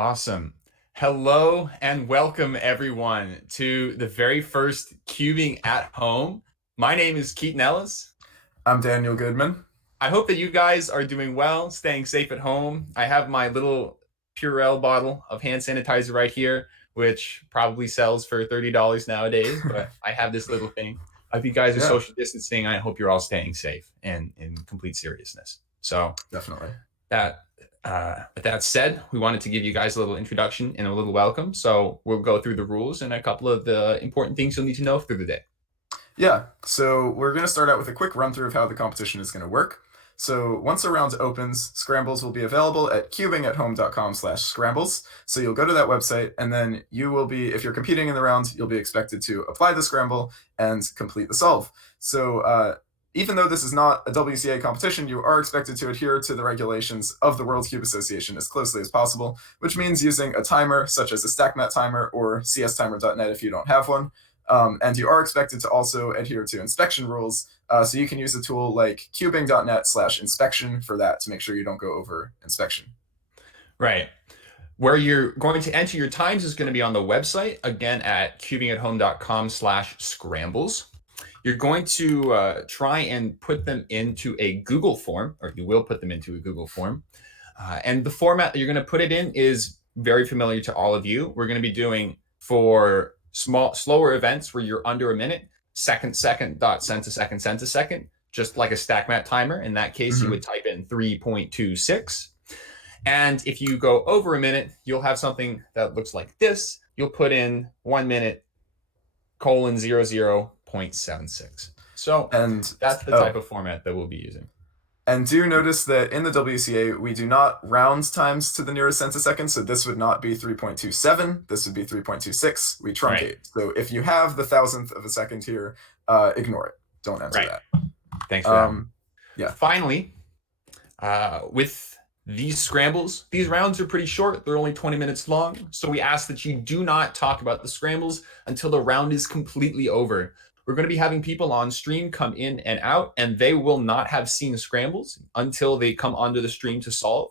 Awesome. Hello and welcome everyone to the very first Cubing at Home. My name is Keaton Ellis. I'm Daniel Goodman. I hope that you guys are doing well, staying safe at home. I have my little Purell bottle of hand sanitizer right here, which probably sells for $30 nowadays, but I have this little thing. I hope you guys are Yeah, social distancing. I hope you're all staying safe and in complete seriousness. So definitely. that with that said, we wanted to give you guys a little introduction and a little welcome. So we'll go through the rules and a couple of the important things you'll need to know through the day. Yeah, so we're going to start out with a quick run through of how the competition is going to work. So once a round opens, scrambles will be available at cubingathome.com/scrambles. So you'll go to that website, and then you will be, if you're competing in the round, you'll be expected to apply the scramble and complete the solve. So even though this is not a WCA competition, you are expected to adhere to the regulations of the World Cube Association as closely as possible, which means using a timer such as a StackMat timer or cstimer.net if you don't have one. And you are expected to also adhere to inspection rules. So you can use a tool like cubing.net/inspection for that to make sure you don't go over inspection. Right. Where you're going to enter your times is going to be on the website, again at cubingathome.com/scrambles. You're going to try and put them into a Google form, or you will put them into a Google form. And the format that you're going to put it in is very familiar to all of you. We're going to be doing for slower events where you're under a minute, second, dot, cent a second, just like a StackMat timer. In that case, you would type in 3.26. And if you go over a minute, you'll have something that looks like this. You'll put in 1 minute colon 00.76. So And that's the type of format that we'll be using. and do notice that in the WCA, we do not round times to the nearest centisecond. So this would not be 3.27. This would be 3.26. We truncate. Right. So if you have the thousandth of a second here, ignore it. Don't enter that. Thanks for that. Yeah. Finally, with these scrambles, these rounds are pretty short. They're only 20 minutes long. So we ask that you do not talk about the scrambles until the round is completely over. We're going to be having people on stream come in and out, and they will not have seen scrambles until they come onto the stream to solve.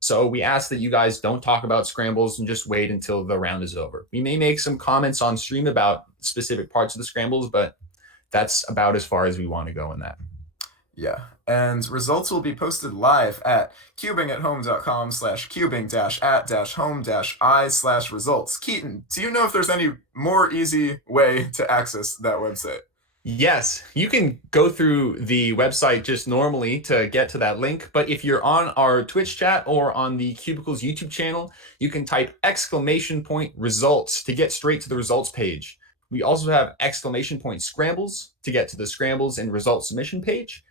So we ask that you guys don't talk about scrambles and just wait until the round is over. We may make some comments on stream about specific parts of the scrambles, but that's about as far as we want to go in that. Yeah, and results will be posted live at cubingathome.com/cubing-at-home-i/results. Keaton, do you know if there's any more easy way to access that website? Yes, you can go through the website just normally to get to that link. But if you're on our Twitch chat or on the Cubicles YouTube channel, you can type !results to get straight to the results page. We also have !scrambles to get to the scrambles and results submission page,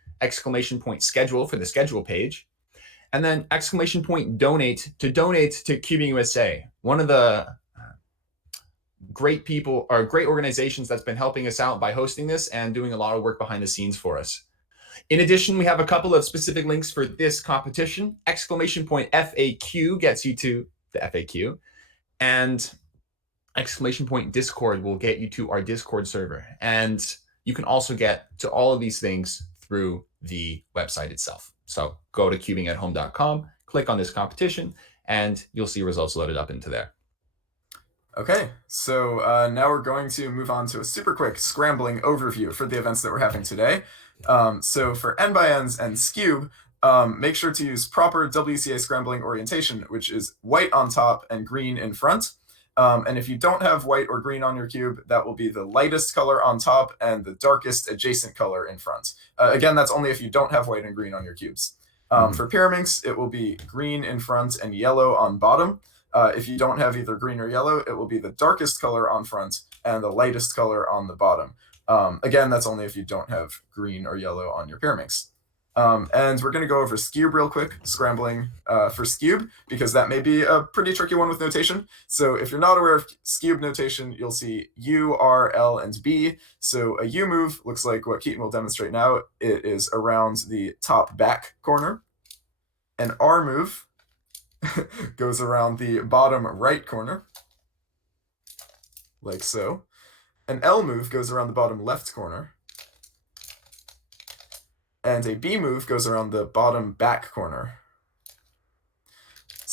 !schedule for the schedule page, and then !donate to donate to Cubing USA, one of the great people or great organizations that's been helping us out by hosting this and doing a lot of work behind the scenes for us. In addition, we have a couple of specific links for this competition. !FAQ gets you to the FAQ, and !Discord will get you to our Discord server. And you can also get to all of these things through the website itself. So go to cubingathome.com, click on this competition, and you'll see results loaded up into there. Okay, so now we're going to move on to a super quick scrambling overview for the events that we're having today. So for N by N's and Scube, make sure to use proper WCA scrambling orientation, which is white on top and green in front. And if you don't have white or green on your cube, that will be the lightest color on top and the darkest adjacent color in front. Again, that's only if you don't have white and green on your cubes. For Pyraminx, it will be green in front and yellow on bottom. If you don't have either green or yellow, it will be the darkest color on front and the lightest color on the bottom. Again, that's only if you don't have green or yellow on your Pyraminx. And we're going to go over Scube real quick, scrambling for Scube, because that may be a pretty tricky one with notation. So if you're not aware of Scube notation, you'll see U, R, L, and B. So a U move looks like what Keaton will demonstrate now. It is around the top back corner. An R move goes around the bottom right corner, like so. An L move goes around the bottom left corner. And a B move goes around the bottom back corner.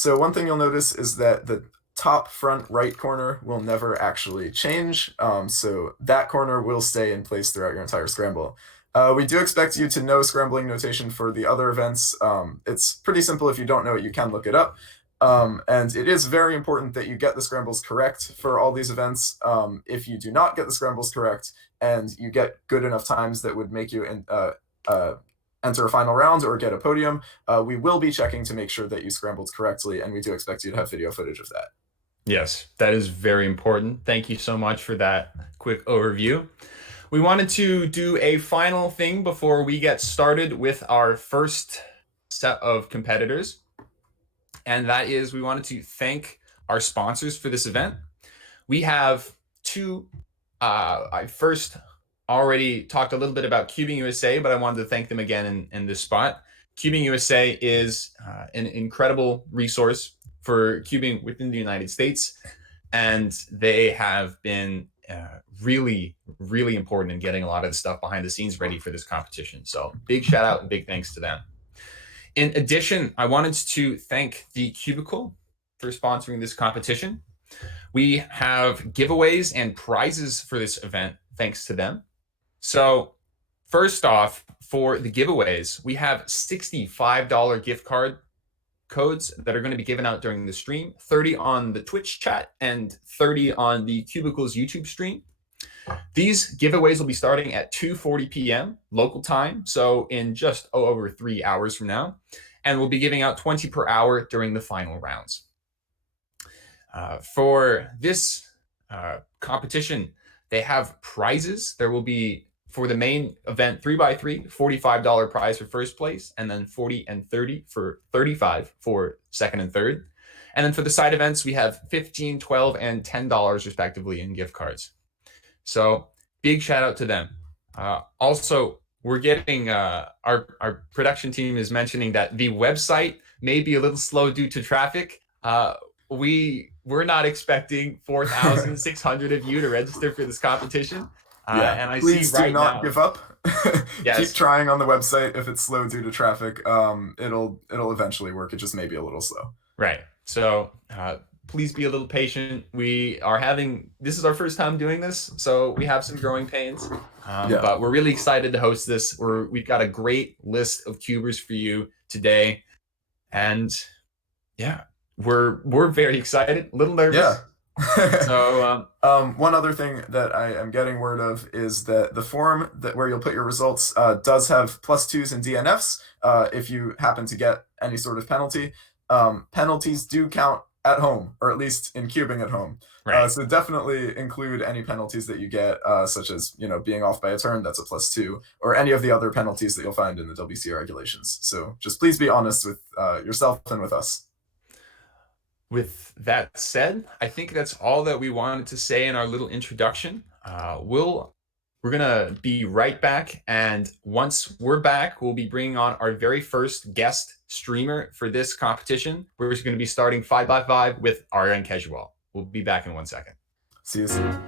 So one thing you'll notice is that the top front right corner will never actually change. So that corner will stay in place throughout your entire scramble. We do expect you to know scrambling notation for the other events. It's pretty simple. If you don't know it, you can look it up. And it is very important that you get the scrambles correct for all these events. If you do not get the scrambles correct and you get good enough times that would make you enter a final round or get a podium, we will be checking to make sure that you scrambled correctly, and we do expect you to have video footage of that. Yes, that is very important. Thank you so much for that quick overview. We wanted to do a final thing before we get started with our first set of competitors. And that is, we wanted to thank our sponsors for this event. We have two, I first already talked a little bit about Cubing USA, but I wanted to thank them again in this spot. Cubing USA is an incredible resource for cubing within the United States, and they have been really, really important in getting a lot of the stuff behind the scenes ready for this competition. So big shout out and big thanks to them. In addition, I wanted to thank the Cubicle for sponsoring this competition. We have giveaways and prizes for this event thanks to them. So first off, for the giveaways, we have $65 gift card codes that are going to be given out during the stream, 30 on the Twitch chat and 30 on the Cubicle's YouTube stream. These giveaways will be starting at 2:40 p.m. local time, so in just over 3 hours from now, and we'll be giving out 20 per hour during the final rounds. For this competition, they have prizes. There will be, for the main event, 3x3, $45 prize for first place, and then 40 and 30 for 35 for second and third. And then for the side events, we have $15, $12, and $10 respectively in gift cards. So big shout out to them. Also, we're getting our production team is mentioning that the website may be a little slow due to traffic. We're not expecting 4,600 of you to register for this competition. And I please see right do not now, give up. Yes. Keep trying on the website. If it's slow due to traffic, it'll eventually work. It just may be a little slow. Right. So please be a little patient. This is our first time doing this, so we have some growing pains. But we're really excited to host this. We've got a great list of cubers for you today, and yeah, we're very excited. A little nervous. Yeah. So one other thing that I am getting word of is that the form where you'll put your results does have +2s and DNFs if you happen to get any sort of penalty. Penalties do count at home, or at least in cubing at home. Right. So definitely include any penalties that you get, such as being off by a turn, that's a +2, or any of the other penalties that you'll find in the WCR regulations. So just please be honest with yourself and with us. With that said, I think that's all that we wanted to say in our little introduction. We're gonna be right back, and once we're back, we'll be bringing on our very first guest streamer for this competition. We're just gonna be starting 5x5 with Arian Keshishian. We'll be back in 1 second. See you soon.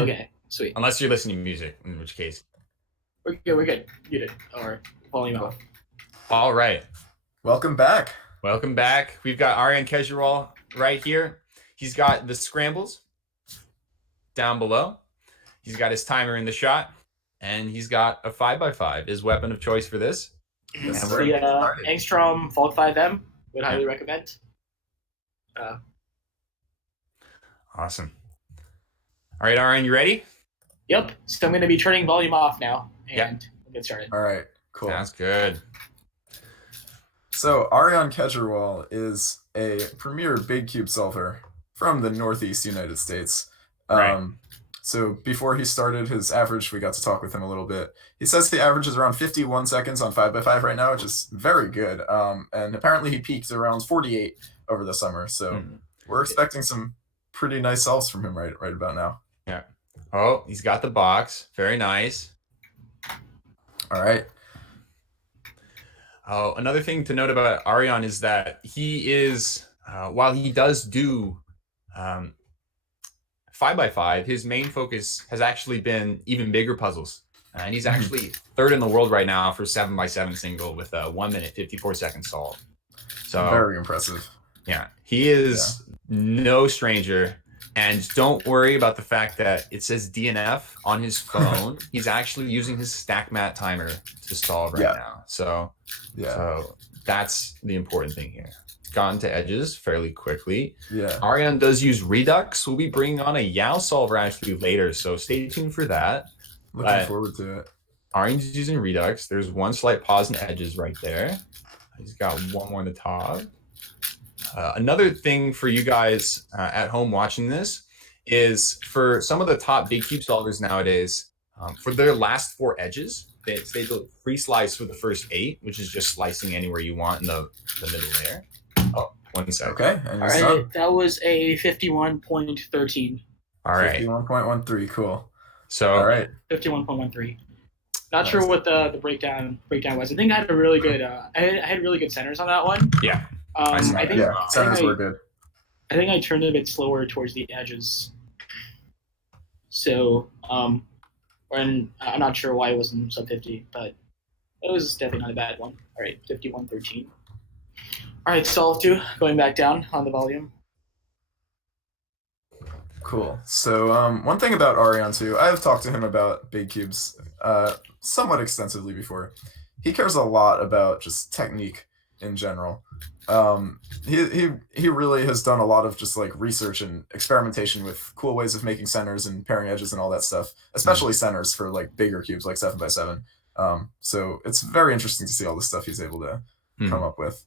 Oh, okay. Sweet. Unless you're listening to music, in which case. We're good. We're good. Muted or volume off. All right. Welcome back. Welcome back. We've got Arian Keshishian right here. He's got the scrambles down below. He's got his timer in the shot, and he's got a 5x5, his weapon of choice for this. Yes, It's sir. the Angstrom Fault 5M. Would highly recommend. Awesome. All right, Arian, you ready? Yep. So I'm going to be turning volume off now, and we'll get started. All right, cool. Sounds good. So Arian Keshishian is a premier big cube solver from the Northeast United States. Right. So before he started his average, we got to talk with him a little bit. He says the average is around 51 seconds on 5x5 right now, which is very good. And apparently he peaked around 48 over the summer. So we're expecting some pretty nice solves from him right about now. Yeah. Oh, he's got the box. Very nice. All right. Oh, another thing to note about Arian is that he is, while he does do 5x5, his main focus has actually been even bigger puzzles. And he's actually third in the world right now for 7x7 single with a 1 minute 54 second solve. So very impressive. Yeah, he is no stranger. And don't worry about the fact that it says DNF on his phone. He's actually using his stack mat timer to solve right now. So that's the important thing here. Gotten to edges fairly quickly. Yeah. Arian does use Redux. We'll be bringing on a Yao solver actually later, so stay tuned for that. Looking forward to it. Arian's using Redux. There's one slight pause in edges right there. He's got one more in the top. Another thing for you guys at home watching this is for some of the top big cube solvers nowadays, for their last 4 edges, they do free slice for the first 8, which is just slicing anywhere you want in the middle layer. Oh, 1 second. Okay. All right. That was a 51.13. All right. 51.13. Cool. So all right. 51.13. Not sure what the breakdown was. I think I had a really good. I had really good centers on that one. Yeah. I think centers were good. I think I turned it a bit slower towards the edges. So, and I'm not sure why it wasn't sub 50, but it was definitely not a bad one. All right, 51.13. All right, solve 2, going back down on the volume. Cool. So one thing about Arian too, I've talked to him about big cubes somewhat extensively before. He cares a lot about just technique in general. He really has done a lot of just like research and experimentation with cool ways of making centers and pairing edges and all that stuff, especially centers for like bigger cubes like 7x7. So it's very interesting to see all the stuff he's able to come up with.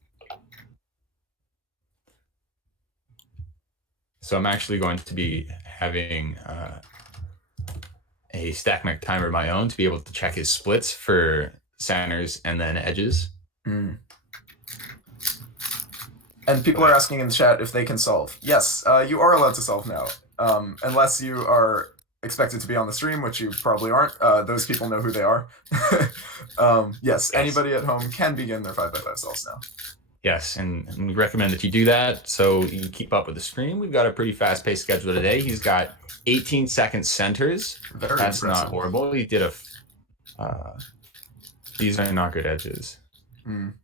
So I'm actually going to be having a stack mech timer of my own to be able to check his splits for centers and then edges. And people are asking in the chat if they can solve. Yes, you are allowed to solve now, unless you are expected to be on the stream, which you probably aren't. Those people know who they are. Yes, anybody at home can begin their 5x5 solves now. Yes, and we recommend that you do that so you can keep up with the stream. We've got a pretty fast-paced schedule today. He's got 18-second centers. That's impressive. Not horrible. He did these are not good edges.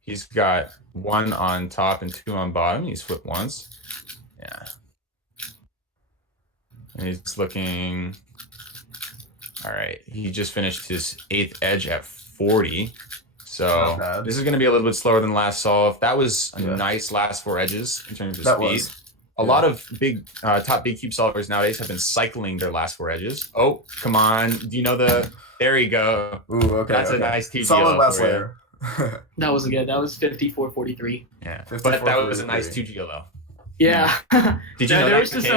He's got 1 on top and 2 on bottom. He's flipped once. Yeah. And he's looking... All right. He just finished his 8th edge at 40. So this is going to be a little bit slower than last solve. That was a nice last 4 edges in terms of speed. A lot of big top big cube solvers nowadays have been cycling their last 4 edges. Oh, come on. Do you know the... There you go. Ooh, okay. That's a nice TGL. Solid last layer. That was good. That was 54.43. Yeah, but that was a nice 2GL though. Yeah. Did you know that was just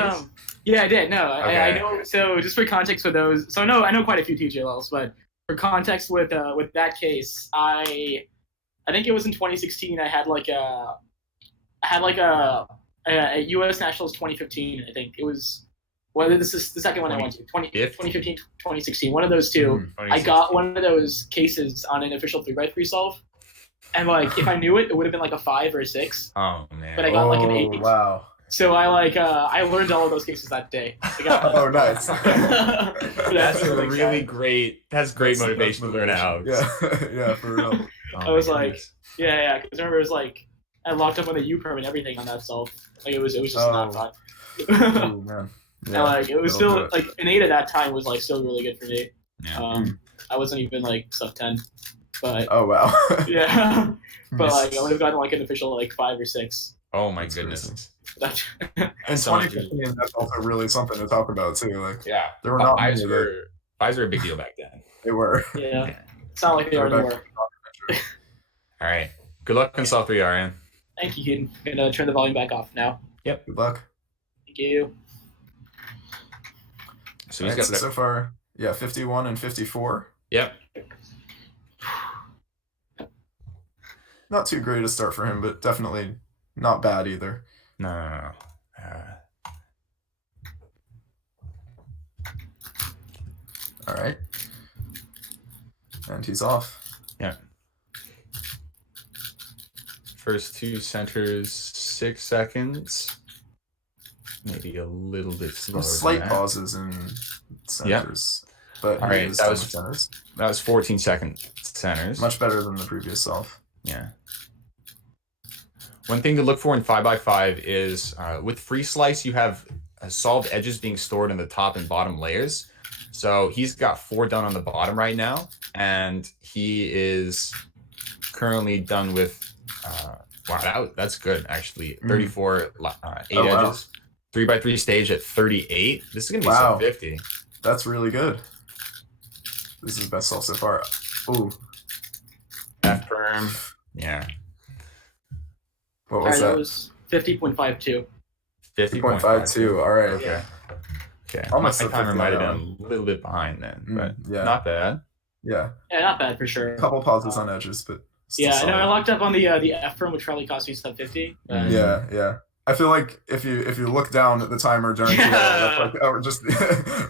yeah, I did. No, okay. I know. So just for context with those, so I know quite a few TGLs, but for context with that case, I think it was in 2016. I had a U.S. Nationals 2015. I think it was. Well, this is the second one I went to. 2015, 2016. One of those two. I got one of those cases on an official 3x3 solve. And like, if I knew it, it would have been like a 5 or a 6. Oh man! But I got like an 8. Wow! So I learned all of those cases that day. Oh, nice. That's a really great. That's great motivation to learn out. Yeah, yeah, for real. I was like, yeah, because I remember it was like I locked up on the U perm and everything on that self. Like it was just not fun. Oh man. Yeah, and it was still like an 8 at that time was still really good for me. Yeah. I wasn't even sub 10, but oh wow. yeah, but I would have gotten an official 5 or 6. Oh my goodness. And 2015, that's also really something to talk about too. Yeah, there were not fives were a big deal back then. They were. Yeah, it's not like they are anymore. All right. Good luck on Sol 3, Arian. Thank you, Kieron. I'm gonna turn the volume back off now. Yep. Good luck. Thank you. So he's got so far, 51 and 54. Yep. Not too great a start for him, but definitely not bad either. No. All right. And he's off. Yeah. First 2 centers, 6 seconds. Maybe a little bit slower. Slight pauses in centers. But all right, that was 14-second centers. Much better than the previous solve. Yeah. One thing to look for in 5x5 is with free slice, you have solved edges being stored in the top and bottom layers. So he's got 4 done on the bottom right now, and he is currently done with wow, that's good actually. 34 8 edges, 3x3 stage at 38. This is gonna be sub 50. That's really good. This is the best solve so far. Ooh. F perm. Yeah. What was that? That was 50.52. 50.52. All right. Okay. Okay. Almost my timer might have been a little bit behind then, but not bad. Yeah. Yeah, not bad for sure. A couple pauses on edges, but yeah, I know I locked up on the F perm, which probably cost me sub 50. Yeah. I feel like if you look down at the timer during that's just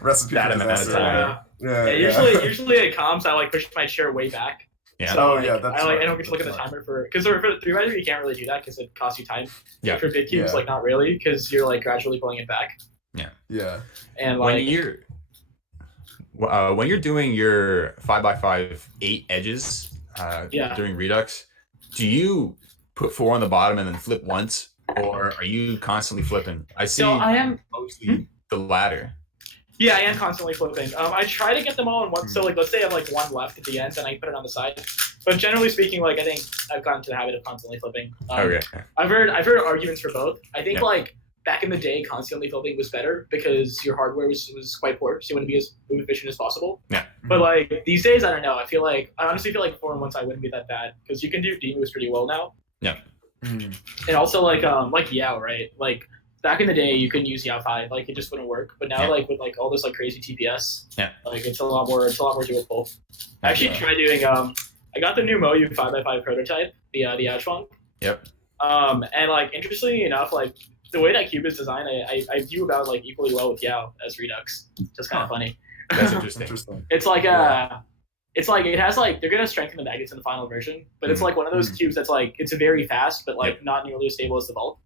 recipe that for amount of disaster. time. Yeah. Usually at comms I push my chair way back. Yeah. So, that's I don't get to look at the timer because for 3x3 you can't really do that because it costs you time. Yeah. For big cubes, not really, because you're gradually pulling it back. Yeah. Yeah. And when you're doing your 5x5 8 edges during Redux, do you put 4 on the bottom and then flip once, or are you constantly flipping? I see. So I am mostly the latter. Yeah, I am constantly flipping. I try to get them all in one. So let's say I have 1 left at the end, and I put it on the side. But generally speaking, I think I've gotten to the habit of constantly flipping. Okay. I've heard arguments for both. I think back in the day, constantly flipping was better because your hardware was quite poor, so you wouldn't be as efficient as possible. Yeah. But I these days, I don't know. I honestly feel 4 and 1 side wouldn't be that bad because you can do D moves pretty well now. Yeah. And also Yao, right? Back in the day, you couldn't use Yao 5, it just wouldn't work. But now, with all this crazy TPS, it's a lot more doable. I actually tried doing I got the new Moyu 5x5 prototype, the Yao Chuang. Yep. And interestingly enough, the way that cube is designed, I view about equally well with Yao as Redux. Just kind of funny. That's interesting. It's it's it has they're gonna strengthen the magnets in the final version, but it's one of those cubes that's it's very fast, but not nearly as stable as the Vault.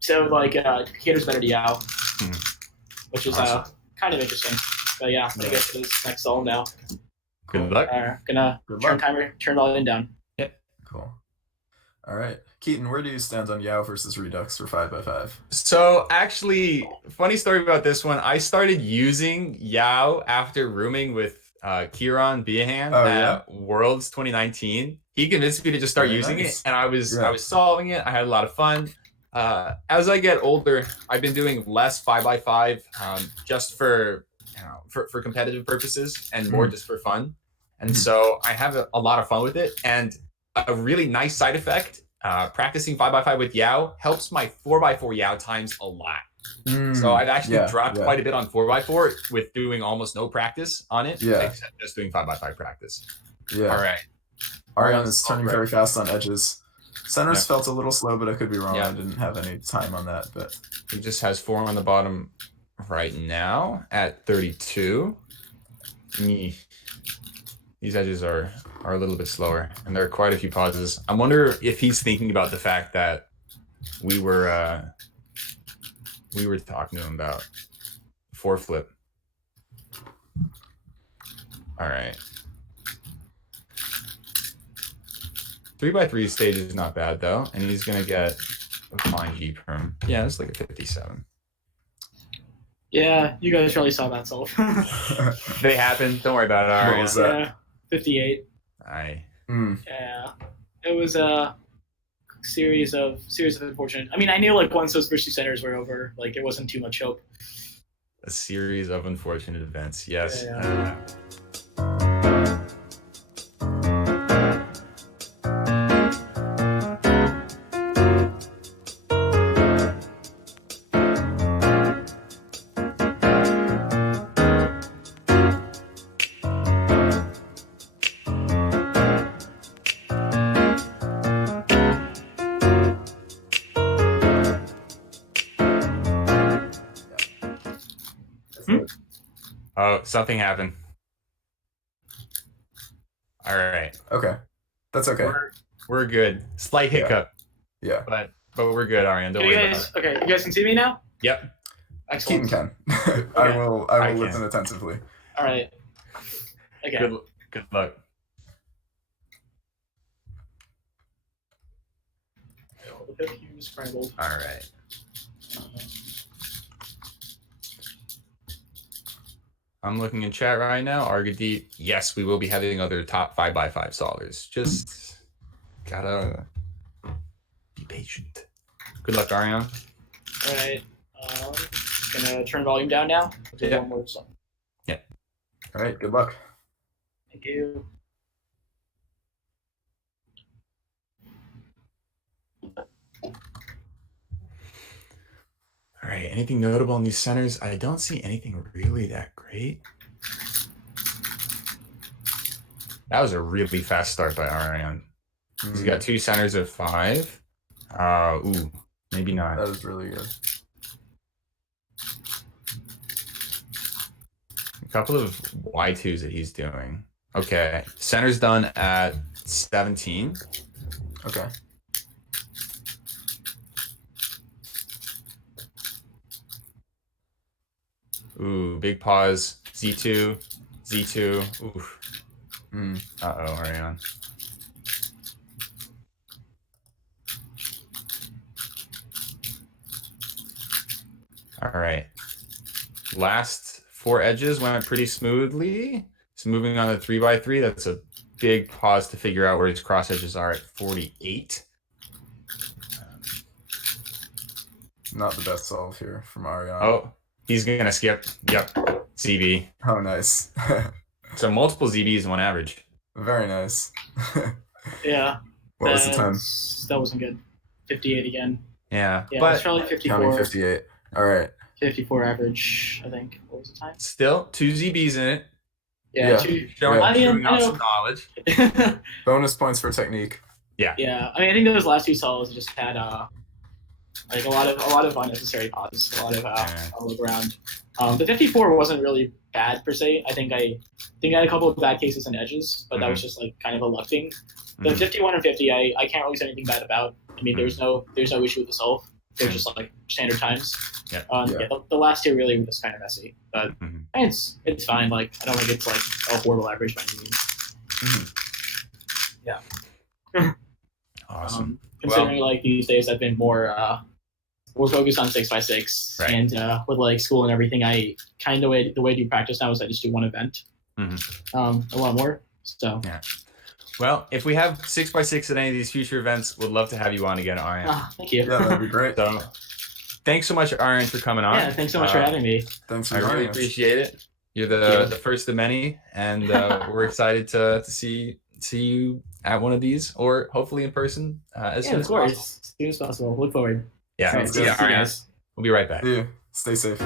So caters better to Yao, which is kind of interesting. But yeah, I'm gonna get to this next solve now. Good luck. Gonna turn volume down. Yep. Cool. All right, Keaton, where do you stand on Yao versus Redux for 5x5? So actually, funny story about this one. I started using Yao after rooming with Kieron at Worlds 2019. He convinced me to just start using it, and I was solving it. I had a lot of fun. As I get older, I've been doing less 5x5 just for competitive purposes and more just for fun. And so I have a lot of fun with it. And a really nice side effect, practicing 5x5 with Yao helps my 4x4 Yao times a lot. So I've actually dropped quite a bit on 4x4 with doing almost no practice on it, except just doing 5x5 practice. Yeah. All right. Arian is turning very fast on edges. Centers felt a little slow, but I could be wrong. I didn't have any time on that, but he just has 4 on the bottom right now at 32. These edges are a little bit slower, and there are quite a few pauses. I wonder if he's thinking about the fact that we were we were talking to him about. 4 flip. All right. 3x3 stage is not bad though, and he's gonna get a fine G perm. Yeah, it's like a 57. Yeah, you guys probably saw that solve. They happen. Don't worry about it. All What right. was that? Yeah, 58. Yeah, it was a series of unfortunate. I mean, I knew like once those first 2 centers were over, like there wasn't too much hope. A series of unfortunate events. Yes. Yeah. Oh, something happened. All right. Okay. That's okay. We're good. Slight hiccup. Yeah. But we're good, Arian. Don't You worry guys, about it. okay, you guys can see me now? Yep. Excellent. Keaton can. Okay. I will I listen can. attentively. All right. Okay. Good luck. The 50 was scrambled. All right. I'm looking in chat right now. Argadeep, yes, we will be having other top 5x5 solvers. Just gotta be patient. Good luck, Arian. All right. Gonna turn volume down now. Do Yeah. one more song. All right. Good luck. Thank you. All right. Anything notable in these centers? I don't see anything really that great. That was a really fast start by Arian. He's got 2 centers of 5. Ooh, maybe not. That was really good. A couple of Y2s that he's doing. Okay. Center's done at 17. Okay. Ooh, big pause. Z2. Z2. Oof. Mm. Uh-oh, Arian. All right. Last 4 edges went pretty smoothly. So moving on to 3x3, that's a big pause to figure out where his cross edges are at 48. Not the best solve here from Arian. Oh, he's going to skip. Yep. ZB. Oh, nice. So multiple ZBs in one average. Very nice. Yeah. What was the time? That wasn't good. 58 again. Yeah. Yeah, But it's probably 54. Counting 58. All right. 54 average, I think. What was the time? still 2 ZBs in it. Yeah, Yeah. two. Showing, I mean, showing I off know. some knowledge. Bonus points for technique. Yeah, I mean, I think those last 2 solos just had like a lot of unnecessary pauses, a lot of look around. The 54 wasn't really bad per se. I think I had a couple of bad cases and edges, but that was just like kind of a luck thing. The 51 and 50, I can't really say anything bad about. I mean, there's no issue with the solve. They're just like standard times. Yeah. The last 2 really were just kind of messy, but it's fine. Like I don't think it's like a horrible average by any means. Yeah. Awesome. Considering like these days I've been more focused on 6x6 Right. and with like school and everything, I kind of the way I do practice now is I just do one event, a lot more. So Yeah. Well, if we have 6x6 at any of these future events, we'd love to have you on again, Arian. thank you. Yeah, that'd be great. So, thanks so much, Arian, for coming on. Yeah, thanks so much for having me. Thanks for I joining really us. appreciate it. You're Thank you. the first of many, and we're excited to see you at one of these, or hopefully in person as soon Of as course, possible. as soon as possible. Look forward. Yeah. Sounds See good. ya, See you Arian. guys. We'll be right back. See you. Stay safe.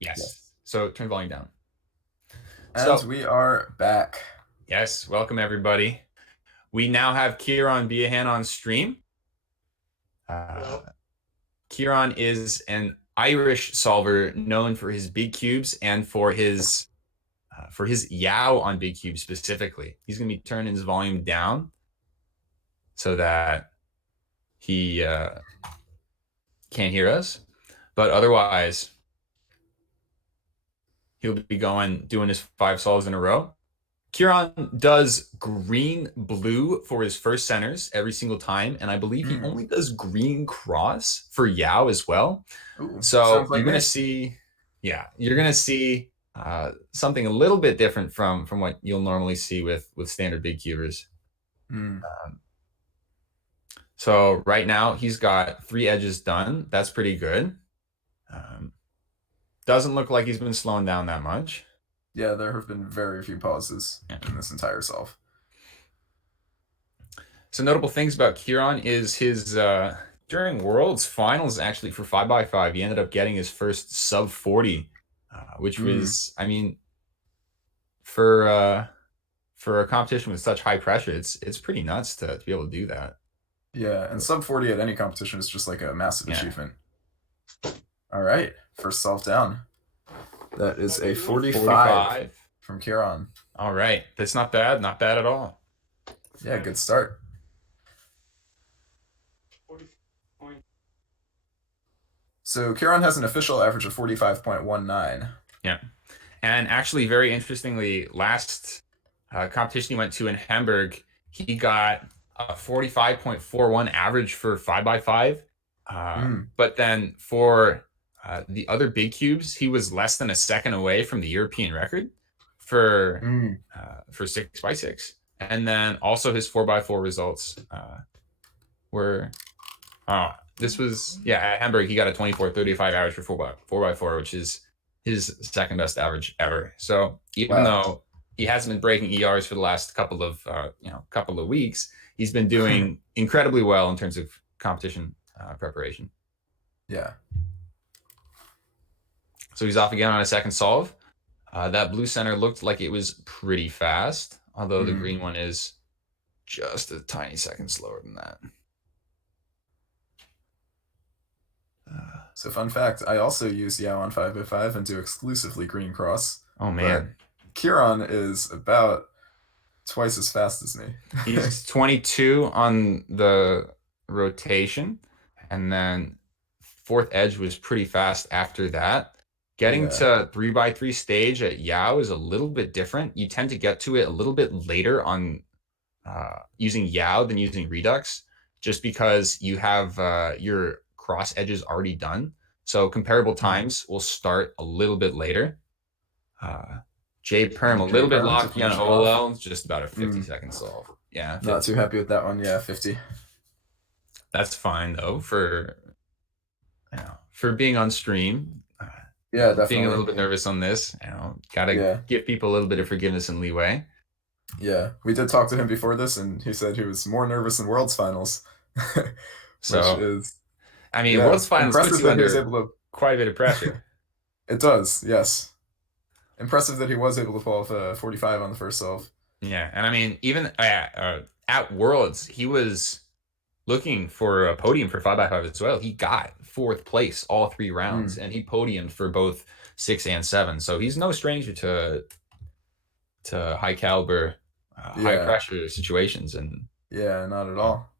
Yes. So turn volume down. And we are back. Yes, welcome everybody. We now have Kieron Biahan on stream. Kieron is an Irish solver known for his big cubes and for his Yao on big cubes specifically. He's going to be turning his volume down so that he can't hear us, but otherwise he'll be doing his 5 solves in a row. Kieron does green blue for his first centers every single time, and I believe he only does green cross for Yao as well. Ooh, so like you're gonna see something a little bit different from what you'll normally see with standard big cubers. So right now he's got 3 edges done. That's pretty good. Doesn't look like he's been slowing down that much. Yeah, there have been very few pauses in this entire solve. So notable things about Kieron is his during Worlds Finals, actually, for 5x5, he ended up getting his first sub 40, which was, I mean, for a competition with such high pressure, it's pretty nuts to be able to do that. Yeah, and sub 40 at any competition is just like a massive achievement. All right, first solve down. That is a 45 from Kieron. All right, that's not bad at all. Yeah, good start. So Kieron has an official average of 45.19. Yeah, and actually, very interestingly, last competition he went to in Hamburg, he got a 45.41 average for 5x5. But then for the other big cubes, he was less than a second away from the European record for 6x6. And then also his 4x4 results were this was at Hamburg he got a 24.35 average for 4x4, which is his second best average ever. So even though he hasn't been breaking ERs for the last couple of weeks, he's been doing incredibly well in terms of competition preparation. Yeah. So he's off again on a second solve. That blue center looked like it was pretty fast, although the green one is just a tiny second slower than that. So fun fact, I also use Yao on 5x5 and do exclusively green cross. Oh man. Kieron is about twice as fast as me. He's 22 on the rotation, and then 4th edge was pretty fast after that. Getting to 3x3 stage at Yao is a little bit different. You tend to get to it a little bit later on using Yao than using Redux, just because you have your cross edges already done. So comparable times will start a little bit later. J Perm a little bit locked on OLL, just about a 50-second solve. Yeah, 50. Not too happy with that one. Yeah, 50. That's fine though for being on stream. Yeah, definitely. Being a little bit nervous on this, gotta give people a little bit of forgiveness and leeway. Yeah, we did talk to him before this, and he said he was more nervous than Worlds Finals. Worlds Finals puts you under quite a bit of pressure. It does, yes. Impressive that he was able to pull off a 45 on the first solve. Yeah, and I mean, even at Worlds, he was looking for a podium for 5x5 as well. He got 4th place all 3 rounds, and he podiumed for both 6 and 7. So he's no stranger to high caliber, high pressure situations. And yeah, not at all.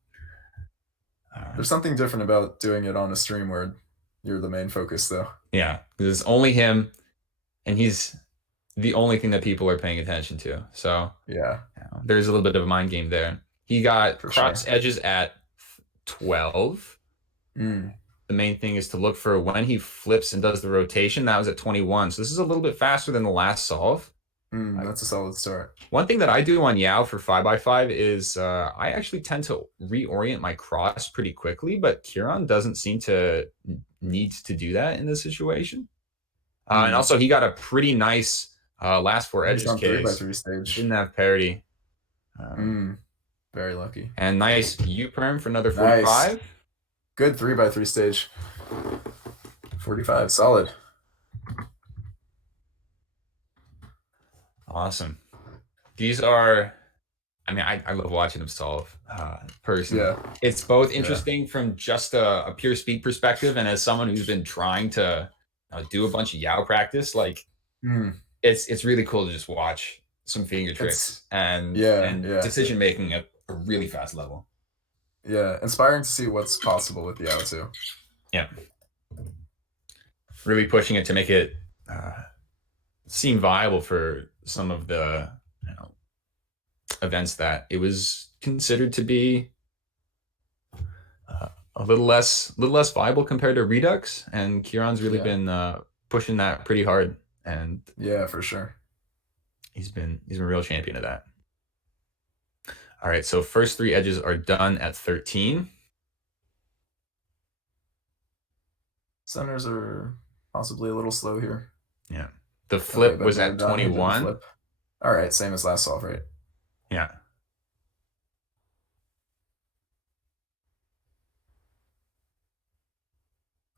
There's something different about doing it on a stream where you're the main focus, though. Yeah, because it's only him, and he's the only thing that people are paying attention to. So there's a little bit of a mind game there. He got cross edges at 12. The main thing is to look for when he flips and does the rotation. That was at 21. So this is a little bit faster than the last solve. That's a solid start. One thing that I do on Yao for 5x5 is I actually tend to reorient my cross pretty quickly, but Kieron doesn't seem to need to do that in this situation. And also, he got a pretty nice last 4 edges case. 3x3 stage. Didn't have parity. Very lucky. And nice U-perm for another 45. Nice. Good 3x3 stage. 45, solid. Awesome. These are, I mean, I love watching him solve personally. Yeah. It's both interesting from just a pure speed perspective, and as someone who's been trying to do a bunch of Yao practice, like it's really cool to just watch some finger tricks and decision making at a really fast level. Yeah, inspiring to see what's possible with Yao too. Yeah. Really pushing it to make it seem viable for some of the events that it was considered to be a little less viable compared to Redux, and Kieron's really been pushing that pretty hard, and yeah, for sure, he's been a real champion of that. All right, so first 3 edges are done at 13. Centers are possibly a little slow here. Yeah, the flip was at 21. All right, same as last solve, right? Yeah.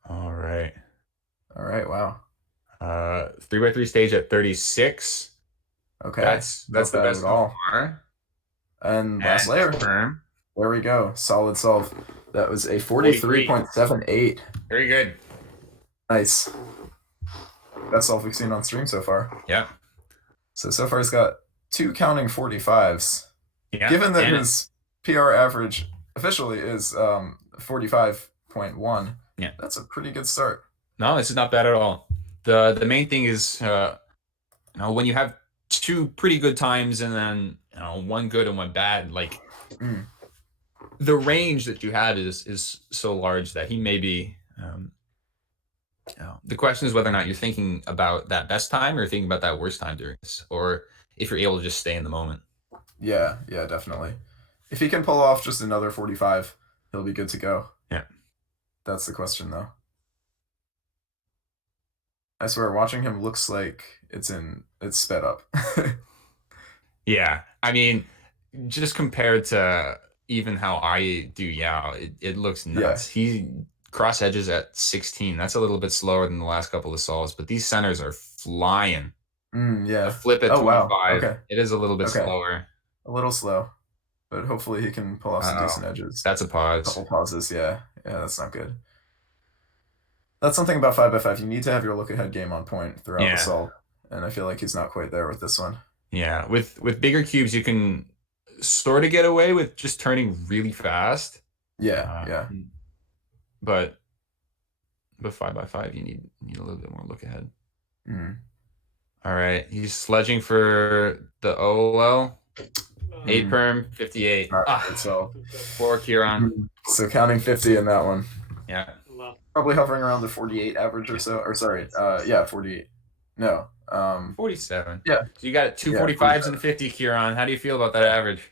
All right. Wow. 3x3 stage at 36. Okay. That's the best at all. Far. And last layer. Confirm. There we go. Solid solve. That was a 43.78. Very good. Nice. Best solve we've seen on stream so far. Yeah. So far he's got 2 counting 45s. Yeah. Given that his PR average officially is 45.1. Yeah. That's a pretty good start. No, this is not bad at all. The main thing is when you have 2 pretty good times and then 1 good and 1 bad, like the range that you have is so large that he may be the question is whether or not you're thinking about that best time or thinking about that worst time during this, or if you're able to just stay in the moment. Yeah, definitely. If he can pull off just another 45, he'll be good to go. Yeah. That's the question, though. I swear, watching him looks like it's sped up. Yeah. I mean, just compared to even how I do Yao, it looks nuts. Yeah. He cross edges at 16. That's a little bit slower than the last couple of solves, but these centers are flying. Yeah. The flip at 25. Wow. Okay. It is a little bit slower. A little slow, but hopefully he can pull off some decent edges. That's a pause. A couple pauses, yeah. That's not good. That's something about 5x5. You need to have your look-ahead game on point throughout the solve, and I feel like he's not quite there with this one. Yeah, with bigger cubes, you can sort of get away with just turning really fast. Yeah. But 5x5, you need a little bit more look-ahead. All right, he's sledging for the OLL. 8 perm, 58. So for Kieron. So counting 50 in that one. Yeah. Probably hovering around the 48 average or so. Or sorry, 48. No. 47. Yeah. So you got 2 45s and 50, Kieron. How do you feel about that average?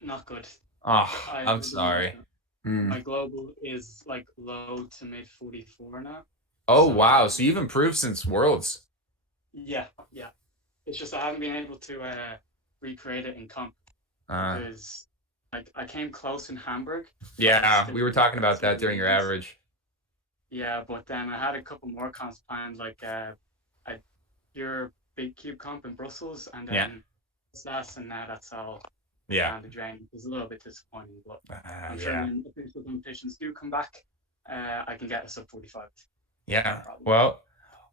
Not good. Oh, I'm sorry. My global is like low to mid 44 now. Oh, wow. So you've improved since Worlds. Yeah. It's just I haven't been able to recreate it in comp because I came close in Hamburg. Yeah, we were talking about that during your average. Yeah, but then I had a couple more comps planned, like your big cube comp in Brussels, and then last, and now that's all. Yeah, the drain is a little bit disappointing, but I'm sure when official competitions do come back, I can get a sub 45. Yeah, well,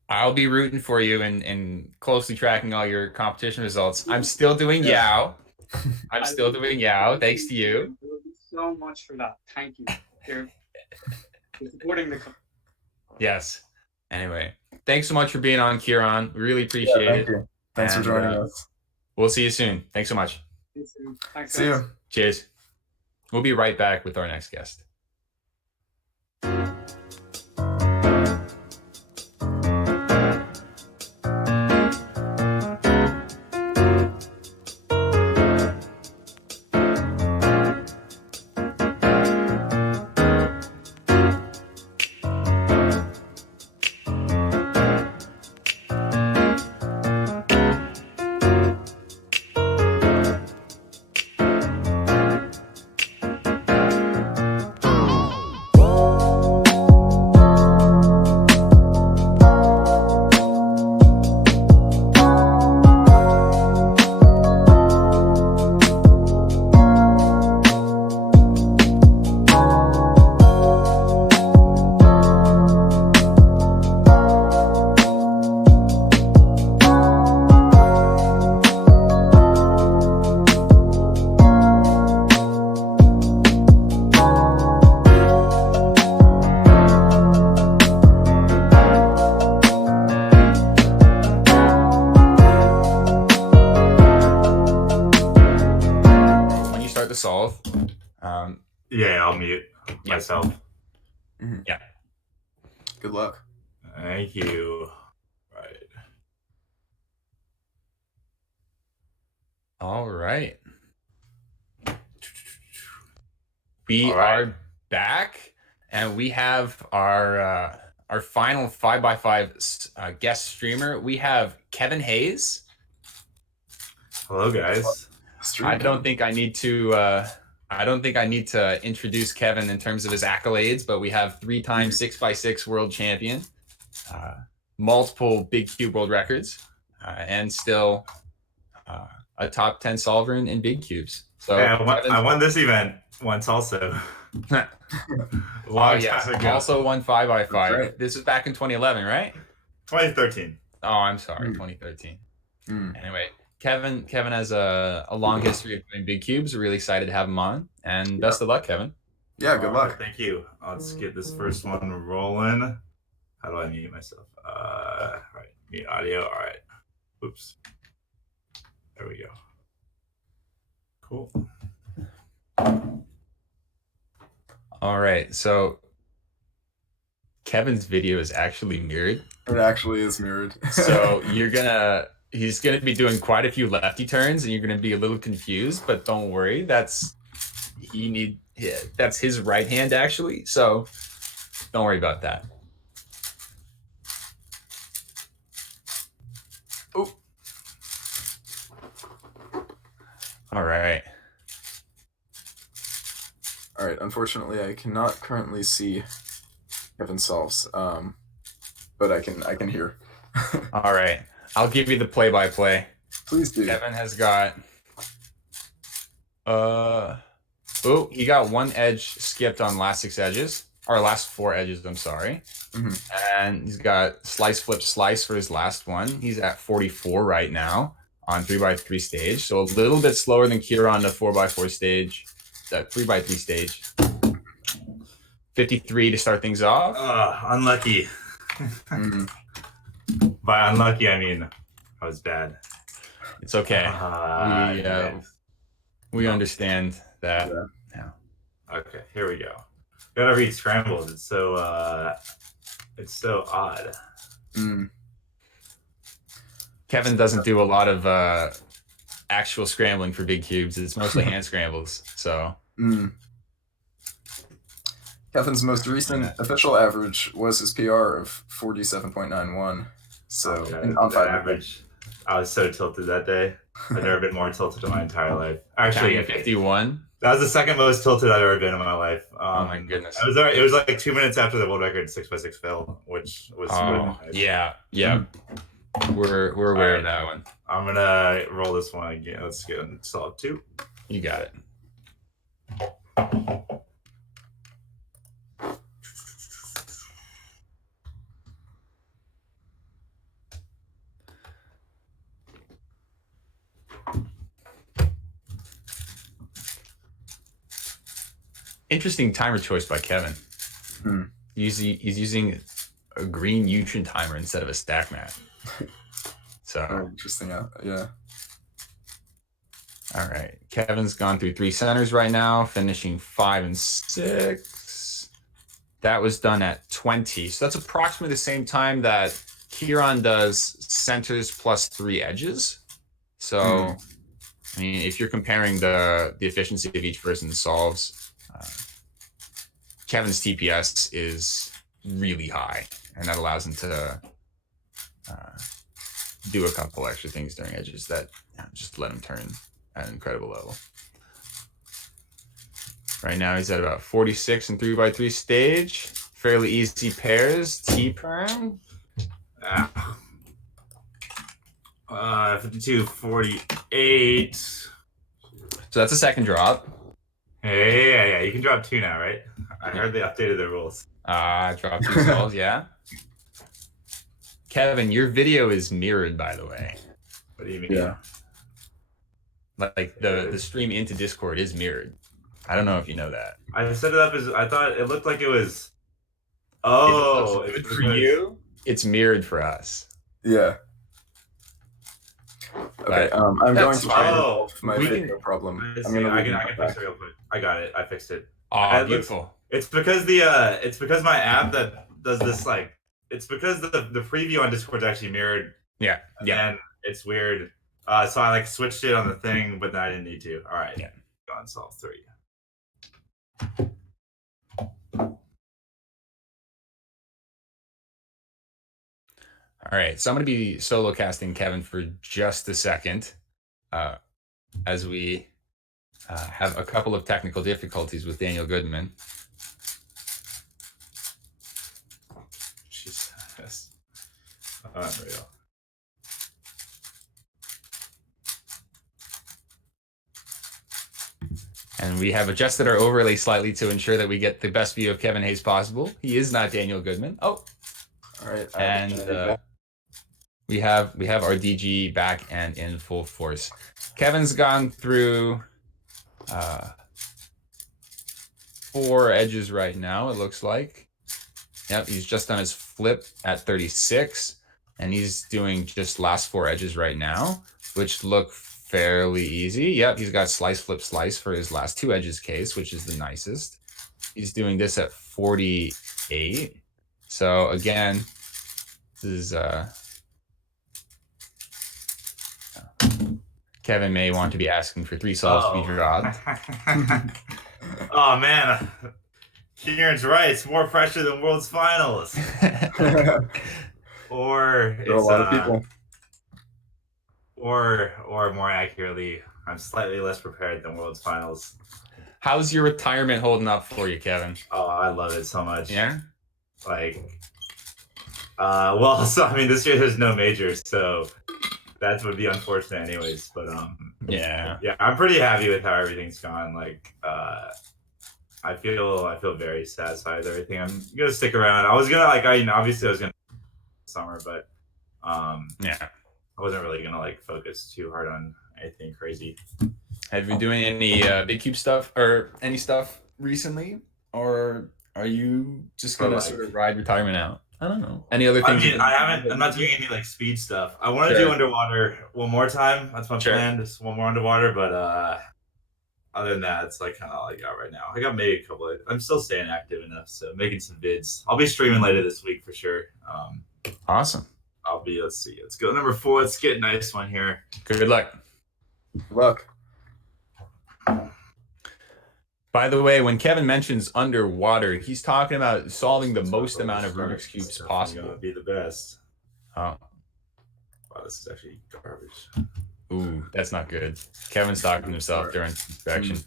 I'll be rooting for you and closely tracking all your competition results. I'm still doing Yao. I'm still doing Yao, thanks to you. Thank you so much for that. Thank you. You're supporting the company. Yes. Anyway, thanks so much for being on, Kieron. We really appreciate it. You. Thanks for joining us. We'll see you soon. Thanks so much. Thanks, see you. Cheers. We'll be right back with our next guest. Good luck. Thank you. All right. We are back, and we have our final 5x5 guest streamer. We have Kevin Hayes. Hello, guys. I don't think I need to introduce Kevin in terms of his accolades, but we have 3-time 6x6 world champion, multiple big cube world records, and still a top 10 solver in big cubes. So yeah, I won this event once also. Also won 5x5. Right. This was back in 2011, right? 2013. Oh, I'm sorry, 2013. Anyway, Kevin has a long history of doing big cubes. We're really excited to have him on, and best of luck, Kevin. Yeah, good luck. Thank you. Let's get this first one rolling. How do I mute myself? Right, mute audio. All right. Oops. There we go. Cool. All right, so Kevin's video is actually mirrored. It actually is mirrored. So he's gonna be doing quite a few lefty turns, and you're gonna be a little confused. But don't worry, that's his right hand actually. So don't worry about that. Oh. All right. All right. Unfortunately, I cannot currently see Kevin solves, but I can hear. All right. I'll give you the play-by-play. Please do. Kevin has got he got one edge skipped on last 6 edges, or last 4 edges, I'm sorry. And he's got slice flip slice for his last one. He's at 44 right now on 3x3 stage, so a little bit slower than Kieron the 4x4 stage, that 3x3 stage. 53 to start things off. Unlucky. By unlucky, I mean I was bad. It's okay. We understand that. Yeah. Okay, here we go. Gotta read scrambles. It's so odd. Kevin doesn't do a lot of actual scrambling for big cubes. It's mostly hand scrambles. So. Kevin's most recent official average was his PR of 47.91. So on 5 average, I was so tilted that day. I've never been more tilted in my entire life. Actually, 51. That was the second most tilted I've ever been in my life. Oh my goodness! It was like 2 minutes after the world record 6x6 fell, which was nice. Yeah. We're aware of that one. I'm gonna roll this one again. Let's get a solid 2. You got it. Interesting timer choice by Kevin. He's using a green Yutrin timer instead of a stack mat. So interesting. Yeah. All right. Kevin's gone through 3 centers right now, finishing 5 and 6. That was done at 20. So that's approximately the same time that Kieron does centers plus 3 edges. So, I mean, if you're comparing the efficiency of each person's solves, Kevin's TPS is really high, and that allows him to do a couple extra things during edges that just let him turn at an incredible level. Right now, he's at about 46 and 3x3 stage. Fairly easy pairs. T-perm. 52, 48. So that's a second drop. Hey, yeah, you can drop 2 now, right? I heard they updated the rules. Drop 2 solves, yeah. Kevin, your video is mirrored, by the way. What do you mean? Yeah. Like the stream into Discord is mirrored. I don't know if you know that. I set it up as I thought it looked like it was. Oh, it's good for you. It's mirrored for us. Yeah. Okay. I'm going to try Oh, my video problem. I can fix it real quick. I got it. I fixed it. Oh, beautiful. It's because my app does this like it's because the preview on Discord is actually mirrored. Yeah. And it's weird. So I like switched it on the thing, but then I didn't need to. All right. Yeah. Go and solve 3. All right, so I'm going to be solo casting Kevin for just a second, as we have a couple of technical difficulties with Daniel Goodman. Jesus. Unreal. And we have adjusted our overlay slightly to ensure that we get the best view of Kevin Hayes possible. He is not Daniel Goodman. Oh, All right. and we have our DG back and in full force. Kevin's gone through 4 edges right now, it looks like. Yep, he's just done his flip at 36, and he's doing just last 4 edges right now, which look fairly easy. Yep, he's got slice, flip, slice for his last 2 edges case, which is the nicest. He's doing this at 48. So again, this is Kevin may want to be asking for 3 solves to be dropped. Oh man, Kieron's right. It's more pressure than World's Finals. Or it's a lot of people. Or more accurately, I'm slightly less prepared than World's Finals. How's your retirement holding up for you, Kevin? Oh, I love it so much. Yeah. Like, well, so I mean, this year there's no majors, so that would be unfortunate, anyways. But yeah, I'm pretty happy with how everything's gone. Like, I feel very satisfied with everything. I'm gonna stick around. I was gonna obviously I was gonna summer, but yeah, I wasn't really gonna like focus too hard on anything crazy. Have you been doing any big cube stuff or any stuff recently, or are you just gonna sort of ride retirement out? I don't know. Any other things? I mean, I'm not doing any like speed stuff. I want to do underwater one more time. That's my plan. Just one more underwater, but other than that, it's like kind of all I got right now. I got maybe a couple of. I'm still staying active enough, so making some vids. I'll be streaming later this week for sure. Awesome. I'll be. Let's see. Let's go number 4. Let's get a nice one here. Good luck. Good luck. By the way, when Kevin mentions underwater, he's talking about solving the most amount of Rubik's Cubes possible. Gonna be the best. Oh. Wow, this is actually garbage. Ooh, that's not good. Kevin's talking to himself during inspection.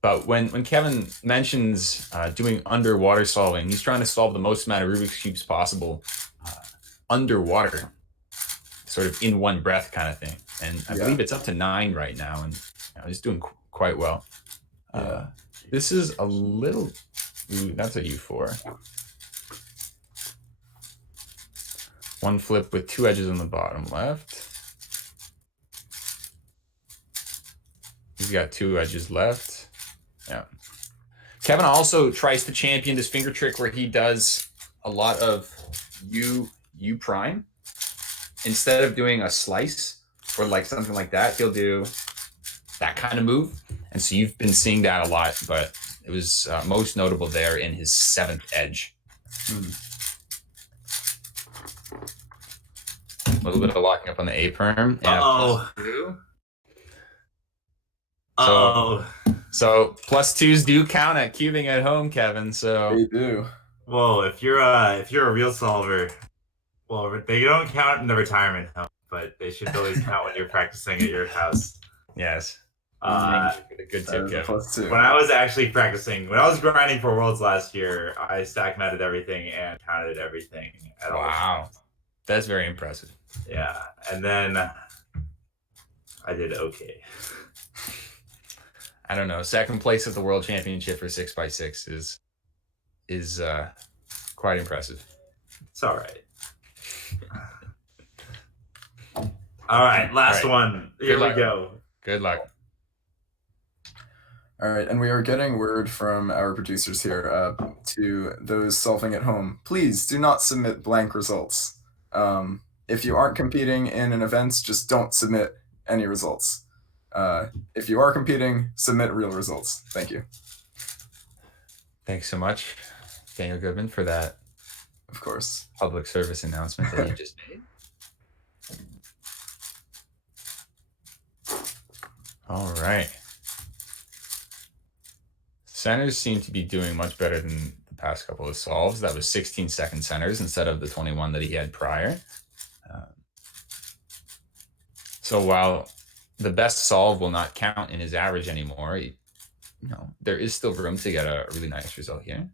But when Kevin mentions doing underwater solving, he's trying to solve the most amount of Rubik's Cubes possible underwater, sort of in one breath kind of thing. And I believe it's up to 9 right now, and he's doing quite well. This is a little. Ooh, that's a U4. 1 flip with 2 edges on the bottom left. He's got 2 edges left. Yeah. Kevin also tries to champion this finger trick where he does a lot of U prime. Instead of doing a slice or like something like that, he'll do that kind of move. And so you've been seeing that a lot, but it was most notable there in his 7th edge. A little bit of locking up on the A perm. So +2s do count at cubing at home, Kevin. So they do. Whoa, if you're a real solver, well, they don't count in the retirement home, but they should always count when you're practicing at your house. Yes. Good tip, Kevin. When I was actually practicing, when I was grinding for Worlds last year, I stack matted everything and counted everything at all. Wow, that's very impressive. Yeah, and then I did okay. I don't know. 2nd place at the World Championship for 6x6 is quite impressive. It's all right. All right, last one. Here we go. Good luck. All right, and we are getting word from our producers here to those solving at home. Please do not submit blank results. If you aren't competing in an event, just don't submit any results. If you are competing, submit real results. Thank you. Thanks so much, Daniel Goodman, for that course. Public service announcement that you just made. All right. Centers seem to be doing much better than the past couple of solves. That was 16-second centers instead of the 21 that he had prior. So while the best solve will not count in his average anymore, there is still room to get a really nice result here.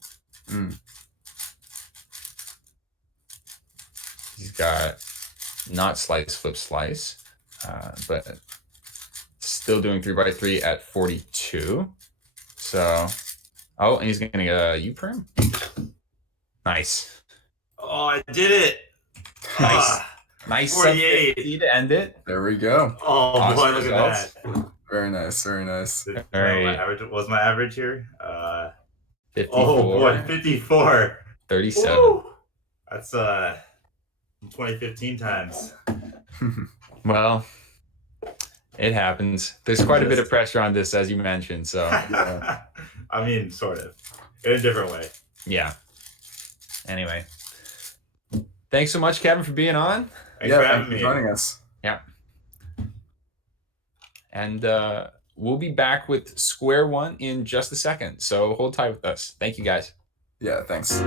He's got not slice, flip, slice, but still doing 3x3 at 42. So, and he's going to get a U-prim. Nice. Oh, I did it. Nice. Nice 48 to end it. There we go. Oh, Awesome boy, look results. at that. Very nice, very nice. All right. My average here? 54. Oh, boy, 54. 37. Woo! That's 2015 times. Well, it happens. There's quite a bit of pressure on this, as you mentioned. So, I mean, sort of. In a different way. yeah. Anyway. Thanks so much, Kevin, for being on. Thanks for having thanks for me. joining us. Yeah. And we'll be back with square one in just a second. So hold tight with us. Thank you, guys. Yeah, thanks.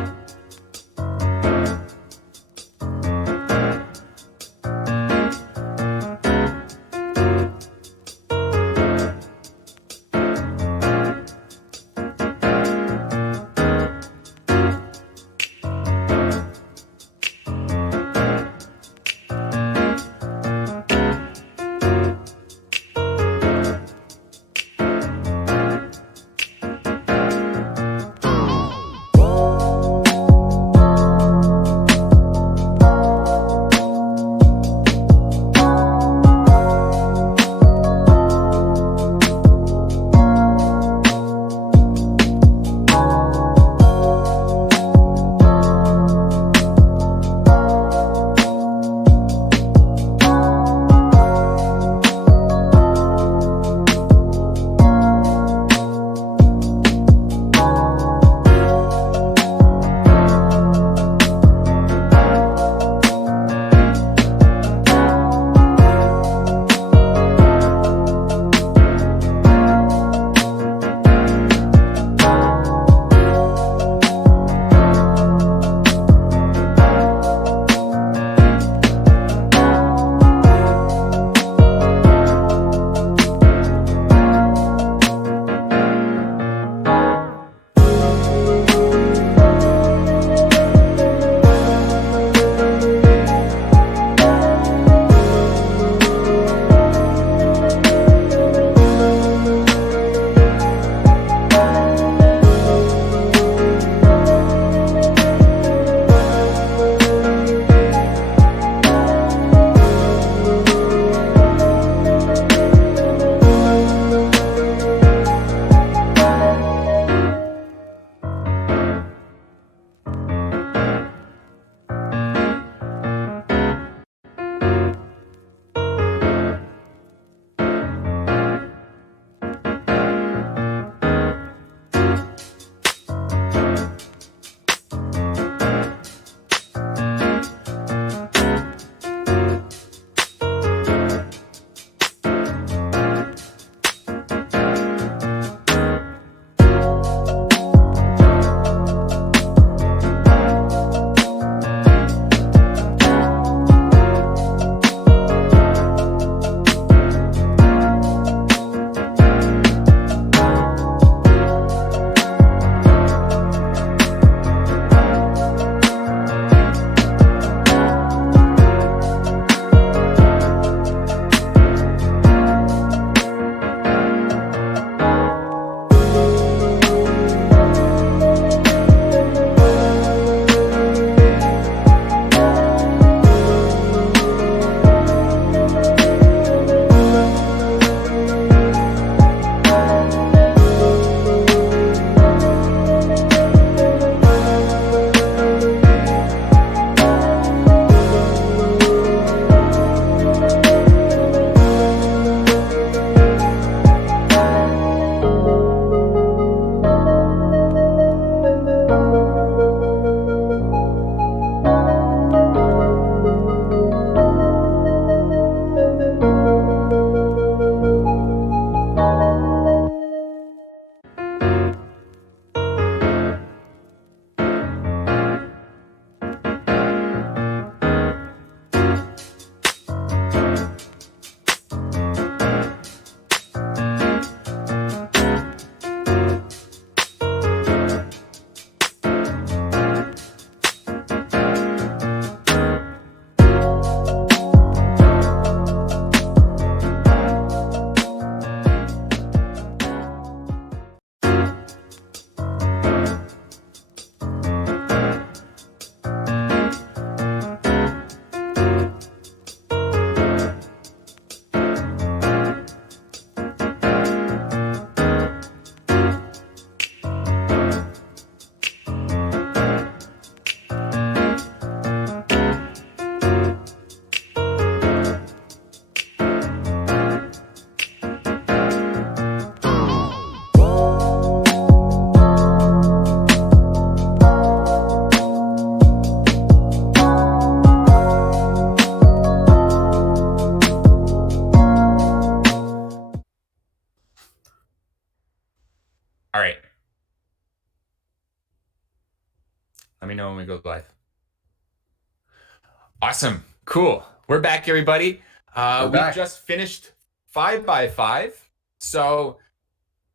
Awesome. Cool. We're back, everybody. We're We back. just finished 5x5. So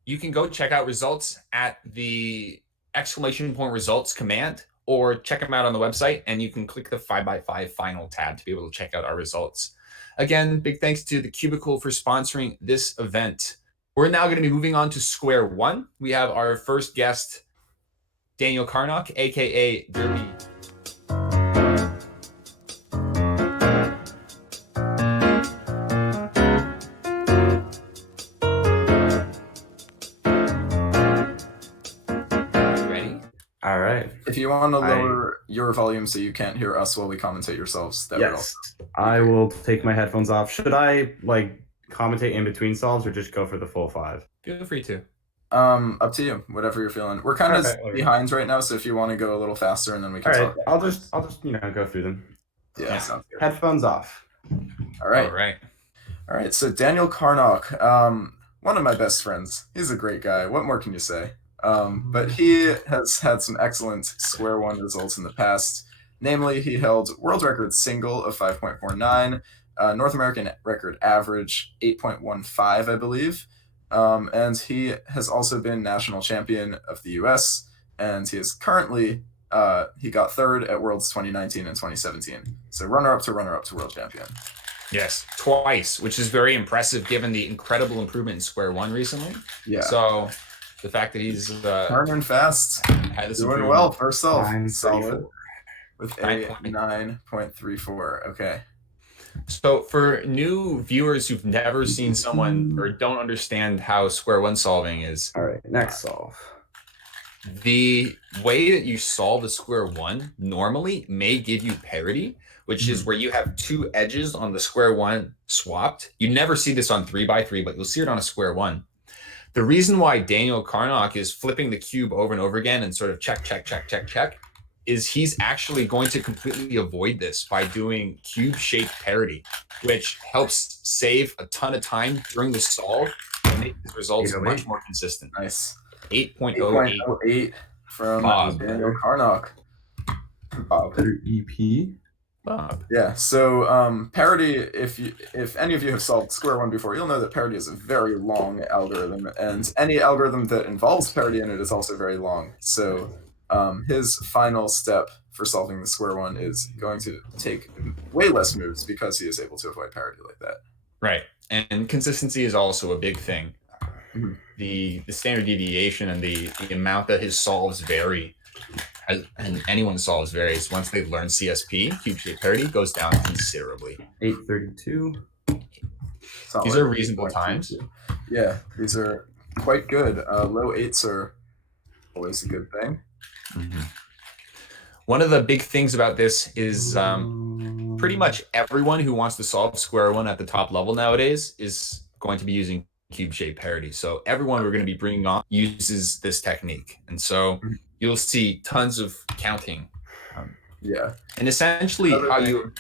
you can go check out results at the !results command, or check them out on the website, and you can click the 5x5 final tab to be able to check out our results. Again, big thanks to the Cubicle for sponsoring this event. We're now going to be moving on to square one. We have our first guest, Daniel Karnock, aka Derby. All right. If you want to lower your volume so you can't hear us while we commentate yourselves, that would also. I will take my headphones off. Should I like commentate in between solves or just go for the full 5? Feel free to. Up to you. Whatever you're feeling. We're kind of Okay. behind right now, so if you want to go a little faster, and then we can All right. talk. I'll just go through them. Yeah, sounds good. Headphones off. All right. All right. So Daniel Karnock, one of my best friends. He's a great guy. What more can you say? But he has had some excellent square one results in the past. Namely, he held world record single of 5.49, North American record average 8.15, I believe. And he has also been national champion of the US, and he is currently he got third at Worlds 2019 and 2017. So runner-up to world champion. Yes, twice, which is very impressive given the incredible improvement in square one recently. Yeah. So the fact that he's turning fast, had this doing well first off, 9.34. solid with a 9.34. 9.34. Okay. So for new viewers who've never seen someone or don't understand how square one solving is, All right. Next solve. the way that you solve a square one normally may give you parity, which is where you have two edges on the square one swapped. You never see this on 3x3, but you'll see it on a square one. The reason why Daniel Karnock is flipping the cube over and over again and sort of check, is he's actually going to completely avoid this by doing cube-shaped parity, which helps save a ton of time during the solve and make his results much more consistent. Nice. 8.08. 8.08 from Bob. Daniel Karnock. Bob. Better EP. Bob. Yeah, so parity, if any of you have solved square one before, you'll know that parity is a very long algorithm, and any algorithm that involves parity in it is also very long. So his final step for solving the square one is going to take way less moves because he is able to avoid parity like that. Right. And consistency is also a big thing. Mhm. The standard deviation and the amount that his solves vary, and anyone's solves varies. Once they learn CSP, cube shape parity goes down considerably. 8.32. Solid. These are reasonable times. Yeah, these are quite good. Low 8s are always a good thing. Mm-hmm. One of the big things about this is pretty much everyone who wants to solve square one at the top level nowadays is going to be using cube shape parity. So everyone we're going to be bringing on uses this technique. And so you'll see tons of counting. Yeah. And essentially Another how thing- you...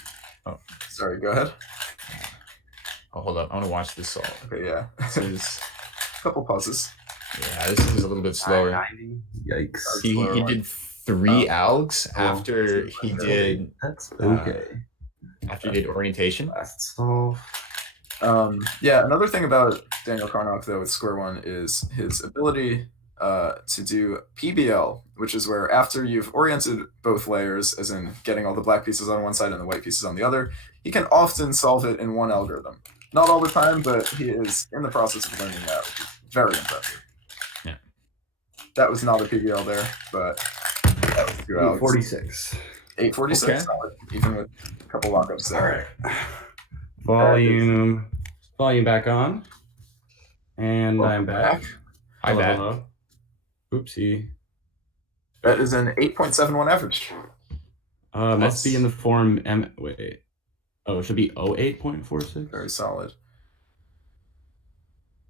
Sorry, go ahead. Oh, hold up. I want to watch this solve. Okay, yeah. This is... Couple pauses. Yeah, this is a little bit slower. 9.90. Yikes. He did 3 algs after he did That's okay. after he did orientation. Last solve. Yeah, another thing about Daniel Karnock, though, with square one is his ability to do PBL, which is where after you've oriented both layers, as in getting all the black pieces on one side and the white pieces on the other, he can often solve it in one algorithm. Not all the time, but he is in the process of learning that, which is very impressive. Yeah. That was not a PBL there, but that was 2 algs. 46. 846, Okay. solid, even with a couple lockups there. Volume back on. And I'm back. I bet. Hello. Oopsie. That is an 8.71 average. Must be in the form M. Wait. Oh, it should be 08.46. Very solid.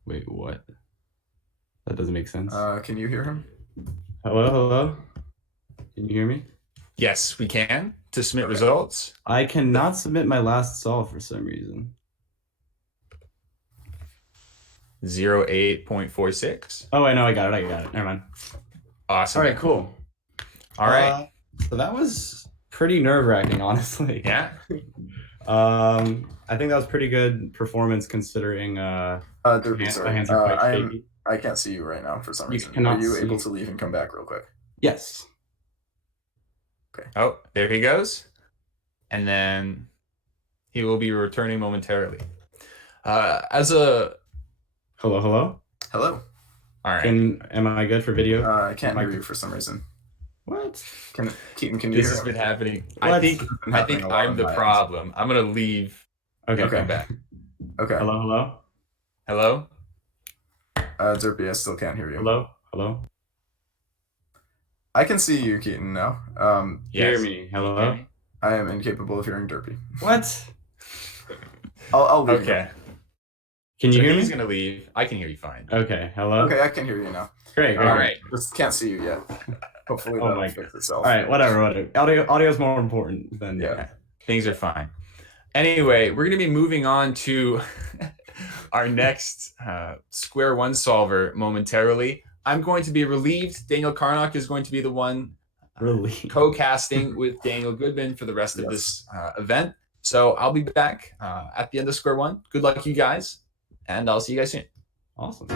Wait, what? That doesn't make sense. Can you hear him? Hello? Can you hear me? Yes, we can to submit results. I cannot submit my last solve for some reason. 08.46. Oh, I know, I got it. Never mind. Awesome. All right, cool. All right. So that was pretty nerve-wracking, honestly. Yeah. I think that was pretty good performance considering Derpy, my sorry. hands are quite shaky. I can't see you right now for some reason. Are cannot you see- able to leave and come back real quick? Yes. Okay. Oh, there he goes. And then he will be returning momentarily. As a Hello. Hello. all right. Am I good for video? I can't hear you for some reason. What? Keaton, can you This hear has me? been happening. What? I think happening a lot I'm on the my end. problem. I'm gonna leave. Okay. And come back. Okay. Hello. Hello. Derpy, I still can't hear you. Hello. I can see you, Keaton, now. Hear me. Hello. I am incapable of hearing Derpy. What? I'll leave. Okay. Can you So hear me? he's gonna leave. I can hear you fine. Okay. Hello. Okay, I can hear you now. Great. All right. Just can't see you yet. Hopefully Oh that'll my fix itself. All right. Whatever. Audio is more important than Yeah. Things are fine. Anyway, we're gonna be moving on to our next square one solver momentarily. I'm going to be relieved. Daniel Karnock is going to be the one Really. co-casting with Daniel Goodman for the rest of this event. So I'll be back at the end of square one. Good luck, you guys, and I'll see you guys soon. Awesome.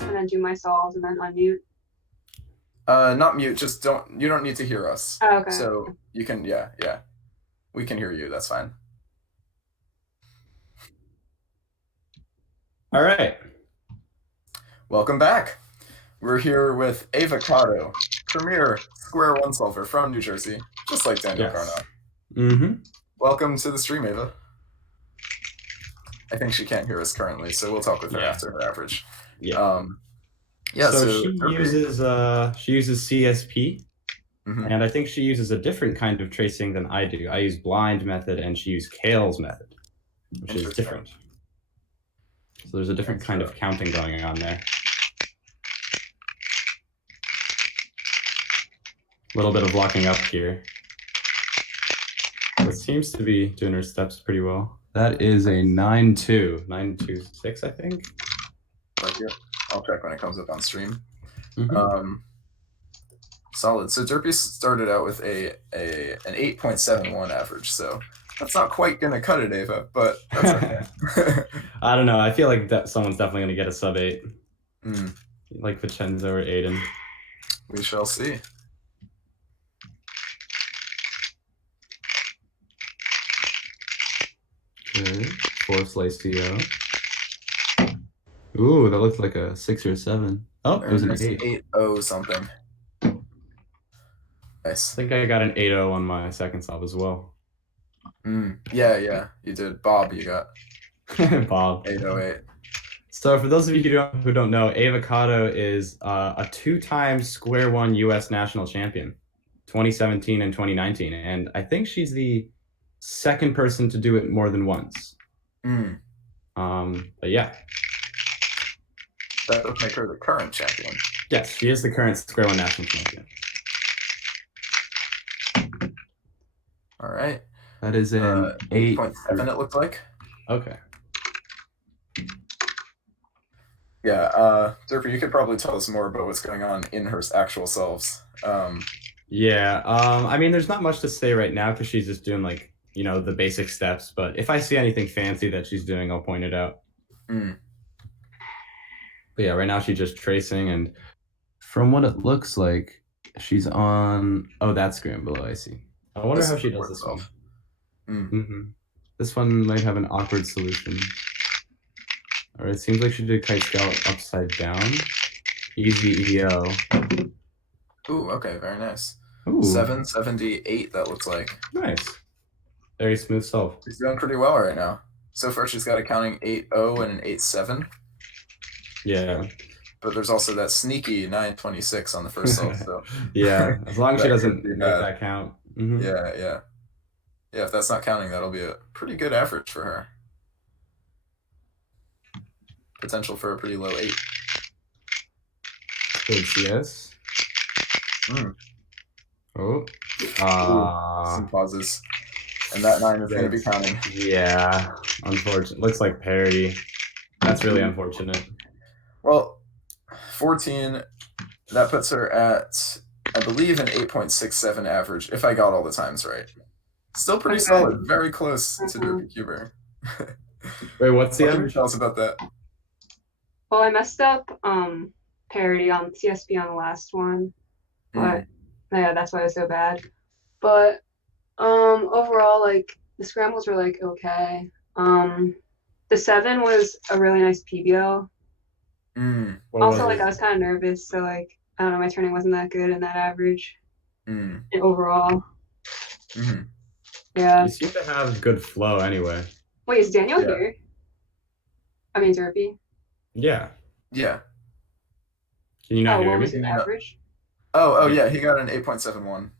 And then do my solves and then unmute. Not mute, just you don't need to hear us. Oh, okay. So you can, yeah. We can hear you, that's fine. All right. Welcome back. We're here with Avocado, premier square one solver from New Jersey, just like Daniel Karnock. Mm-hmm. Welcome to the stream, Ava. I think she can't hear us currently, so we'll talk with her after her average. Yeah. So she uses CSP, Mhm. and I think she uses a different kind of tracing than I do. I use blind method, and she used Kale's method, which is different. So there's a different kind of counting going on there. A little bit of locking up here. It seems to be doing her steps pretty well. That is a 9-2, 9-2-6, I think. Right here. I'll check when it comes up on stream. Mm-hmm. Solid. So Derpy started out with an 8.71 average, so that's not quite gonna cut it, Ava, but that's okay. I don't know. I feel like someone's definitely gonna get a sub 8. Mm. Like Vincenzo or Aiden. We shall see. Good. Force Lacio. Ooh, that looked like a 6 or a 7. Oh, it was an 8. 8-0 something. I Nice. think I got an 8-0 on my second sub as well. Yeah, you did. Bob, you got Bob. 808. So for those of you who don't know, Avocado is a 2-time Square One U.S. national champion, 2017 and 2019, and I think she's the second person to do it more than once. But yeah. That would make her the current champion. Yes, she is the current Square One national champion. All right. That is an 8.7, it looked like. Okay. Yeah, Derpy, you could probably tell us more about what's going on in her actual selves. Yeah, I mean, there's not much to say right now because she's just doing like, you know, the basic steps. But if I see anything fancy that she's doing, I'll point it out. But yeah, right now she's just tracing, and from what it looks like, she's on. Oh, that screen below. I see. I wonder how she does this one. This one might have an awkward solution. All right, it seems like she did Kite Scout upside down. Easy EO. Ooh, okay, very nice. Ooh. 778, that looks like. Nice. Very smooth solve. She's doing pretty well right now. So far, she's got a counting 8-0 and an 8-7. Yeah. But there's also that sneaky 926 on the first solve. So yeah, as long as she doesn't make that count. Yeah, if that's not counting, that'll be a pretty good average for her. Potential for a pretty low 8. Good CS. Oh. Some pauses. And that 9 is going to be counting. Yeah, unfortunate. Looks like parity. That's really unfortunate. Well, 14, that puts her at, I believe, an 8.67 average, if I got all the times right. Still pretty solid. Very close to Derpy Cuber. Wait, what's the What can you average? tell us about that? Well, I messed up parity on CSP on the last one, but yeah, that's why it was so bad. But overall, like the scrambles were like okay. The 7 was a really nice PBO. Also, like I was kind of nervous, so like I don't know, my turning wasn't that good in that average. Overall. Yeah. You seem to have good flow anyway. Wait, is Daniel here? I mean, Derpy. Yeah. Yeah. Can you not hear what me? was his average? Oh, yeah, he got an 8.71.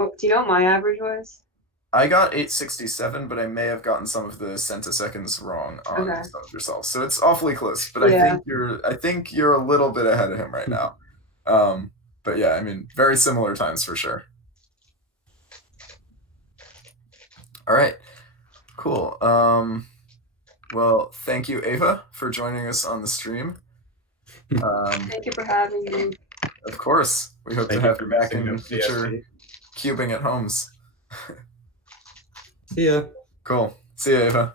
Oh, do you know what my average was? I got 867, but I may have gotten some of the centiseconds wrong on some of yourself. So it's awfully close, but I think you're a little bit ahead of him right now. But yeah, I mean, very similar times for sure. All right. Cool. Well, thank you, Ava, for joining us on the stream. Thank you for having me. Of course. We hope to have you back in future cubing at homes. See ya. Cool. See ya, Ava.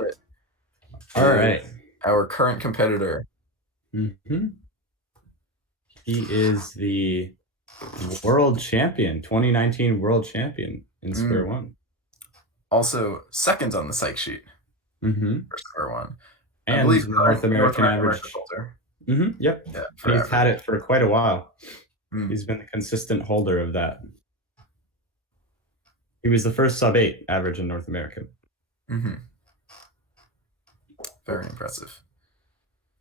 Bartlett. All right. Our current competitor. Mm-hmm. He is the world champion, 2019 world champion in Square One. Also second on the psych sheet for Square One. And I believe North American average. holder. Yep. Yeah, and he's had it for quite a while. Mm. He's been the consistent holder of that. He was the first sub-8 average in North America. Very impressive.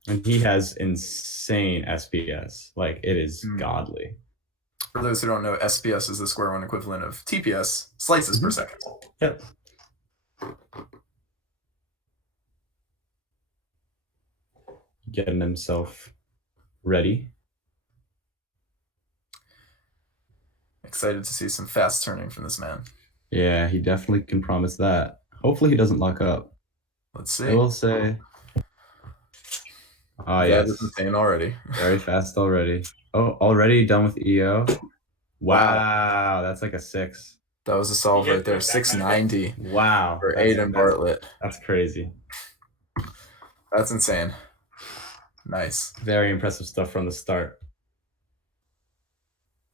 And he has insane SPS. Like, it is godly. For those who don't know, SPS is the Square One equivalent of TPS, slices per second. Yep. Getting himself ready. Excited to see some fast turning from this man. Yeah, he definitely can promise that. Hopefully he doesn't lock up. Let's see. I will say. Oh, yes. That is insane already. Very fast already. Oh, already done with EO? Wow, that's like a 6. That was a solve right there. 690. Wow. For Aiden Bartlett. That's crazy. That's insane. Nice. Very impressive stuff from the start.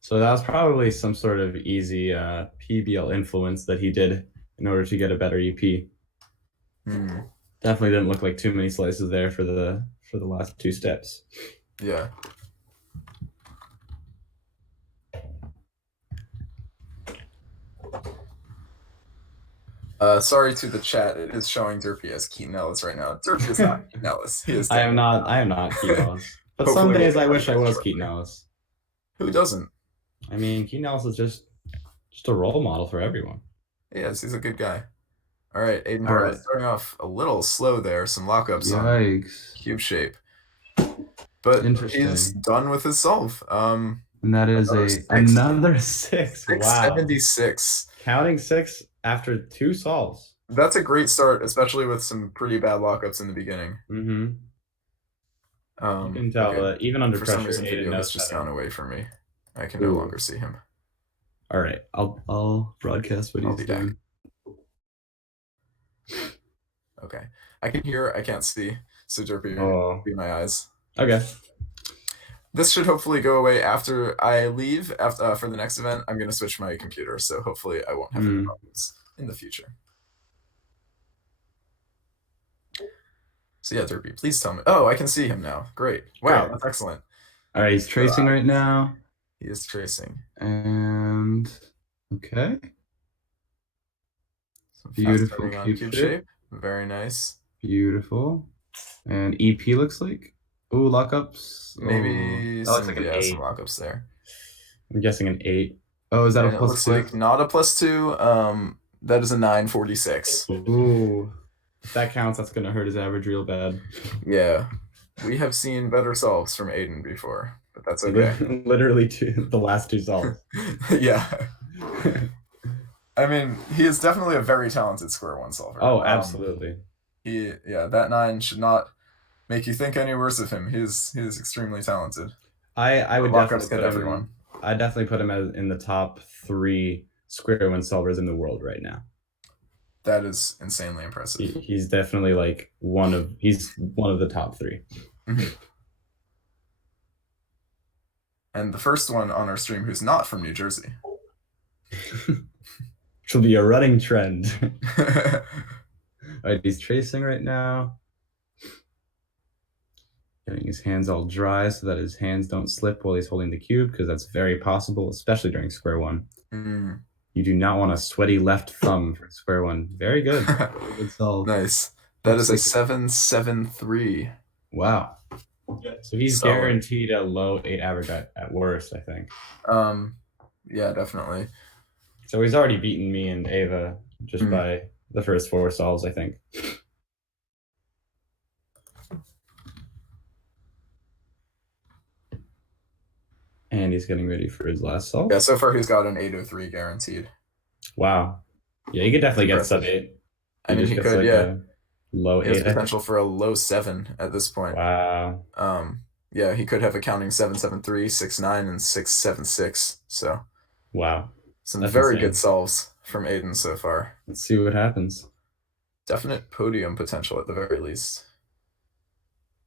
So that was probably some sort of easy PBL influence that he did in order to get a better EP. Definitely didn't look like too many slices there for the last 2 steps. Yeah. Sorry to the chat. It is showing Derpy as Keaton Ellis right now. Derpy is not Keaton Ellis. He is. I am not Keaton Ellis. But some days I wish I was Keaton Ellis. Who doesn't? I mean, Keaton Ellis is just a role model for everyone. Yes, he's a good guy. All right, Aiden Bartlett starting off a little slow there. Some lockups on cube shape. But he's done with his solve. And that is another 6. 676. Wow. Counting 6 after 2 solves. That's a great start, especially with some pretty bad lockups in the beginning. You can tell that even under pressure, some reason, Aiden knows just gone away from me. I can no longer see him. All right, I'll broadcast what he's doing. Okay, I can hear, I can't see. So Derpy, be my eyes. Okay. This should hopefully go away after I leave. For the next event, I'm going to switch my computer, so hopefully I won't have any problems in the future. So yeah, Derpy, please tell me. Oh, I can see him now. Great. Wow, that's excellent. All right, he's tracing right now. He is tracing. And okay. Beautiful cube shape. Very nice. Beautiful. And EP looks like. Ooh, lockups. Maybe looks like an 8. Some lockups there. I'm guessing an 8. Oh, is that a +2? Looks like not a +2. That is a 946. Ooh. If that counts, that's gonna hurt his average real bad. Yeah. We have seen better solves from Aiden before, but that's okay. Literally the last 2 solves. Yeah. I mean, he is definitely a very talented Square One solver. Oh, absolutely. That 9 should not make you think any worse of him. He is extremely talented. I would definitely put everyone. I definitely put him in the top 3 Square One solvers in the world right now. That is insanely impressive. He's definitely like one of the top 3. And the first one on our stream who's not from New Jersey. Which will be a running trend. All right, he's tracing right now. Getting his hands all dry so that his hands don't slip while he's holding the cube, because that's very possible, especially during Square One. You do not want a sweaty left thumb for Square One. Very good. Good solve. Nice. That is a 773. Wow. So he's guaranteed a low 8 average at worst, I think. Yeah, definitely. So he's already beaten me and Ava just by the first 4 solves, I think. And he's getting ready for his last solve. Yeah, so far he's got an 803 guaranteed. Wow. Yeah, he could definitely get sub 8. I mean, he could, yeah. Low 8. He has potential for a low 7 at this point. Wow. Yeah, he could have a counting 773, 69, and 676. So. Wow. Some very good solves from Aiden so far. Let's see what happens. definite podium potential at the very least.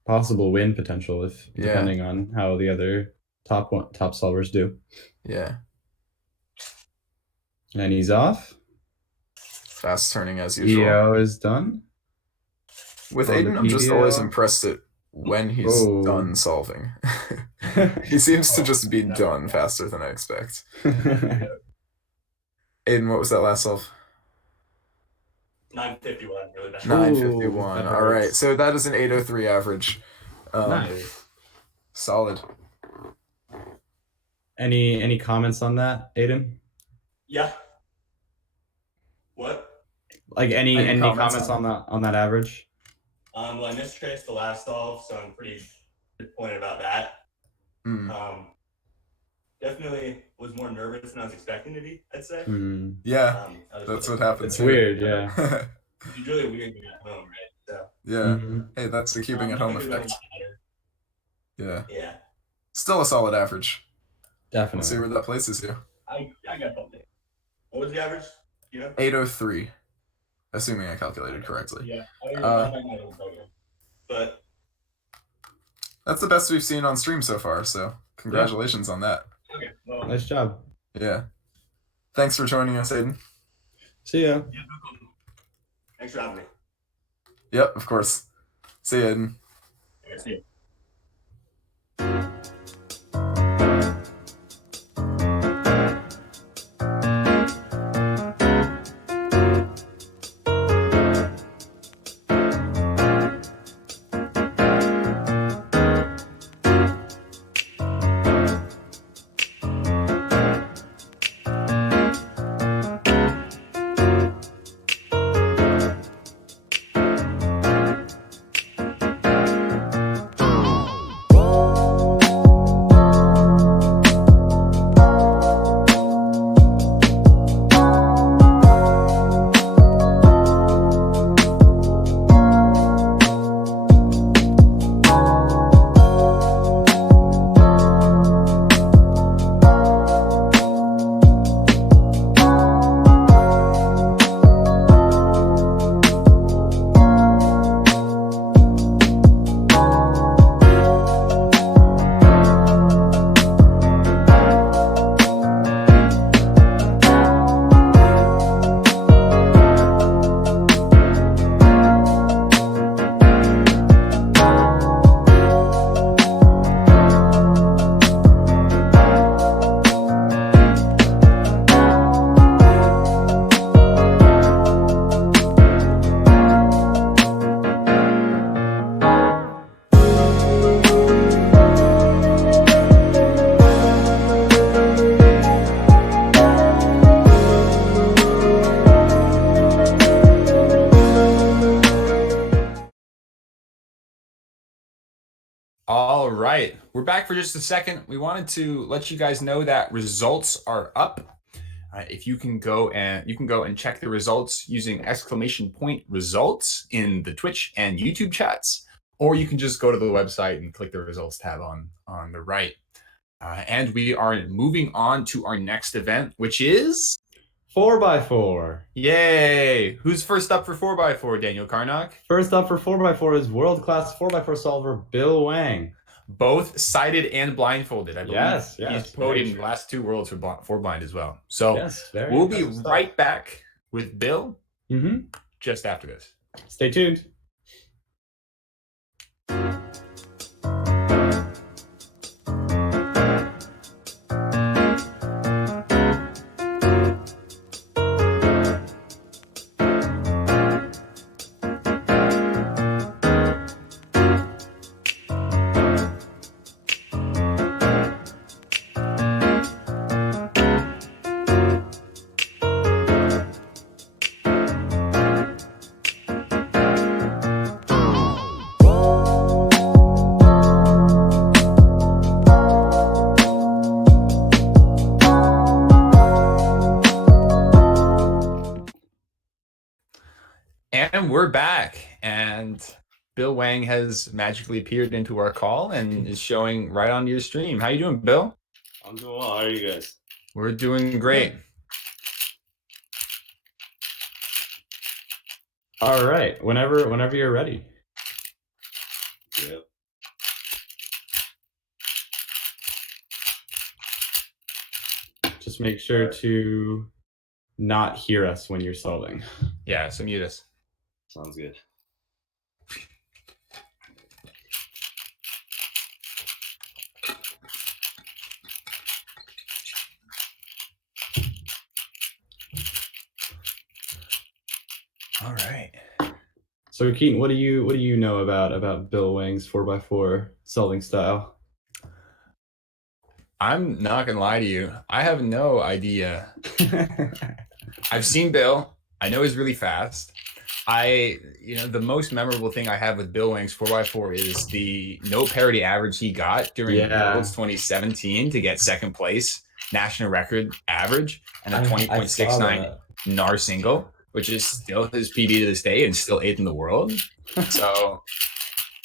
Possible win potential if depending on how the other top solvers do. Yeah. And he's off. Fast turning as usual. EO is done. With Aiden, I'm just always impressed at when he's done solving. He seems to just be done faster than I expect. Aiden, what was that last solve? 951, really bad. 951. All right, so that is an 803 average. Nice. Solid. Any comments on that, Aiden? Yeah. What? Like any comments on that average? Well, I mistraced the last solve, so I'm pretty disappointed about that. Definitely was more nervous than I was expecting to be, I'd say. Yeah, that's what happens. It's weird, yeah. It's really weird being at home, right? So. Yeah. Hey, that's the cubing at home effect. Yeah. Yeah. Still a solid average. Definitely. We'll see where that places you. I got something. What was the average? You know? 803. Assuming I calculated correctly. Yeah. But that's the best we've seen on stream so far, so congratulations on that. Okay. Well, nice job. Yeah. Thanks for joining us, Aiden. See ya. Thanks for having me. Yep, of course. See ya, Aiden. Okay, see you. All right, we're back for just a second. We wanted to let you guys know that results are up. If you can go and check the results using !results in the Twitch and YouTube chats, or you can just go to the website and click the results tab on the right. And we are moving on to our next event, which is 4x4. Yay! Who's first up for 4x4, Daniel Karnock? First up for 4x4 is world-class 4x4 solver Bill Wang. Both sighted and blindfolded, I believe. Yes. He's podiumed the last two worlds for blind as well. So we'll be right back with Bill just after this. Stay tuned. And we're back, and Bill Wang has magically appeared into our call and is showing right on your stream. How you doing, Bill? I'm doing well. How are you guys? We're doing great. All right. Whenever you're ready. Yep. Just make sure to not hear us when you're solving. Yeah, so mute us. Sounds good. All right. So Keaton, what do you know about Bill Wang's 4x4 solving style? I'm not gonna lie to you. I have no idea. I've seen Bill. I know he's really fast. The most memorable thing I have with Bill Wang's 4x4 is the no parity average he got during Worlds 2017 to get second place, national record average, and a 20.69 NAR single, which is still his PB to this day and still 8th in the world. So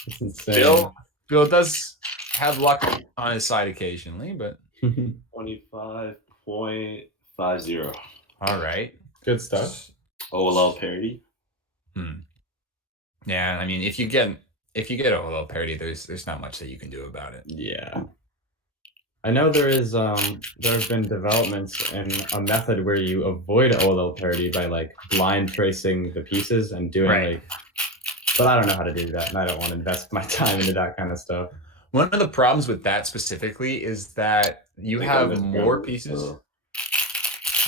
That's insane. Bill does have luck on his side occasionally, but 25.50. all right. Good stuff. OLL parity. Yeah, I mean, if you get OLL parity, there's not much that you can do about it. Yeah. I know there have been developments in a method where you avoid OLL parity by like blind tracing the pieces and doing but I don't know how to do that, and I don't want to invest my time into that kind of stuff. One of the problems with that specifically is that you have more pieces.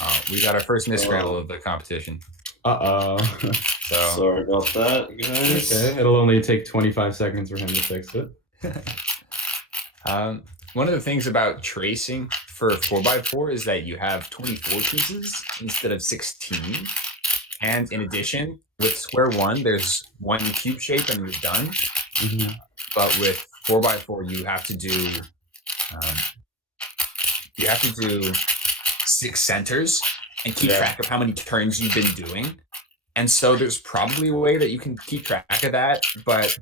Oh, we got our first misscramble of the competition. Uh-oh. So Sorry about that, guys. Okay, it'll only take 25 seconds for him to fix it. One of the things about tracing for 4x4 is that you have 24 pieces instead of 16. And in addition, with square one, there's one cube shape and you're done. Mm-hmm. But with 4x4, you have to do 6 centers and keep track of how many turns you've been doing. And so there's probably a way that you can keep track of that, but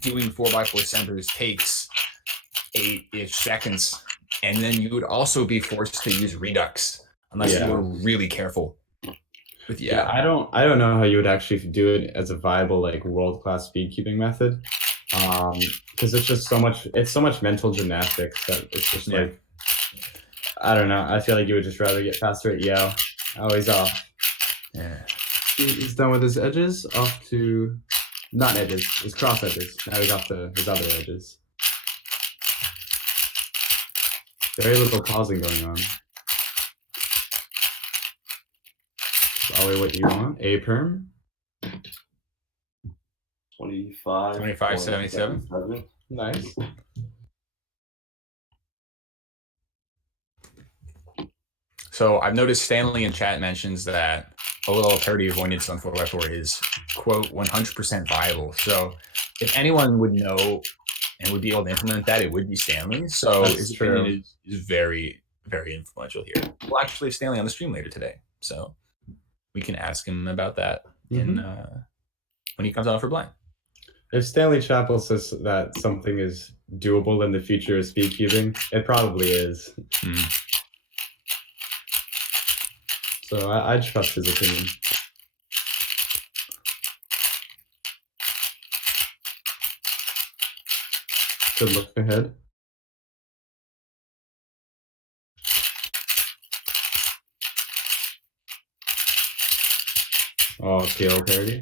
doing 4x4 centers takes 8-ish seconds, and then you would also be forced to use redux unless you were really careful. But I don't know how you would actually do it as a viable like world-class speed keeping method, because it's just so much mental gymnastics that it's just like, I don't know. I feel like you would just rather get faster at Yale. Oh, he's off. Yeah. He's done with his edges, off to not edges, his cross edges. Now he's off to his other edges. Very little pausing going on. Ollie, what you want? A perm? 25.77. Nice. So I've noticed Stanley in chat mentions that OLL parity avoidance on 4x4 is, quote, 100% viable. So if anyone would know and would be able to implement that, it would be Stanley. So his opinion is very, very influential here. We'll actually have Stanley on the stream later today. So we can ask him about that when he comes on for Blind. If Stanley Chappell says that something is doable in the future of speed cubing, it probably is. So I trust his opinion. Good look ahead. Oh, KO parity.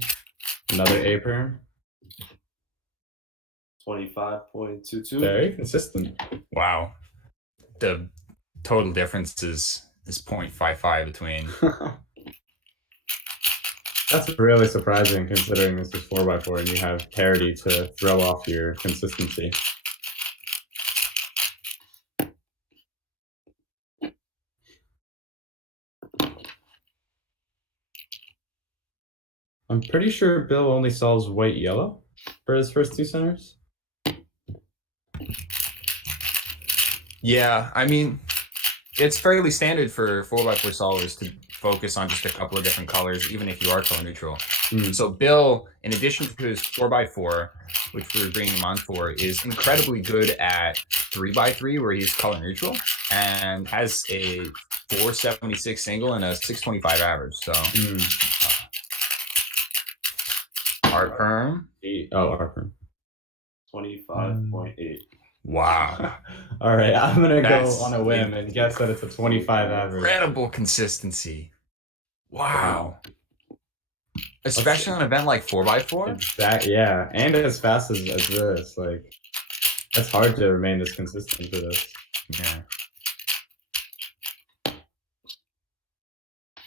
Another A pair. 25.22. Very consistent. Wow. The total difference is 0.55 between. That's really surprising considering this is 4x4 and you have parity to throw off your consistency. I'm pretty sure Bill only solves white-yellow for his first 2 centers. Yeah, I mean, it's fairly standard for 4x4 solvers to focus on just a couple of different colors, even if you are color neutral. So Bill, in addition to his 4x4, which we're bringing him on for, is incredibly good at 3x3, where he's color neutral, and has a 476 single and a 625 average. So Art perm. Art perm. 25.8. Wow. All right, I'm gonna That's go on a whim and guess that it's a 25 average. Incredible consistency. Wow. Especially on an event like 4x4. Yeah, and as fast as this, like, that's hard to remain this consistent for this. Yeah.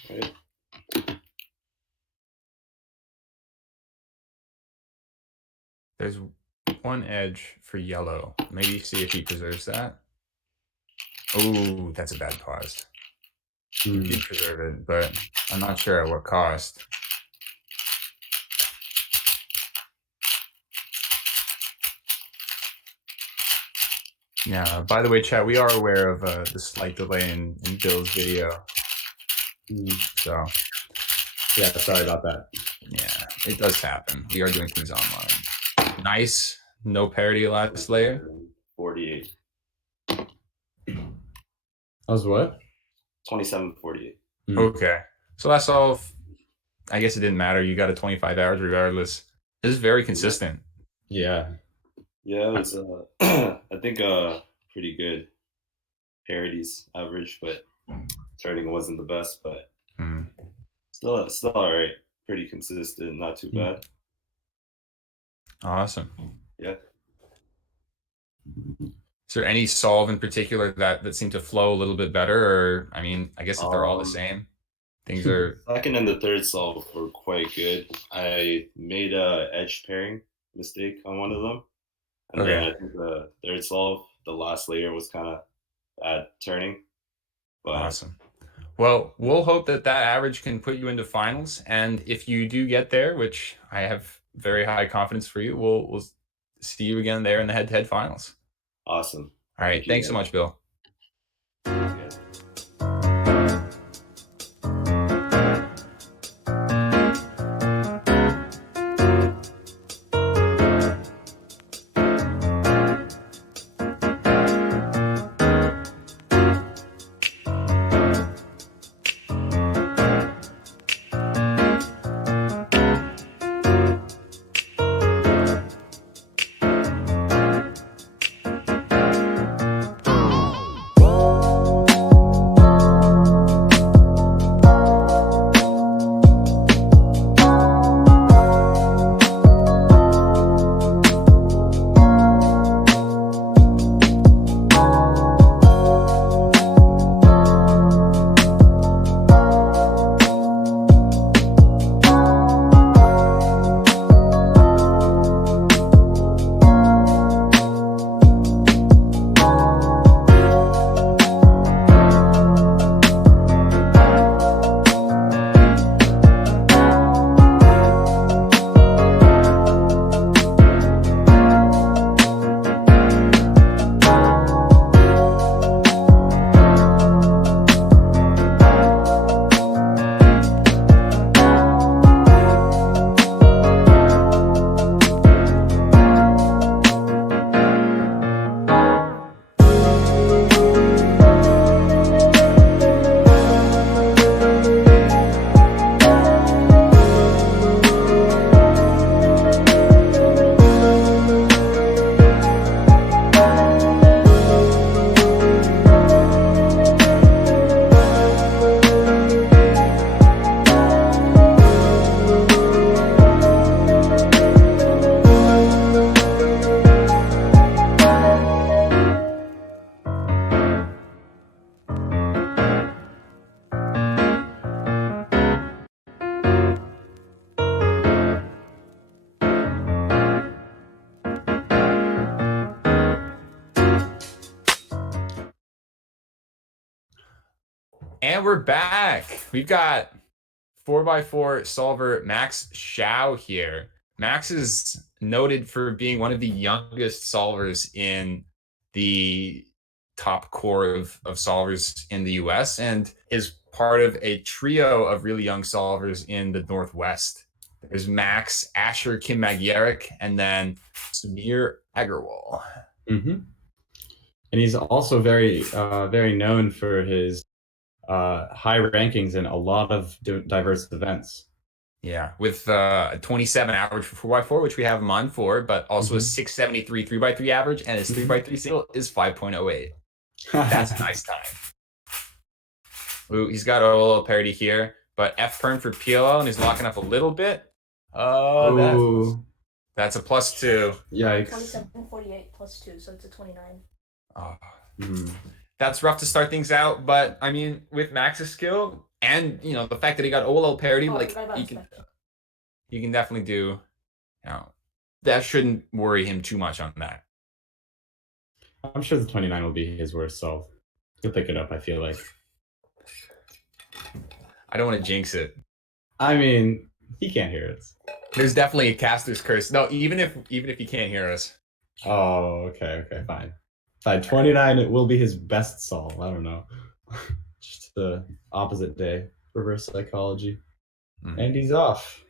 Right. There's one edge for yellow. Maybe see if he preserves that. Oh, that's a bad pause. He did preserve it, but I'm not sure at what cost. Yeah, by the way, chat, we are aware of the slight delay in Bill's video. So, yeah, sorry about that. Yeah, it does happen. We are doing things online. Nice. No parity last layer. 48. That was what? 27.48. Okay. So that's all. I guess it didn't matter. You got a 25 hours regardless. This is very consistent. Yeah. Yeah, it was I think pretty good parities average, but turning wasn't the best, but still all right. Pretty consistent, not too bad. Awesome. Yeah. Is there any solve in particular that seemed to flow a little bit better, or I mean, I guess if they're all the same, things are. Second and the third solve were quite good. I made a edge pairing mistake on one of them, and then I think the third solve, the last layer was kind of bad turning. But awesome. Well, we'll hope that average can put you into finals, and if you do get there, which I have very high confidence for you, we'll see you again there in the head-to-head finals. Awesome. All right. Thanks so much, Bill. And we're back. We've got 4x4 solver Max Shao here. Max is noted for being one of the youngest solvers in the top core of solvers in the US and is part of a trio of really young solvers in the Northwest. There's Max, Asher, Kim Magyarik, and then Samir Agarwal. And he's also very known for his high rankings in a lot of diverse events. Yeah, with a 27 average for 4x4, which we have him on for, but also a 673 3x3 average, and his 3x3 single is 5.08. That's a nice time. Ooh, he's got a little parity here, but F perm for PLO, and he's locking up a little bit. That's a +2. Yikes. 27.48 +2, so it's a 29. Oh. That's rough to start things out, but I mean, with Max's skill and the fact that he got OLL parity, you can definitely do. That shouldn't worry him too much on that. I'm sure the 29 will be his worst solve. He'll pick it up, I feel like. I don't want to jinx it. I mean, he can't hear us. There's definitely a caster's curse. No, even if he can't hear us. Oh, okay, fine. 29, it will be his best solve. I don't know. Just the opposite day. Reverse psychology. And he's off.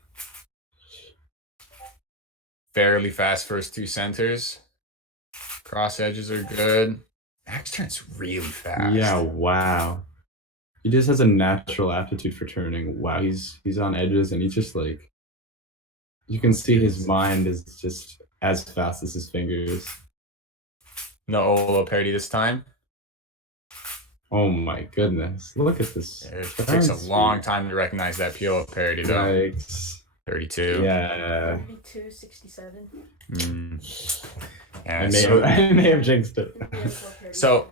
Fairly fast first 2 centers. Cross edges are good. Max turns really fast. Yeah, wow. He just has a natural aptitude for turning. Wow, he's on edges, and he's just like, you can see his mind is just as fast as his fingers. No OLO parity this time. Oh my goodness. Look at this. It takes a long time to recognize that PLO parity, though. Yikes. 32. Yeah. 32, 67. Yeah, I may have jinxed it. So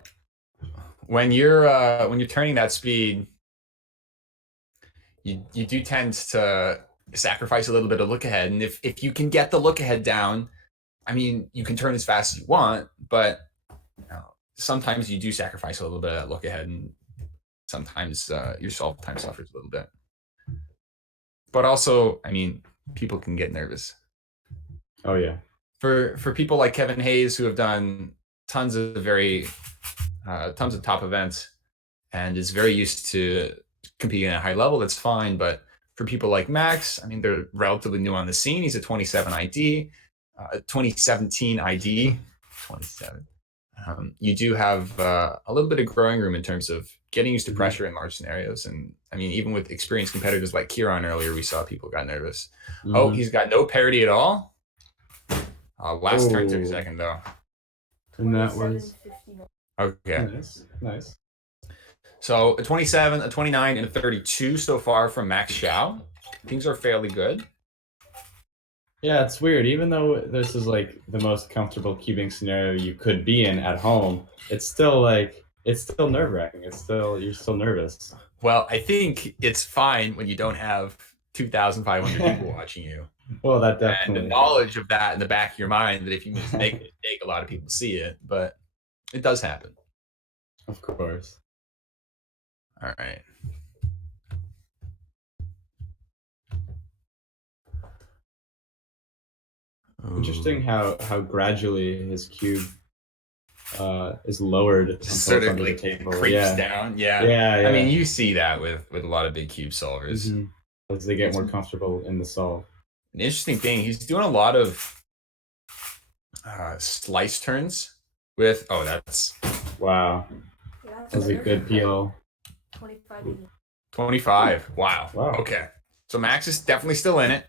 when you're turning that speed, you do tend to sacrifice a little bit of look ahead, and if you can get the look ahead down, I mean, you can turn as fast as you want, but sometimes you do sacrifice a little bit of that look ahead, and sometimes your solve time suffers a little bit. But also, I mean, people can get nervous. Oh yeah. For people like Kevin Hayes, who have done tons of top events and is very used to competing at a high level, that's fine. But for people like Max, I mean, they're relatively new on the scene. He's a 27 ID, 2017 ID, 27. You do have a little bit of growing room in terms of getting used to pressure in large scenarios. And I mean, even with experienced competitors like Kieron earlier, we saw people got nervous. Oh, he's got no parity at all. Last turn took a second, though. And that was... Okay. Nice. So a 27, a 29, and a 32 so far from Max Xiao. Things are fairly good. Yeah, it's weird. Even though this is like the most comfortable cubing scenario you could be in at home, it's still nerve-wracking. You're still nervous. Well, I think it's fine when you don't have 2,500 people watching you. Well, that definitely. And the knowledge of that in the back of your mind that if you make a mistake, a lot of people see it, but it does happen. Of course. All right. Interesting how gradually his cube is lowered. Just sort of like creeps down. Yeah. I mean, you see that with a lot of big cube solvers. As they get more comfortable in the solve. An interesting thing, he's doing a lot of slice turns with, that's... Wow. That's a good PL. 25. Wow. Okay. So Max is definitely still in it.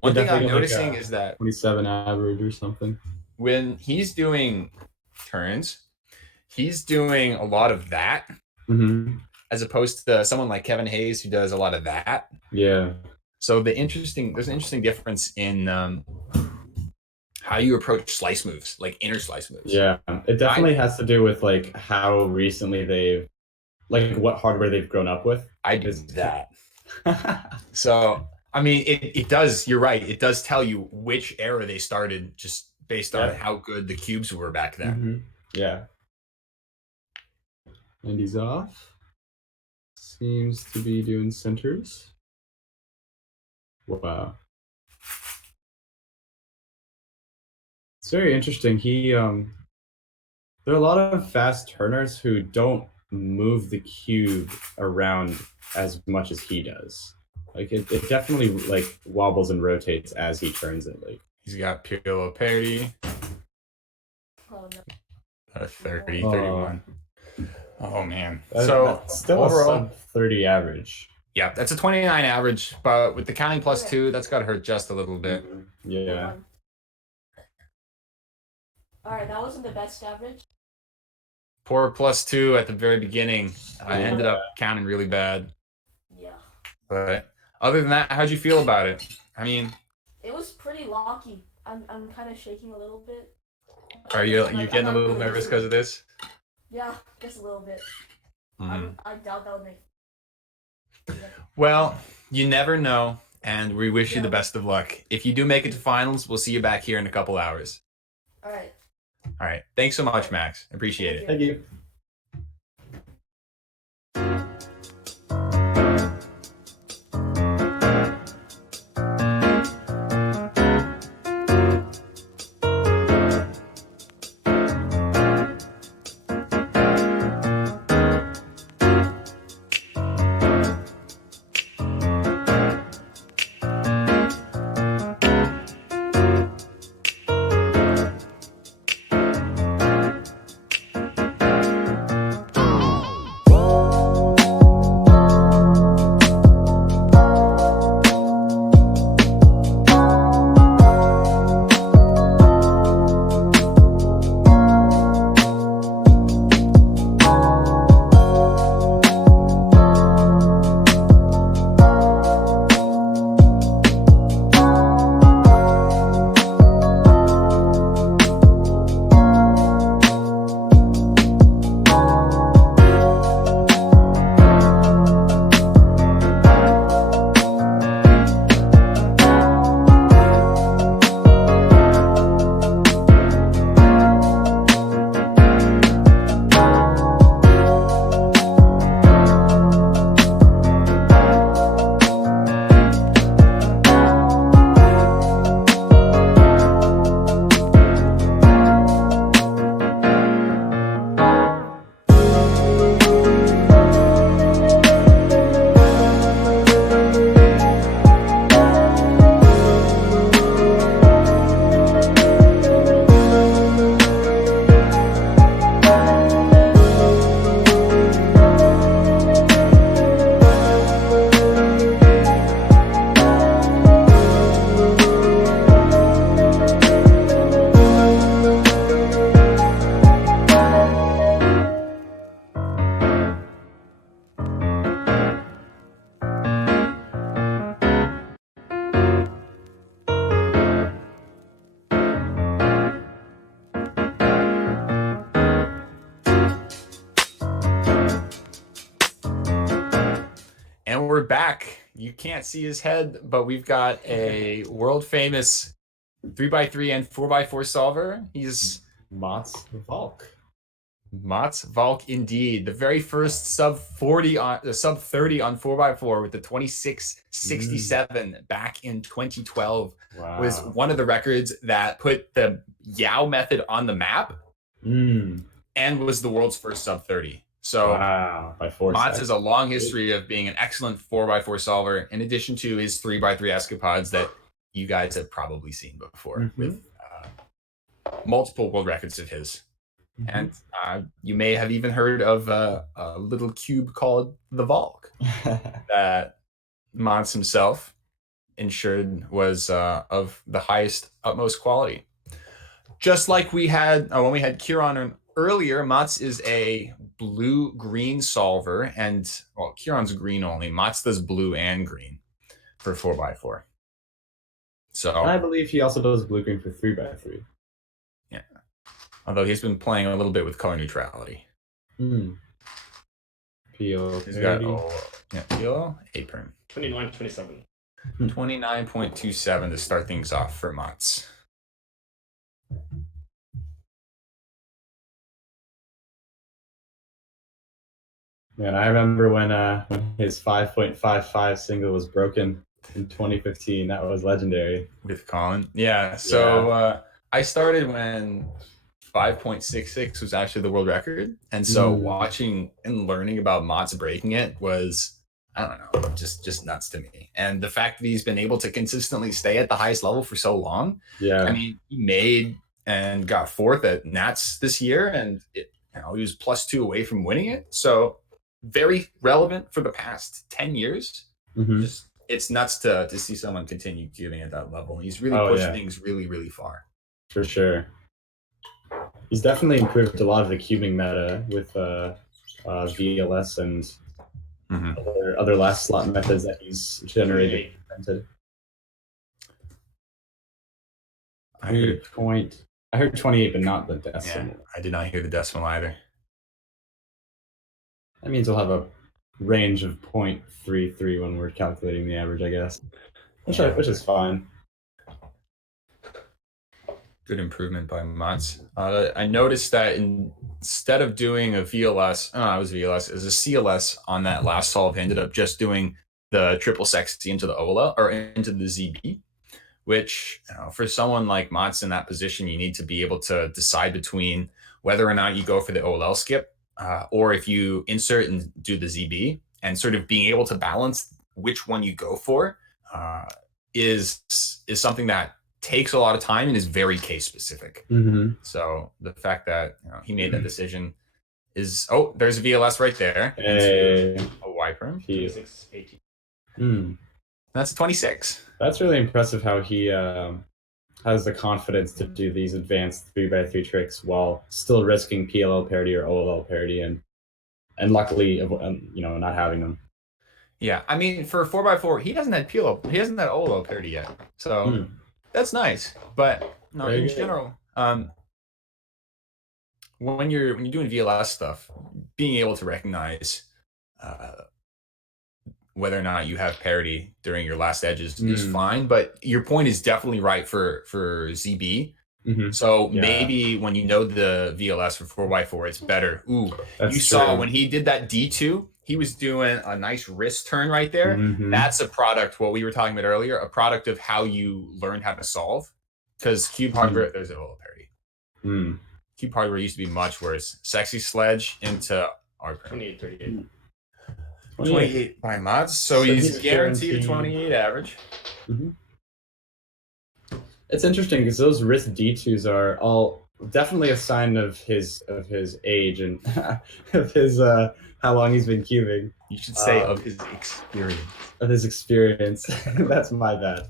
One thing I'm noticing is that 27 average or something. When he's doing turns, he's doing a lot of that, as opposed to someone like Kevin Hayes who does a lot of that. Yeah. So there's an interesting difference in how you approach slice moves, like inner slice moves. Yeah, it definitely has to do with like how recently what hardware they've grown up with. I did that. So. I mean, it does, you're right, it does tell you which era they started just based on how good the cubes were back then. Yeah. And he's off. Seems to be doing centers. Wow. It's very interesting. There are a lot of fast turners who don't move the cube around as much as he does. Like it definitely like wobbles and rotates as he turns it. Like he's got PLO parity. 30, 31. Oh man. That's still overall a sub 30 average. Yeah, that's a 29 average, but with the counting +2, that's got to hurt just a little bit. Yeah. All right, that wasn't the best average. Poor +2 at the very beginning. I ended up counting really bad. Yeah. But other than that, how'd you feel about it? I mean, it was pretty locky. I'm kind of shaking a little bit. Are you getting a little nervous because of this? Yeah, just a little bit. I doubt that would make. Well, you never know, and we wish you the best of luck. If you do make it to finals, we'll see you back here in a couple hours. All right. All right. Thanks so much, Max. Appreciate it. Thank you. And we're back. You can't see his head, but we've got a world famous 3x3 and 4x4 solver. He's Mats Valk. Mats Valk indeed. The very first sub 30 on 4x4 with the 2667 back in 2012 was one of the records that put the Yao method on the map and was the world's first sub 30. So Mats has a long history of being an excellent 4x4 solver, in addition to his 3x3 escapades that you guys have probably seen before with multiple world records of his. And you may have even heard of a little cube called the Valk that Mats himself ensured was of the highest, utmost quality. Just like we had when we had Kieron earlier, Mats is a blue-green solver, and well, Kieron's green only. Mats does blue and green for 4x4. So I believe he also does blue-green for 3x3. Yeah. Although he's been playing a little bit with color neutrality. PO. He's got PO, 8 perm. 29.27. 29.27 to start things off for Mats. Man, I remember when his 5.55 single was broken in 2015. That was legendary. With Colin. Yeah. So I started when 5.66 was actually the world record. And so watching and learning about Mats breaking it was, I don't know, just nuts to me. And the fact that he's been able to consistently stay at the highest level for so long. Yeah. I mean, he made and got fourth at Nats this year, and he was +2 away from winning it. So very relevant for the past 10 years. Mm-hmm. Just it's nuts to see someone continue cubing at that level. He's really pushed things really, really far. For sure. He's definitely improved a lot of the cubing meta with VLS and other last slot methods that he's generated. I heard 28, but not the decimal. Yeah, I did not hear the decimal either. That means we'll have a range of 0.33 when we're calculating the average, I guess, which is fine. Good improvement by Mats. I noticed that instead of doing a VLS, it was VLS, it was a CLS on that last solve. He ended up just doing the triple sexy into the OLL or into the ZB, which for someone like Mats in that position, you need to be able to decide between whether or not you go for the OLL skip or if you insert and do the ZB, and sort of being able to balance which one you go for is something that takes a lot of time and is very case specific. So the fact that he made that decision is there's a VLS right there. A wiper. 26, 18. That's a 26. That's really impressive how he has the confidence to do these advanced 3x3 tricks while still risking PLL parity or OLL parity and luckily not having them. Yeah, I mean for 4x4 he hasn't had PLL, he hasn't had OLL parity yet. So that's nice, but in general, when you're doing VLS stuff, being able to recognize whether or not you have parity during your last edges is fine. But your point is definitely right for ZB. So maybe when you know the VLS for 4x4, it's better. Saw when he did that D2. He was doing a nice wrist turn right there. That's a product, what we were talking about earlier, a product of how you learn how to solve. Because cube hardware, there's a little parity. Cube hardware used to be much worse. Sexy sledge into our 28, 38. 28 by Mods. So he's guaranteed a 28 average. It's interesting because those wrist D2s are all definitely a sign of his age and of his how long he's been cubing. You should say of his experience. Of his experience. That's my bad.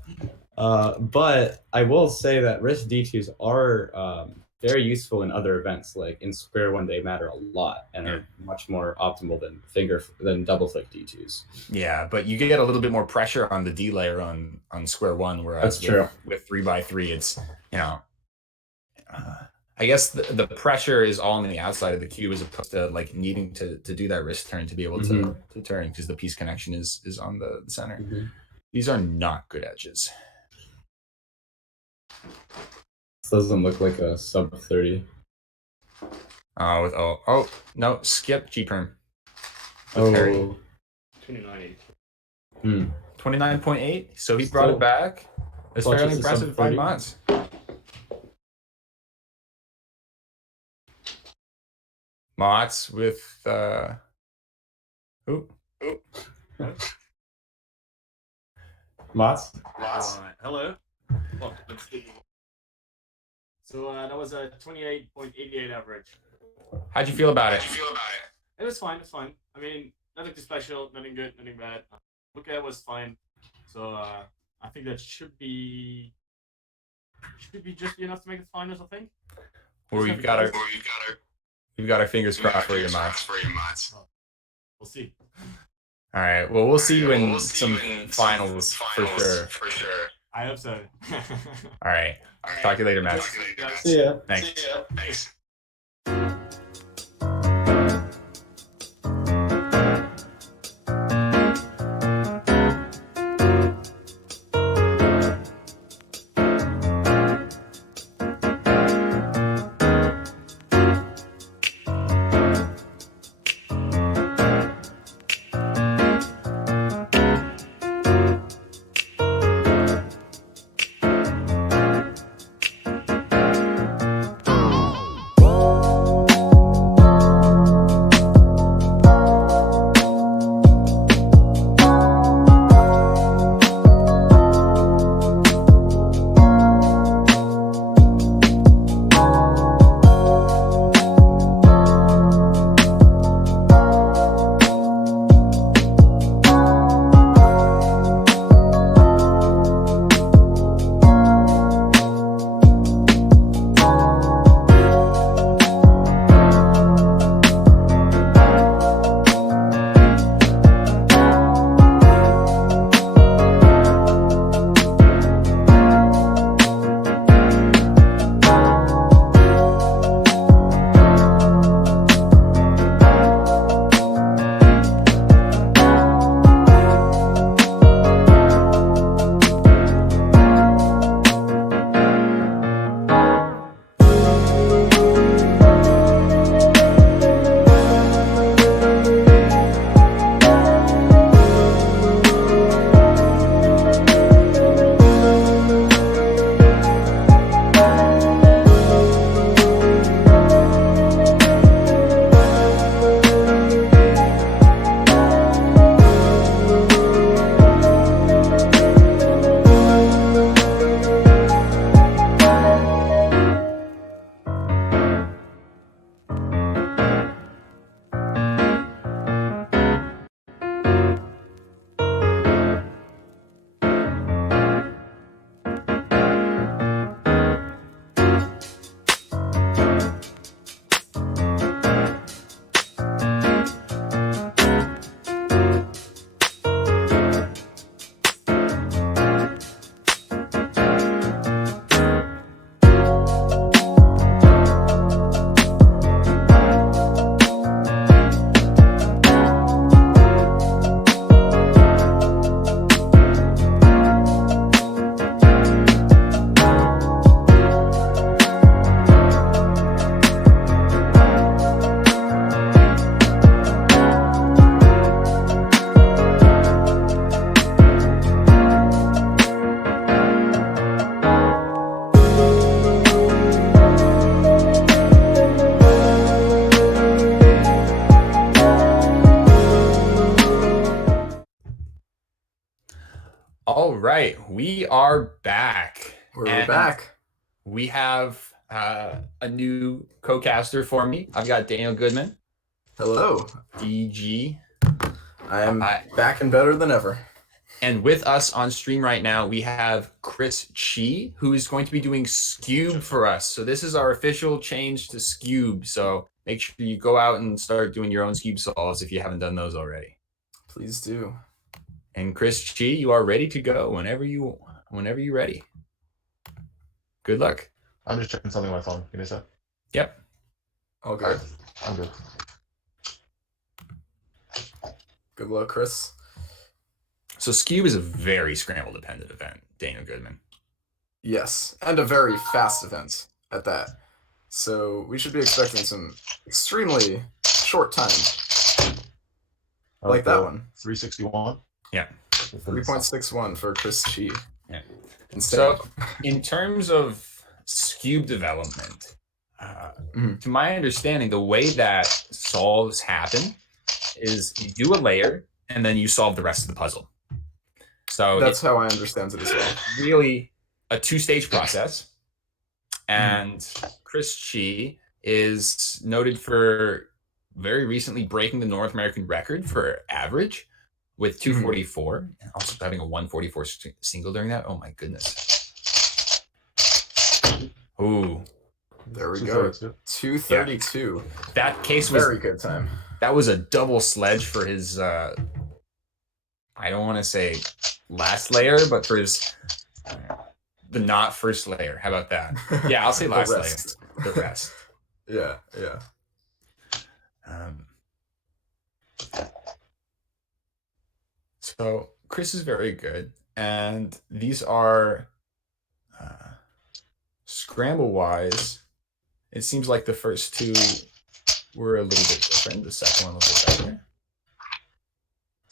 But I will say that wrist D2s are very useful in other events. Like in Square One, they matter a lot and are much more optimal than double flick D2s. Yeah, but you get a little bit more pressure on the D layer on Square One, whereas with 3x3, it's I guess the pressure is all on the outside of the cube as opposed to like needing to do that wrist turn to be able to turn because the piece connection is on the center. These are not good edges. This doesn't look like a sub 30. No, skip G perm. 29.8. 29.8. So he brought it back. It's fairly impressive 5 months. Mots with Mots? Hello. Well, let's see. So that was a 28.88 average. How'd you feel about it? It was fine. It's fine. I mean, nothing too special, nothing good, nothing bad. Look at it was fine. So I think that should be just enough to make the finals. I think. We've got our fingers crossed for your Mots. We'll see. All right. Well, we'll see you in some finals for sure. I hope so. All right. Talk to you later, Matt. See ya. Thanks. We are back. We're back. We have a new co-caster for me. I've got Daniel Goodman. Hello. DG. I'm back and better than ever. And with us on stream right now, we have Chris Chi, who is going to be doing Scube for us. So this is our official change to Scube. So make sure you go out and start doing your own Scube solves if you haven't done those already. Please do. And Chris Chi, you are ready to go whenever you're ready. Good luck. I'm just checking something on my phone. Give me a sec. Yep. All good. All right. I'm good. Good luck, Chris. So Scube is a very scramble-dependent event, Daniel Goodman. Yes, and a very fast event at that. So we should be expecting some extremely short time. Like that one. 361. Yeah. 3.61 for Chris Chi. Yeah. Instead. So in terms of Scube development, to my understanding, the way that solves happen is you do a layer and then you solve the rest of the puzzle. So that's how I understand it as well. Really a two-stage process. And Chris Chi is noted for very recently breaking the North American record for average with 244, and also having a 144 single during that. Oh my goodness. Ooh. There we go. 232. Yeah. That case was very good time. That was a double sledge for his I don't want to say last layer, but for his the not first layer. How about that? Yeah, I'll say last layer. The rest. Yeah, yeah. So Chris is very good, and these are scramble-wise. It seems like the first two were a little bit different. The second one was a bit better.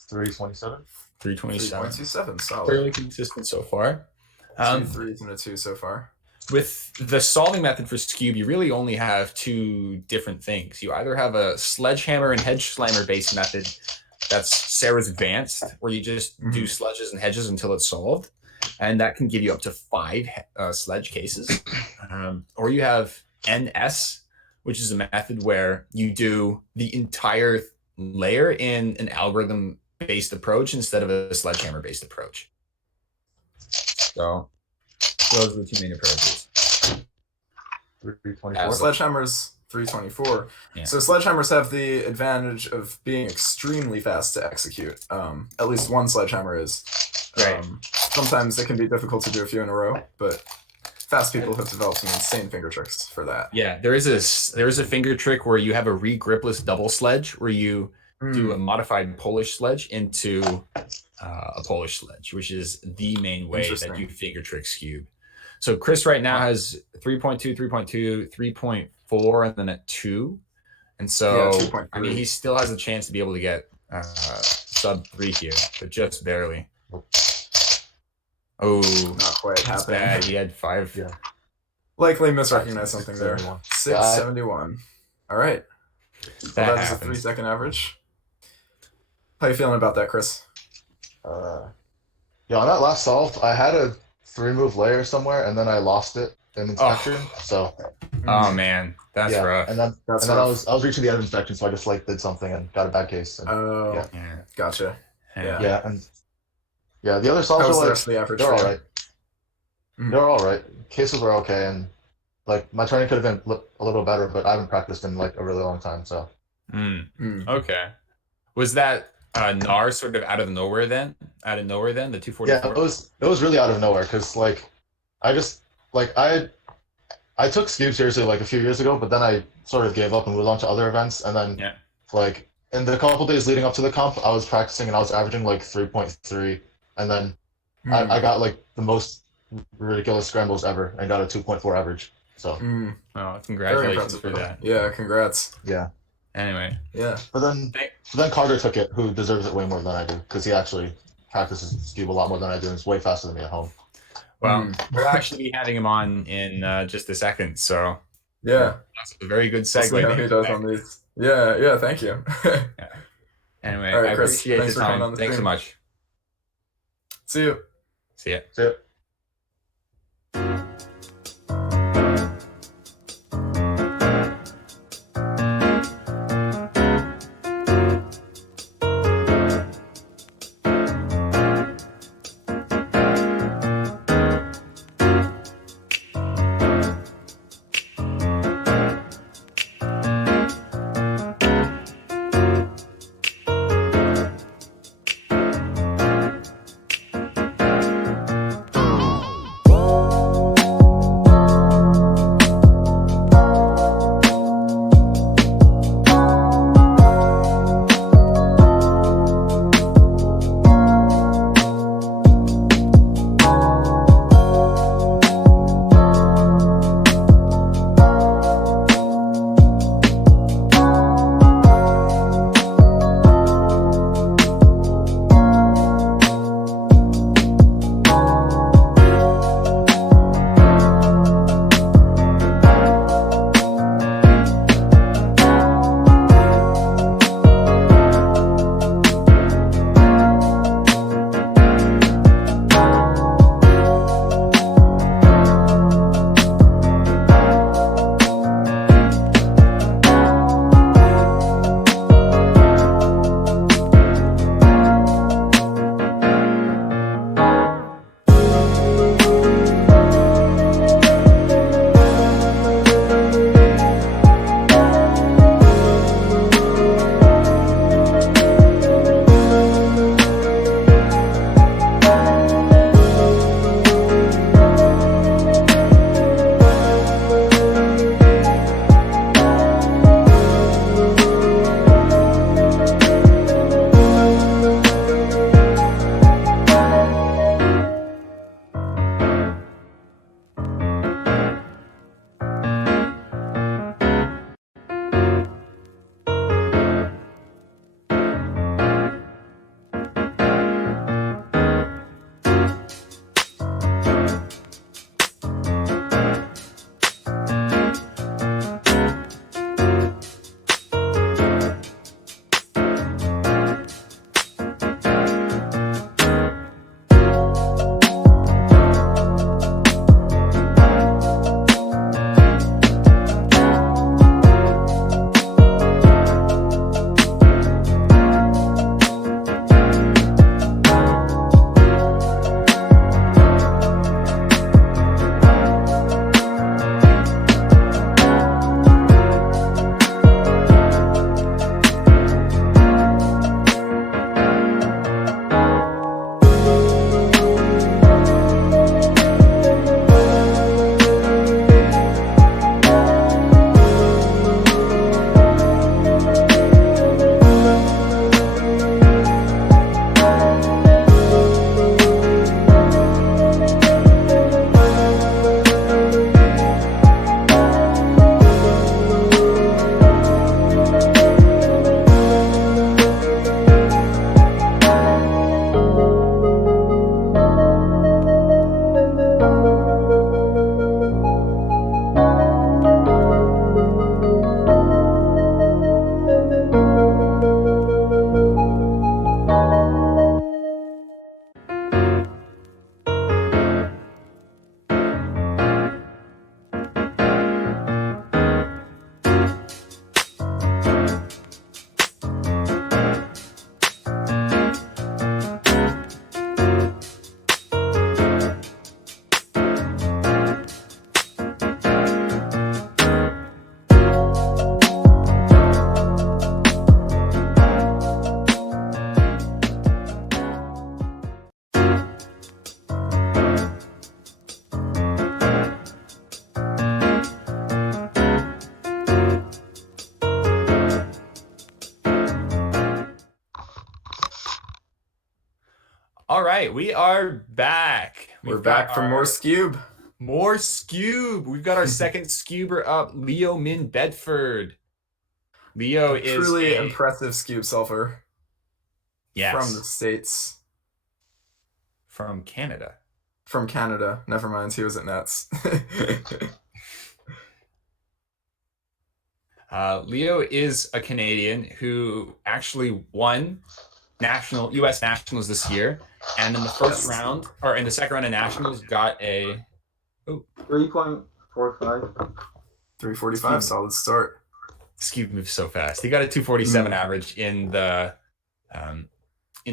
327. 327. Solid. Fairly consistent so far. 2 3s and a 2 so far. With the solving method for Scube, you really only have two different things. You either have a sledgehammer and hedge slammer based method that's Sarah's advanced, where you just do sledges and hedges until it's solved, and that can give you up to 5 sledge cases. Or you have NS, which is a method where you do the entire layer in an algorithm-based approach instead of a sledgehammer-based approach. So those are the two main approaches. 324. Sledgehammers 324. Yeah. So sledgehammers have the advantage of being extremely fast to execute. At least one sledgehammer is. Right. Sometimes it can be difficult to do a few in a row, but fast people have developed some insane finger tricks for that. Yeah, there is a finger trick where you have a re-gripless double sledge, where you do a modified Polish sledge into a Polish sledge, which is the main way that you finger trick Scube. So Chris right now has 3.2, 3.2, 3.4, and then a 2. And so, yeah, I mean, he still has a chance to be able to get sub 3 here, but just barely. Oh, not quite happening. Bad. He had 5. Yeah. Likely misrecognized something there. 671. All right. That is a 3-second average. How you feeling about that, Chris? Yeah, on that last solve, I had a 3-move layer somewhere, and then I lost it in inspection. So. Oh man, that's rough. And then I was reaching the end of inspection, so I just did something and got a bad case. And, yeah. Gotcha. Yeah, and the other solves are the rest of the average they're all right. They're all right. Cases were okay, and my training could have been a little better, but I haven't practiced in a really long time. So. Okay. Was that NAR sort of out of nowhere then? The 244? Yeah, it was really out of nowhere because I took Scube seriously a few years ago, but then I sort of gave up and moved on to other events, and then in the couple days leading up to the comp, I was practicing and I was averaging 3.3, and then I got the most ridiculous scrambles ever and got a 2.4 average. So oh, congratulations for that. Yeah, congrats. Yeah. Anyway. Yeah. But then Carter took it, who deserves it way more than I do, because he actually practices Scube a lot more than I do, and it's way faster than me at home. Well, we'll actually be having him on in just a second, so yeah, that's a very good segue. See how he does on these. Yeah, thank you. Anyway, all right, I Chris, appreciate the time. Thanks so much. See you. See ya. See ya. All right, we are back. We're back for more Scube. More Scube. We've got our second Scuber up, Leo Min Bedford. Leo is truly impressive Scube Sulfur. Yes. From the States. From Canada. From Canada. Never mind, he was at Nets. Leo is a Canadian who actually won U.S. nationals this year, and in the first round or in the second round of nationals got a 3.45. 345, solid start. Skewb moves so fast. He got a 247 average in the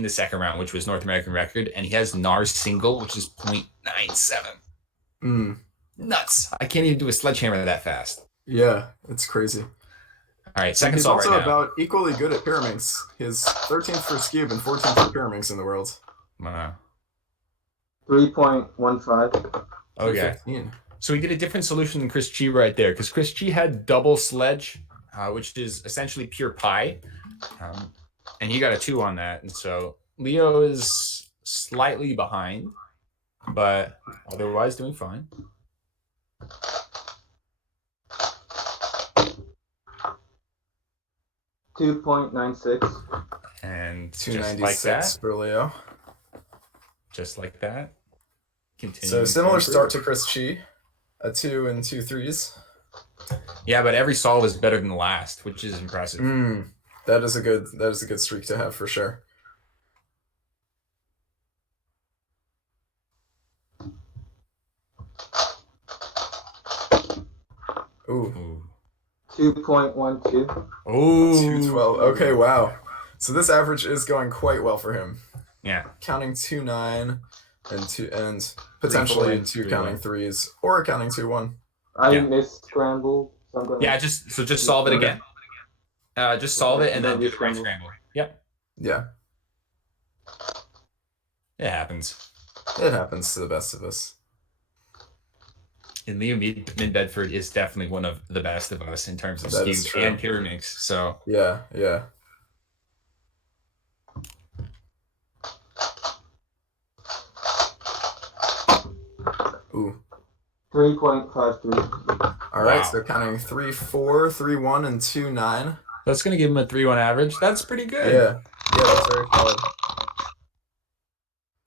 second round, which was North American record, and he has NAR single, which is 0.97. Nuts! I can't even do a sledgehammer that fast. Yeah, it's crazy. All right, second he's solve also right now. about equally good at Pyraminx. His 13th for Skewb and 14th for Pyraminx in the world. Wow. 3.15. Okay. 15. So he did a different solution than Chris Chi right there, because Chris Chi had double sledge, which is essentially pure pi, and he got a 2 on that. And so Leo is slightly behind, but otherwise doing fine. $2.96 and $2.96 like that for Leo. Just like that. Continue. So similar start to Chris Chi, a 2 and 2 threes. Yeah, but every solve is better than the last, which is impressive. That is a good streak to have for sure. Ooh. 2.12. Oh. 212. Okay, wow. So this average is going quite well for him. Yeah. Counting 2-9 and potentially 2 counting 3s or counting 2-1. I missed scramble. So yeah, just solve it again. Just solve it and then do the right scramble. Yep. Yeah. It happens. It happens to the best of us. And Leo Mid-Bedford is definitely one of the best of us in terms of Skewb and Pyraminx. So yeah. Ooh. 3.53. All right, so counting 3-4, 3-1, and 2-9. That's gonna give him a 3-1 average. That's pretty good. Yeah, that's very solid.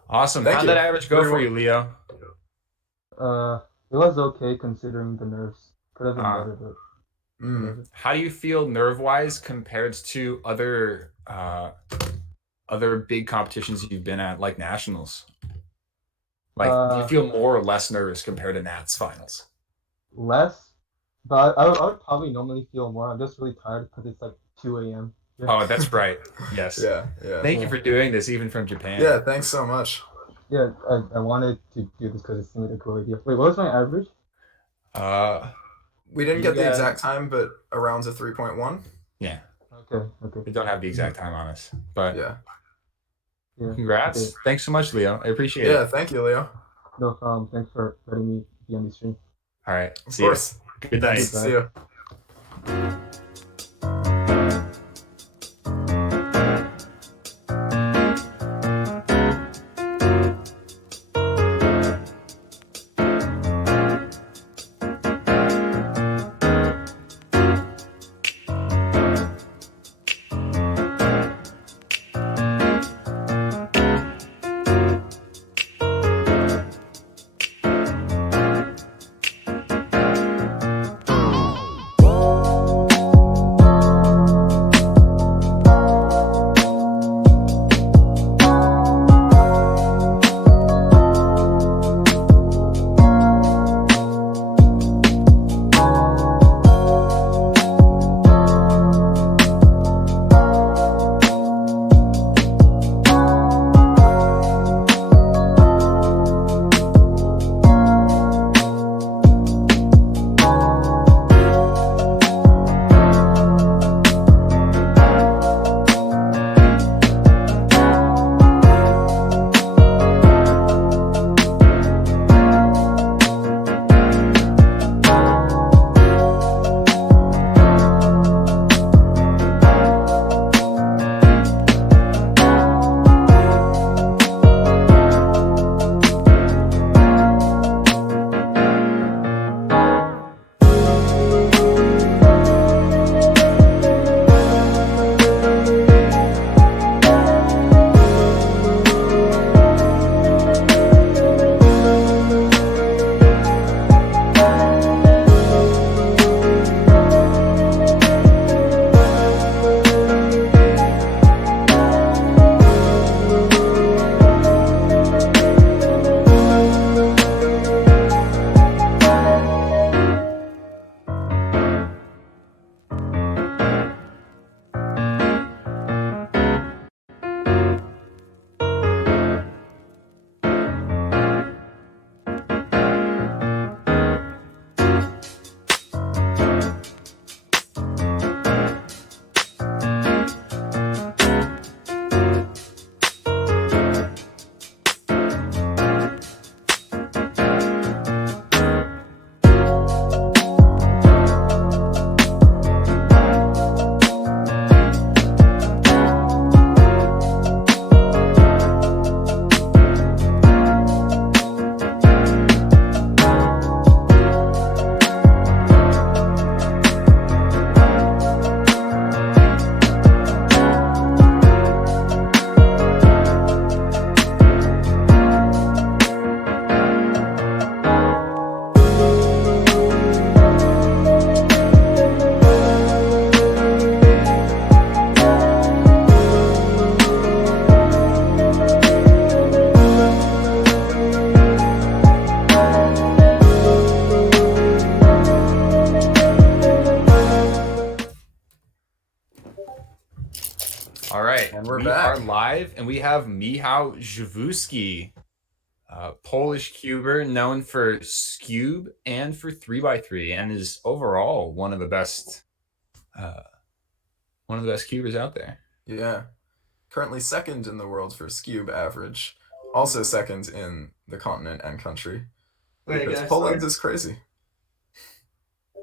Awesome. Thank How'd you. that average go for you, Leo? It was okay considering the nerves. Could have been better, but. How do you feel nerve-wise compared to other big competitions you've been at, like nationals? Like, do you feel more or less nervous compared to Nats finals? Less, but I would probably normally feel more. I'm just really tired because it's like 2 a.m. Yeah. Oh, that's right. Yes. Yeah. Thank you for doing this, even from Japan. Yeah, thanks so much. Yeah, I wanted to do this because it seemed like a cool idea. Wait, what was my average? We didn't get the exact time, but around a 3.1. Yeah. Okay. We don't have the exact time on us, but yeah. Congrats. Okay. Thanks so much, Leo. I appreciate it. Yeah, thank you, Leo. No problem. Thanks for letting me be on the stream. All right. Of course. Good night. See you. And we're we back. are live, and we have Michał Żywuski, Polish cuber known for Scube and for 3x3, and is overall one of the best cubers out there. Yeah. Currently second in the world for Scube average. Also second in the continent and country. Wait, because Poland is crazy.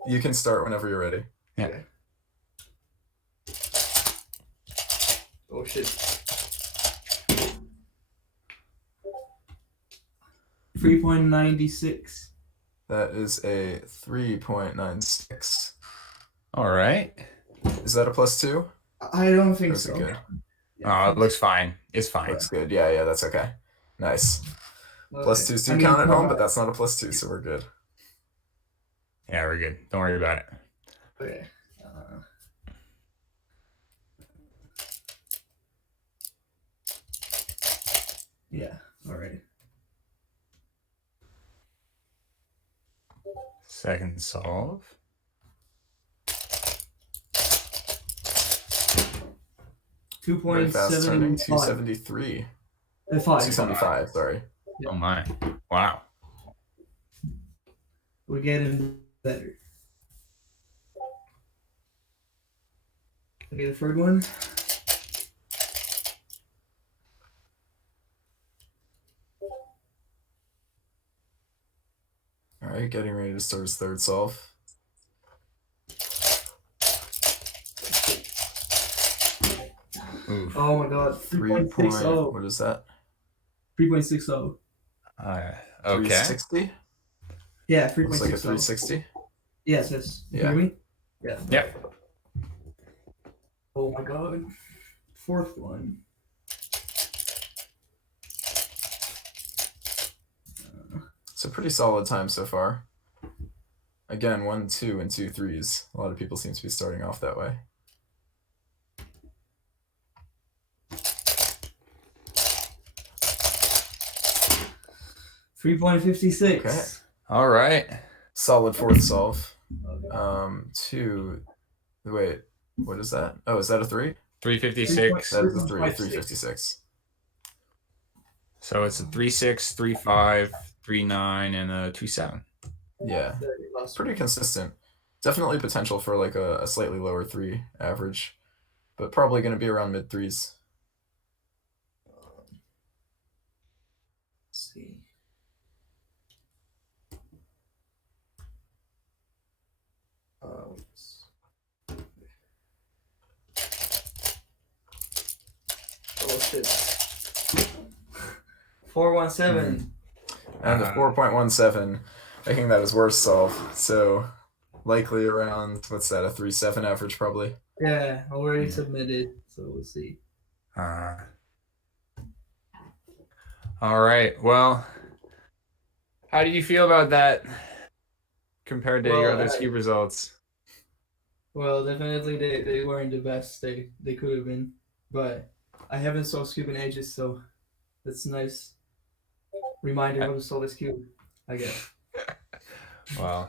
You can start whenever you're ready. Yeah. Okay. Oh shit. 3.96. That is a 3.96. All right. Is that a +2? I don't think Or is so. it good? Oh, it looks fine. It's fine. Looks good. Yeah, that's okay. Nice. Okay. +2s do count at home, but that's not a +2, so we're good. Yeah, we're good. Don't worry about it. Okay. Yeah, alright. Second solve. Very fast turning 2.75. 273. 5. 275, sorry. Oh my. Wow. We're getting better. Okay, the third one. Alright, getting ready to start his third solve. Oof. Oh my god, 3.60. What is that? 3.60. Okay. 360? Yeah, 3.60. Looks like a 360. Yes. You Yeah. hear me? Yeah. Yep. Oh my god. Fourth one. It's a pretty solid time so far. Again, 1, 2, and 2 3s. A lot of people seem to be starting off that way. $3.56. Okay. All right. Solid fourth solve. 2. Wait, what is that? Oh, is that a 3? 356. That is a 3. 356. So it's a 3.6, 3.5, 3.9, and a 2.7. Yeah, pretty consistent. Definitely potential for like a slightly lower 3 average, but probably going to be around mid 3s. Let's see. Oh shit. 417. And a 4.17, making that his worst solve. So likely around, what's that, a 3.7 average probably? Yeah, already submitted, so we'll see. All right. Well, how do you feel about that compared to your other Scube results? Well, definitely they weren't the best they could have been, but I haven't saw Scube in ages, so that's a nice reminder how to solve this cube, I guess. Well,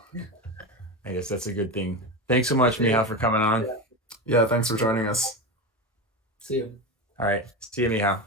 I guess that's a good thing. Thanks so much, Michał, for coming on. Yeah, thanks for joining us. See you. All right. See you, Michał.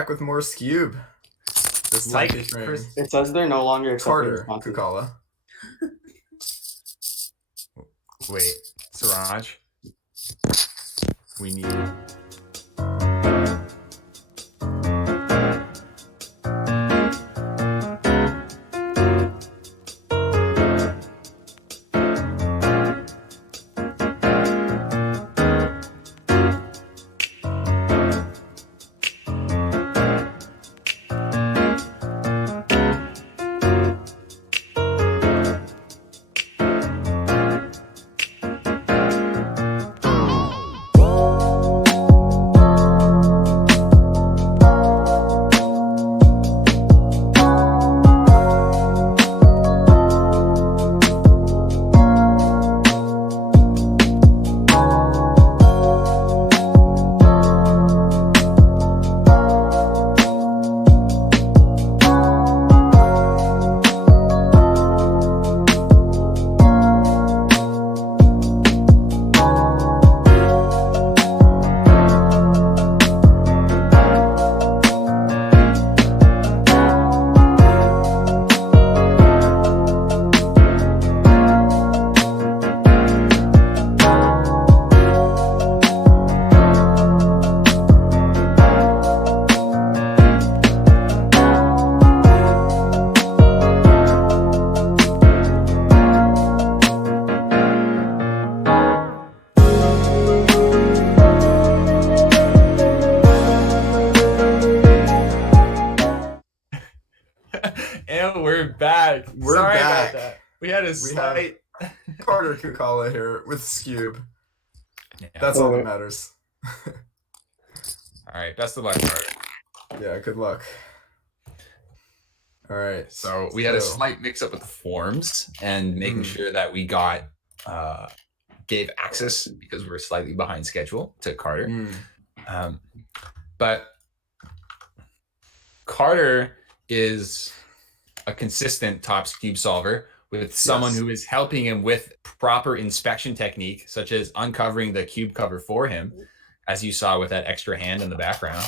back with more Skewb. This time Like featuring Chris- It says they're no longer accepting Carter responses. Kukala. Wait, Siraj. We need. And we're back. We're Sorry back. about that. We had a slight. Carter Kukala here with Skewb. Yeah. That's all that matters. All right, best of luck, Carter. Yeah, good luck. All right. So we had a slight mix-up with the forms and making sure that we got gave access because we were slightly behind schedule to Carter. But Carter is a consistent top cube solver with someone who is helping him with proper inspection technique, such as uncovering the cube cover for him, as you saw with that extra hand in the background.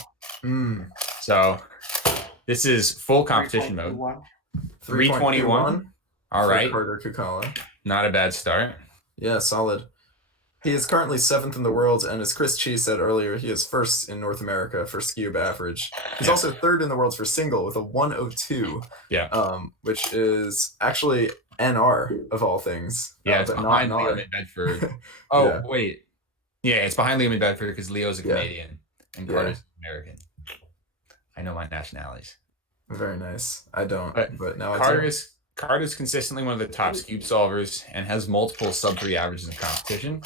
So this is full competition mode. 321. All right. Carter Kukala. Not a bad start. Yeah, solid. He is currently 7th in the world, and as Chris Chi said earlier, he is 1st in North America for Skewb average. He's also 3rd in the world for single with a 102. Yeah. Which is actually NR of all things. Yeah, it's but behind not Liam NR. in Bedford. Oh, wait. Yeah, it's behind Liam in Bedford because Leo's a Canadian and Carter's American. I know my nationalities. Very nice. I don't, but now Carter's consistently one of the top cube solvers and has multiple sub 3 averages in competition.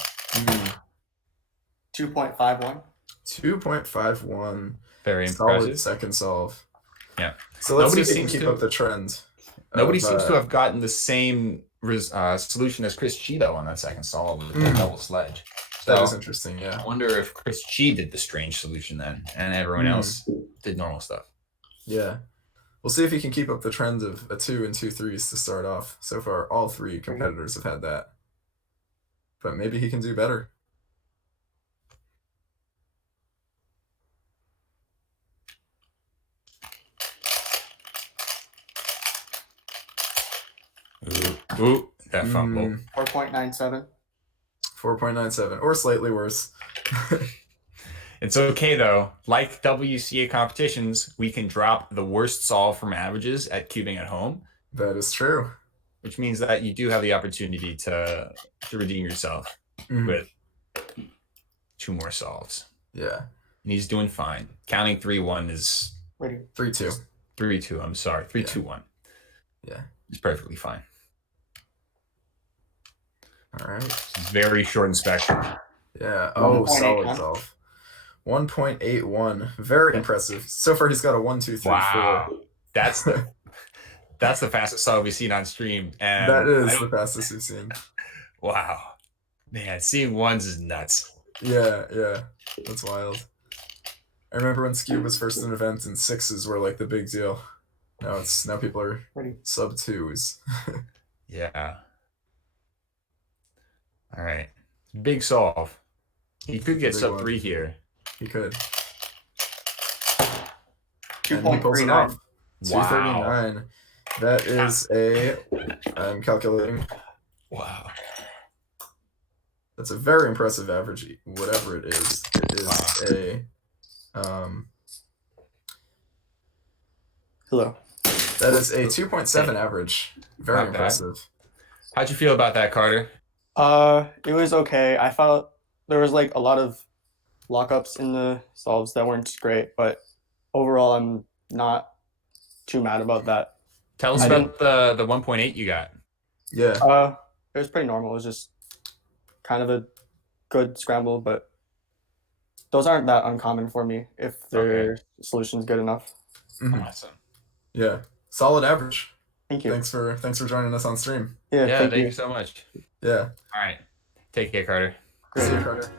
2.51. 2.51. Very Solid impressive. second solve. Yeah. So let's see if we can keep up the trend. Nobody seems to have gotten the same solution as Chris Chi though on that second solve with the double sledge. That is interesting, yeah. I wonder if Chris Chi did the strange solution then and everyone else did normal stuff. Yeah. We'll see if he can keep up the trend of a 2 and 2 threes to start off. So far, all 3 competitors have had that. But maybe he can do better. Ooh, that fumble. 4.97. 4.97, or slightly worse. It's okay though. Like WCA competitions, we can drop the worst solve from averages at cubing at home. That is true. Which means that you do have the opportunity to redeem yourself with 2 more solves. Yeah. And he's doing fine. Counting 3-1 is 3-2. 3-2, I'm sorry. 3-2-1. Yeah. It's perfectly fine. All right. Very short inspection. Yeah. Oh, solid solve. 1.81. Very impressive. So far he's got a 1, 2, 3, 4. That's the fastest solve we've seen on stream. And that is the fastest we've seen. Wow. Man, seeing ones is nuts. Yeah. That's wild. I remember when Skewb was first in events and 6s were like the big deal. Now people are sub 2s. Yeah. All right. Big solve. He could get sub 3 here. He could. And he pulls it off. 239. 239. That is I'm calculating. Wow. That's a very impressive average, whatever it is. It is Hello. That is a 2.7 average. Very Not bad. impressive. How'd you feel about that, Carter? It was okay. I felt there was like a lot of lockups in the solves that weren't great, but overall, I'm not too mad about that. Tell us about the 1.8 you got. Yeah. It was pretty normal. It was just kind of a good scramble, but those aren't that uncommon for me if their solution's good enough. Awesome. Yeah. Solid average. Thank you. Thanks for joining us on stream. Yeah, thank you so much. Yeah. All right. Take care, Carter. See you, Carter.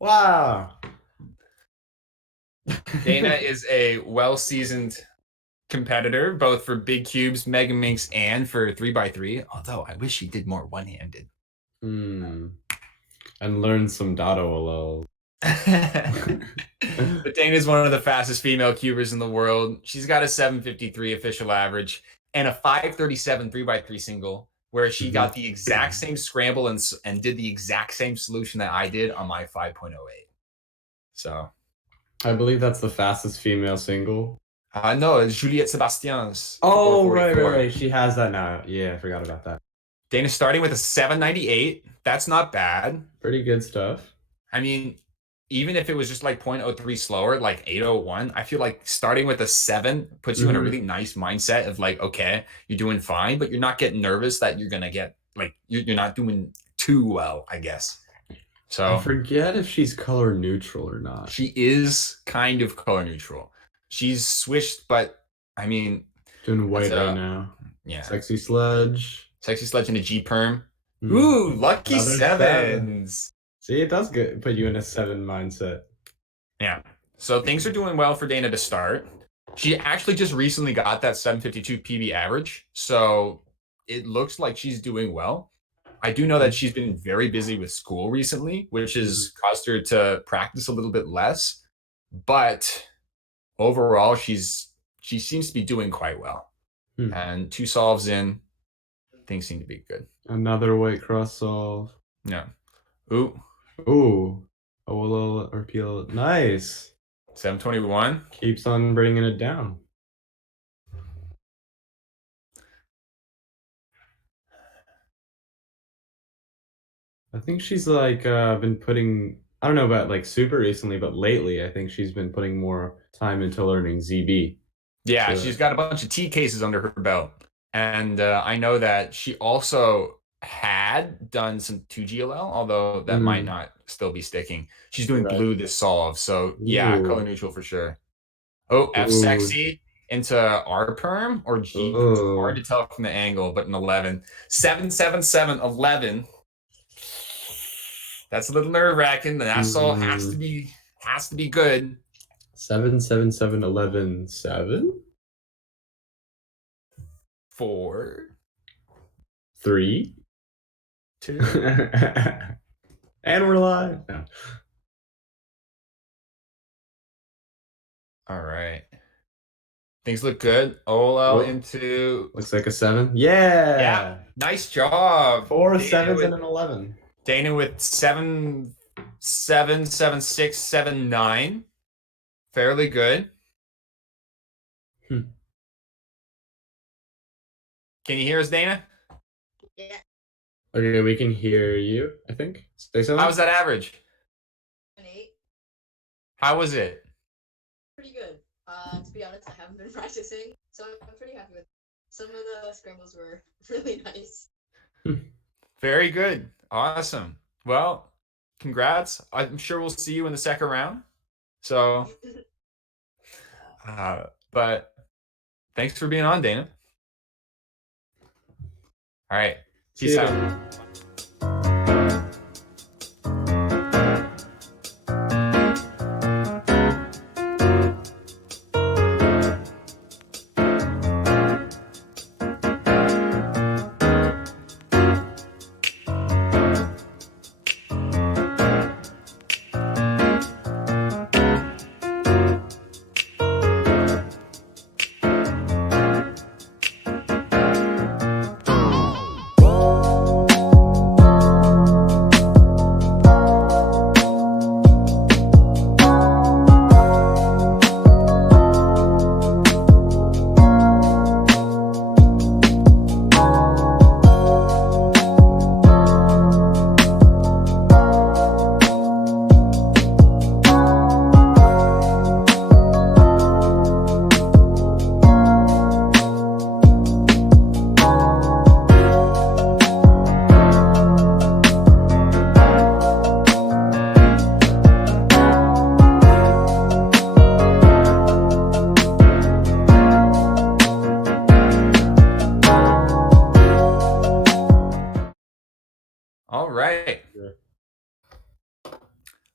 Wow. Dana is a well-seasoned competitor, both for big cubes, Megaminx, and for 3x3. Although I wish he did more one-handed. And learn some Dado a little. But Dana is one of the fastest female cubers in the world. She's got a 753 official average and a 537 3x3 single, where she got the exact same scramble and did the exact same solution that I did on my 5.08. So I believe that's the fastest female single. No, it's Juliette Sebastian's. Oh, right. She has that now. Yeah, I forgot about that. Dana's starting with a 798. That's not bad. Pretty good stuff. I mean, even if it was just like 0.03 slower, like 801, I feel like starting with a 7 puts you in a really nice mindset of like, okay, you're doing fine, but you're not getting nervous that you're going to get, like, you're not doing too well, I guess. So I forget if she's color neutral or not. She is kind of color neutral. She's switched, but I mean, doing white right now. Yeah. Sexy Sledge and a G perm. Ooh, lucky sevens. See, it does put you in a 7 mindset. Yeah. So things are doing well for Dana to start. She actually just recently got that 752 PB average, so it looks like she's doing well. I do know that she's been very busy with school recently, which has caused her to practice a little bit less. But overall, she seems to be doing quite well. And 2 solves in, things seem to be good. Another white cross solve. Yeah. Ooh. Oh, a little RPL. Nice. 721. Keeps on bringing it down. I think she's like been putting, I don't know about like super recently, but lately I think she's been putting more time into learning ZB. Yeah, she's got a bunch of T cases under her belt. And I know that she also had done some 2GLL, although that might not still be sticking. She's doing blue this solve. So yeah, color neutral for sure. Oh, F sexy into R perm or G. It's hard to tell from the angle, but an 11. 777 11. That's a little nerve-wracking. The Nassau has to be good. 777 11 7. 4 3 2 and we're live. No. All right. Things look good. Olo into looks like a 7. Yeah. Nice job. 4 7s and an 11. Dana with 7 7 7 6 7 9. Fairly good. Can you hear us, Dana? Yeah. Okay, we can hear you, I think. Say something. How was that average? An 8. How was it? Pretty good. To be honest, I haven't been practicing, so I'm pretty happy with it. Some of the scrambles were really nice. Very good. Awesome. Well, congrats. I'm sure we'll see you in the second round. So, but thanks for being on, Dana. All right. Peace out.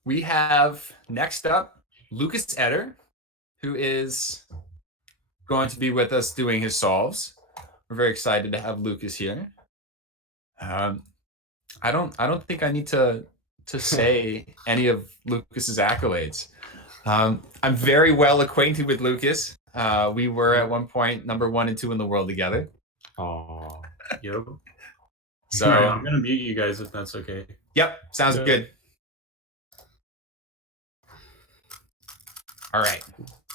we have next up Lucas Etter, who is going to be with us doing his solves. We're very excited to have Lucas here. I don't think I need to say any of Lucas's accolades. I'm very well acquainted with Lucas. We were at one point number 1 and 2 in the world together. Oh, yep. So I'm gonna mute you guys if that's okay. Yep, sounds good. All right.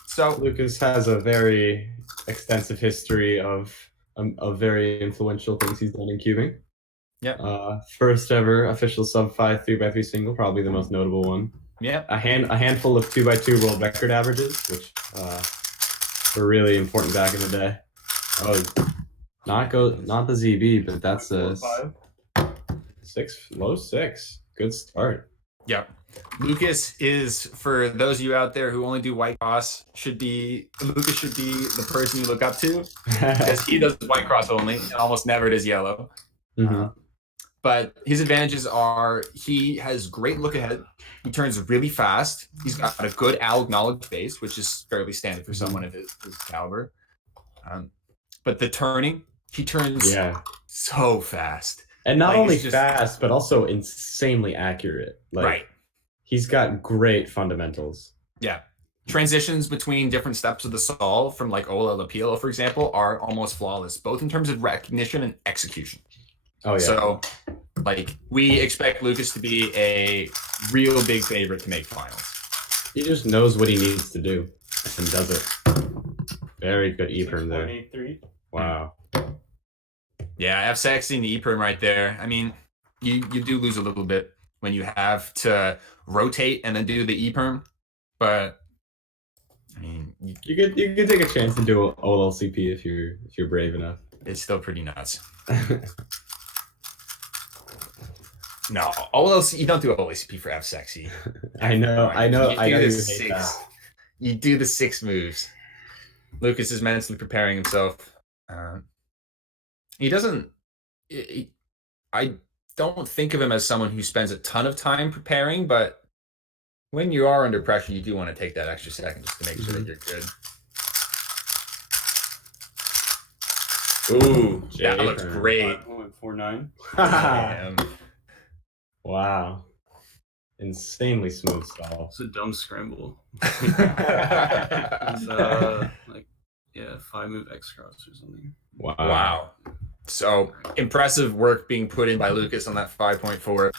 So Lucas has a very extensive history of very influential things he's done in cubing. Yep. First ever official sub 5 3x3 single, probably the most notable one. Yep. A handful of 2x2 world record averages, which were really important back in the day. Oh, not the ZB, but that's a 6, low 6. Good start. Yep. Lucas is, for those of you out there who only do white cross, Lucas should be the person you look up to, because he does white cross only and almost never does yellow. But his advantages are he has great look ahead. He turns really fast. He's got a good alg knowledge base, which is fairly standard for someone of his caliber. But the turning, he turns so fast. And not only fast, but also insanely accurate. Right. He's got great fundamentals. Yeah. Transitions between different steps of the solve from like OLL to PLL, for example, are almost flawless, both in terms of recognition and execution. Oh, yeah. So, like, we expect Lucas to be a real big favorite to make finals. He just knows what he needs to do and does it. Very good E-perm there. 6.83. Wow. Yeah, I have sexy in the E-perm right there. I mean, you do lose a little bit when you have to rotate and then do the E-perm, but I mean, you could take a chance to do OLCP if you're brave enough. It's still pretty nuts. No, OLC, you don't do OLCP for F sexy. I know. You do the 6 moves. Lucas is mentally preparing himself. He doesn't. I don't think of him as someone who spends a ton of time preparing, but when you are under pressure, you do want to take that extra second just to make sure that you're good. Ooh, that looks great. 5.49. Wow. Insanely smooth stall. It's a dumb scramble. 5-move X cross or something. Wow. So impressive work being put in by Lucas on that 5.4.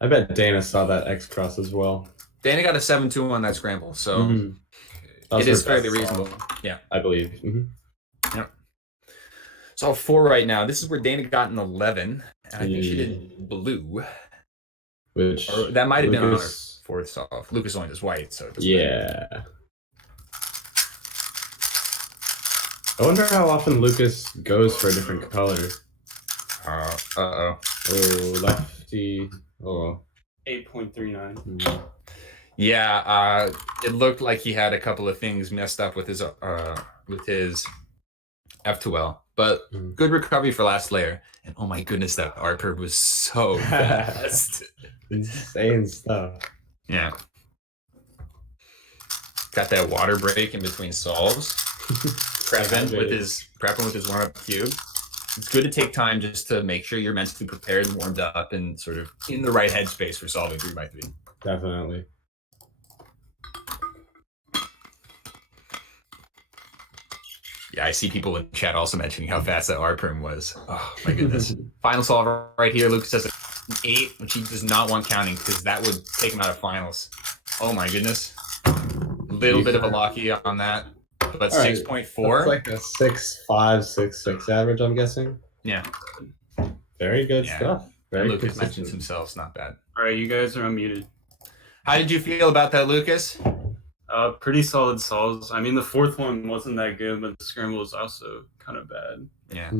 I bet Dana saw that X cross as well. Dana got a 7-2 on that scramble, so it is fairly reasonable. Yeah, I believe. Yep. So 4 right now. This is where Dana got an 11. And I think she did blue. Which that might have been on her 4th solve. Lucas only does white, so yeah. I wonder how often Lucas goes for a different color. Oh, lefty. Oh. 8.39. Yeah, it looked like he had a couple of things messed up with his F2L, but good recovery for last layer. And oh my goodness, that R-perb was so fast. Insane stuff. Yeah. Got that water break in between solves. Prepping with his warm-up cube. It's good to take time just to make sure you're mentally prepared and warmed up and sort of in the right headspace for solving 3x3. Definitely. Yeah, I see people in chat also mentioning how fast that R-perm was. Oh my goodness. Final solve right here. Lucas has an 8, which he does not want counting because that would take him out of finals. Oh my goodness. A little bit of a locky on that, but 6.4. That's like a 6.5, 6.6 average, I'm guessing. Yeah. Very good stuff. Very Lucas mentions himself. It's not bad. All right, you guys are unmuted. How did you feel about that, Lucas? Pretty solid solves. I mean, the 4th one wasn't that good, but the scramble was also kind of bad. Yeah.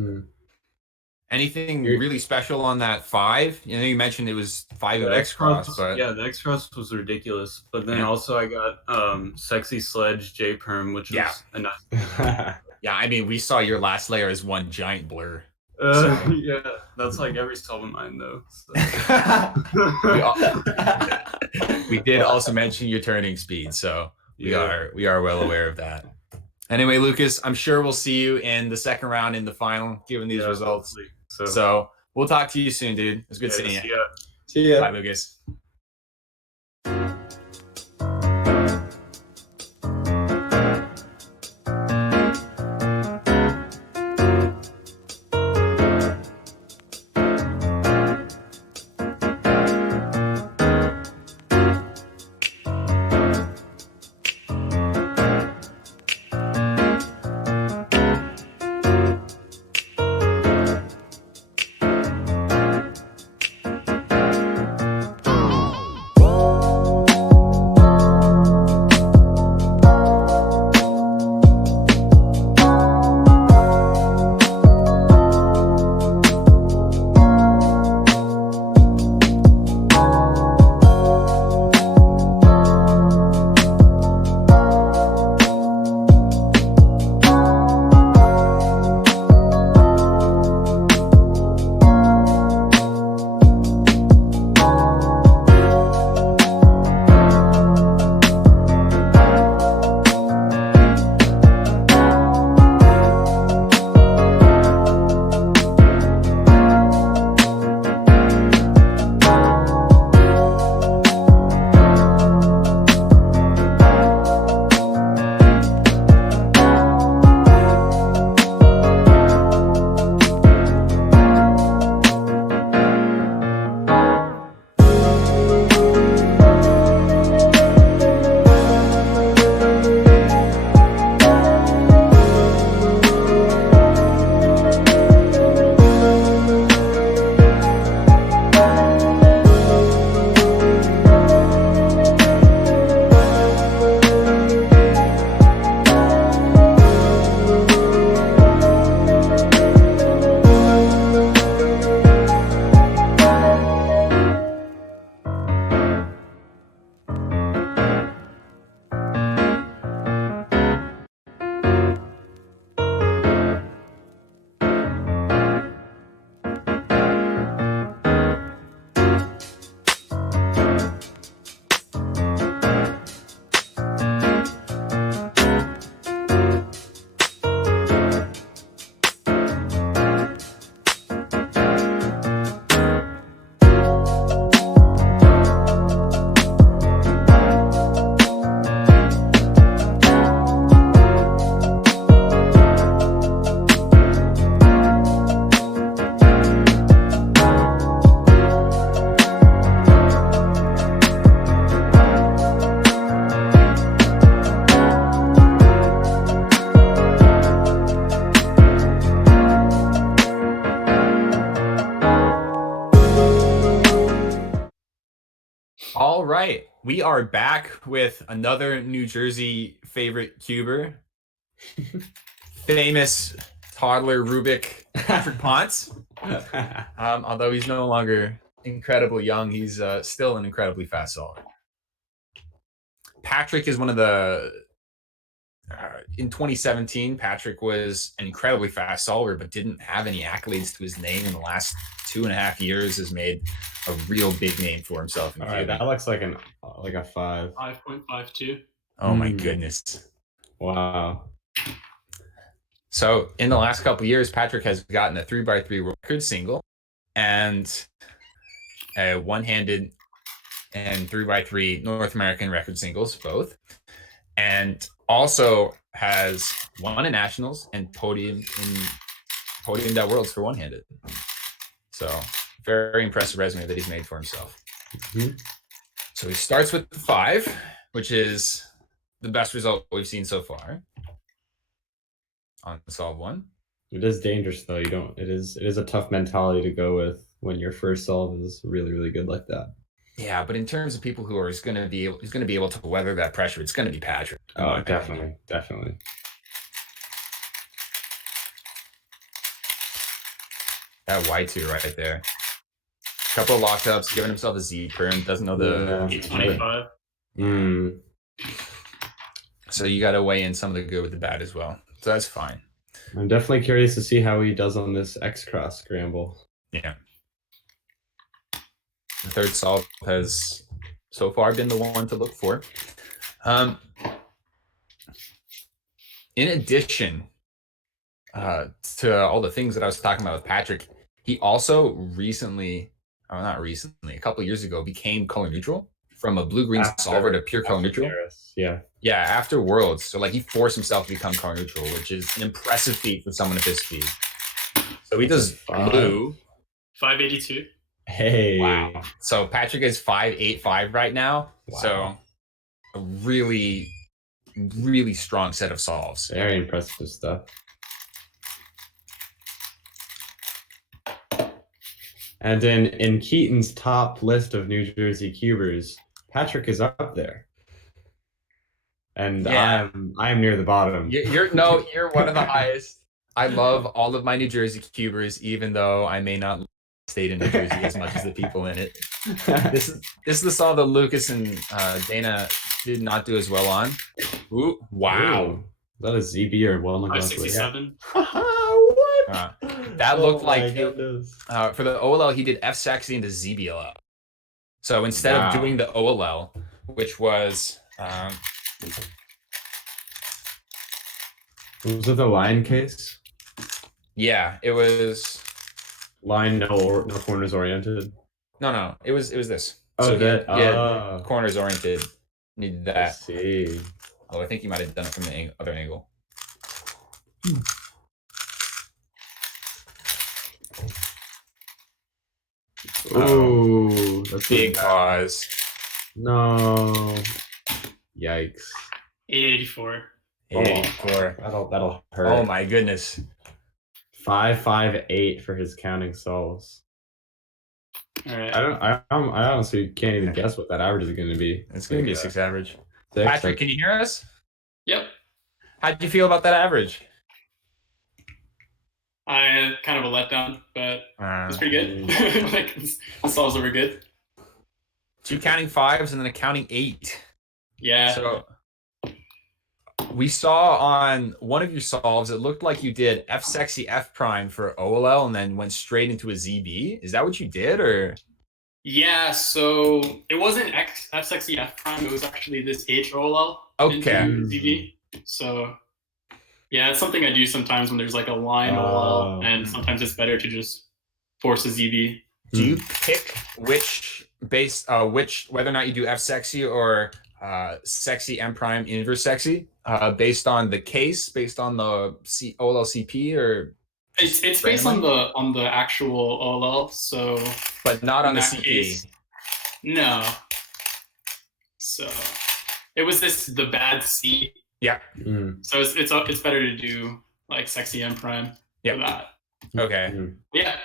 Anything really special on that 5? You know, you mentioned it was 5 of X cross, but yeah, the X cross was ridiculous. But then also I got sexy sledge J perm, which was a nice. Yeah, I mean, we saw your last layer as one giant blur. Yeah, that's like every solve of mine though. So. We did also mention your turning speed, so we are well aware of that. Anyway, Lucas, I'm sure we'll see you in the second round in the final, given these results. So we'll talk to you soon, dude. It was good seeing you. See ya. Bye, Lucas. All right, we are back with another New Jersey favorite cuber, famous toddler Rubik Patrick Ponce. Although he's no longer incredibly young, he's still an incredibly fast solver. Patrick is one of the in 2017, Patrick was an incredibly fast solver, but didn't have any accolades to his name. In the last 2.5 years, has made a real big name for himself. All right, that looks like a 5. 5.52. Oh my goodness! Wow. So in the last couple of years, Patrick has gotten a 3x3 record single and a one-handed and 3x3 North American record singles, both, and also has won at nationals and podiumed at Worlds for one-handed. So very impressive resume that he's made for himself. Mm-hmm. So he starts with the 5, which is the best result we've seen so far on solve 1. It is dangerous though. It is a tough mentality to go with when your first solve is really, really good like that. Yeah, but in terms of people who are going to be able to weather that pressure, it's going to be Patrick. Oh, definitely. That Y2 right there. Couple of lockups, giving himself a Z perm, doesn't know the 825. So you got to weigh in some of the good with the bad as well. So that's fine. I'm definitely curious to see how he does on this X-Cross scramble. Yeah. The third solve has so far been the one to look for. In addition to all the things that I was talking about with Patrick, he also a couple of years ago, became color neutral from a blue-green solver to pure color neutral. Yeah. Yeah, after Worlds. So like he forced himself to become color neutral, which is an impressive feat for someone of his speed. So he does blue. 582. Hey. Wow. So Patrick is 585 right now. Wow. So a really, really strong set of solves. Very impressive stuff. And in Keaton's top list of New Jersey cubers, Patrick is up there. And Yeah. I am near the bottom. You're one of the highest. I love all of my New Jersey cubers, even though I may not stayed in New Jersey as much as the people in it. This is the solve that Lucas and Dana did not do as well on. Ooh, wow. Ooh. Is that a ZB or one? 567. What? That looked like goodness. for the OLL, he did F sexy into ZBLL. So instead of doing the OLL, which was was it the line case? Yeah, it was line no corners oriented. No, it was this. Oh, so that corners oriented. Needed that. I see. Oh, I think you might have done it from the other angle. Ooh, that's big pause. No. Yikes. 884. 884. That'll hurt. Oh my goodness. 558 for his counting solves. All right. I honestly can't even guess what that average is going to be. It's going to be a 6 average. 6, Patrick, can you hear us? Yep. How'd you feel about that average? I had kind of a letdown, but it was pretty good. Like the solves were good. 2 counting 5s and then a counting 8. Yeah. So we saw on one of your solves, it looked like you did F sexy F prime for OLL and then went straight into a ZB. Is that what you did, or? Yeah, so it wasn't F sexy F prime. It was actually this H OLL Okay. into ZB. So yeah, it's something I do sometimes when there's like a line OLL, and sometimes it's better to just force a ZB. Do you pick whether or not you do F sexy or sexy M prime inverse sexy based on the case, based on the OLLCP, or it's based on the actual OLL, so but not on the that CP. case, no. So it was the bad C. Yeah. So it's better to do like sexy M prime for that. Okay. Yeah,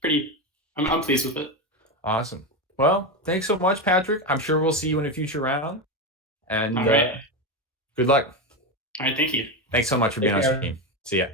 pretty. I'm pleased with it. Awesome. Well, thanks so much, Patrick. I'm sure we'll see you in a future round. And All right. Good luck. All right, thank you. Thanks so much for being on stream. See ya.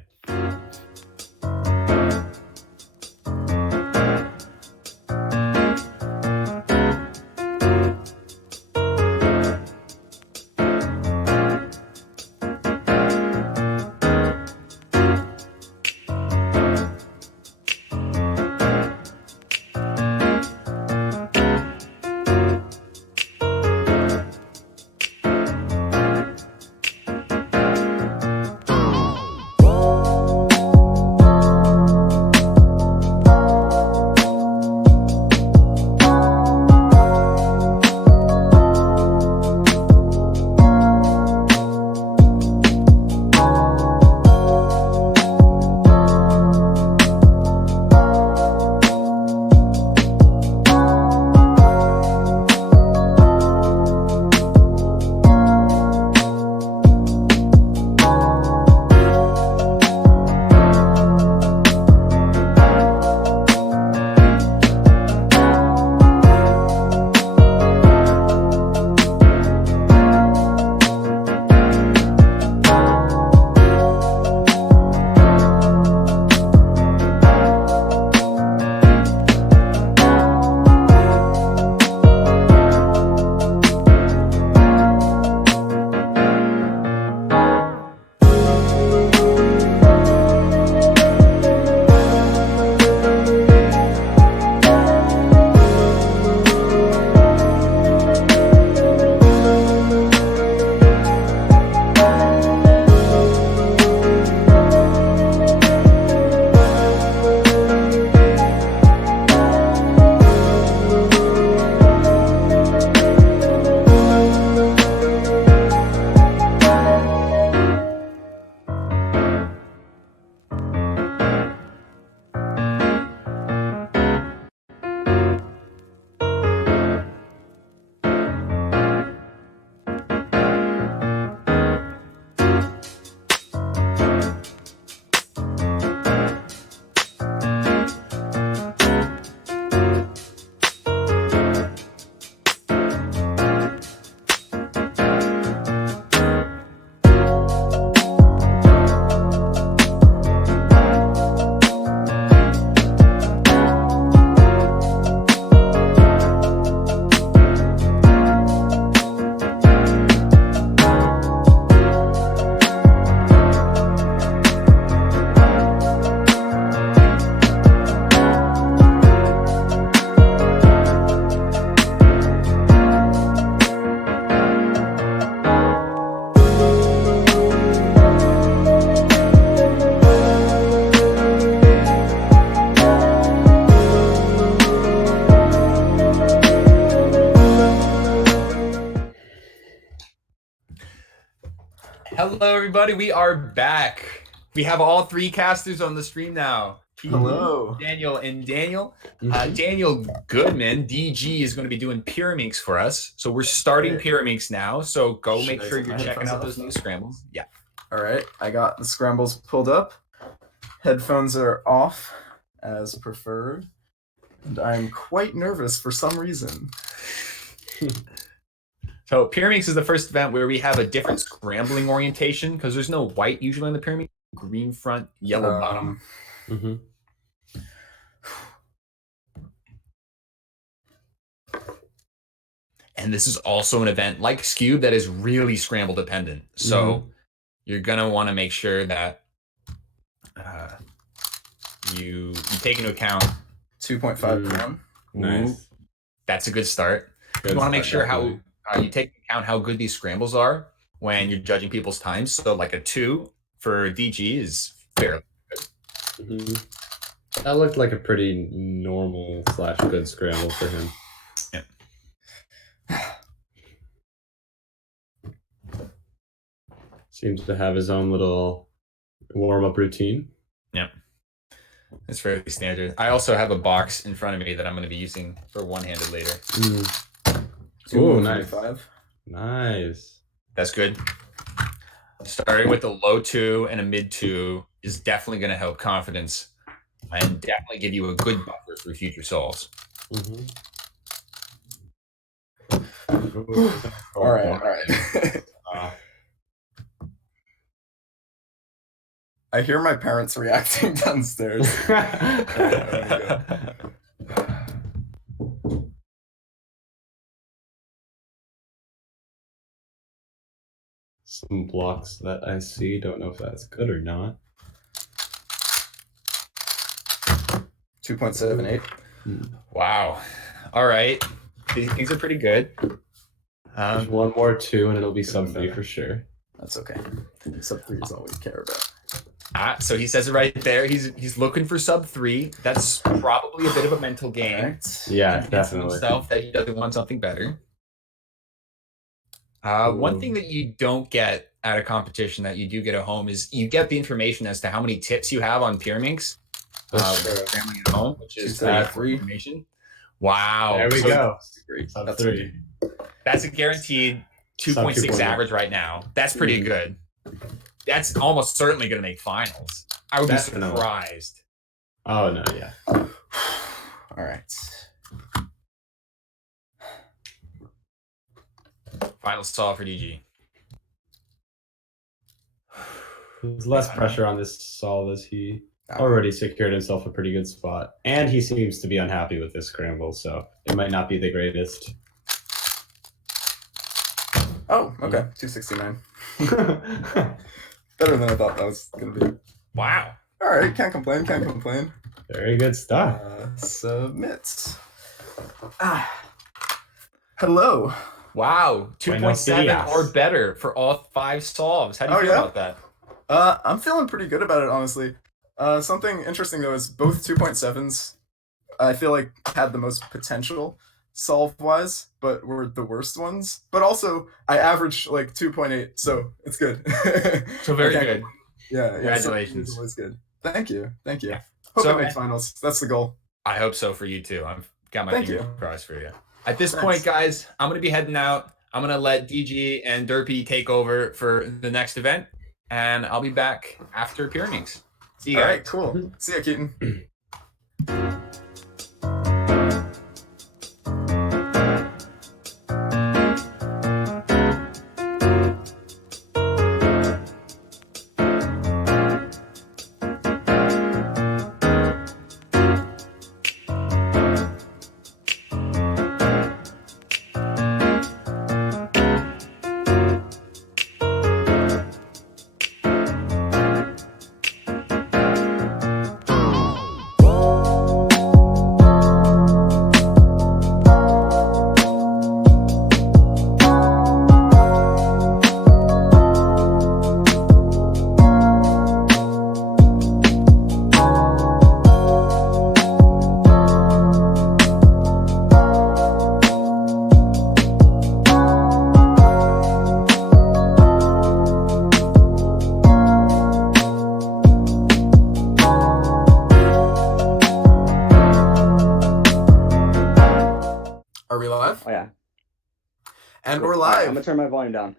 Hello, everybody. We are back. We have all three casters on the stream now. Hello. Daniel and Daniel. Daniel Goodman, DG, is going to be doing Pyraminx for us. So we're starting Pyraminx now. So go make sure you're checking out those new scrambles. Yeah. All right. I got the scrambles pulled up. Headphones are off as preferred. And I'm quite nervous for some reason. So Pyraminx is the first event where we have a different scrambling orientation because there's no white usually on the Pyraminx. Green front, yellow bottom. And this is also an event like Skewb that is really scramble dependent. So you're going to want to make sure that you take into account 2.5. Nice. That's a good start. You want to make sure how you take into account how good these scrambles are when you're judging people's times. So like a 2 for DG is fairly good. That looked like a pretty normal / good scramble for him. Yeah. Seems to have his own little warm-up routine. Yep. It's fairly standard. I also have a box in front of me that I'm going to be using for one-handed later. Oh, nice. 5. Nice. That's good. Starting with a low 2 and a mid 2 is definitely going to help confidence and definitely give you a good buffer for future solves. All right. I hear my parents reacting downstairs. Some blocks that I see. Don't know if that's good or not. 2.78. Wow. All right. Things are pretty good. There's one more 2 and it'll be sub 3 for sure. That's okay. Sub 3 is all we care about. So he says it right there. He's looking for sub 3. That's probably a bit of a mental game. Right. Yeah, definitely. Himself that he doesn't want something better. One thing that you don't get at a competition that you do get at home is you get the information as to how many tips you have on Pyraminx. Family at home, which is free information. Wow. There we go. Sub 3. That's a guaranteed 2.6 average right now. That's pretty good. That's almost certainly going to make finals. I would be surprised. Oh, no, yeah. All right. Final solve for DG. There's less pressure on this solve as he already secured himself a pretty good spot. And he seems to be unhappy with this scramble, so it might not be the greatest. Oh, okay. 269. Better than I thought that was going to be. Wow. All right. Can't complain. Can't complain. Very good stuff. Submit. Hello. Wow. 2.7 or better for all 5 solves. How do you feel about that? I'm feeling pretty good about it, honestly. Something interesting, though, is both 2.7s, I feel like, had the most potential solve-wise, but were the worst ones. But also, I averaged like 2.8, so it's good. So very good. Yeah. Congratulations. It's always good. Thank you. Yeah. Hope I make finals. That's the goal. I hope so for you, too. I've got my fingers crossed for you. At this Thanks. point, guys, I'm going to be heading out. I'm going to let DG and Derpy take over for the next event, and I'll be back after Pyraminx. See you guys. All right, cool. See ya, Keaton. we're All right, live. I'm gonna turn my volume down.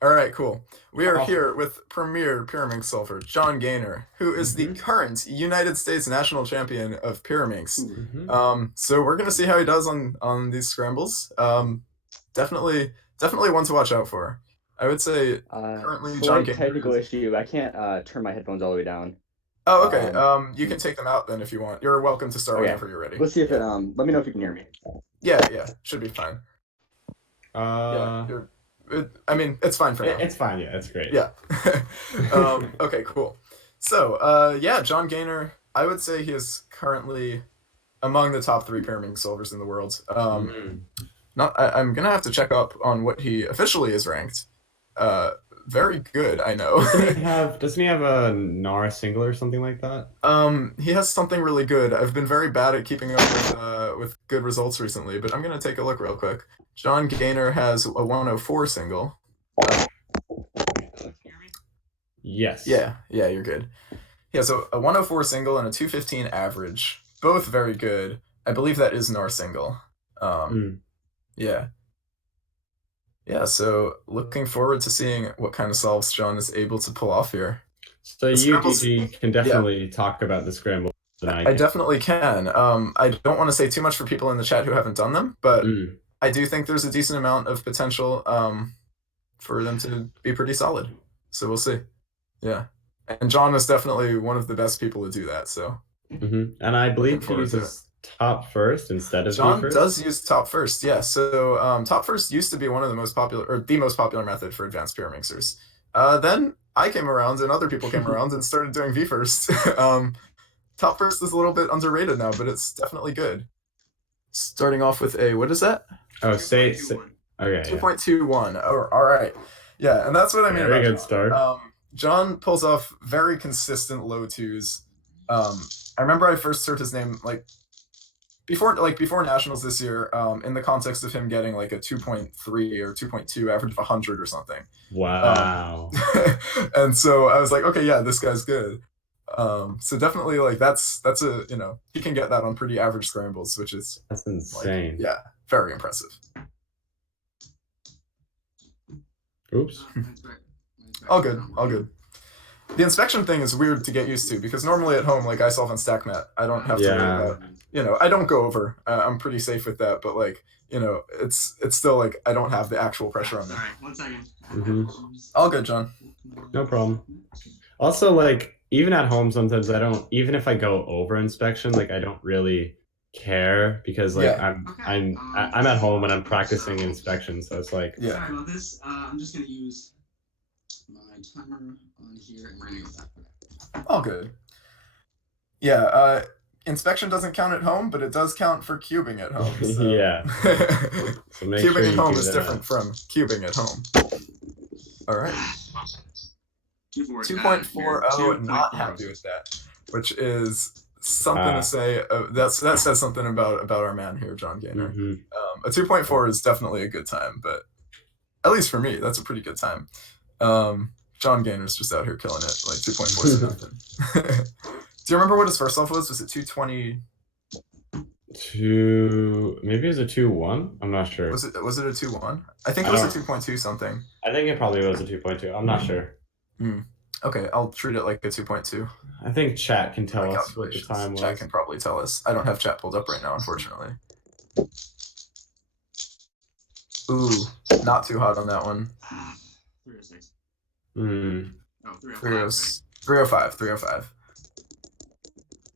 All right, cool. We are here with Premier Pyraminx Sulfur, John Gaynor, who is the current United States national champion of Pyraminx. So we're gonna see how he does on these scrambles. Definitely one to watch out for. I would say currently John Gaynor. Technical issue. I can't turn my headphones all the way down. Oh, okay. You can take them out then if you want. You're welcome to start whenever you're ready. Let's see if it. Let me know if you can hear me. Yeah, should be fine. I mean, it's fine for now. It's fine. Yeah, it's great. Yeah. Okay, cool. So, John Gaynor, I would say he is currently among the top 3 Pyraminx solvers in the world. I'm gonna have to check up on what he officially is ranked. Very good, I know. Doesn't he have a NAR single or something like that? He has something really good. I've been very bad at keeping up with good results recently, but I'm gonna take a look real quick. John Gaynor has a 104 single. Yes. Yeah, you're good. He has a 104 single and a 215 average. Both very good. I believe that is NAR single. Yeah, so looking forward to seeing what kind of solves John is able to pull off here. So UDG can definitely talk about the scramble tonight. I definitely can. I don't want to say too much for people in the chat who haven't done them, but I do think there's a decent amount of potential for them to be pretty solid. So we'll see. Yeah. And John is definitely one of the best people to do that, so. And I believe he uses top first instead of John first? does use top first, yeah. So top first used to be one of the most popular, or the most popular method for advanced Pyraminxers. Then I came around and other people came around and started doing V first. Top first is a little bit underrated now, but it's definitely good. Starting off with a, what is that? Oh, say okay. 2.21. Oh, all right. Yeah, and that's what I mean. Very about good start. John pulls off very consistent low twos. I remember I first heard his name before nationals this year, in the context of him getting like a 2.3 or 2.2 average of 100 or something. Wow. And so I was like, okay, yeah, this guy's good. So definitely like that's a, he can get that on pretty average scrambles, which is insane. Yeah, very impressive. Oops. All good. The inspection thing is weird to get used to because normally at home, like I solve on StackMat, I don't have to worry about, I don't go over. I'm pretty safe with that, but like, it's still like I don't have the actual pressure on me. All right, 1 second. All good, John. No problem. Also, like even at home, sometimes I don't. Even if I go over inspection, like I don't really care because like I'm at home and I'm practicing inspection, so it's like Sorry about this. I'm just gonna use my timer on here and we're gonna go back. All good. Yeah, inspection doesn't count at home, but it does count for cubing at home. So. Yeah. So cubing at home is different from cubing at home. All right. 2.40, not happy with that, which is something to say. That says something about our man here, John Gaynor. A 2.4 is definitely a good time, but at least for me, that's a pretty good time. John Gaynor's just out here killing it, like 2.4 is nothing. Do you remember what his first solve was? Was it 220? Maybe it was a 2.1. I'm not sure. Was it a 2.1? I think it was a 2.2 something. I think it probably was a 2.2. I'm not sure. Okay, I'll treat it like a 2.2. I think chat can tell us what the time was. Chat can probably tell us. I don't have chat pulled up right now, unfortunately. Ooh, not too hot on that one. 306. Oh, 305. 305.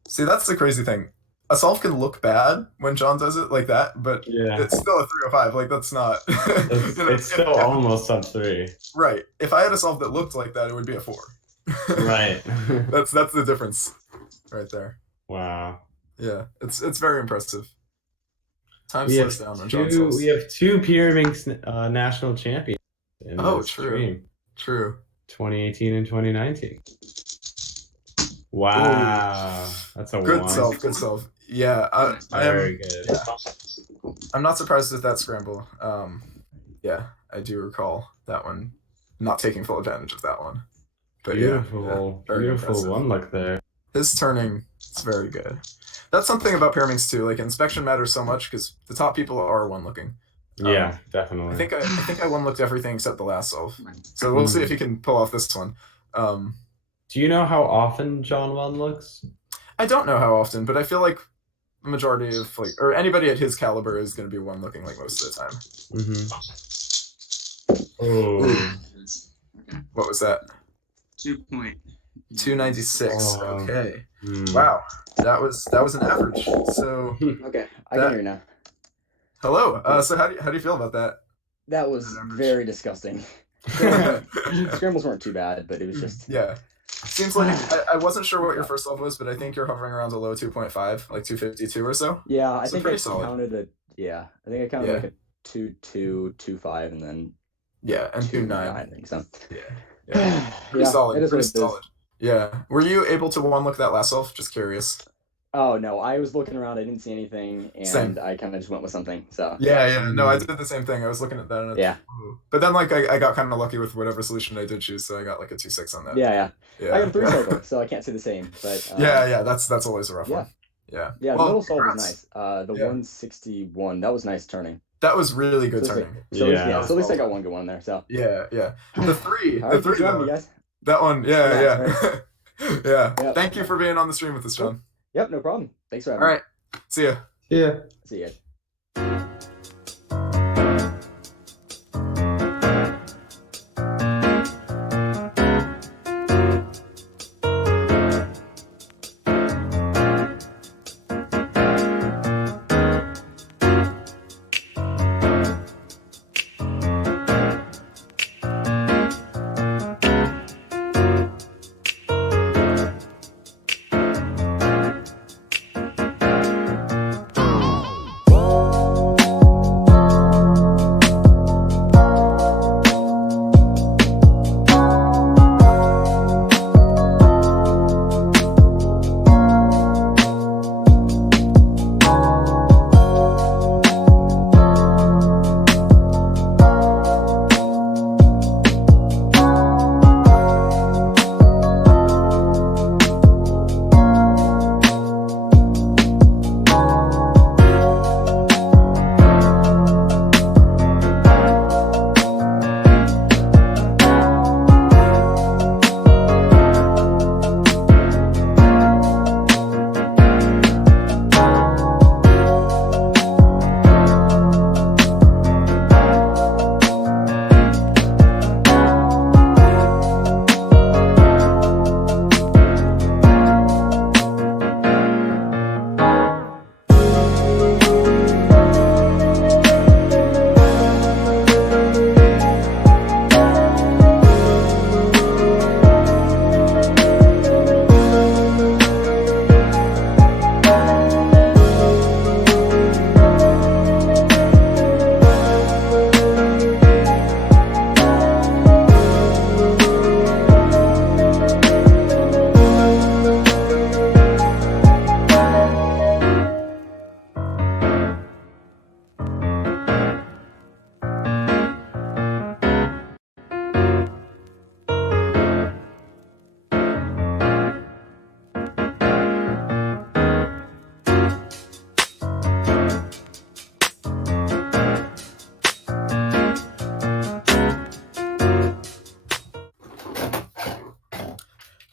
See, that's the crazy thing. A solve can look bad when John does it like that, but it's still a 305. Like, that's not... it's still almost sub 3. Right. If I had a solve that looked like that, it would be a 4. Right. That's the difference right there. Wow. Yeah, it's very impressive. Time slows down on John solves. We have 2 Pyraminx national champions in this stream. True. 2018 and 2019. Wow. That's a good 1. solve. Good solve. Yeah, very good. Yeah. I'm not surprised with that scramble. Yeah, I do recall that one. Not taking full advantage of that one. But beautiful, beautiful one look there. His turning is very good. That's something about Pyraminx too. Like inspection matters so much because the top people are one looking. Yeah, definitely. I think I one-looked everything except the last solve. So we'll see if he can pull off this one. Do you know how often John one-looks? I don't know how often, but I feel like the majority of or anybody at his caliber is going to be one-looking like most of the time. Oh. What was that? 296. Okay. Wow. That was an average. So okay, I can hear you now. Hello. So how do you feel about that? That was very disgusting. Scrambles weren't too bad, but it was just Seems like I wasn't sure what your first solve was, but I think you're hovering around a low 2.5, like 252 or so. Yeah, I so think pretty I solid. counted like a 2.2, 2.5, and then and 2.9. I think so. Yeah. Pretty solid. It is Pretty what it is. solid. Yeah. Were you able to one look that last solve? Just curious. Oh no, I was looking around. I didn't see anything, and Same. I kind of just went with something. So Yeah. No, I did the same thing. I was looking at that. And But then I got kind of lucky with whatever solution I did choose, so I got like a 2.6 on that. Yeah. I got a 3 cycle, so I can't say the same. But That's always a rough one. Yeah. Yeah, the Well, middle solve was congrats. nice. The 161, that was nice turning. That was really good So turning. So at least I got one good one there. So Yeah. The 3, All the right, 3 good job, you though. guys. That one, Yeah, yeah. Yep. Thank you for being on the stream with us, John. Yep, no problem. Thanks for having All me. right. See ya. See ya.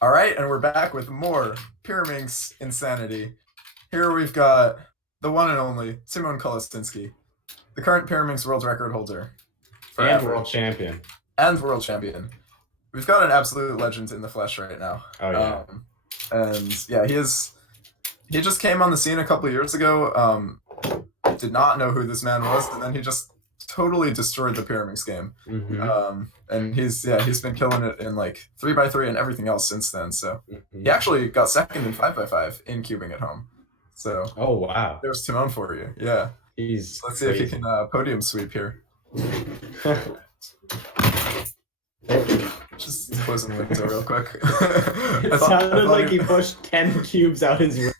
All right, and we're back with more Pyraminx insanity. Here we've got the one and only Timon Kolestinski, the current Pyraminx world record holder. And world champion. And world champion. We've got an absolute legend in the flesh right now. Oh, yeah. And yeah, he just came on the scene a couple of years ago. Did not know who this man was, and then he just totally destroyed the Pyraminx game. And he's been killing it in like 3x3 and everything else since then. So he actually got second in 5x5 in cubing at home. So oh wow, there's Timon for you. Yeah, let's see if he can podium sweep here. Just closing the window real quick. It sounded like he pushed 10 cubes out his way.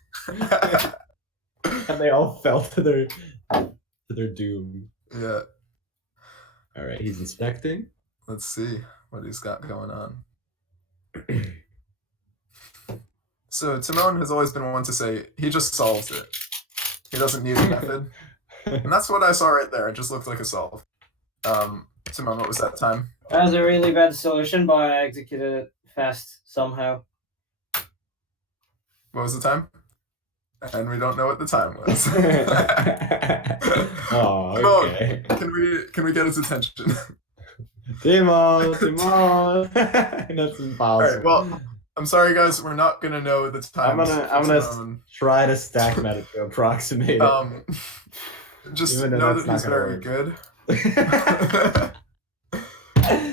And they all fell to their doom. Yeah. All right, he's inspecting. Let's see what he's got going on. So Timon has always been one to say he just solves it. He doesn't need a method. And that's what I saw right there. It just looked like a solve. Simone, what was that time? That was a really bad solution, but I executed it fast somehow. What was the time? And we don't know what the time was. Oh, okay. Can we get his attention? Timon. That's impossible. All right, well, I'm sorry, guys. We're not gonna know the time. I'm gonna try to stack meta to approximate it. Just know that he's very good.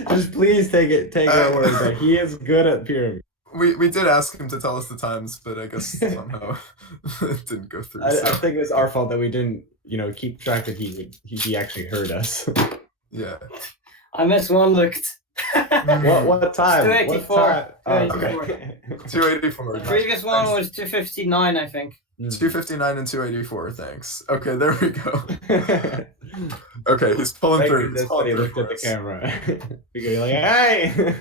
Just please take our word that he is good at pyramid. We did ask him to tell us the times, but I guess somehow it didn't go through. I think it was our fault that we didn't, keep track that he actually heard us. Yeah. I mislooked. What time? 284. What time? 284. The previous one was 259, I think. 259 and 284. Thanks. Okay, there we go. Okay, he's pulling through. He looked at the camera. You're like, hey,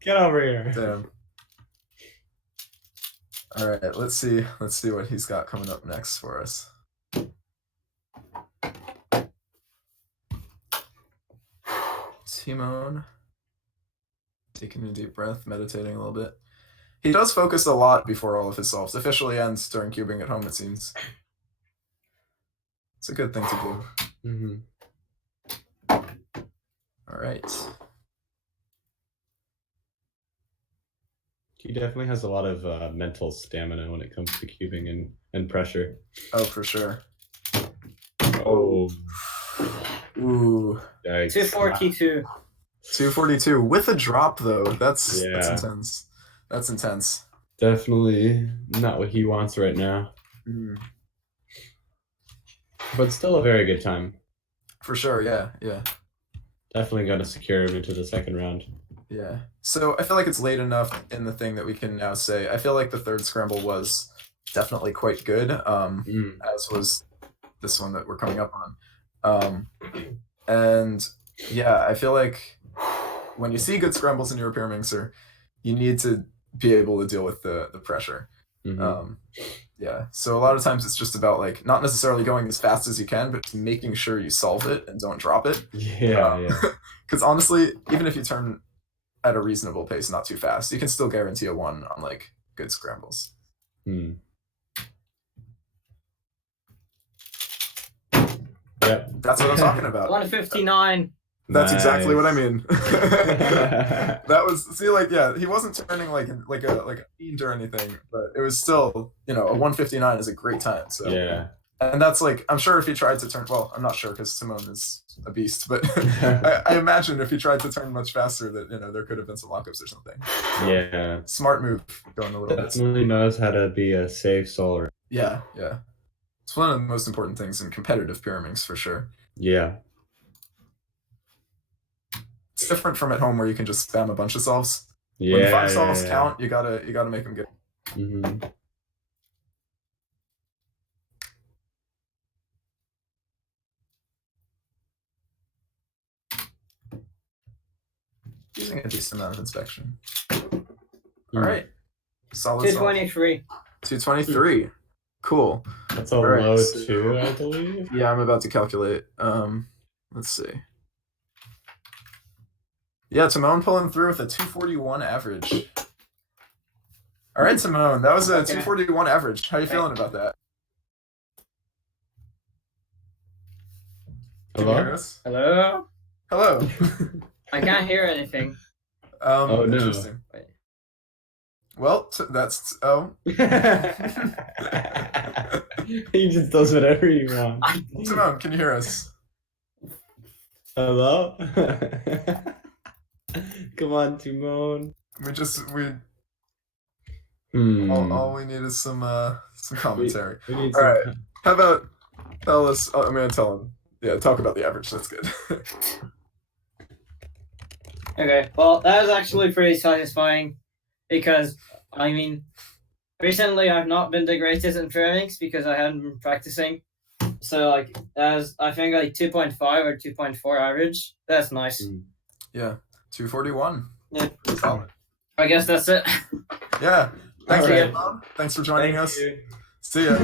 get over here. Damn. All right, let's see what he's got coming up next for us. Timon, taking a deep breath, meditating a little bit. He does focus a lot before all of his solves. Officially ends during cubing at home, it seems. It's a good thing to do. All right. He definitely has a lot of mental stamina when it comes to cubing and pressure. Oh, for sure. Oh. Ooh. Yikes. 242. 242 with a drop though. That's intense. That's intense. Definitely not what he wants right now. But still a very good time. For sure, yeah. Definitely going to secure him into the second round. Yeah. So I feel like it's late enough in the thing that we can now say, I feel like the third scramble was definitely quite good, as was this one that we're coming up on. And yeah, I feel like when you see good scrambles in your Pyraminxer, you need to be able to deal with the pressure. Yeah, so a lot of times it's just about like not necessarily going as fast as you can, but making sure you solve it and don't drop it. Yeah. Because honestly, even if you turn at a reasonable pace, not too fast, you can still guarantee a 1 on like good scrambles. Yep. That's what I'm talking about. 159. That's exactly what I mean. That was, see, like, yeah, he wasn't turning like a fiend or anything, but it was still, a 159 is a great time. So yeah. And that's like, I'm sure if he tried to turn, well, I'm not sure because Simone is a beast, but I imagine if he tried to turn much faster that, there could have been some lockups or something. Yeah. Smart move going a little bit. Definitely knows how to be a safe solar. Yeah. It's one of the most important things in competitive Pyraminx for sure. Yeah. It's different from at home where you can just spam a bunch of solves. Yeah. When 5 solves count, you gotta make them good. Using a decent amount of inspection. All right. Solid. 223. 223. Cool. That's a low 2, I believe. Yeah, I'm about to calculate. Let's see. Yeah, Timon pulling through with a 241 average. All right, Timon, that was a 241 average. How you feeling about that? Hello? Hello? Hello. I can't hear anything. Oh, no. Interesting. Well, that's He just does whatever he wants. Timon, can you hear us? Hello? Come on, Timon. All we need is some commentary. We need all right. How about tell us? Oh, I'm gonna tell him. Yeah, talk about the average. That's good. Okay, well, that was actually pretty satisfying because, recently I've not been the greatest in Pyraminx because I hadn't been practicing. So, that was, I think, 2.5 or 2.4 average. That's nice. Yeah, 241. Yeah. Solid. I guess that's it. Yeah. Thanks, All right. Thanks for joining us. See ya.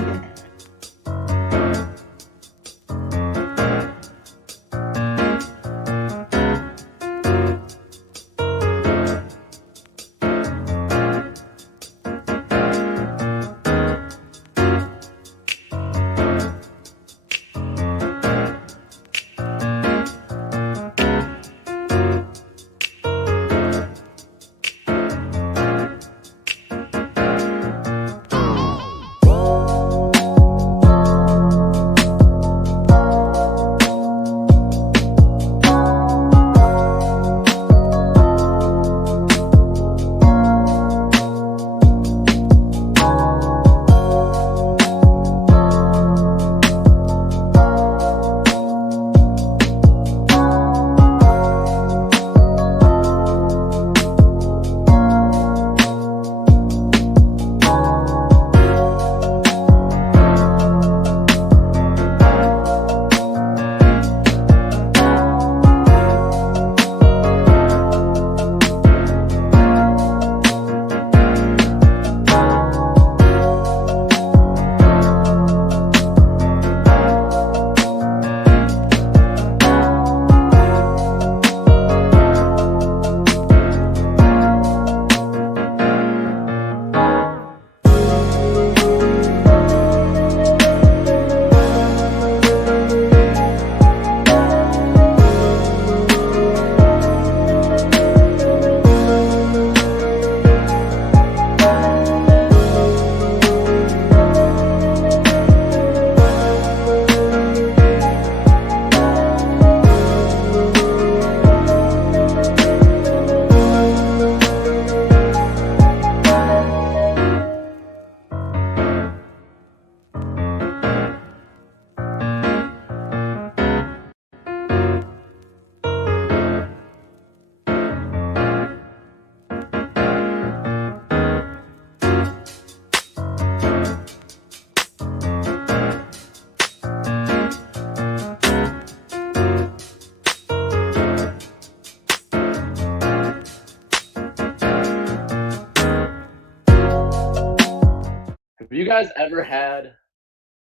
guys ever had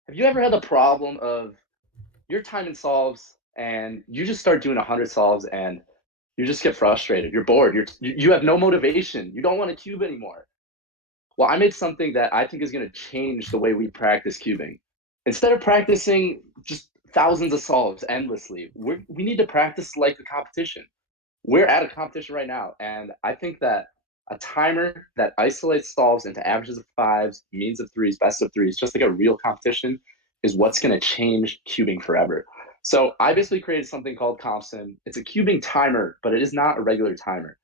the problem of your time in solves and you just start doing 100 solves and you just get frustrated, you're bored, you have no motivation, you don't want to cube anymore? Well, I made something that I think is going to change the way we practice cubing. Instead of practicing just thousands of solves endlessly, we need to practice like a competition. We're at a competition right now, and I think that a timer that isolates solves into averages of 5s, means of 3s, best of 3s, just like a real competition, is what's going to change cubing forever. So I basically created something called CompSim. It's a cubing timer, but it is not a regular timer.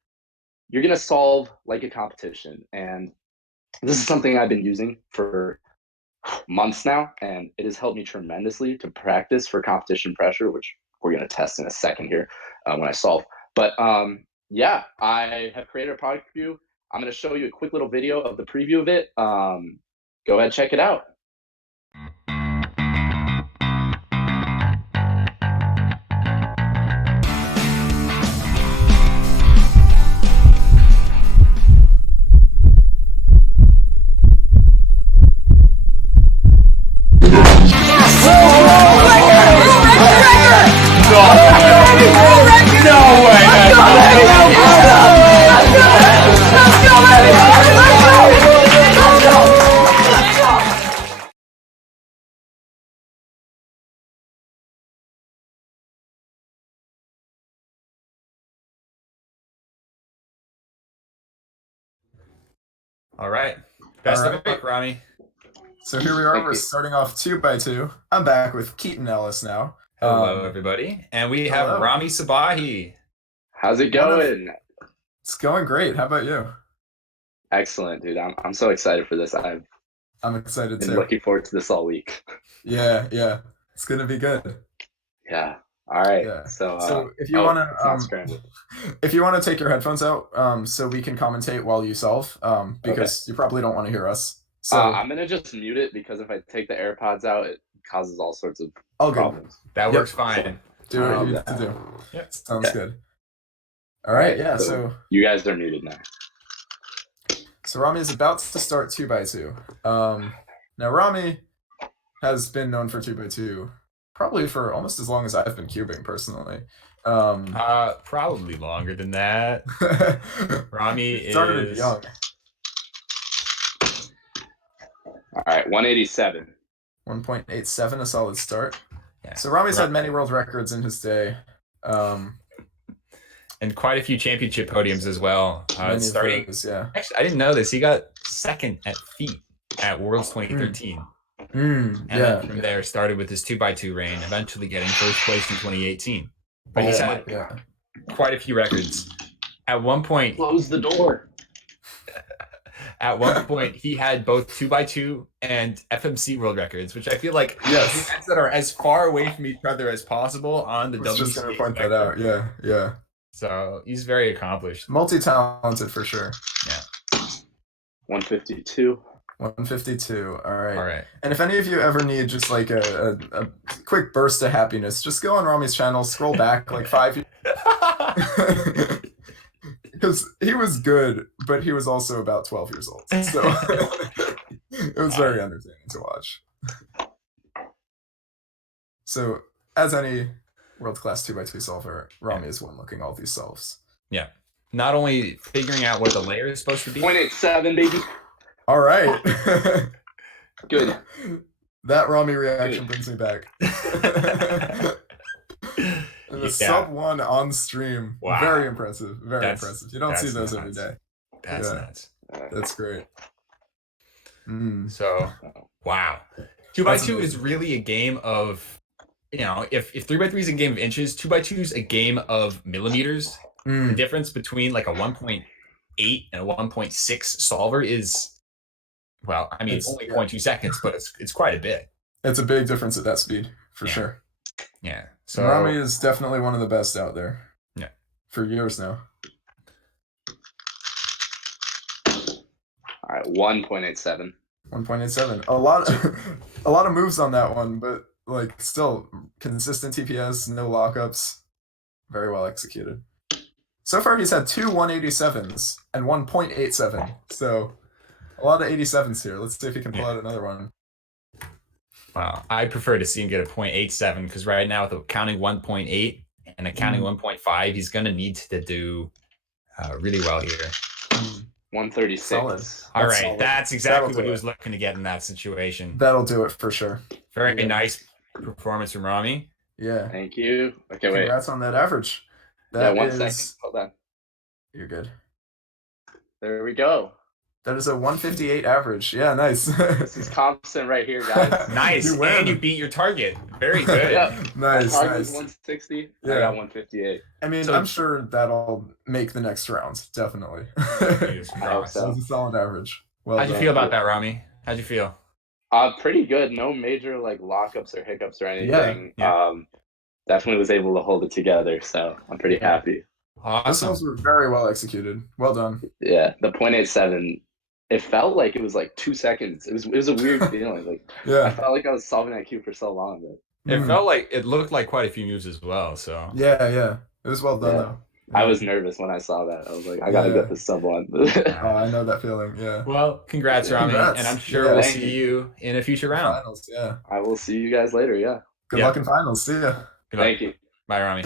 You're going to solve like a competition, and this is something I've been using for months now, and it has helped me tremendously to practice for competition pressure, which we're going to test in a second here when I solve. But yeah, I have created a product review. I'm going to show you a quick little video of the preview of it. Go ahead, check it out. All right. Best of luck, Rami. So here we are. We're starting off 2x2. I'm back with Keaton Ellis now. Hello, everybody. And we have Rami Sabahi. How's it going? It's going great. How about you? Excellent, dude. I'm so excited for this. I'm excited been too. looking forward to this all week. Yeah. It's gonna be good. Yeah. All right. Yeah. So if you want to take your headphones out, so we can commentate while you solve, because you probably don't want to hear us. So I'm gonna just mute it, because if I take the AirPods out, it causes all sorts of problems. That works fine. Do what you need to do. Yep. Sounds good. All right. Yeah. So you guys are muted now. So Rami is about to start 2x2. Now Rami has been known for 2x2 probably for almost as long as I've been cubing personally. Probably longer than that. Rami started is young. All right, 187. 1.87, a solid start. Yeah. So Rami's had many world records in his day. And quite a few championship podiums as well. Starting, yeah. Actually, I didn't know this. He got second at feet at Worlds 2013. And then from there started with his 2x2 reign, eventually getting first place in 2018. But he's had quite a few records. At one point, close the door. At one point, he had both 2x2 and FMC world records, which I feel like events that are as far away from each other as possible on the WCA. Just gonna point that out. Yeah. So he's very accomplished. Multi-talented for sure. Yeah. 152. 152. All right. And if any of you ever need just like a quick burst of happiness, just go on Rami's channel, scroll back like 5 years. Because he was good, but he was also about 12 years old. So it was very entertaining to watch. So as any world-class 2x2 solver, Rami is one looking all these solves. Yeah. Not only figuring out what the layer is supposed to be. 0.87, baby. All right. Good. That Rami reaction brings me back. And the sub 1 on stream. Wow. Very impressive. Very impressive. You don't see those every day. That's nuts. That's great. So, wow. 2x2 is really a game of, if 3x3 is a game of inches, 2x2 is a game of millimeters. The difference between like a 1.8 and a 1.6 solver is, well, I mean, it's only 0.2 seconds, but it's quite a bit. It's a big difference at that speed, for sure. Yeah. So Rami is definitely one of the best out there. Yeah. For years now. All right, 1.87. 1.87. A lot of moves on that one, but like still consistent TPS, no lockups. Very well executed. So far he's had 2 187s and 1.87. So A lot of 87s here. Let's see if he can pull out another one. Wow, I prefer to see him get a 0.87 because right now with a counting 1.8 and a counting 1.5, he's going to need to do really well here. 136. Solid. All right, solid. that's exactly That'll what he do was looking to get in that situation. That'll do it for sure. Very nice performance from Rami. Yeah. Thank you. Okay, wait. Congrats on that average. Yeah, That 1 is- second. Hold on. You're good. There we go. That is a 158 average. Yeah, nice. This is Thompson right here, guys. Nice, You win. and you beat your target. Very good. Yeah. Nice, My target nice. was 160. Yeah. I got 158. I mean, So- I'm sure that'll make the next round. Definitely. Fingers I hope crossed. so. That was a solid average. Well How'd you done. feel about that, Rami? How'd you feel? Pretty good. No major like lockups or hiccups or anything. Yeah. Definitely was able to hold it together, so I'm pretty happy. The Awesome. solves were very well executed. Well done. Yeah, the 0.87. It felt like it was like 2 seconds. It was a weird feeling. Like I Yeah. felt like I was solving that cube for so long. But It felt like it looked like quite a few moves as well. So Yeah. It was well done Yeah. though. I was nervous when I saw that. I was like, I gotta get this sub one. Oh, I know that feeling. Yeah. well, congrats, Rami, Congrats. and I'm sure Yeah. we'll Thank see you. you in a future round. Finals. Yeah. I will see you guys later. Yeah. Good Yeah. luck in finals. See ya. Good luck. Thank you. Bye, Rami.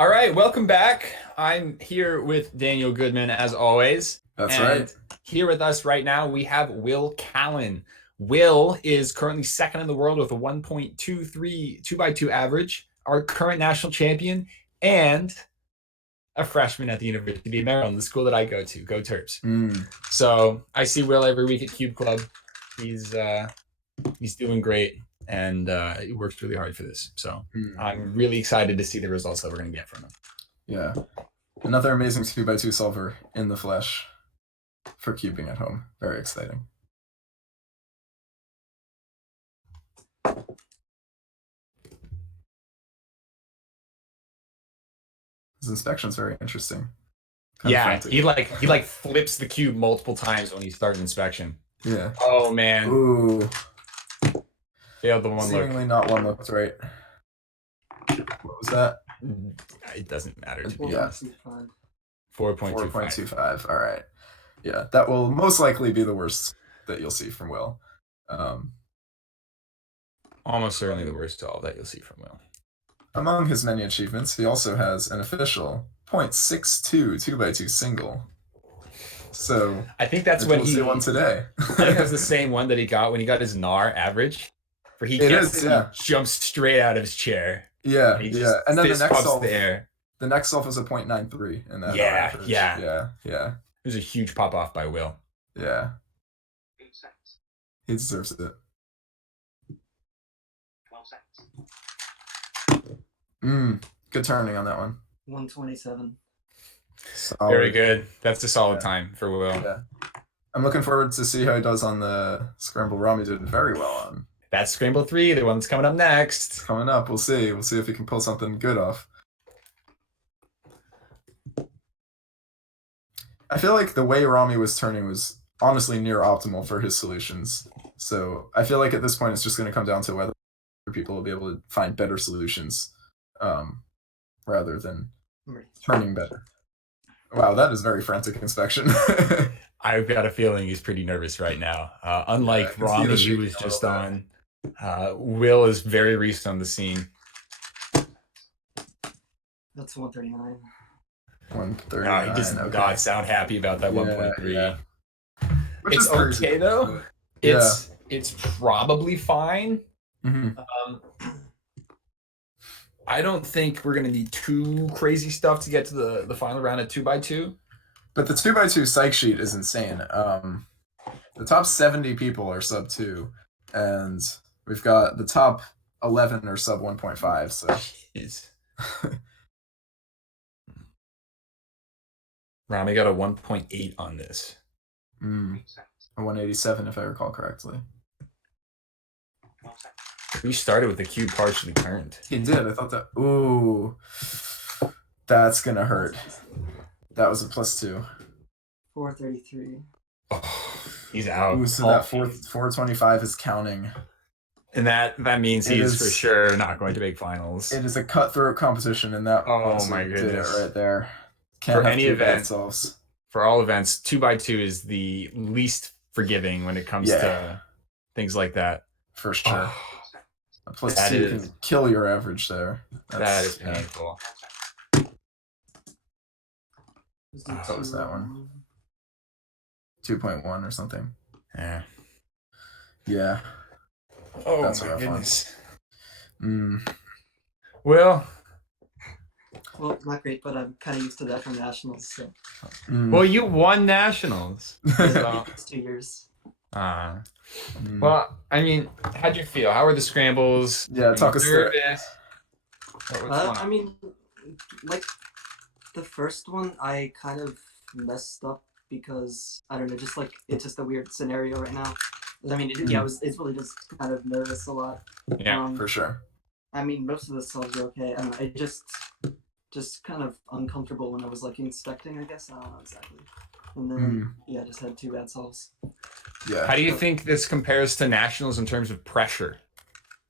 All right, welcome back. I'm here with Daniel Goodman as always. That's And right. Here with us right now, we have Will Callan. Will is currently second in the world with a 1.23 2x2 average, our current national champion, and a freshman at the University of Maryland, the school that I go to. Go Terps. So I see Will every week at Cube Club. He's doing great, and he works really hard for this. So I'm really excited to see the results that we're going to get from him. Yeah. Another amazing 2x2 solver in the flesh for cubing at home. Very exciting. His inspection's very interesting. Kind of Yeah, frantic. he like flips the cube multiple times when he starts inspection. Yeah. Oh man. Ooh. Failed the one look. Seemingly not one looked right. What was that? It doesn't matter to me. Yeah. 4.25. 4.25. All right. Yeah, that will most likely be the worst that you'll see from Will. Almost certainly the worst of all that you'll see from Will. Among his many achievements, he also has an official 0.62 2x2 single. So I think that's maybe when we'll see one today. I think that's the same one that he got when he got his NAR average. Where he It gets is, it, yeah. he jumps straight out of his chair. Yeah, And he yeah. just And then the fist next pumps solve, the air. the next solve is a 0.93 in that. Yeah, average. yeah. Yeah. It was a huge pop off by Will. Yeah. He deserves it. Good turning on that one. 127. Solid. Very good. That's a solid time for Will. Yeah. I'm looking forward to see how he does on the scramble. Rami did very well on. That's Scramble 3, the one that's coming up next. Coming up, we'll see. We'll see if he can pull something good off. I feel like the way Rami was turning was honestly near optimal for his solutions. So I feel like at this point it's just going to come down to whether people will be able to find better solutions rather than turning better. Wow, that is very frantic inspection. I've got a feeling he's pretty nervous right now. Unlike I can see the Rami, who shaking was a just little on, Will is very recent on the scene. That's 139. 139. He does okay. not sound happy about that 1.3. Yeah. Which It's is crazy, okay though. but- It's probably fine. Mhm. I don't think we're gonna need too crazy stuff to get to the final round at 2x2. But the 2x2 psych sheet is insane. The top 70 people are sub 2, and we've got the top 11 are sub 1.5. So Rami got a 1.8 on this. a 187 if I recall correctly. We started with the cube partially turned. He did. I thought that. Ooh, that's gonna hurt. That was a +2. 433. He's out. Ooh, so that 425 is counting. And that means It he's is- for sure not going to make finals. It is a cutthroat competition, and that also my did goodness. it right there. Can't For have any two bad event, solves. for all events, 2x2 is the least forgiving when it comes to things like that. For sure. A +2 That is- can kill your average there. That is painful. What was that one? 2.1 or something. Yeah. Yeah. Oh That's a my rough one. goodness. Well, Well, not great, but I'm kind of used to that from nationals. So. Well, you won nationals. So- It's 2 years. Well, I mean, how'd you feel? How were the scrambles? Yeah, talk us through it. nervous? What was going I on? mean, like the first one, I kind of messed up because I don't know, just like it's just a weird scenario right now. I mean, it's really just kind of nervous a lot. Yeah, for sure. I mean, most of the solves are okay, and I just kind of uncomfortable when I was like inspecting. I guess I don't know exactly. And then I just had 2 bad solves. Yeah. How do you think this compares to nationals in terms of pressure?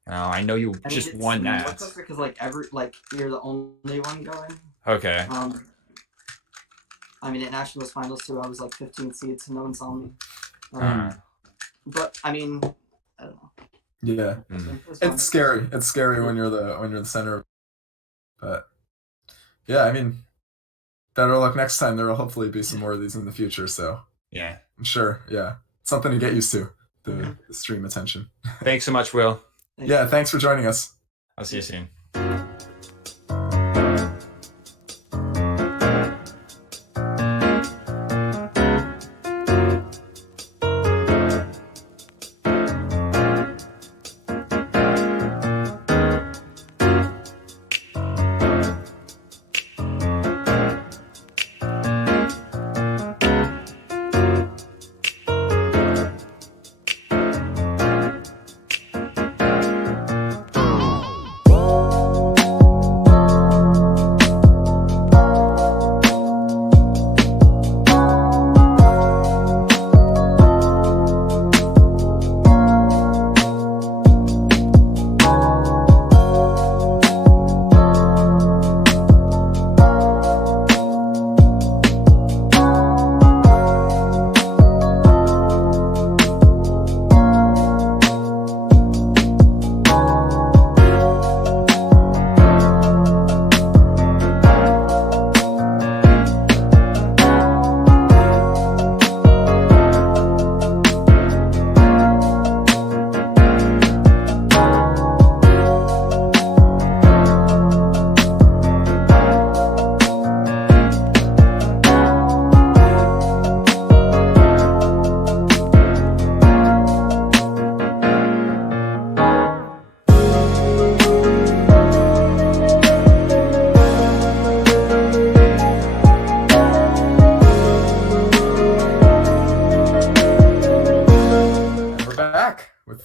I know you I mean, just it's won more that. tougher because like you're the only one going. Okay. I mean, at nationals finals too, I was like 15th seed, so no one saw me. Uh-huh. But I mean, I don't know. Yeah. It's fun. It's scary. It's scary when you're the center. But yeah, I mean, better luck next time. There will hopefully be some more of these in the future. So yeah, I'm sure. Yeah, something to get used to. The stream attention. Thanks so much, Will. Yeah, thanks for joining us. I'll see you soon.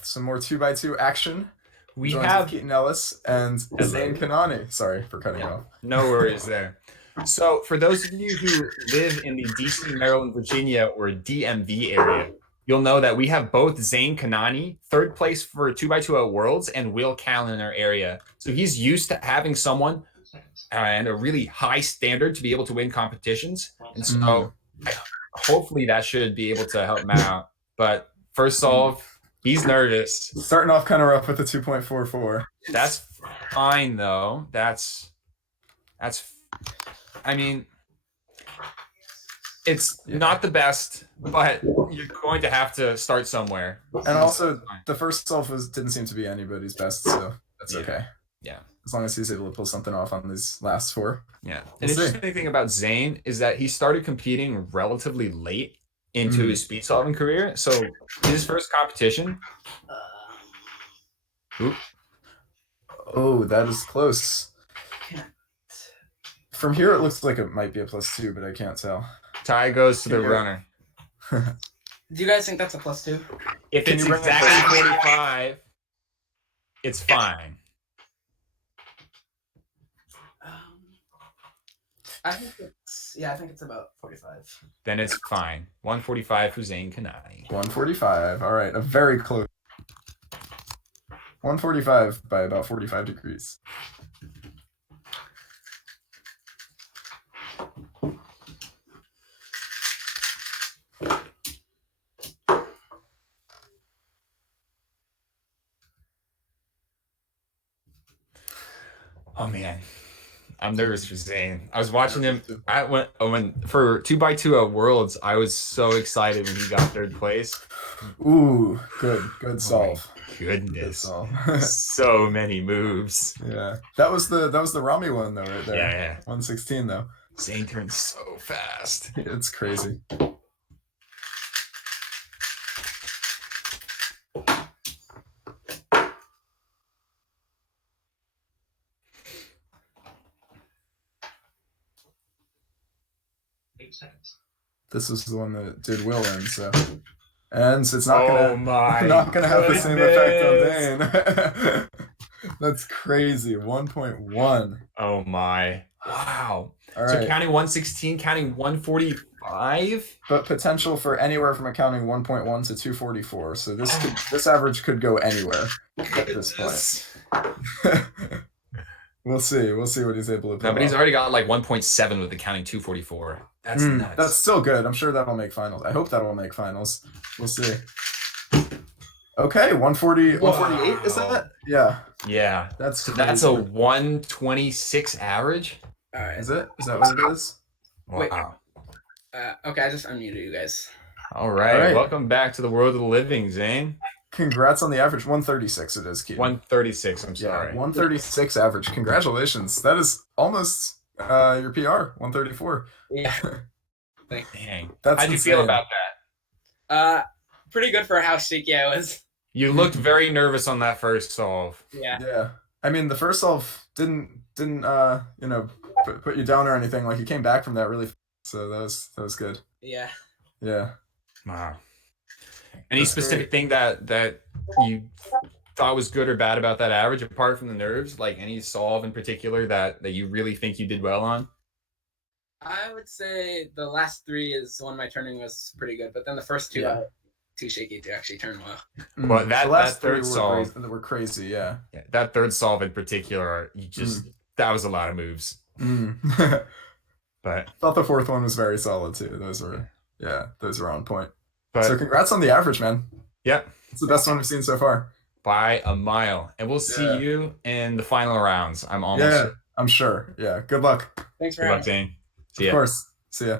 Some more 2x2 action. We Joins have with Keaton Ellis and Zane Kanani. Sorry for cutting off. No worries there. So, for those of you who live in the DC, Maryland, Virginia, or DMV area, you'll know that we have both Zane Kanani, third place for 2x2 at Worlds, and Will Callan in our area. So he's used to having someone and a really high standard to be able to win competitions. And so hopefully that should be able to help him out. But first solve, he's nervous. Starting off kind of rough with the 2.44. That's fine though. That's I mean, it's not the best, but you're going to have to start somewhere. And also, the first solve didn't seem to be anybody's best, so that's okay. Yeah. As long as he's able to pull something off on these last 4. Yeah. An interesting thing about Zane is that he started competing relatively late into his speed solving career. So his first competition. Oh, that is close. From here, it looks like it might be a +2, but I can't tell. Tie goes to the runner. Do you guys think that's a +2? If it's exactly 45, it's fine. I think it's about 45. Then it's fine. 145 for Zane Kanani. 145. All right, a very close. 145 by about 45 degrees. Oh man, I'm nervous for Zane. I was watching him. When for 2x2 at Worlds, I was so excited when he got third place. Ooh, good solve. Goodness, so many moves. Yeah, that was the Rami one though, right there. Yeah. 116 though. Zane turns so fast. It's crazy. This was the one that did Will in, so it's not gonna have the same effect on Dane. That's crazy. 1.1. Oh my! Wow. All So right. counting 116, counting 145, but potential for anywhere from accounting 1.1 to 244. So this average could go anywhere at this point. We'll see what he's able to pull. No, but he's already got like 1.7 with the counting 244. That's nuts. That's still good. I'm sure that'll make finals. I hope that'll make finals. We'll see. Okay, 140, 148 is that? Yeah. Yeah. That's a 126 average. All right. Is it? Is that what it is? Wow. Okay, I just unmuted you guys. All right. Welcome back to the world of the living, Zane. Congrats on the average. 136 it is, Kieron. 136, I'm sorry. 136 average. Congratulations. That is almost your PR, 134. Yeah. Dang. How'd you feel about that? Pretty good for how shaky I was. You looked very nervous on that first solve. Yeah. Yeah. I mean, the first solve didn't put you down or anything. Like, you came back from that really so that was good. Yeah. Yeah. Wow. Any specific thing that you thought was good or bad about that average, apart from the nerves? Like any solve in particular that you really think you did well on? I would say the last 3 is one my turning was pretty good, but then the first 2 too shaky to actually turn well. But that last third solve were crazy, yeah. That third solve in particular, you just that was a lot of moves. But thought the fourth one was very solid too. Those were on point. But, so congrats on the average, man. Yep. It's the best one we've seen so far. By a mile. And we'll see you in the final rounds. I'm almost sure. I'm sure. Yeah. Good luck. Thanks for Good luck, Dane. See ya. Of course. See ya.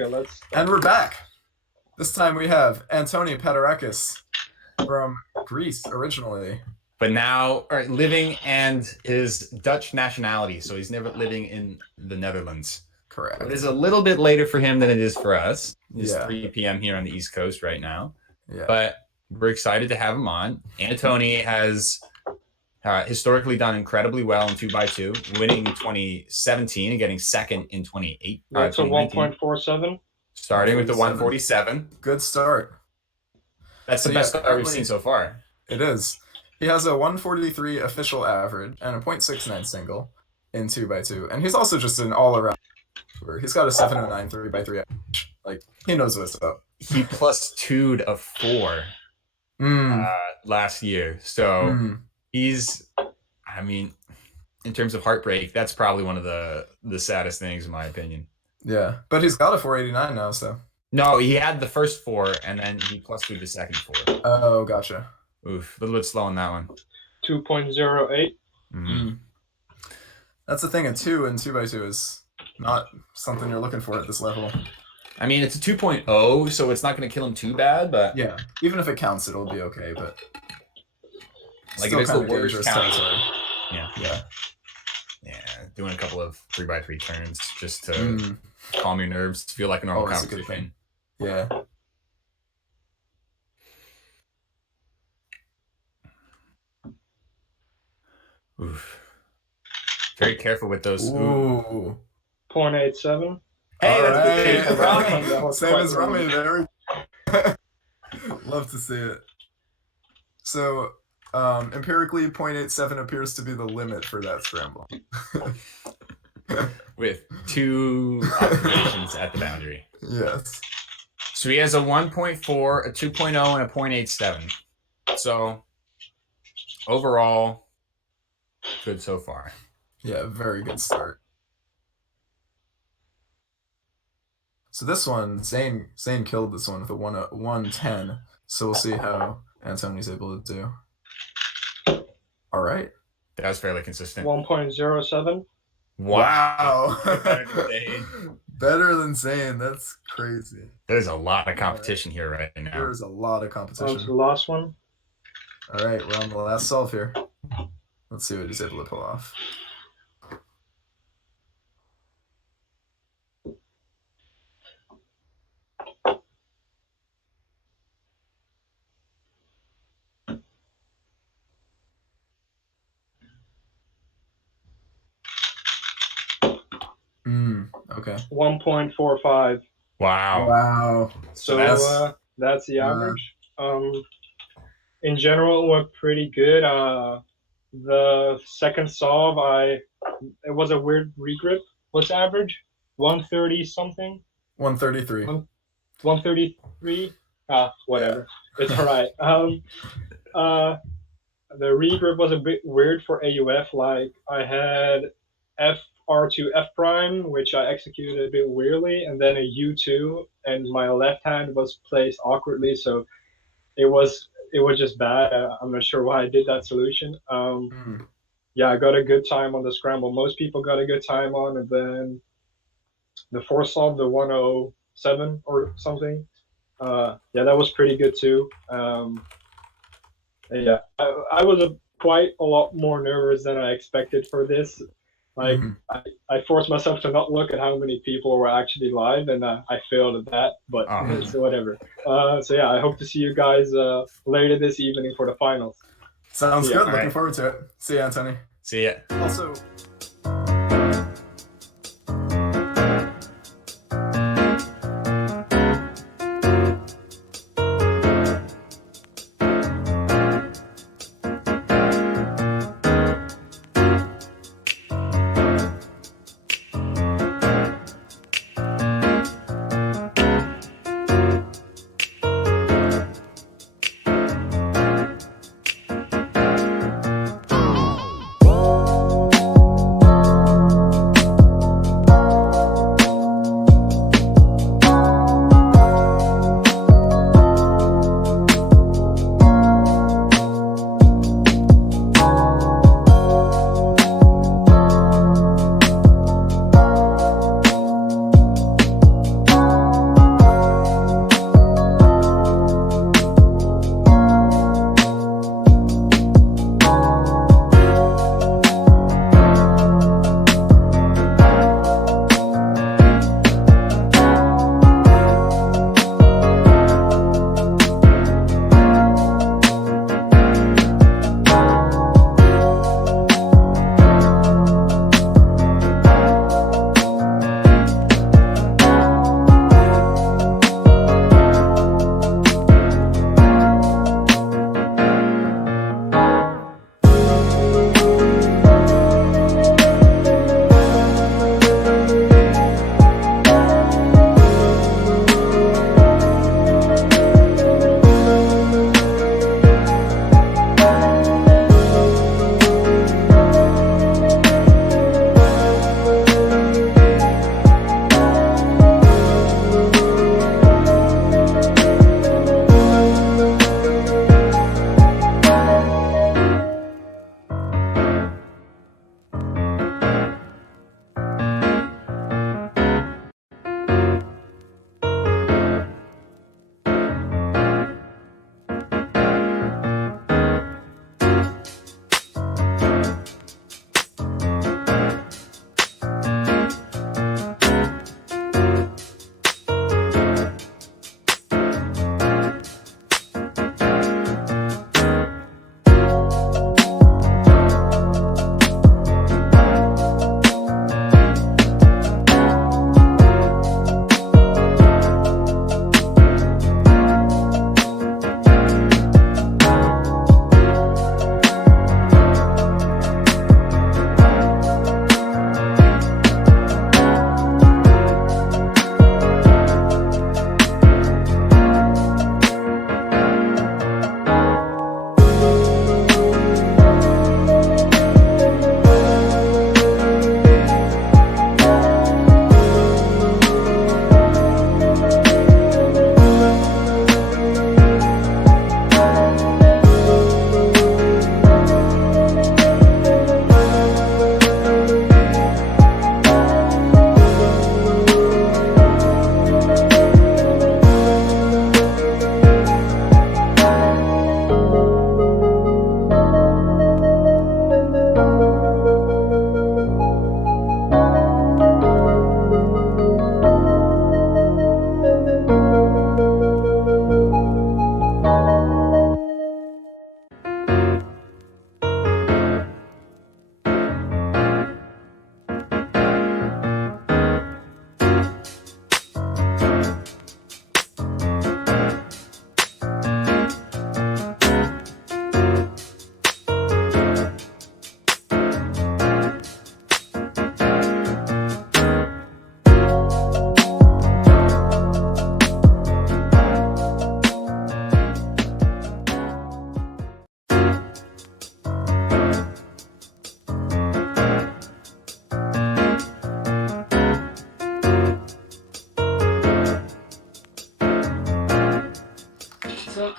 Okay, let's. And we're back. This time we have Antoni Pyraminx from Greece originally. But now living and his Dutch nationality, so he's never living in the Netherlands. Correct. It is a little bit later for him than it is for us. It's Yeah. 3 p.m. here on the East Coast right now. Yeah. But we're excited to have him on. Antoni has historically done incredibly well in 2x2, winning 2017 and getting second in 2018. That's a 1.47. Starting with the 147. Good start. That's the best start we've seen so far. It is. He has a 143 official average and a 0.69 single in 2x2. And he's also just an all-around. He's got a 709 3x3 average. Like, he knows what's up. He plus 2'd a 4 last year. So he's, I mean, in terms of heartbreak, that's probably one of the saddest things in my opinion. Yeah, but he's got a 489 now, so. No, he had the first 4 and then he plus 2'd the second 4. Oh, gotcha. Oof, a little bit slow on that one. 2.08. That's the thing, a 2 in 2x2 is not something you're looking for at this level. I mean, it's a 2.0, so it's not going to kill him too bad, but... Yeah, even if it counts, it'll be okay, but... Like, if it's the worst count... Yeah. Yeah, doing a couple of 3x3 turns just to calm your nerves, feel like a normal competition. Yeah. Oof. Very careful with those. Ooh. 0.87. Hey, that's right. Rami. Same as Rami there. Love to see it. So, empirically, 0.87 appears to be the limit for that scramble. With 2 observations at the boundary. Yes. So he has a 1.4, a 2.0, and a 0.87. So, overall, good so far. Yeah, very good start. So this one, Zane killed this one with a 110. So we'll see how Antoni's able to do. All right. That was fairly consistent. 1.07. Wow. Better than Zane. That's crazy. There's a lot of competition here right now. There's a lot of competition. That's the last one. All right, we're on the last solve here. Let's see what he's able to pull off. Okay. 1.45. Wow. Wow. So that's the average. In general, it went pretty good. The second solve, it was a weird regrip. What's average? 130 something. 133. 133. Whatever. It's all right. The regrip was a bit weird for AUF. Like I had FR2 F prime, which I executed a bit weirdly, and then a U2, and my left hand was placed awkwardly, so it was just bad. I'm not sure why I did that solution. Yeah, I got a good time on the scramble. Most people got a good time on, and then the fourth solve, the 107 or something. Yeah, that was pretty good too. Yeah, I was quite a lot more nervous than I expected for this. Like, I forced myself to not look at how many people were actually live, and I failed at that, but so whatever. So yeah, I hope to see you guys later this evening for the finals. Sounds good. Looking forward to it. See you, Antoni. See ya. Also,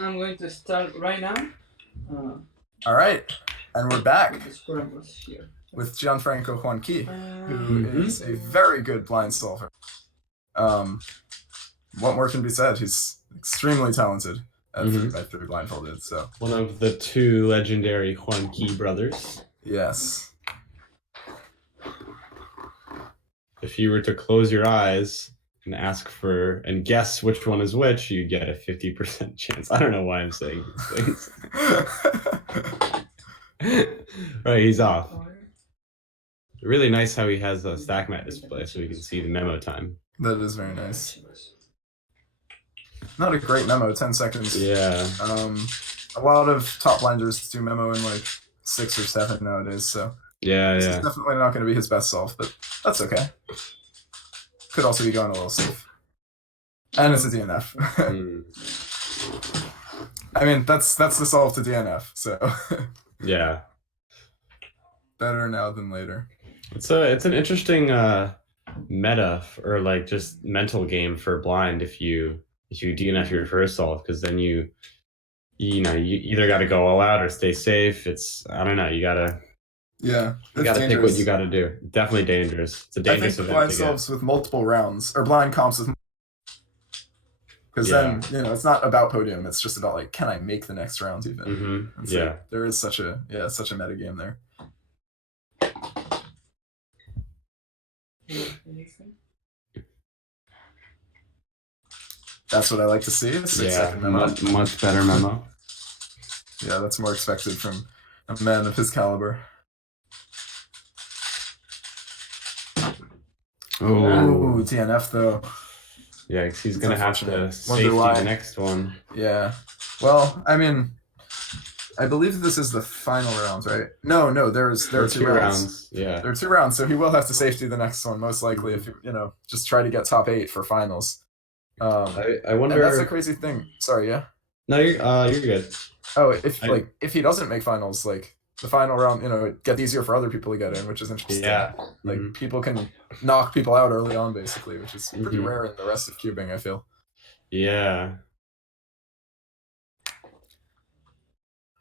I'm going to start right now. All right, and we're back The scrambles here. with Gianfranco Juanqui, who is a very good blind solver. What more can be said? He's extremely talented at 3x3 blindfolded. So one of the two legendary Juanqui brothers. Yes. If you were to close your eyes and ask for and guess which one is which, you get a 50% chance. I don't know why I'm saying these things. Right, he's off. Really nice how he has a stack mat display so we can see the memo time. That is very nice. Not a great memo, 10 seconds. Yeah. A lot of top blinders do memo in like 6 or 7 nowadays, so this is definitely not going to be his best solve, but that's okay. Could also be going a little safe. And it's a DNF. I mean, that's the solve to DNF, so yeah. Better now than later. It's an interesting meta or like just mental game for blind if you DNF your first solve, because then you either got to go all out or stay safe. It's, I don't know, you gotta pick what you gotta do. Definitely dangerous. It's a dangerous event. Blind solves with multiple rounds or blind comps with, because then it's not about podium. It's just about like, can I make the next round even? And so there is such a meta game there. That's what I like to see. 6-second memo. Much better memo. Yeah, that's more expected from a man of his caliber. Oh, DNF though. Yeah, he's gonna have to safety the next one. Yeah. Well, I mean, I believe this is the final round, right? No, there are two rounds. Yeah. There are 2 rounds, so he will have to safety the next one, most likely, if just try to get top 8 for finals. I wonder. And that's a crazy thing. Sorry, yeah. No, you're good. Oh, if he doesn't make finals, like the final round, it gets easier for other people to get in, which is interesting. Yeah. Like people can knock people out early on, basically, which is pretty rare in the rest of cubing, I feel. Yeah.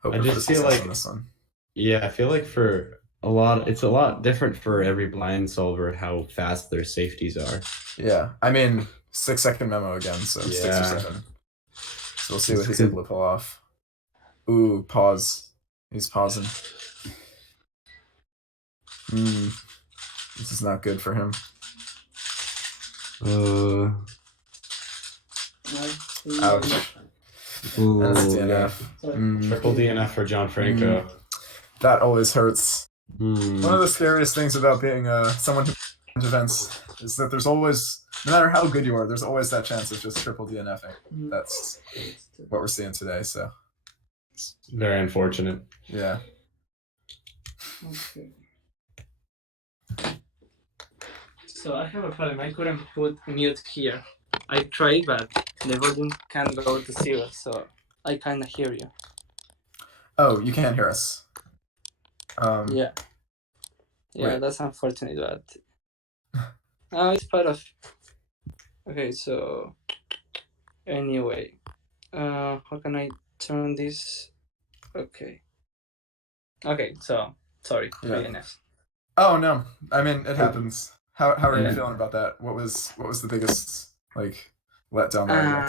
Hope I just feel like this one. Yeah, I feel like it's a lot different for every blind solver how fast their safeties are. Yeah, I mean 6-second memo again, so 6 or 7. So we'll see what he's able to pull off. Ooh, pause. He's pausing. This is not good for him. Ouch. Ooh, That's DNF. Triple DNF for Gianfranco. That always hurts. One of the scariest things about being someone who wins events is that there's always, no matter how good you are, there's always that chance of just triple DNFing. That's what we're seeing today, so. Very unfortunate. Yeah. Okay. So I have a problem. I couldn't put mute here. I tried, but the volume can't go to 0, so I kind of hear you. Oh, you can't hear us. Yeah, wait. That's unfortunate, but it's part of. Okay, so anyway, how can I turn this? Okay, so sorry. Yeah. Oh no, I mean it happens. How are you feeling about that? What was the biggest letdown there?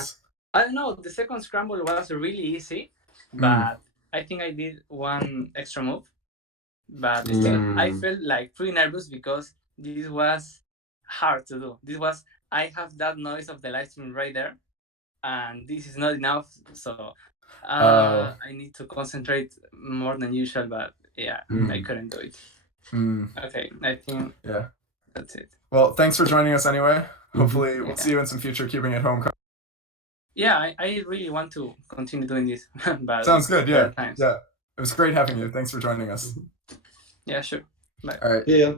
I don't know. The second scramble was really easy, but I think I did one extra move. But still, I felt like pretty nervous because this was hard to do. I have that noise of the live stream right there, and this is not enough. So I need to concentrate more than usual. But yeah, I couldn't do it. Okay, I think that's it. Well, thanks for joining us anyway. Hopefully, we'll see you in some future cubing at home. Yeah, I really want to continue doing this. But sounds good. Yeah. It was great having you. Thanks for joining us. Yeah, sure. Bye. All right. Yeah.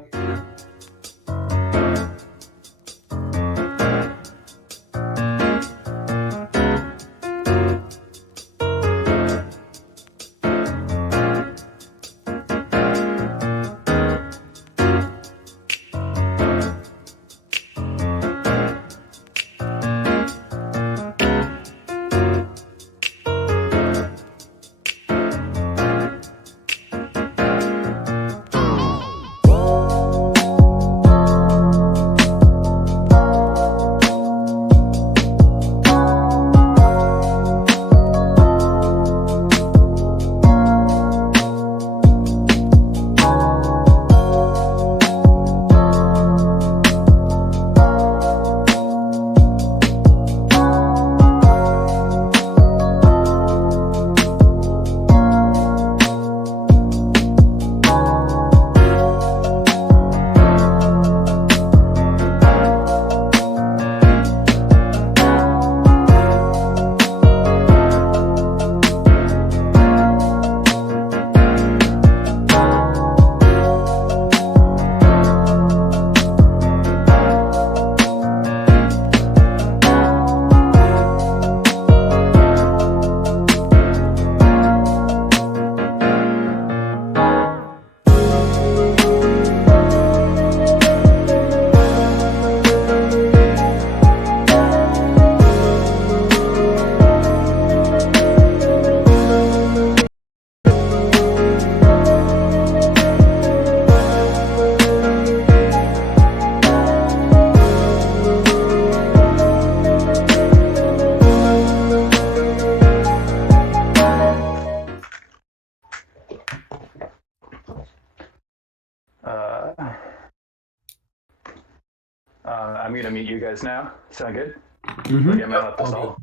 I'm gonna meet you guys now. Sound good? Mhm. Get up this all.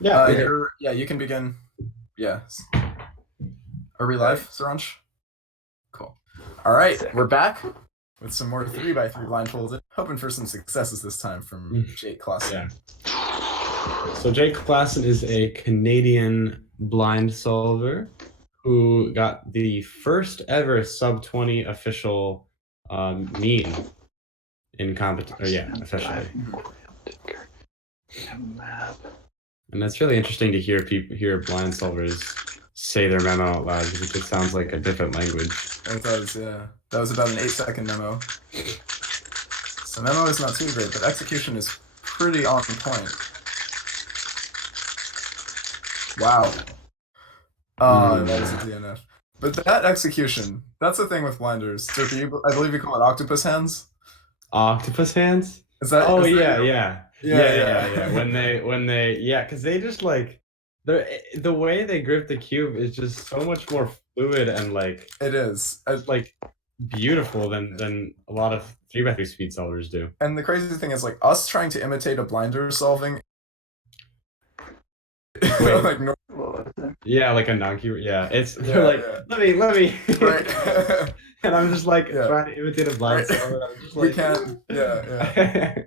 Yeah, you can begin. Yeah. Are we live, Saranch? Cool. All right, we're back with some more 3x3 blindfolded. Hoping for some successes this time from Jake Klassen. So Jake Klassen is a Canadian blind solver who got the first ever sub 20 official mean in competition. Officially. And it's really interesting to hear blind solvers say their memo out loud because it just sounds like a different language. It does, yeah. That was about an 8-second memo. So memo is not too great, but execution is pretty on point. Wow. That is a DNF. But that execution, that's the thing with blinders. So I believe you call it octopus hands? Octopus hands? Is that? Oh, is yeah, that yeah. When they, because they just like, the way they grip the cube is just so much more fluid and like it is like beautiful than a lot of 3x3 speed solvers do. And the crazy thing is like us trying to imitate a blinder solving. Like like a non-key. Yeah, they're like let me. Right. And I'm just like trying to imitate a blind solver. I'm just like, we can't. Yeah.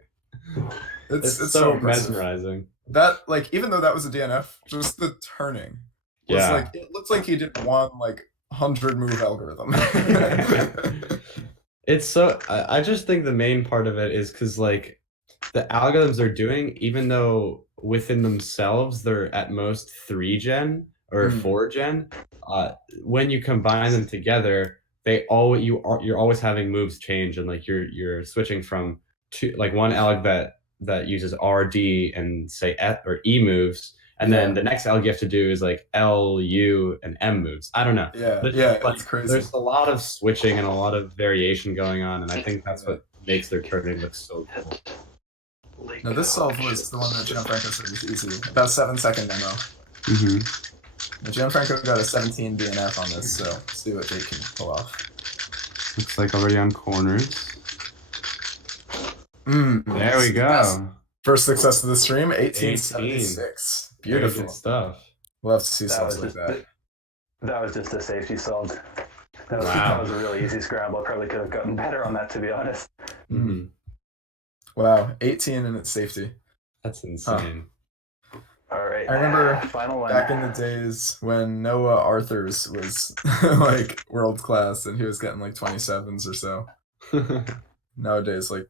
It's so impressive. mesmerizing. That like even though that was a DNF, just the turning was like it looks like he did one like 100 move algorithm. It's so I just think the main part of it is because like the algorithms they're doing, even though within themselves they're at most 3 gen or 4 gen, when you combine them together, you're always having moves change, and like you're switching from one alg that uses RD and say F or E moves, and then the next alg you have to do is like L, U, and M moves. I don't know. It's crazy. There's a lot of switching and a lot of variation going on, and I think that's what makes their turning look so cool. No, this solve was the one that Gianfranco said was easy. About 7-second demo. Gianfranco got a 17 DNF on this, so let's see what Jake can pull off. Looks like already on corners. There we go. First success of the stream, 1876. Beautiful good stuff. We'll have to see solves like that. That was just a safety solve. That was a really easy scramble. I probably could have gotten better on that, to be honest. Wow, 18 in its safety. That's insane. All right. I remember final one. Back in the days when Noah Arthurs was like world class and he was getting like 27s or so. Nowadays, like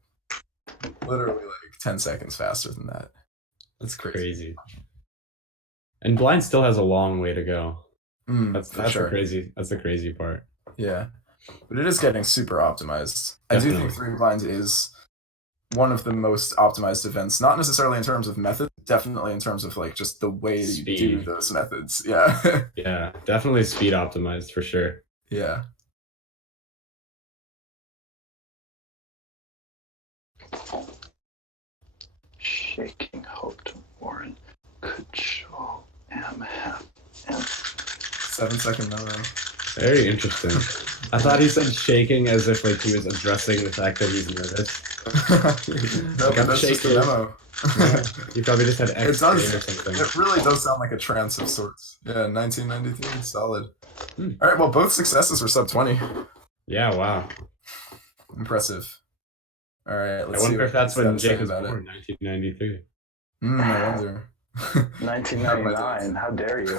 literally like 10 seconds faster than that. That's crazy. And blind still has a long way to go. That's sure. the crazy part. Yeah, but it is getting super optimized. I do think 3 blind is one of the most optimized events, not necessarily in terms of method, definitely in terms of like just the way you do those methods. Yeah. Yeah, definitely speed optimized for sure. Yeah. Shaking hoped Warren could show half. 7-second memo. Very interesting. I thought he said shaking as if like he was addressing the fact that he's nervous. No, like, that's just a memo. You probably just had X or something. It really does sound like a trance of sorts. Yeah, 1993, solid. All right, well, both successes were sub 20. Yeah, wow. Impressive. All right, let's see. I wonder if that's when Jake was born, 1993. I wonder. 1999, how dare you?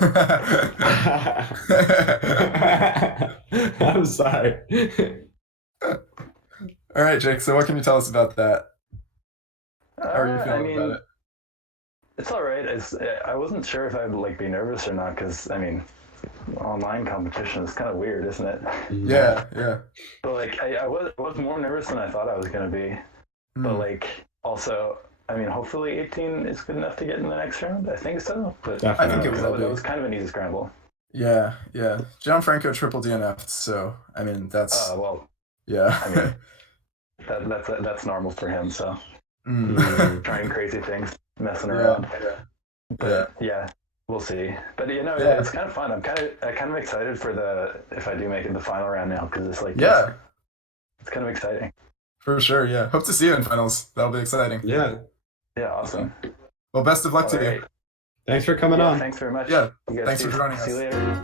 I'm sorry. All right, Jake, so what can you tell us about that? How are you feeling about it? It's all right. I wasn't sure if I'd like be nervous or not because I mean, online competition is kind of weird, isn't it? Yeah. But like, I was more nervous than I thought I was gonna be. But like, also, I mean, hopefully 18 is good enough to get in the next round. I think so. But I think it will be. It was kind of an easy scramble. Yeah. Gianfranco triple DNF'd, so I mean that's. Yeah. I mean, that's normal for him. So trying crazy things, messing around. Yeah, we'll see. But you know, it's kind of fun. I'm kind of excited for if I do make it the final round now because it's like it's kind of exciting. For sure, yeah. Hope to see you in finals. That'll be exciting. Yeah. Yeah, awesome. Well, best of luck to Alright. you. Thanks for coming on. Thanks very much. Yeah, You guys thanks for too. joining See you us. later.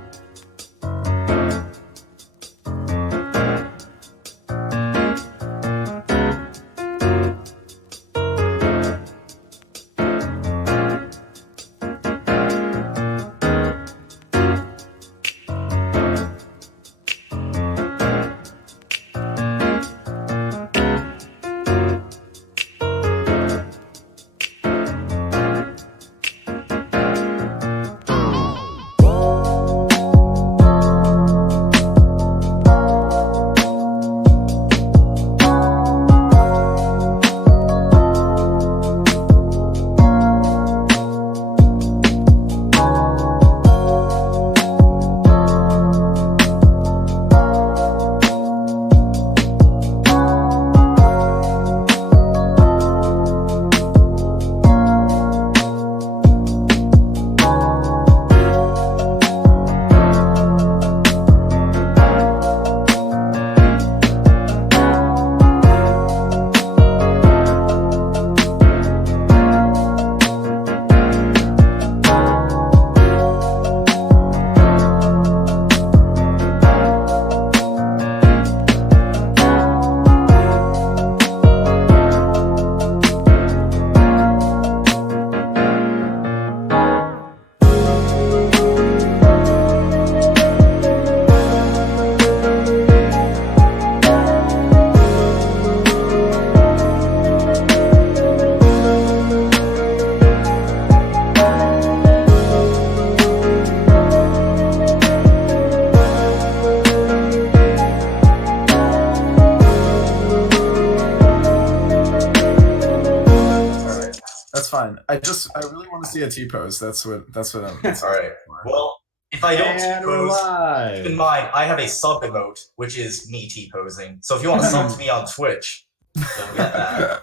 Fine. I really want to see a T-pose. That's what I'm. All right. Well, if I don't T-pose, keep in mind I have a sub emote, which is me T-posing. So if you want to sub to me on Twitch, you'll get that.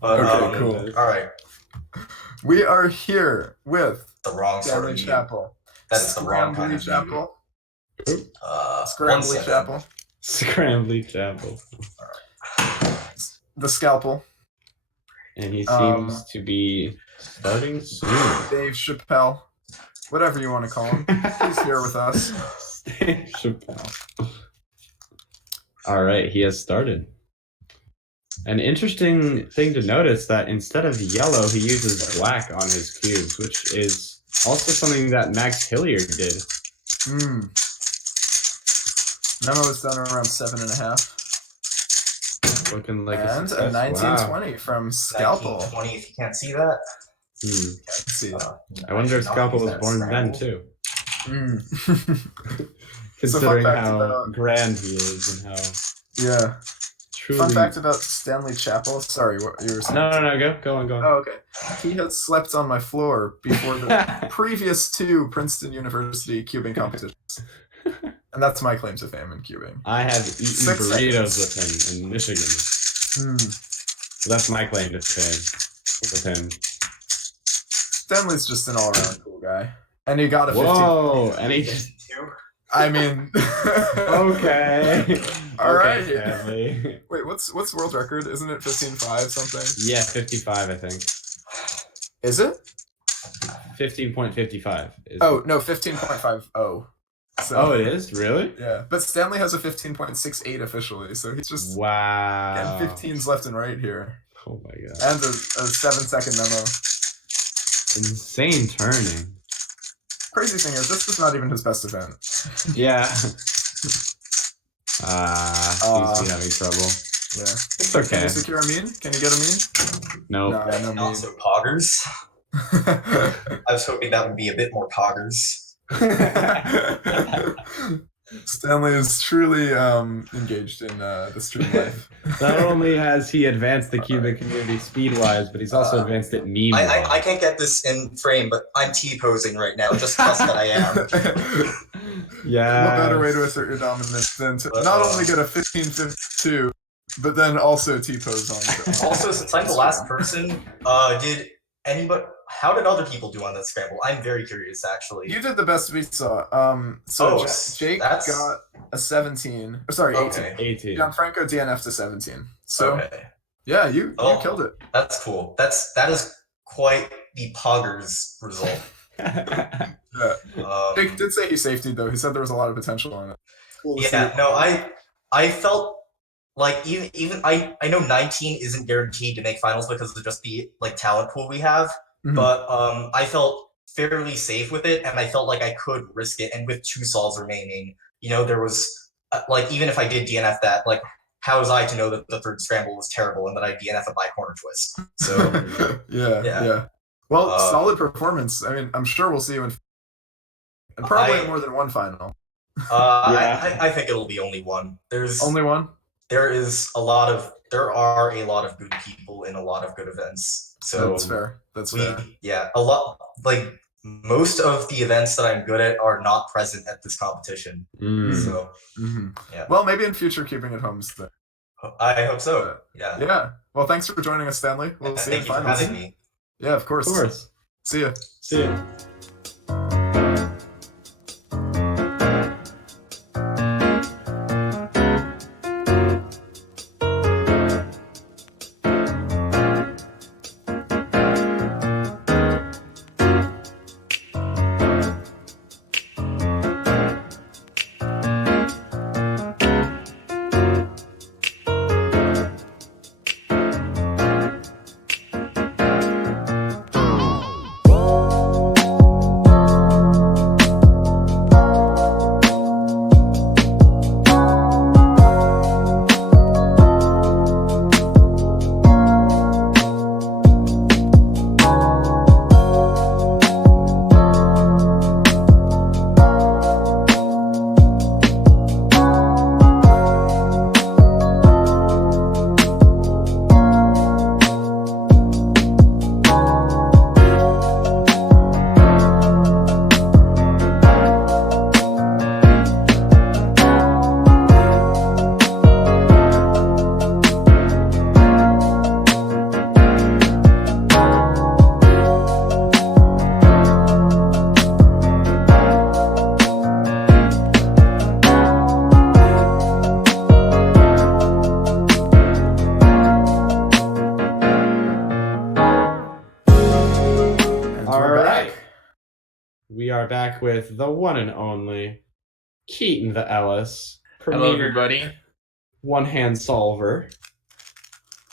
But, okay, cool. All right. We are here with the wrong sort of Chapel. That is the wrong kind of Chapel. Scrambly Chapel. Scrambly Chapel. The Scalpel. And he seems to be starting soon. Dave Chappelle. Whatever you want to call him. He's here with us. Dave Chappelle. All right, he has started. An interesting thing to notice that instead of yellow, he uses black on his cubes, which is also something that Max Hilliard did. Memo was done around 7.5. Looking like and a success. 1920 from Scalpel. 1920, if you can't see that. Can't see it. I wonder if Scalpel was born then too. So Considering how grand he is and how. Yeah. Truly... Fun fact about Stanley Chapel. Sorry, what you were saying? No, go on. Oh, okay. He had slept on my floor before the previous 2 Princeton University cubing competitions. And that's my claim to fame in cubing. I have eaten burritos with him in Michigan. So that's my claim to fame with him. Stanley's just an all-around cool guy. And he got a 15. Whoa, and he just... I mean... okay. All right. Stanley. Wait, what's world record? Isn't it 15.5 something? Yeah, 55, I think. Is it? 15.55. Oh, no, 15.50. So, oh, it is? Really? Yeah. But Stanley has a 15.68 officially, so he's just wow. getting 15s left and right here. Oh my god. And a 7-second memo. Insane turning. Crazy thing is, this is not even his best event. Yeah. Seems to be having trouble. Yeah. It's okay. Can you secure a mean? Can you get a mean? Nope. No mean. Also poggers. I was hoping that would be a bit more poggers. Stanley is truly engaged in the stream life. Not only has he advanced the cubic community speed-wise, but he's also advanced it meme-wise. I can't get this in frame, but I'm T-posing right now. Just trust that I am. Yeah. What better way to assert your dominance than to not only get a 15.52, but then also T-pose on. Also, since I'm the last person, how did other people do on that scramble? I'm very curious, actually. You did the best we saw. Jake got a 17. Sorry, 18. 18. Gianfranco DNF to 17. So yeah, you killed it. That's cool. That is quite the Poggers result. Jake did say he safetied though. He said there was a lot of potential on it. Cool to see. No, I felt like even I know 19 isn't guaranteed to make finals because of just the like talent pool we have, but I felt fairly safe with it, and I felt like I could risk it. And with 2 solves remaining, there was like even if I did DNF that, like how was I to know that the 3rd scramble was terrible and that I DNF it by corner twist? So yeah. Well, solid performance. I mean, I'm sure we'll see you in probably more than one final. I think it'll be only one. There's only one. There are a lot of good people in a lot of good events. So that's fair. That's fair. Yeah, a lot like most of the events that I'm good at are not present at this competition. So yeah. Well, maybe in future keeping it homes then. I hope so. Yeah. Yeah. Well, thanks for joining us, Stanley. We'll see you in finals. Thank you for having me. Yeah, of course. Of course. See ya. See ya. We are back with the one and only Keaton the Ellis. Hello, everybody. One-hand solver.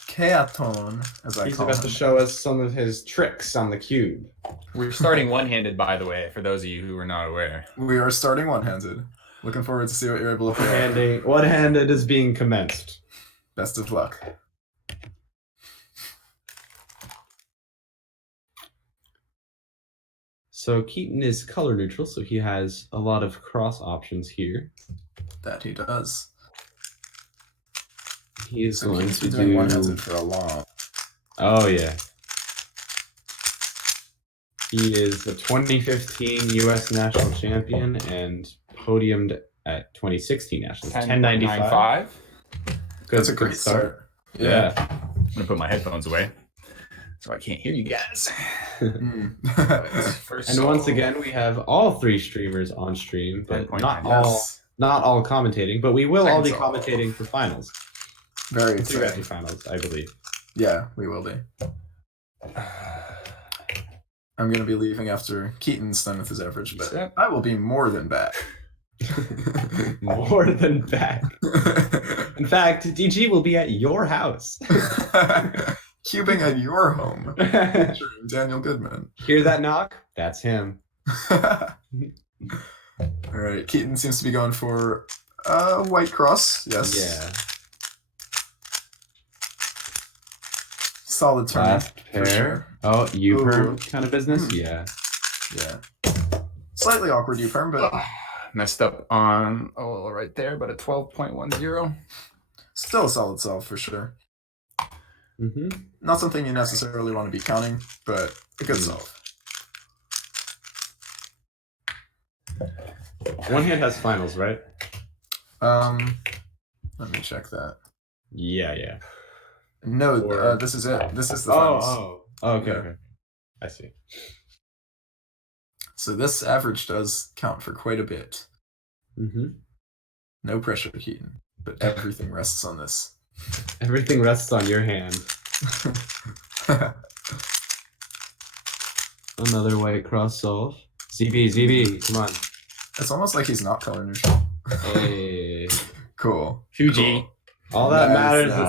Keaton, as I He's call about him. to show us some of his tricks on the cube. We're starting one-handed, by the way, for those of you who are not aware. We are starting one-handed. Looking forward to see what you're able to play. One-handed is being commenced. Best of luck. So Keaton is color neutral, so he has a lot of cross options here. That he does. He is So going he's to been doing do one-handed for a long. Oh yeah. He is the 2015 U.S. national champion and podiumed at 2016 nationals. 10.95. That's a great start. Yeah. I'm gonna put my headphones away so I can't hear you guys. And once again, we have all 3 streamers on stream, but not all commentating. But we will all be commentating for finals. Very exciting finals, I believe. Yeah, we will be. I'm going to be leaving after Keaton's done with his average, but I will be more than back. More than back. In fact, DG will be at your house. Cubing at your home. Featuring Daniel Goodman. Hear that knock? That's him. All right, Keaton seems to be going for white cross. Yes. Yeah. Solid turn. Last pair. Sure. Oh, U-perm kind of business? Yeah. Yeah. Slightly awkward U-perm, but... Messed up on, right there, but a 12.10. Still a solid solve for sure. Not something you necessarily want to be counting, but a good solve. One hand has finals, right? Let me check that. Yeah. No, this is it. This is the finals. Okay. I see. So this average does count for quite a bit. Mm-hmm. No pressure, Keaton, but everything rests on this. Everything rests on your hand. Another white cross solve. ZB, come on. It's almost like he's not color neutral. Hey. Cool. Fuji. Cool. All that matters is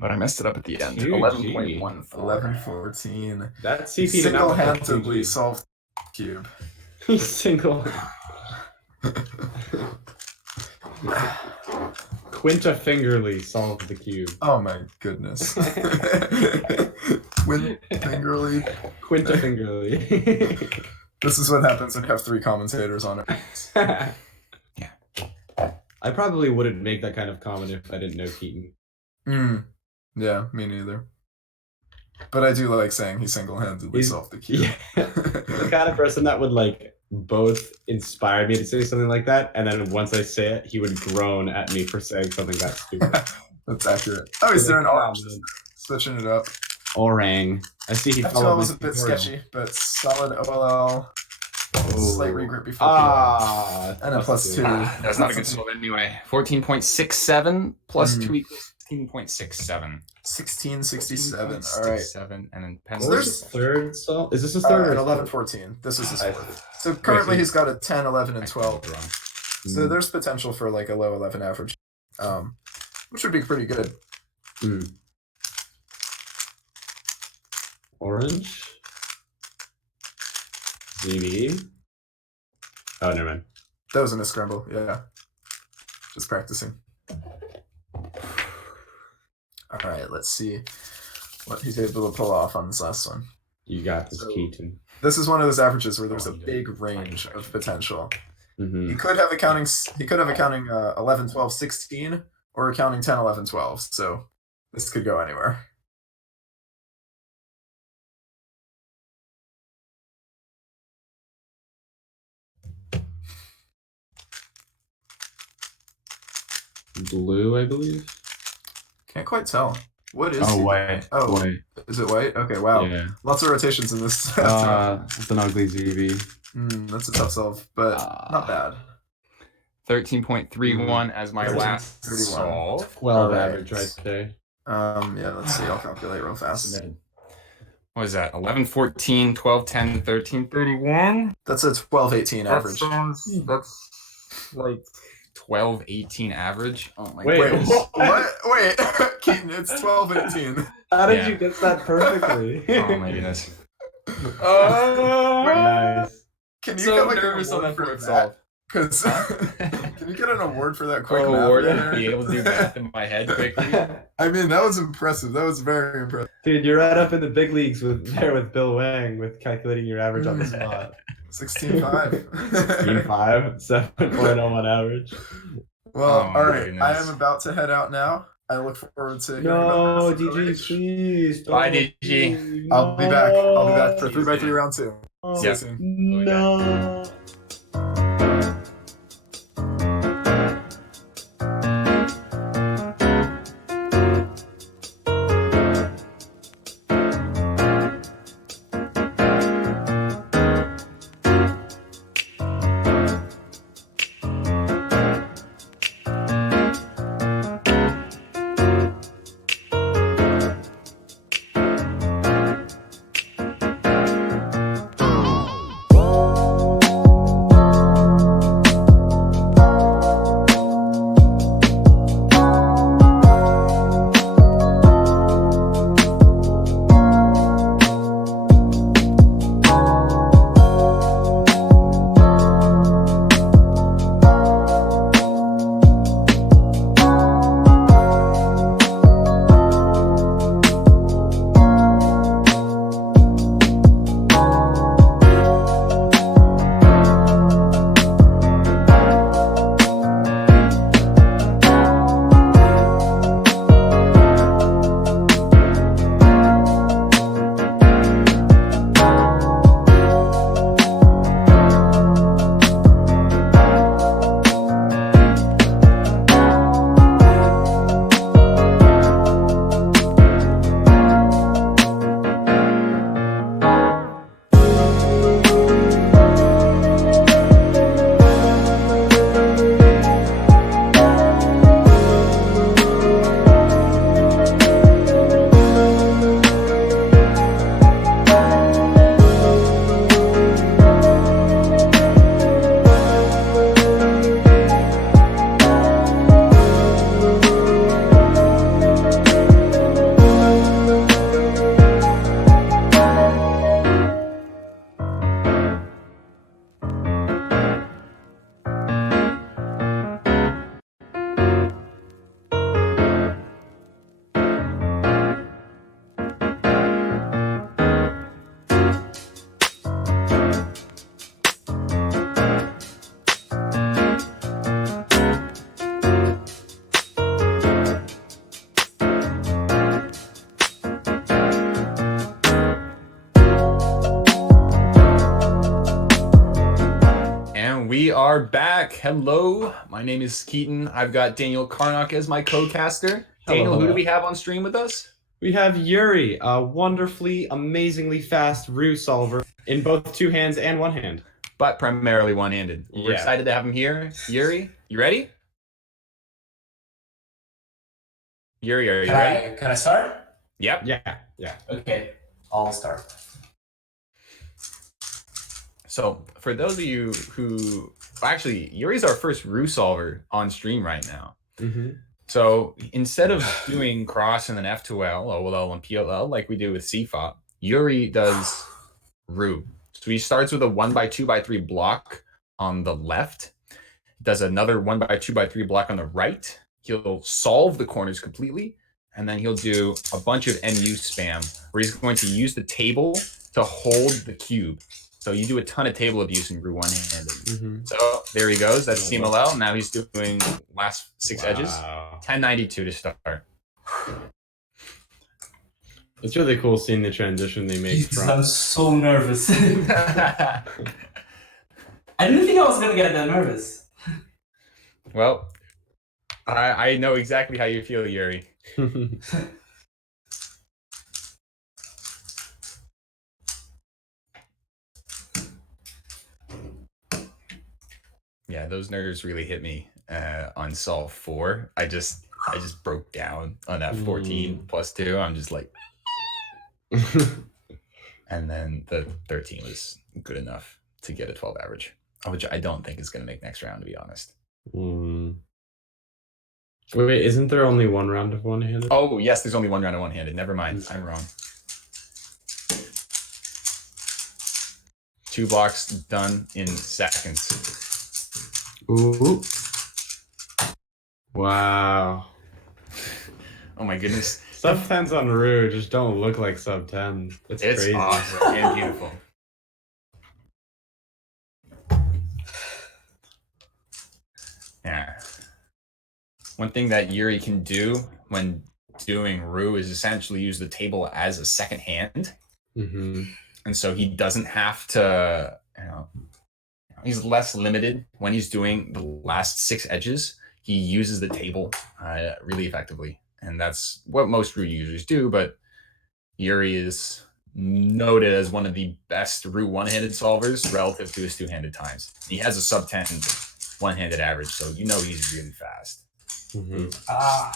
but I messed it up at the end. 11.14. 11.14. That CP single-handedly solved the cube. Single. Quinta Fingerly solved the cube. Oh my goodness. Fingerly. Quinta Fingerly. This is what happens when you have 3 commentators on it. Yeah. I probably wouldn't make that kind of comment if I didn't know Keaton. Yeah, me neither. But I do like saying he single-handedly solved the cube. Yeah. The kind of person that would like both inspire me to say something like that, and then once I say it, he would groan at me for saying something that stupid. That's accurate. Oh, is there an orange? Switching it up. Orang. I see he F12 was a bit sketchy, but solid OLL. Slight regret before and a +2. That's not a good solve anyway. 14.67 plus 2 equals 16.67. 1667. All right. 7 and then pencil. So there's third solve. Is this his third? At 11.14. This is his fourth. So currently he's got a 10, 11, and 12. So there's potential for like a low 11 average, which would be pretty good. Orange. ZB. Oh, never mind. That was in a scramble, yeah. Just practicing. Alright, let's see what he's able to pull off on this last one. You got this, Keaton. This is one of those averages where there's a big range of potential. He could have accounting 11, 12, 16, or accounting 10, 11, 12. So this could go anywhere. Blue, I believe. Can't quite tell. What is white. Oh, white. Is it white? Okay, wow. Yeah. Lots of rotations in this. It's an ugly ZB. That's a tough solve, but not bad. 13.31 as my last solve. 12 average right there. Yeah, let's see. I'll calculate real fast. What is that? 11, 14, 12, 10, 13, 31? That's a 12, 18 average. That's like 12, 18 average. Oh my Wait, goodness. what? Wait, Keaton, it's 12, 18. How did you get that perfectly? Oh my goodness. Nice. Can you So get like an nervous on award that for first that? solve. Because can you get an award for that quick math? Award there? be able to do math in my head quickly. I mean, that was impressive. That was very impressive. Dude, you're right up in the big leagues with Bill Wang with calculating your average on the spot. 16.5. 16.5, 7.01 average. Well, all right. I am about to head out now. I look forward to hearing about this. DG, please. Bye, DG. I'll be back. I'll be back for 3x3 round 2. See you soon. No. are back. Hello, my name is Keaton. I've got Daniel Karnock as my co-caster. Daniel, who do we have on stream with us? We have Yuri, a wonderfully, amazingly fast roux solver in both two hands and one hand. But primarily one-handed. We're excited to have him here. Yuri, you ready? Yuri, are you ready? Can I start? Yep. Yeah. Okay, I'll start. So for those of you who actually, Yuri's our first roux solver on stream right now. So instead of doing cross and then F to L, OL, and PLL like we do with CFOP, Yuri does roux. So he starts with a 1x2x3 block on the left, does another 1x2x3 block on the right. He'll solve the corners completely, and then he'll do a bunch of NU spam where he's going to use the table to hold the cube. So you do a ton of table abuse in roux one-handed. So there he goes. That's CMLL. Now he's doing last 6 edges. 1092 to start. It's really cool seeing the transition they make from. I'm so nervous. I didn't think I was gonna get that nervous. Well, I know exactly how you feel, Yuri. Yeah, those nerves really hit me on solve 4. I just broke down on that 14 plus 2. I'm just like, and then the 13 was good enough to get a 12 average, which I don't think is going to make next round, to be honest. Wait, isn't there only one round of one-handed? Oh, yes, there's only one round of one-handed. Never mind, I'm wrong. 2 blocks done in seconds. Ooh. Wow. Oh my goodness. Sub 10s on roux just don't look like sub 10. It's crazy. Awesome and beautiful. Yeah. One thing that Yuri can do when doing roux is essentially use the table as a second hand. And so he doesn't have to, he's less limited when he's doing the last 6 edges. He uses the table really effectively. And that's what most roux users do, but Yuri is noted as one of the best roux one-handed solvers relative to his two-handed times. He has a sub 10 one-handed average, so you know he's really fast.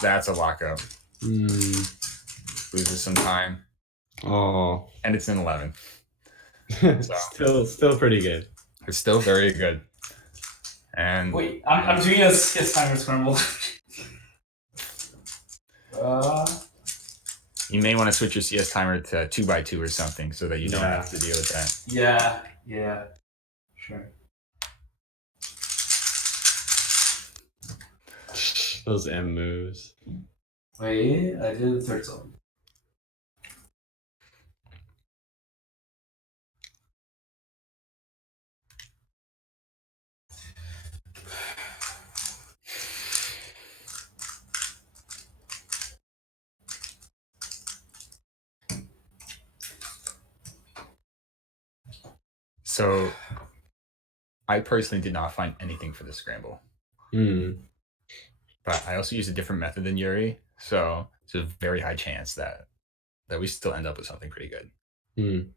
That's a lockup. Loses some time. Oh. And it's in 11. So, still pretty good. It's still very good. And wait, I'm doing a CS timer scramble. You may want to switch your CS timer to 2x2 or something so that you don't have to deal with that. Yeah, sure. Those M moves. Wait, I did the third zone. So I personally did not find anything for the scramble. But I also used a different method than Yuri, so it's a very high chance that we still end up with something pretty good. And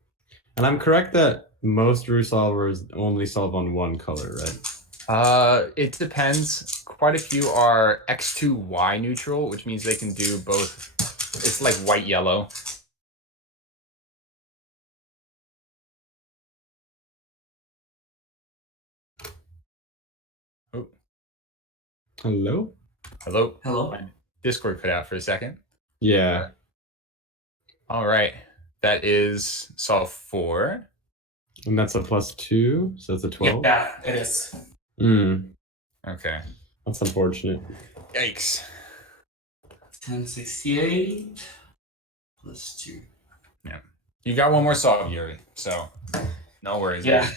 I'm correct that most roux solvers only solve on one color, right? It depends. Quite a few are X2Y neutral, which means they can do both. It's like white yellow. Oh. Hello? Hello? My Discord cut out for a second. Yeah. All right. That is solve 4. And that's a +2, so that's a 12? Yeah, it is. Okay. That's unfortunate. Yikes. 1068 +2. Yeah. You got one more solve, Yuri, so no worries. Yeah.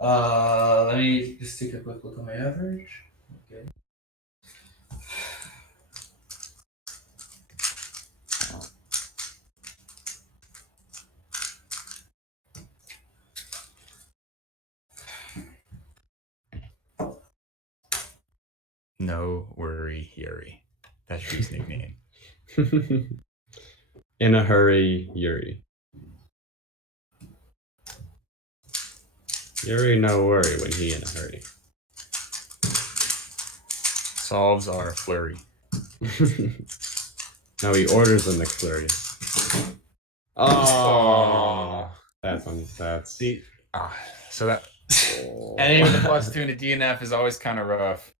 Let me just take a quick look at my average. Okay. No worry, Yuri. That's his nickname. In a hurry, Yuri. Yuri, no worry when he in a hurry. Solves are flurry. No, he orders a McFlurry. Oh, that's See, so that any with the +2 and a DNF is always kind of rough.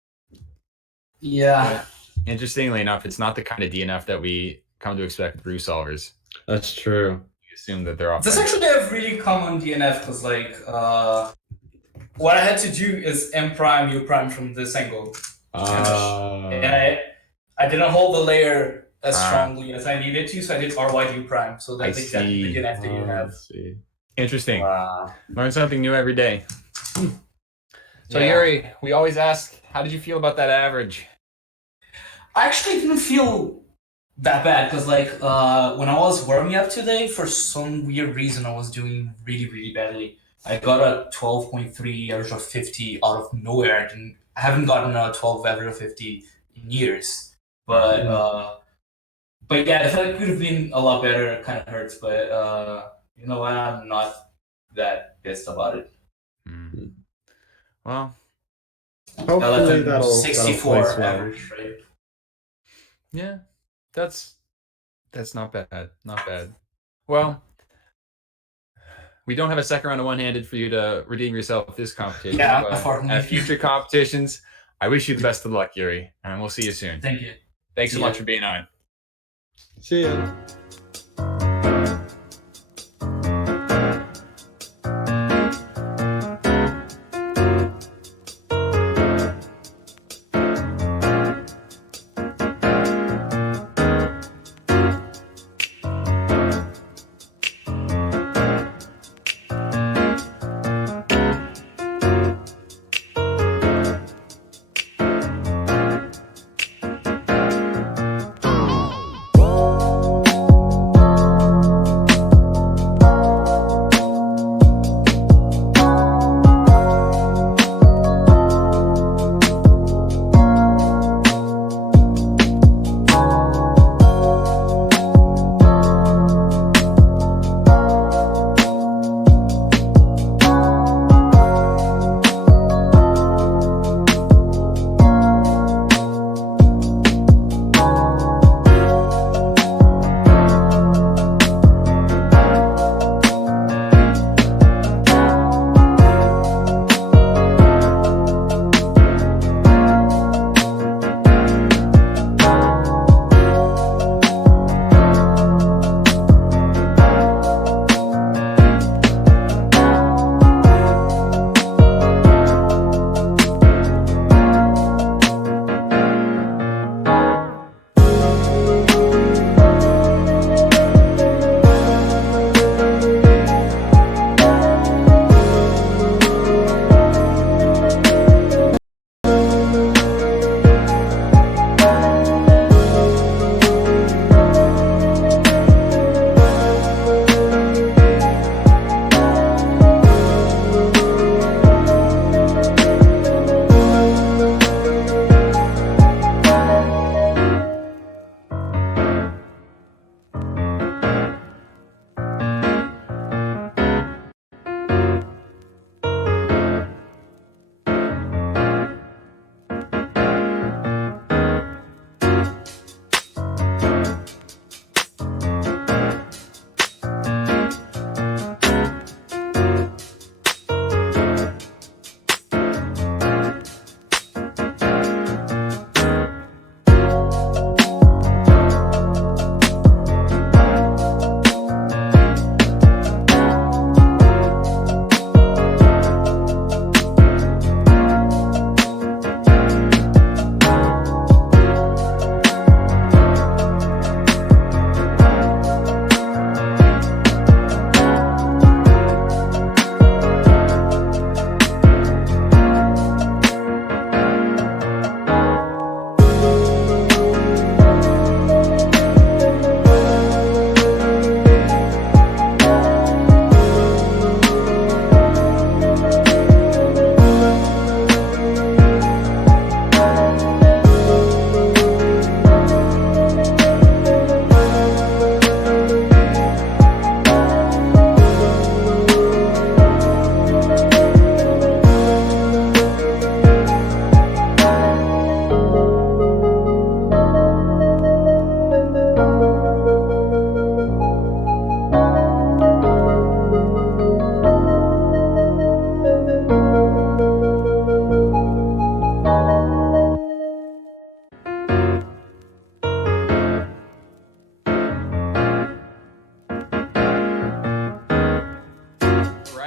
Yeah. But interestingly enough, it's not the kind of DNF that we come to expect through solvers. That's true. You assume that they're off. That's actually a really common DNF because like what I had to do is M prime U prime from this angle. And I didn't hold the layer as strongly as I needed to, so I did RY U prime. So that's exactly the DNF that you have. Interesting. Learn something new every day. So Yeah. Yuri, we always ask, how did you feel about that average? I actually didn't feel that bad because like when I was warming up today, for some weird reason I was doing really badly. I got a 12.3 average of 50 out of nowhere. I haven't gotten a 12 average of 50 in years. But yeah, I feel like it could have been a lot better. It kind of hurts, but you know what? I'm not that pissed about it. Well, hopefully that'll 64 place well. average, right? Yeah, that's not bad. Not bad. Well, we don't have a second round of one-handed for you to redeem yourself this competition. Yeah, but unfortunately. at future competitions, I wish you the best of luck, Yuri, and we'll see you soon. Thank you. Thanks so See ya. much for being on. See ya.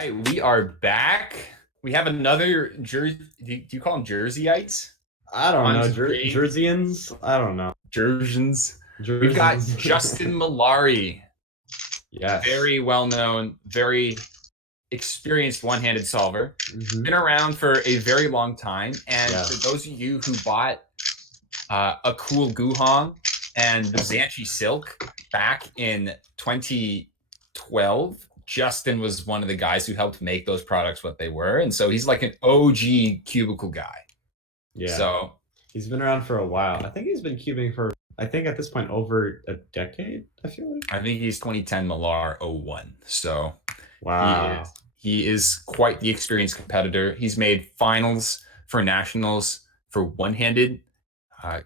right, we are back. We have another Jersey. Do you call them Jerseyites? I don't know. Jerseyans? I don't know. Jersians. We've got Justin Malari. Yes. Very well known, very experienced one-handed solver. Been around for a very long time. And for those of you who bought a cool Guhong and the Zanchi Silk back in 2012, Justin was one of the guys who helped make those products what they were. And so he's like an OG cubicle guy. Yeah. So he's been around for a while. I think he's been cubing for, I think at this point, over a decade, I feel like. I think he's 2010 Malar 01. So wow. He is quite the experienced competitor. He's made finals for nationals for one-handed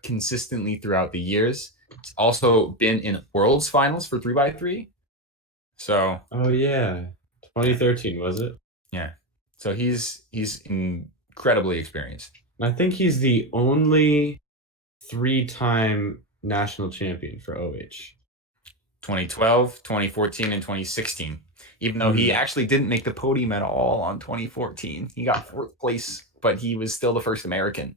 consistently throughout the years. He's also been in worlds finals for 3x3. So. Oh yeah, 2013 was it? Yeah. So he's incredibly experienced. I think he's the only 3-time national champion for OH. 2012, 2014, and 2016. Even though he actually didn't make the podium at all on 2014. He got 4th place, but he was still the first American.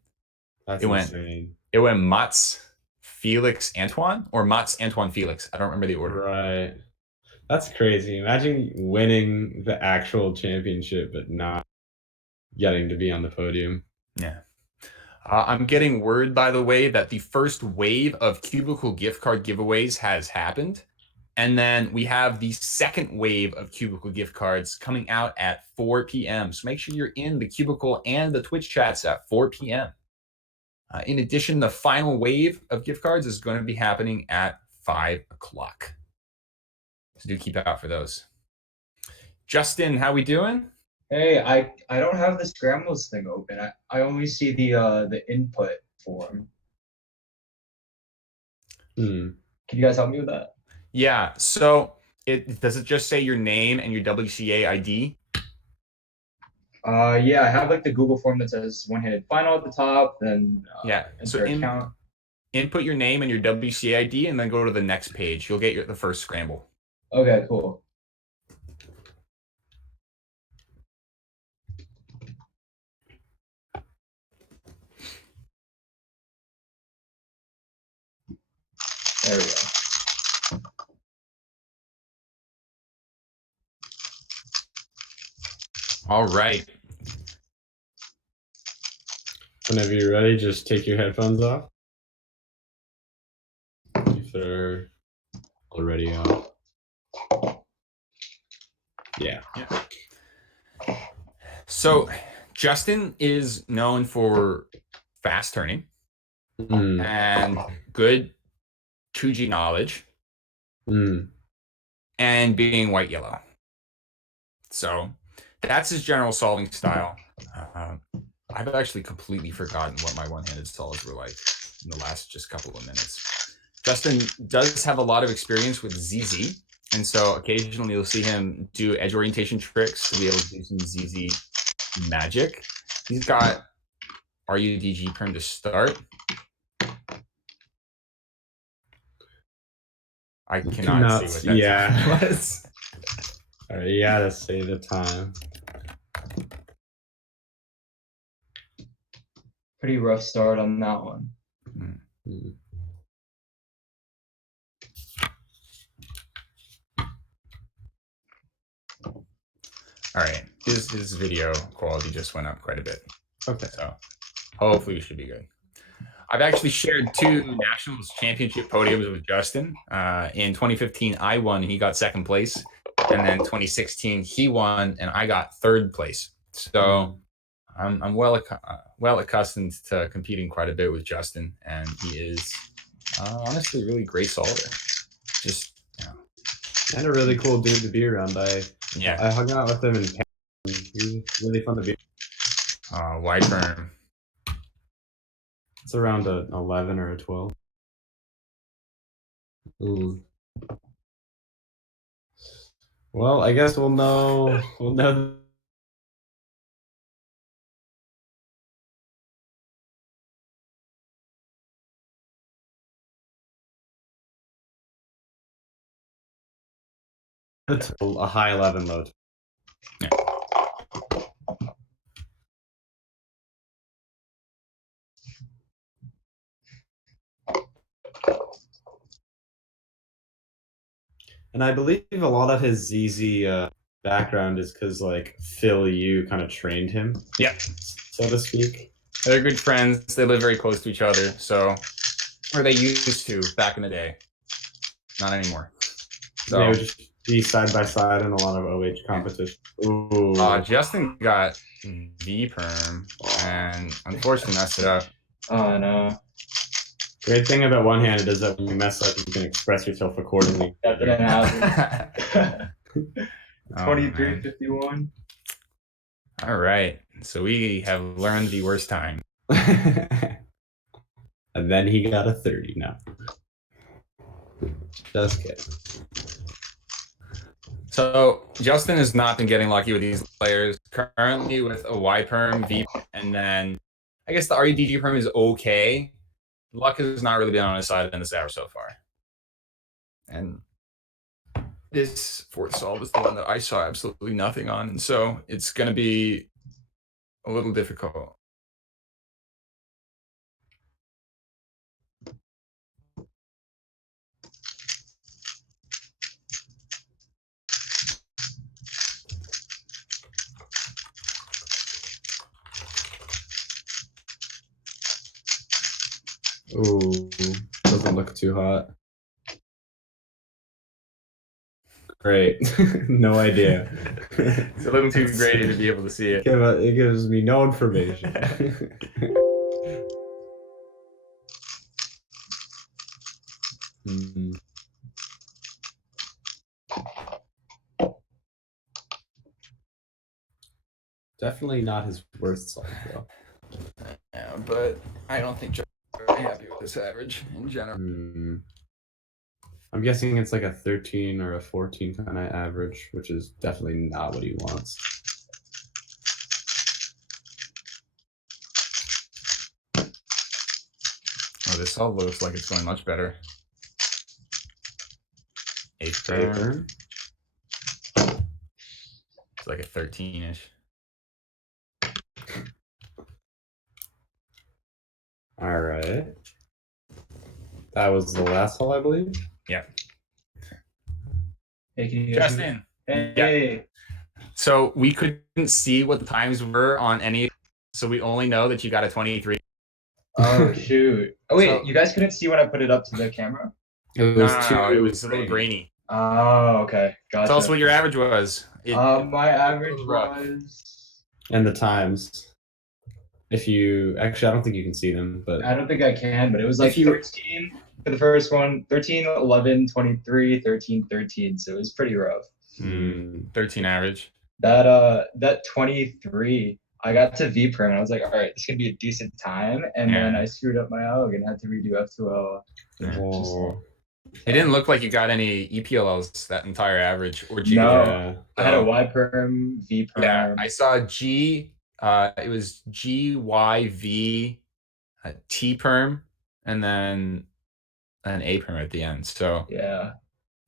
That's insane. It went Mats, Felix, Antoine, or Mats, Antoine, Felix. I don't remember the order. Right. That's crazy. Imagine winning the actual championship, but not getting to be on the podium. Yeah. I'm getting word, by the way, that the first wave of Cubicle gift card giveaways has happened. And then we have the second wave of Cubicle gift cards coming out at 4 p.m. So make sure you're in the Cubicle and the Twitch chats at 4 p.m. In addition, the final wave of gift cards is going to be happening at 5 o'clock. So do keep out for those. Justin, how we doing? Hey, I don't have the Scrambles thing open. I only see the input form. Can you guys help me with that? Yeah. So does it just say your name and your WCA ID? Yeah, I have like the Google form that says one-handed final at the top, then yeah. So input your name and your WCA ID, and then go to the next page. You'll get the first scramble. Okay, cool. There we go. All right. Whenever you're ready, just take your headphones off. If they're already on. Yeah. So Justin is known for fast turning and good 2G knowledge and being white-yellow. So that's his general solving style. I've actually completely forgotten what my one-handed solves were like in the last just couple of minutes. Justin does have a lot of experience with ZZ, and so occasionally you'll see him do edge orientation tricks to be able to do some ZZ magic. He's got RUDG perm to start. I cannot see what that time was. All right, you gotta say the time. Pretty rough start on that one. All right, his video quality just went up quite a bit. Okay. So hopefully we should be good. I've actually shared 2 Nationals Championship podiums with Justin. In 2015, I won and he got 2nd place. And then 2016, he won and I got 3rd place. So I'm well accustomed to competing quite a bit with Justin, and he is honestly a really great solver. Just and a really cool dude to be around. I hung out with him in Paris. He was really fun to be. Wide firm. It's around a 11 or a 12. Ooh. Well, I guess we'll know. A high 11, low. Yeah. And I believe a lot of his ZZ background is because like Phil Yu kind of trained him. Yep. So to speak. They're good friends. They live very close to each other. So, or they used to back in the day. Not anymore. So they would just be side by side in a lot of OH competition. Ooh. Justin got V perm and unfortunately messed it up. Oh no. Great thing about one-handed is that when you mess up, you can express yourself accordingly. That didn't happen. Oh, 23-51. All right. So we have learned the worst time. And then he got a 30 now. Just kidding. So Justin has not been getting lucky with these players. Currently with a Y perm, V, and then I guess the RUDG perm is okay. Luck has not really been on his side in this hour so far. And this fourth solve is the one that I saw absolutely nothing on, and so it's going to be a little difficult. Ooh, doesn't look too hot. Great. No idea. It's a little too grainy to be able to see it. It gives me no information. Definitely not his worst song, though. Yeah, but I don't think Joe's very happy with this average in general. I'm guessing it's like a 13 or a 14 kind of average, which is definitely not what he wants. Oh, this all looks like it's going much better. 8th turn. It's like a 13-ish. All right. That was the last hole, I believe. Yeah. Hey, can you Justin. Hey. Yeah. So we couldn't see what the times were on any, so we only know that you got a 23. Oh shoot! Oh wait, So- you guys couldn't see when I put it up to the camera. It was No, it was a little grainy. Oh, okay, gotcha. Tell us what your average was. My average rough. was. And the times. If you actually, I don't think you can see them, but I don't think I can, but it was like If you- 13 for the first one, 13, 11, 23, 13, 13. So it was pretty rough. 13 average. That 23, I got to V perm and I was like, all right, this could be a decent time, and then I screwed up my AUG and had to redo F2L. It didn't look like you got any EPLLs that entire average or G. No, I had a Y perm, V perm. Yeah, I saw G. It was GYV, T perm, and then an A perm at the end. So yeah,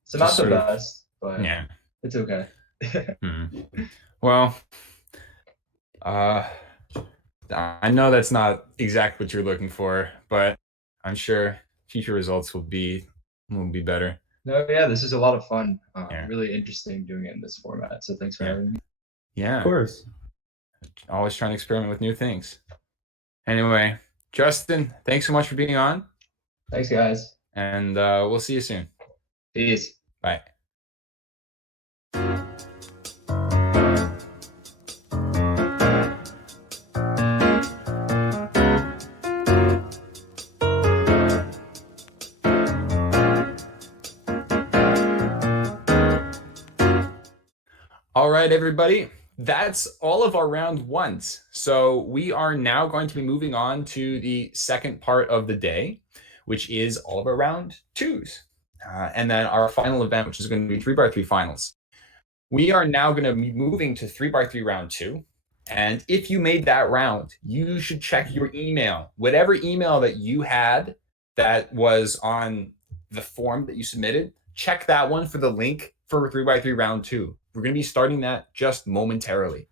so not just the sort of- best, but yeah. it's okay. Well, I know that's not exactly what you're looking for, but I'm sure future results will be better. No, yeah, this is a lot of fun. Really interesting doing it in this format. So thanks for having me. Yeah, of course. Always trying to experiment with new things. Anyway, Justin, thanks so much for being on. Thanks, guys. And we'll see you soon. Peace. Bye. All right, everybody. That's all of our round ones. So we are now going to be moving on to the second part of the day, which is all of our round twos. And then our final event, which is going to be 3x3 finals. We are now going to be moving to 3x3 round 2. And if you made that round, you should check your email. Whatever email that you had that was on the form that you submitted, check that one for the link for 3x3 round 2. We're going to be starting that just momentarily.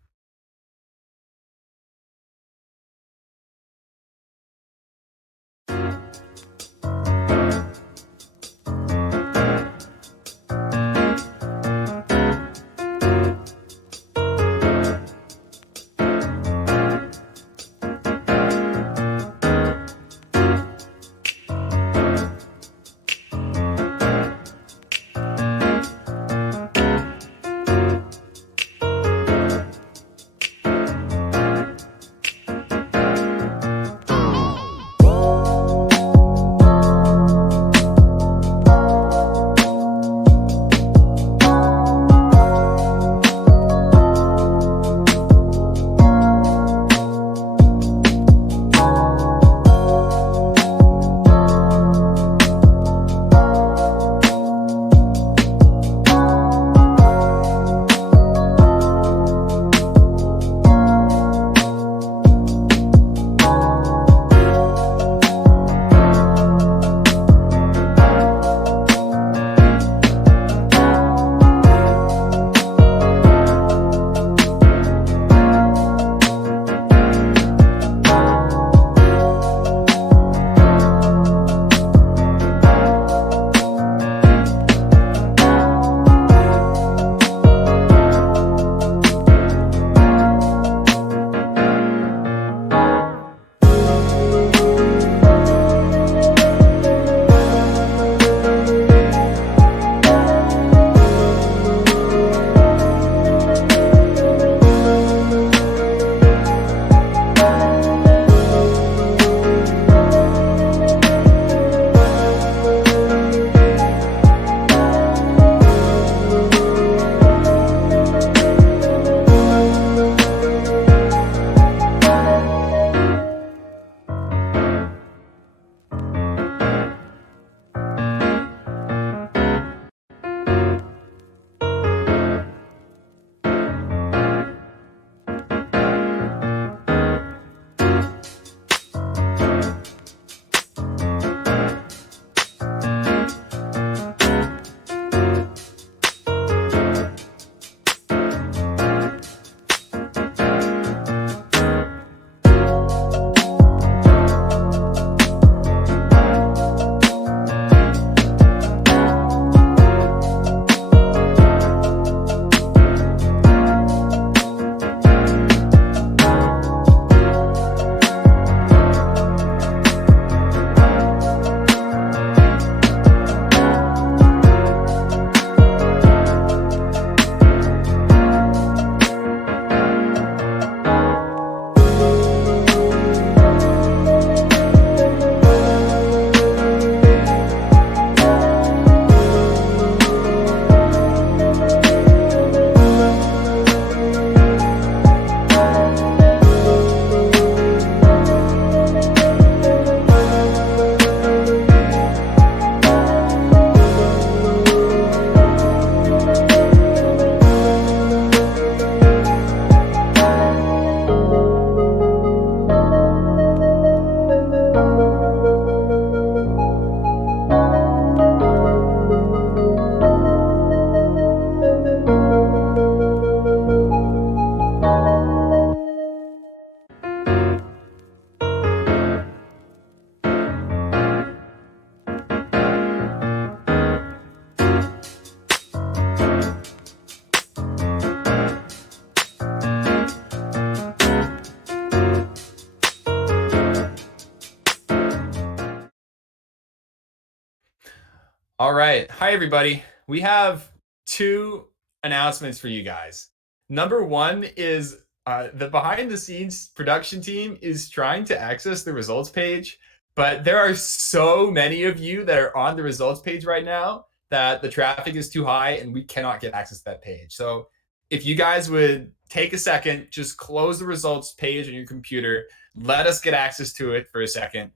All right. Hi, everybody. We have 2 announcements for you guys. Number 1 is the behind-the-scenes production team is trying to access the results page, but there are so many of you that are on the results page right now that the traffic is too high and we cannot get access to that page. So if you guys would take a second, just close the results page on your computer, let us get access to it for a second.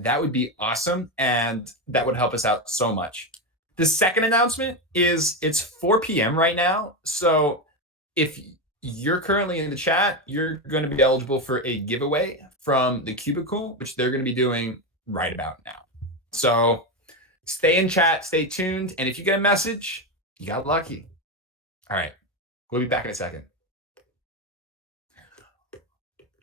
That would be awesome, and that would help us out so much. The second announcement is it's 4 p.m. right now, so if you're currently in the chat, you're going to be eligible for a giveaway from the Cubicle, which they're going to be doing right about now. So stay in chat, stay tuned, and if you get a message, you got lucky. All right, we'll be back in a second.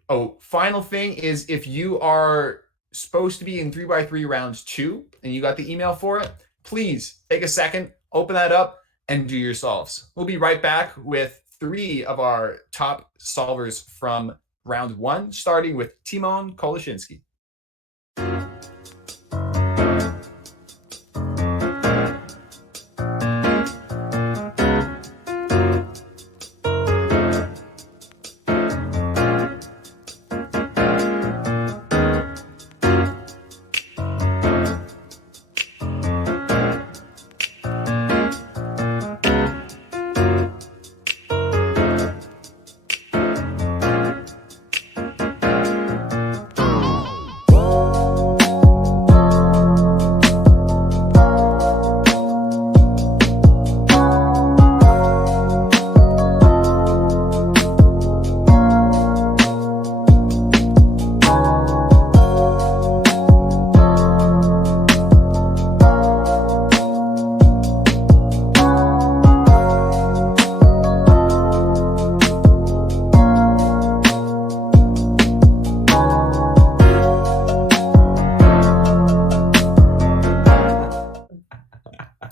Oh, final thing is if you are supposed to be in 3x3 rounds 2 and you got the email for it, please take a second, open that up, and do your solves. We'll be right back with 3 of our top solvers from round 1, starting with Timon Koloshinsky.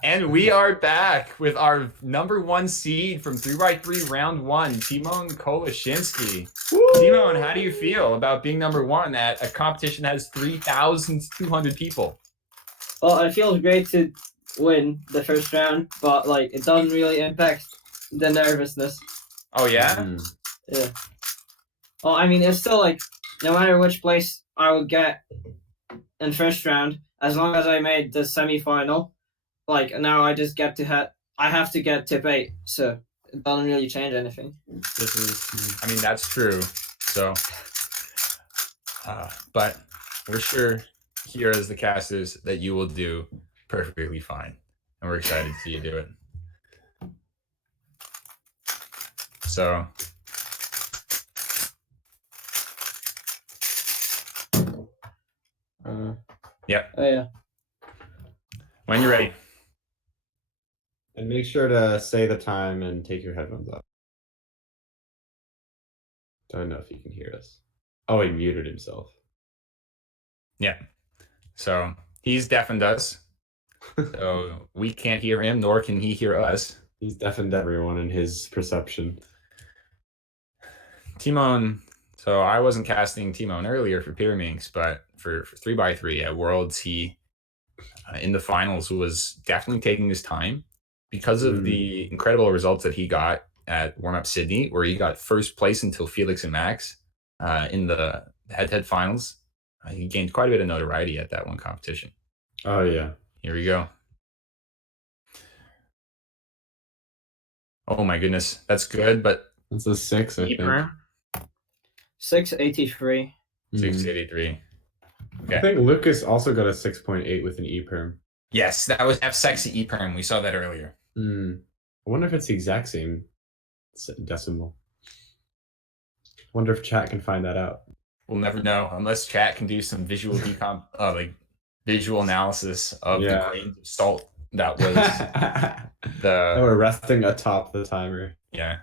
And we are back with our number 1 seed from 3x3 round 1, Timon Koloshinsky. Timon, how do you feel about being number 1 at a competition that has 3,200 people? Well, it feels great to win the first round, but like it doesn't really impact the nervousness. Oh yeah? Yeah. Well, I mean, it's still like no matter which place I would get in first round, as long as I made the semi-final, like now I just get to I have to get tip 8, so it doesn't really change anything. This is, I mean, that's true. So, but we're sure here as the casters that you will do perfectly fine, and we're excited to see you do it. So. Yep. Oh yeah. When you're ready. And make sure to say the time and take your headphones off. Don't know if he can hear us. Oh, he muted himself. Yeah. So he's deafened us. So we can't hear him, nor can he hear us. He's deafened everyone in his perception. Timon. So I wasn't casting Timon earlier for Pyraminx, but for 3x3 at Worlds, he in the finals was definitely taking his time because of the incredible results that he got at Warm Up Sydney, where he got first place until Felix and Max in the head-to-head finals. He gained quite a bit of notoriety at that one competition. Oh yeah. Here we go. Oh my goodness, that's good, but it's a 6, I think. 683. 683. Okay. I think Lucas also got a 6.8 with an E-perm. Yes, that was F-Sexy E-perm. We saw that earlier. I wonder if it's the exact same decimal. Wonder if chat can find that out. We'll never know unless chat can do some visual visual analysis of the grains of salt that was that were resting atop the timer. Yeah.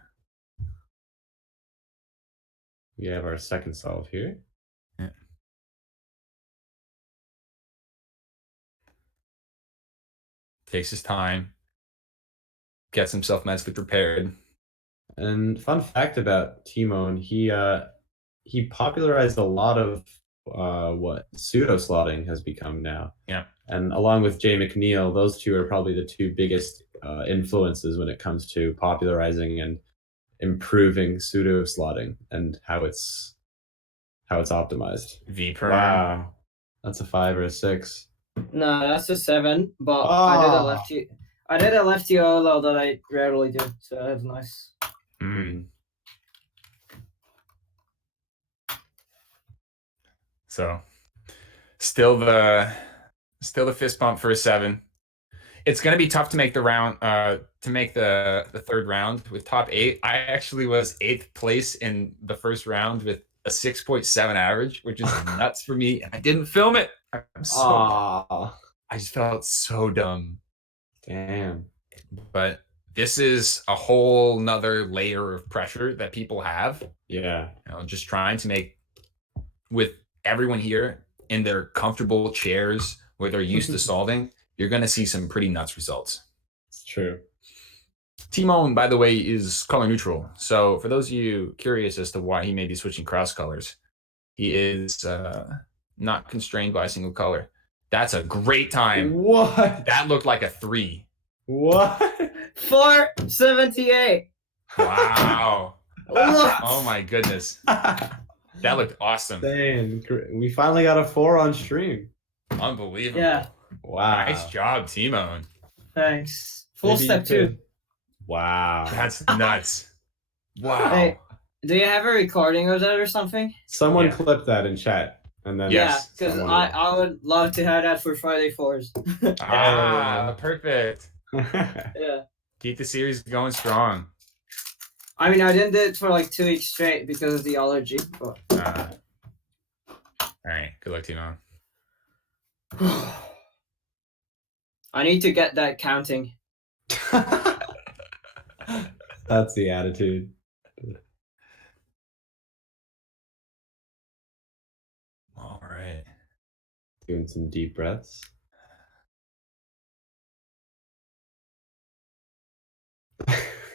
We have our second solve here. Yeah. Takes his time. Gets himself mentally prepared. And fun fact about Timon, he popularized a lot of what pseudo slotting has become now. Yeah. And along with Jay McNeil, those two are probably the two biggest influences when it comes to popularizing and improving pseudo slotting and how it's optimized. V-perm. Wow, that's a 5 or a 6. No, that's a 7. But I did a lefty. I did a lefty Olo that I rarely do, so that's nice. So, still the fist bump for a 7. It's going to be tough to make the round, to make the third round with top 8. I actually was 8th place in the first round with a 6.7 average, which is nuts for me. And I didn't film it. I just felt so dumb. Damn. But this is a whole nother layer of pressure that people have. Yeah. You know, just trying to make with everyone here in their comfortable chairs where they're used to solving, you're going to see some pretty nuts results. It's true. Timon, by the way, is color neutral. So for those of you curious as to why he may be switching cross colors, he is not constrained by a single color. That's a great time. What? That looked like a 3. What? 478. Wow. What? Oh my goodness. That looked awesome. Dang, we finally got a 4 on stream. Unbelievable. Yeah. Wow. Nice job, Timon. Thanks. Full Maybe step you 2. Wow. That's nuts. Wow. Hey, do you have a recording of that or something? Someone clip that in chat. And then Yeah, because I would love to have that for Friday 4s. Perfect. Yeah. Keep the series going strong. I mean, I didn't do it for like 2 weeks straight because of the allergy. But... All right. Good luck, Timon. I need to get that counting. That's the attitude. All right. Doing some deep breaths.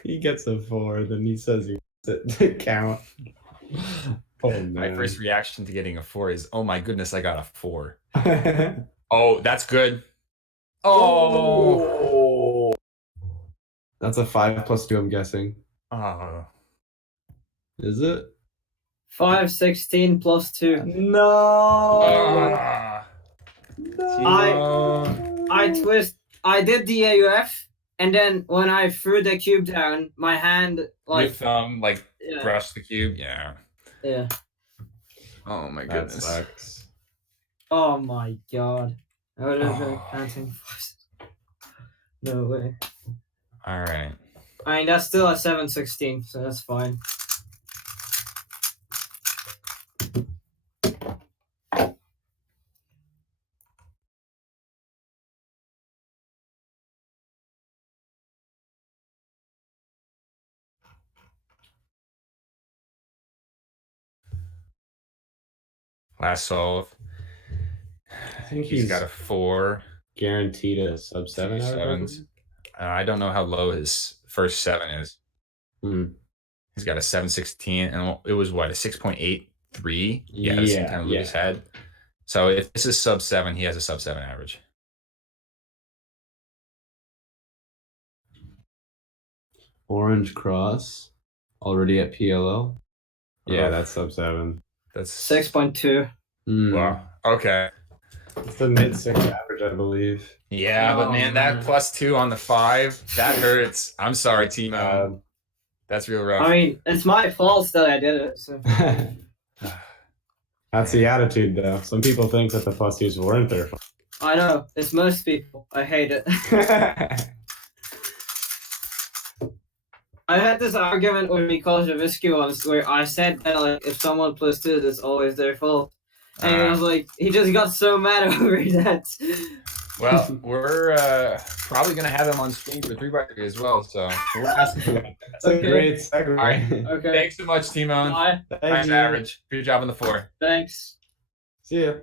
He gets a 4, then he says he wants it to count. Oh, man. My first reaction to getting a 4 is, oh my goodness, I got a 4. Oh, that's good. Oh. That's a 5 plus 2, I'm guessing. Oh. Is it? 5, 16 plus 2. No. I did the AUF, and then when I threw the cube down, my hand Your thumb brushed the cube. Yeah. Yeah. Oh my That goodness. sucks. Oh my god. I would have been counting. No way. All right. I mean, that's still a 716, so that's fine. Last solve. I think he's got a 4. Guaranteed a sub 7. I don't know how low his first 7 is. He's got a 716, and it was what, a 6.83? Yeah, the same time Lucas had. So if this is sub 7, he has a sub 7 average. Orange Cross, already at PLL. Yeah, that's sub 7. That's 6.2. Wow. Okay. It's the mid 6 average, I believe. Yeah, but man, that +2 on the 5, that hurts. I'm sorry, Timo. That's real rough. I mean, it's my fault that I did it. So. That's the attitude, though. Some people think that the +2s weren't their fault. I know. It's most people. I hate it. I had this argument with Mikola Javisky once where I said that like if someone +2, it's always their fault. And I was like, he just got so mad over that. Well, we're probably going to have him on stream for 3x3 as well, so we're asking for that. That's a great segue. All right. Okay. Thanks so much, Timon. Bye. Nice average. Good job on the 4. Thanks. See ya.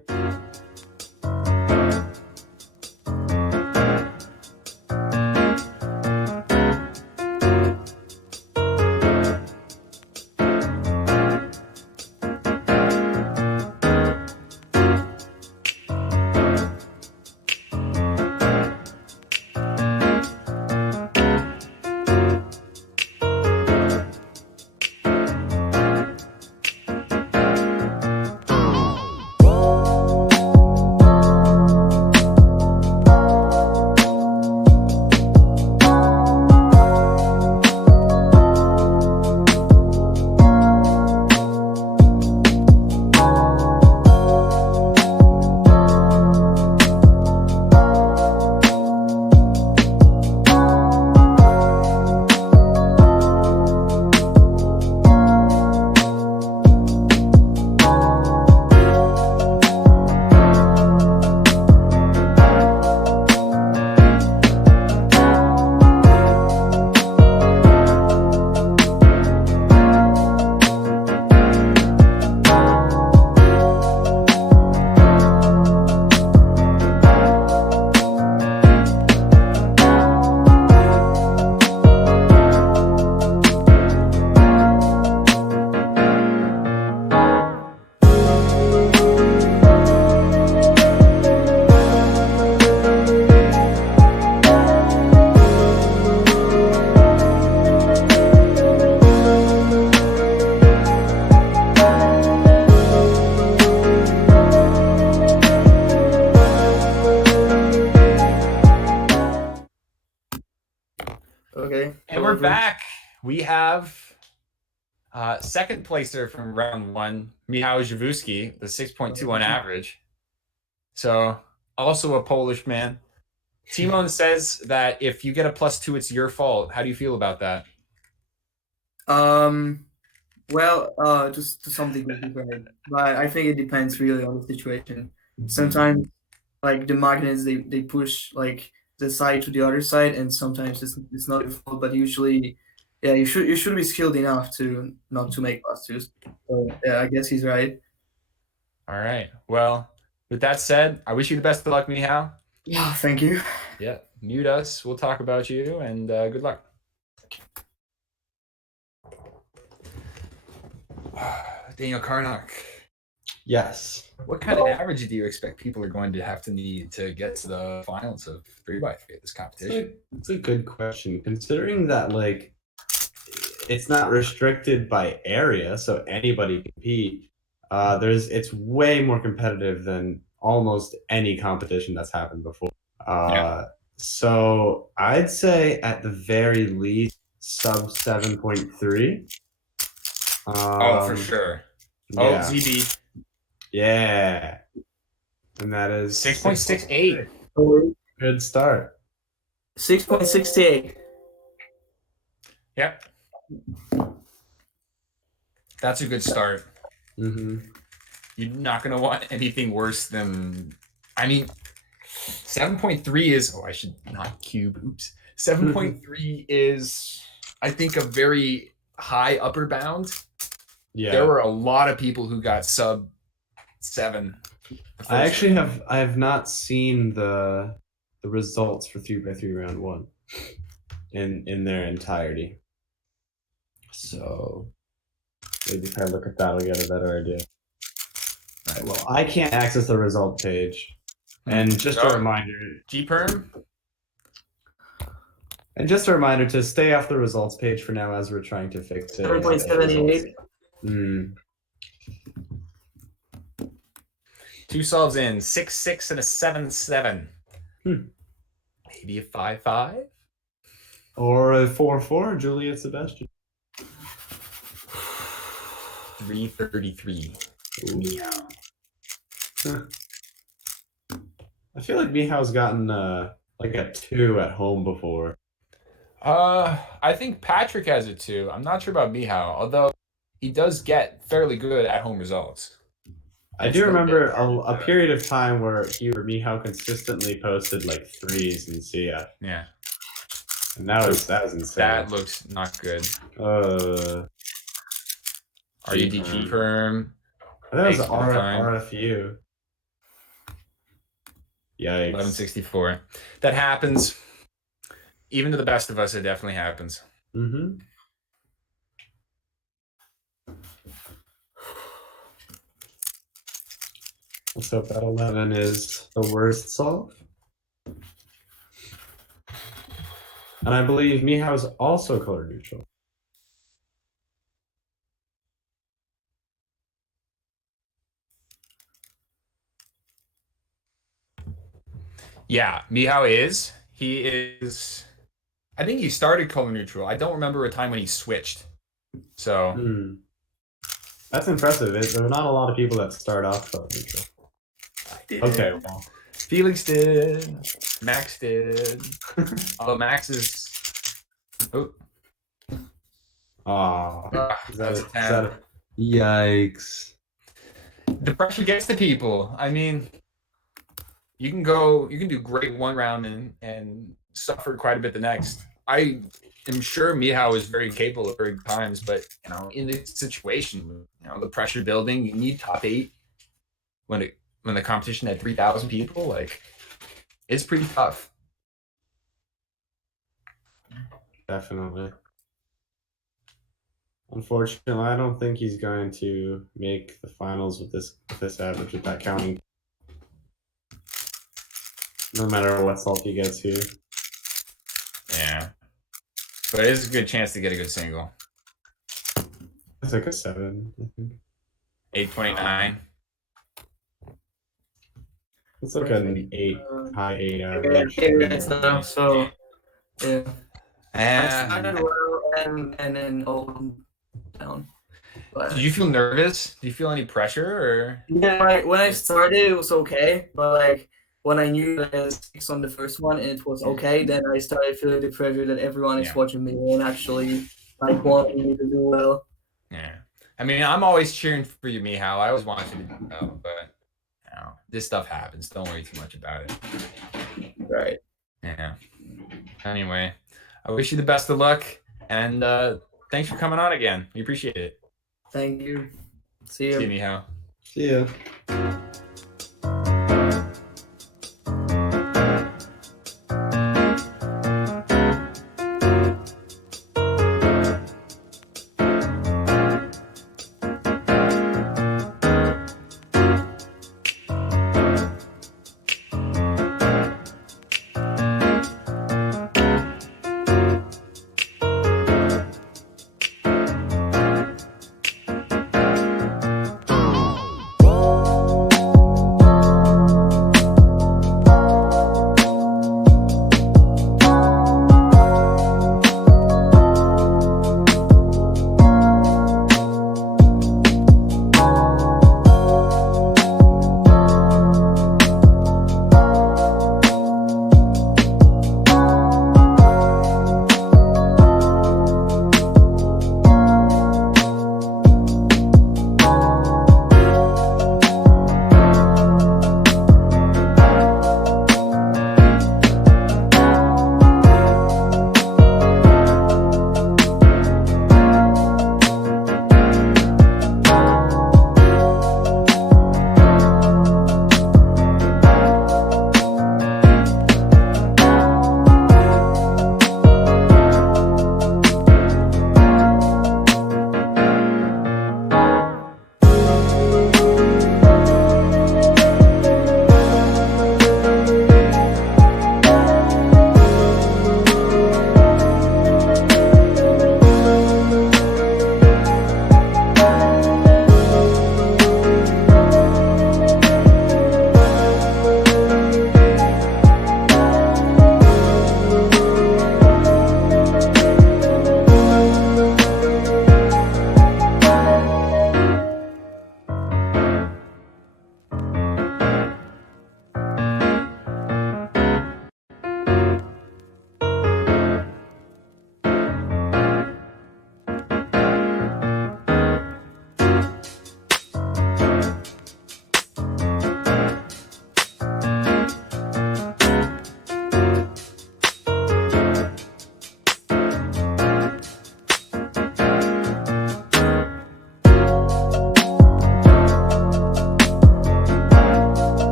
Okay. And we're back. We have second placer from round 1, Michał Żywuski, the 6.21 average. So also a Polish man. Timon says that if you get a +2, it's your fault. How do you feel about that? Well, just to some degree, right? But I think it depends really on the situation. Sometimes, like the magnets, they push like the side to the other side, and sometimes it's not your fault. But usually, yeah, you should be skilled enough to not to make +2s. So yeah, I guess he's right. All right. Well, with that said, I wish you the best of luck, Michał. Yeah, thank you. Yeah, mute us. We'll talk about you, and good luck. Daniel Karnak. Yes. What kind of average do you expect people are going to have to need to get to the finals of 3x3 at this competition? It's a good question, considering that like it's not restricted by area, so anybody can compete. It's way more competitive than almost any competition that's happened before. So I'd say at the very least sub 7.3. Oh, for sure. Yeah. ZB. Yeah. And that is 6.68. Good start. 6.68. Yep. That's a good start. Mm-hmm. You're not going to want anything worse than, I mean, 7.3 is, oh, I should not cube. Oops. 7.3 is, I think, a very high upper bound. Yeah. There were a lot of people who got sub 7. I have not seen the results for 3x3 round 1 in their entirety. So maybe if I look at that, I'll get a better idea. All right, well, I can't access the result page. And just a reminder, GPerm. And just a reminder to stay off the results page for now as we're trying to fix it. 7.78. 2 solves in 6.6 and a 7.7. Maybe a 5.5 or a 4.4. Juliet Sebastian. 3.33. Michał. I feel like Michał's gotten like a 2 at home before. I think Patrick has a 2. I'm not sure about Michał, although he does get fairly good at home results. I do remember a period of time where Michał consistently posted like 3s in CF. Yeah. And that was insane. That looks not good. RUDG perm. That was RFU. Yikes. 1164. That happens. Even to the best of us, it definitely happens. Mm-hmm. Let's hope that 11 is the worst solve. And I believe Michał is also color neutral. Yeah, Michał is. He is. I think he started color neutral. I don't remember a time when he switched. So. That's impressive. There are not a lot of people that start off color neutral. I did. Okay, well. Felix did. Max did. Although Max is. Oh. That's a 10. Yikes. The pressure gets to people. I mean, you can do great one round and suffer quite a bit the next. I am sure Michał is very capable at big times, but in this situation, the pressure building, you need top 8 when the competition had 3,000 people, like it's pretty tough. Definitely. Unfortunately, I don't think he's going to make the finals with this average with that counting. No matter what salt he gets here. Yeah. But it is a good chance to get a good single. It's like a 7, I think. 829. It's like an 8, high 8 average. Yeah, now, so yeah. I started well and then all down. But Did you feel nervous? Do you feel any pressure or? yeah, when I started, it was okay, but like when I knew that I was 6 on the first one and it was okay, then I started feeling the pressure that everyone is watching me and actually like wanting me to do well. Yeah. I mean, I'm always cheering for you, Mihao. I always want you to do well, but you know, this stuff happens. Don't worry too much about it. Right. Yeah. Anyway, I wish you the best of luck, and thanks for coming on again. We appreciate it. Thank you. See you. See you, Mihao. See ya.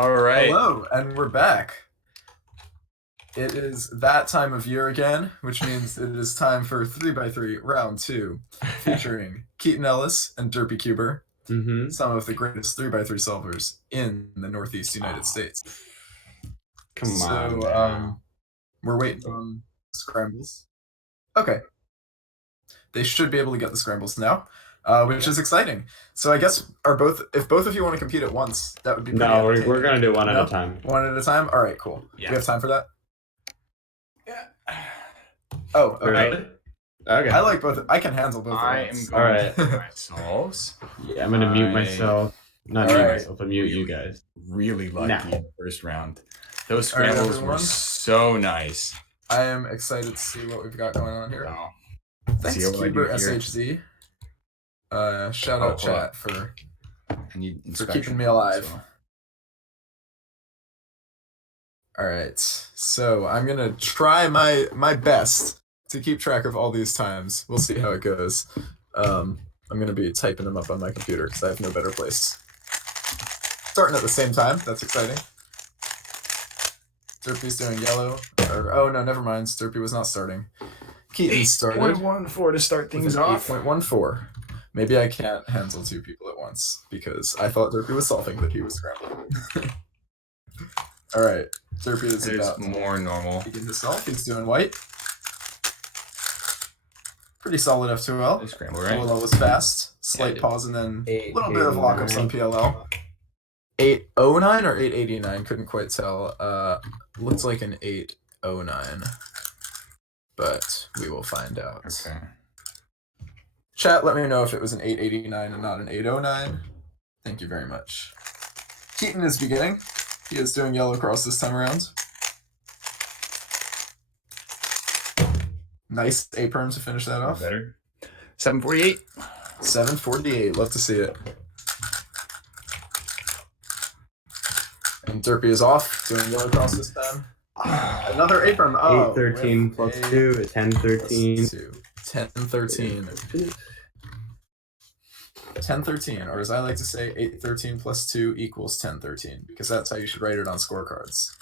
All right. Hello, and we're back. It is that time of year again, which means it is time for 3x3 round 2, featuring Keaton Ellis and Derpy Cuber, some of the greatest 3x3 solvers in the Northeast United States. Come on. So, we're waiting on scrambles. Okay. They should be able to get the scrambles now, which is exciting. So I guess if both of you want to compete at once, that would be pretty No, we're gonna do one at a time. One at a time? All right, cool. Yeah. We have time for that? Oh, okay. Really? Okay. I like both. I can handle both. I am of All right. going solves. Yeah, I'm gonna mute myself. Not mute myself, but mute you guys. Really lucky Nah. in the first round. Those All right, scrambles were everyone. so nice. I am excited to see what we've got going on here. Wow. Thanks, See what I do Cuber here. SHZ. Shout out chat for inspection keeping me alive. All right, so I'm gonna try my best to keep track of all these times. We'll see how it goes. I'm gonna be typing them up on my computer because I have no better place. Starting at the same time. That's exciting. Derpy's doing yellow. Oh no, never mind. Derpy was not starting. Keaton started. 8.14 to start things off. 8.14. Maybe I can't handle 2 people at once because I thought Derpy was solving, but he was scrambling. All right, Derpy is about more normal. Begin to solve. He's doing white. Pretty solid F2L. Scramble, right? PLL was fast. Slight pause and then a little bit of lockups on PLL. 809 or 889? Couldn't quite tell. Looks like an 809, but we will find out. Okay. Chat, let me know if it was an 889 and not an 809. Thank you very much. Keaton is beginning. He is doing yellow cross this time around. Nice A-perm to finish that off. Better. 748. 748. Love to see it. And Derpy is off, doing yellow cross this time. Another A-perm. Oh, 813 plus 2 is 1013. 1013. 1013, or as I like to say, 813 plus 2 equals 1013, because that's how you should write it on scorecards.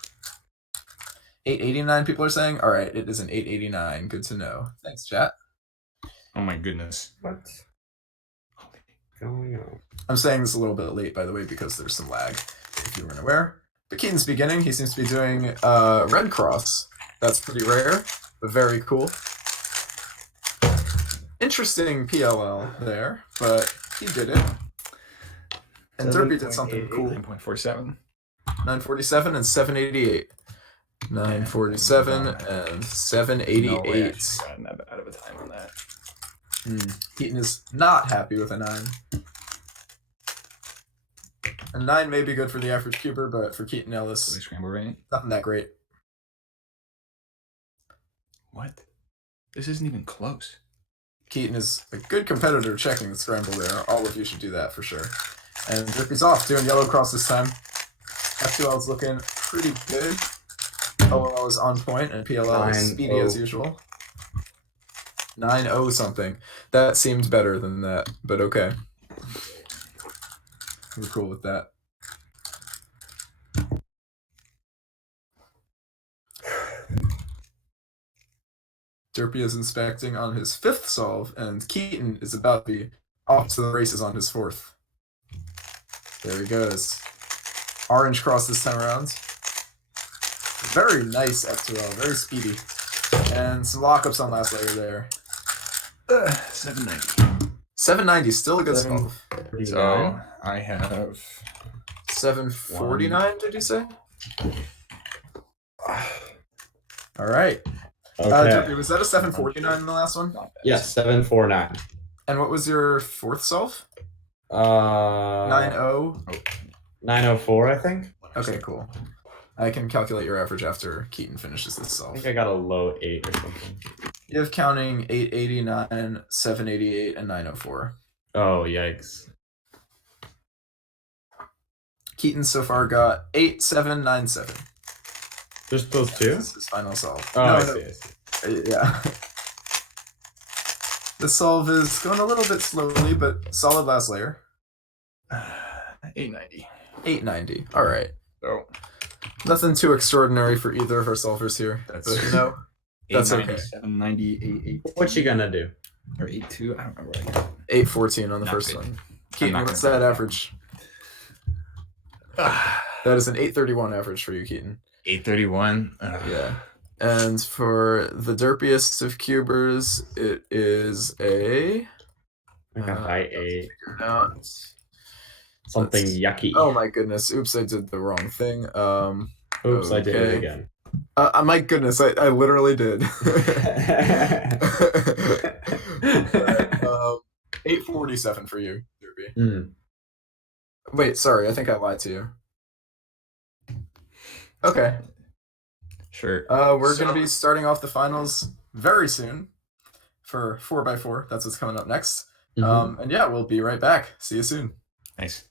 889 people are saying? All right, it is an 889. Good to know. Thanks, chat. Oh my goodness. What? Going on? I'm saying this a little bit late, by the way, because there's some lag, if you weren't aware. But Keaton's beginning. He seems to be doing red cross. That's pretty rare, but very cool. Interesting PLL there, but he did it. And Derpy did something cool. 9.47. 947 and 788. 947 and 788. No way I should've gotten that bad of a time on that. Keaton is not happy with a 9. A 9 may be good for the average cuber, but for Keaton Ellis, Scramble right? nothing that great. What? This isn't even close. Keaton is a good competitor checking the scramble there. All of you should do that for sure. And Derpy's off, doing yellow cross this time. F2L is looking pretty good. OLL is on point, and PLL is speedy as usual. 9-0 something. That seemed better than that, but okay. We're cool with that. Derpy is inspecting on his 5th solve, and Keaton is about to be off to the races on his 4th. There he goes. Orange cross this time around. Very nice F2L, very speedy. And some lockups on last layer there. 790. 790, still a good solve. So I have 749, did you say? All right. Okay. Derpy, was that a 749 in the last one? Yes, 749. And what was your 4th solve? 9-0. 904, I think. Okay, cool. I can calculate your average after Keaton finishes this I solve. think I got a low 8 or something. You have counting 889, 788, and 904. Oh, yikes. Keaton so far got 8797. Just those two? This is his final solve. Oh, No, I no. see, I see. Yeah. The solve is going a little bit slowly, but solid last layer. 890. 890. All right. So nothing too extraordinary for either of our solvers here. That's but, you know, that's okay. 98, What you gonna do? Or 82? I don't remember what I got. 814 on the Not first good. one. Keaton, not what's gonna that average? That is an 831 average for you, Keaton. 831. Yeah. And for the derpiest of cubers, it is a. I got high 8. Figure it out. Something yucky. Oh my goodness! Oops, I did the wrong thing. Oops, I did it again. My goodness, I literally did. 847 for you, Derby. Wait, sorry, I think I lied to you. Okay. Sure. We're gonna be starting off the finals very soon for 4x4. That's what's coming up next. And yeah, we'll be right back. See you soon. Nice.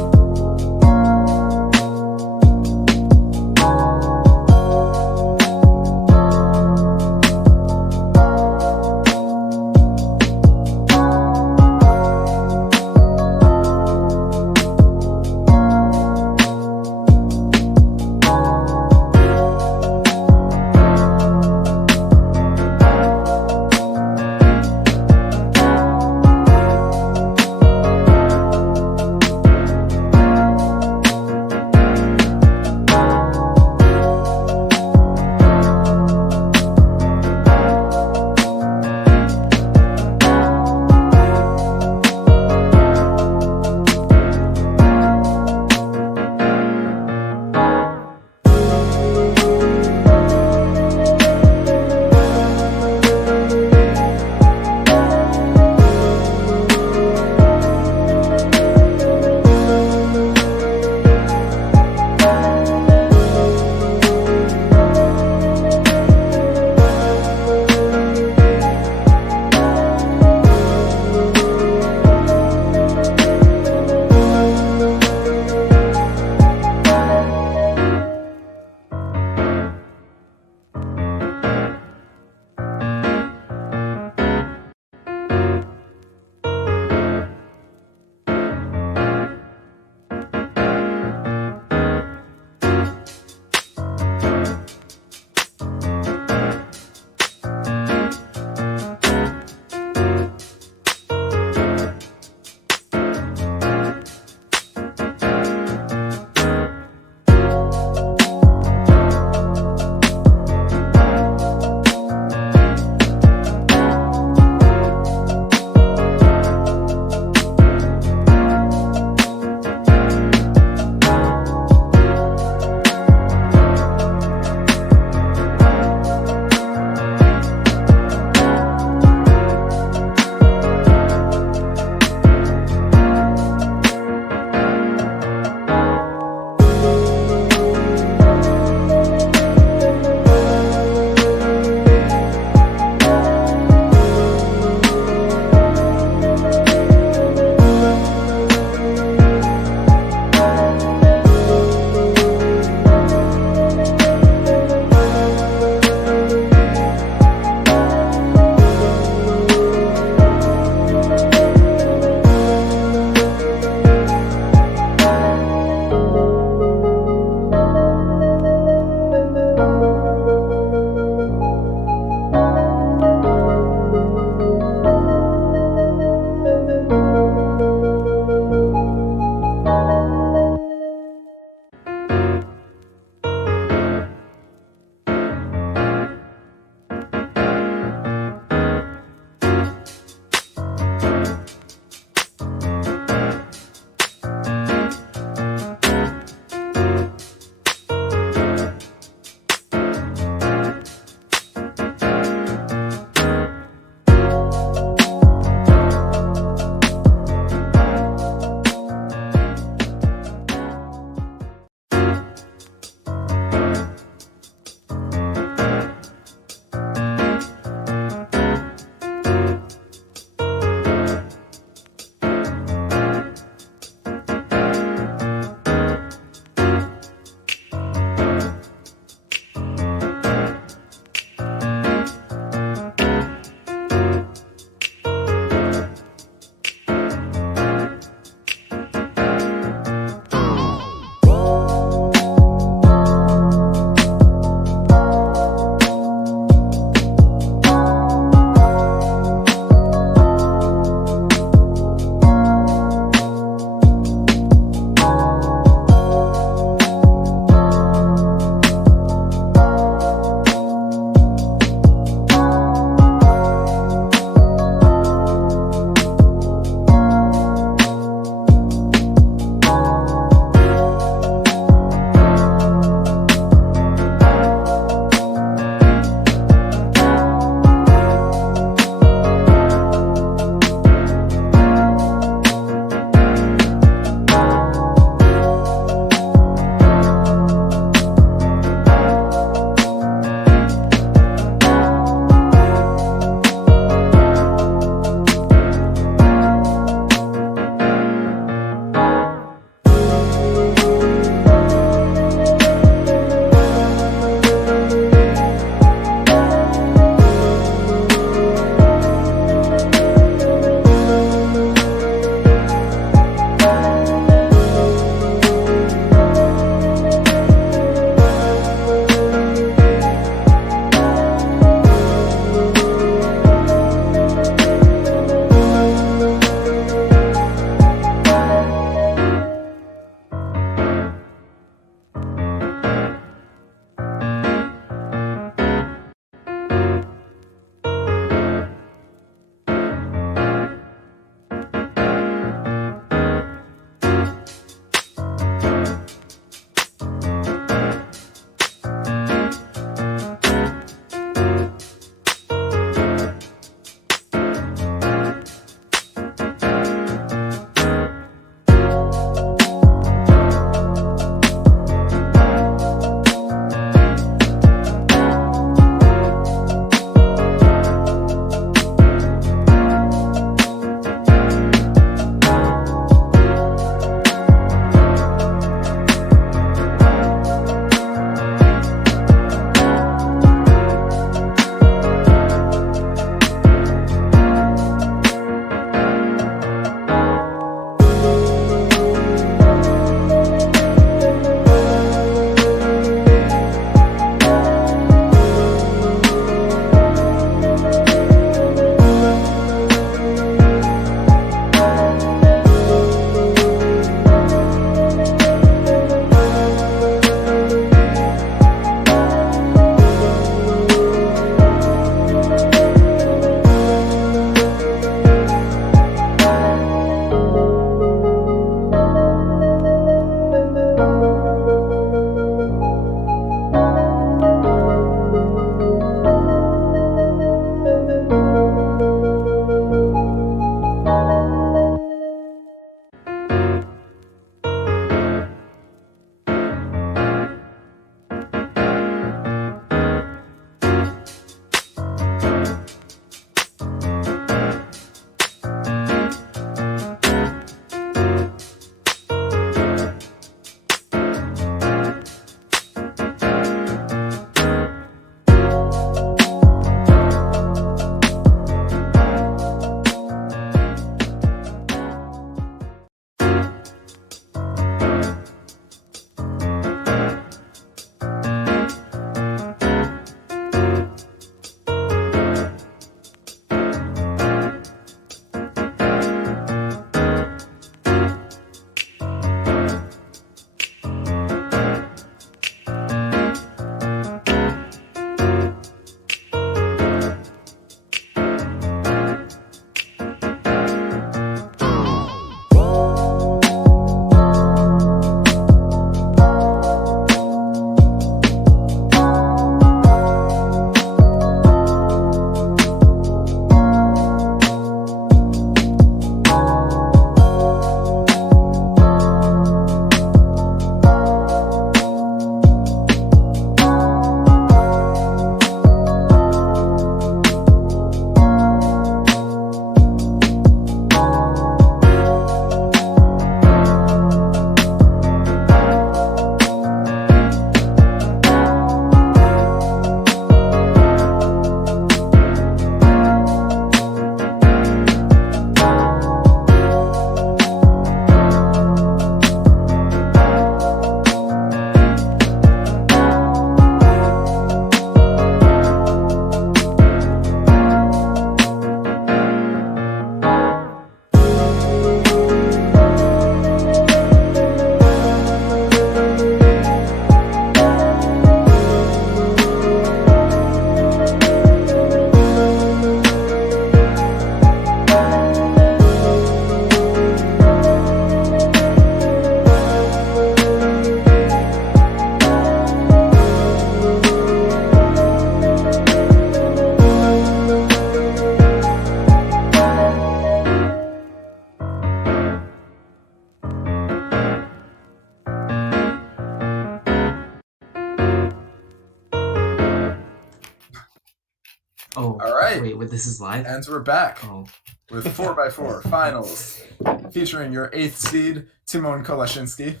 Oh. All right. Wait, this is live? And we're back Oh. with 4x4 finals, featuring your 8th seed, Timon Kolashinsky.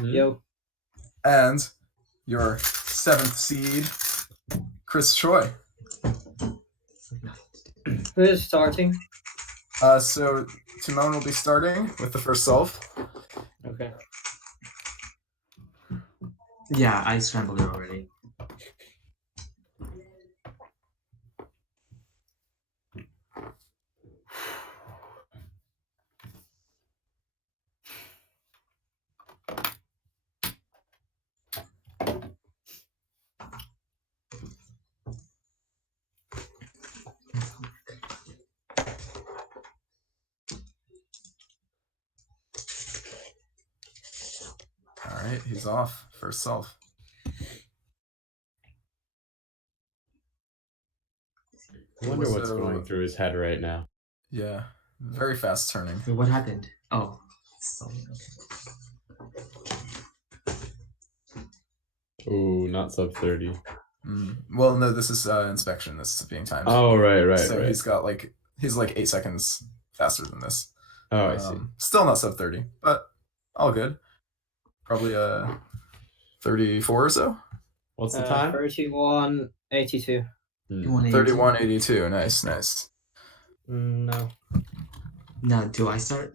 Yo. And your 7th seed, Chris Choi. Who is starting? So Timon will be starting with the first solve. Okay. Yeah, I scrambled it already. All right, he's off. First solve. I wonder what's going through his head right now. Yeah, very fast turning. Wait, what happened? Oh. Ooh, not sub 30. Well, no, this is inspection. This is being timed. Oh, right. So he's got he's like 8 seconds faster than this. Oh, I see. Still not sub 30, but all good. Probably 34 or so. What's the time? 31:82. 31:82. Nice. No. No, do I start?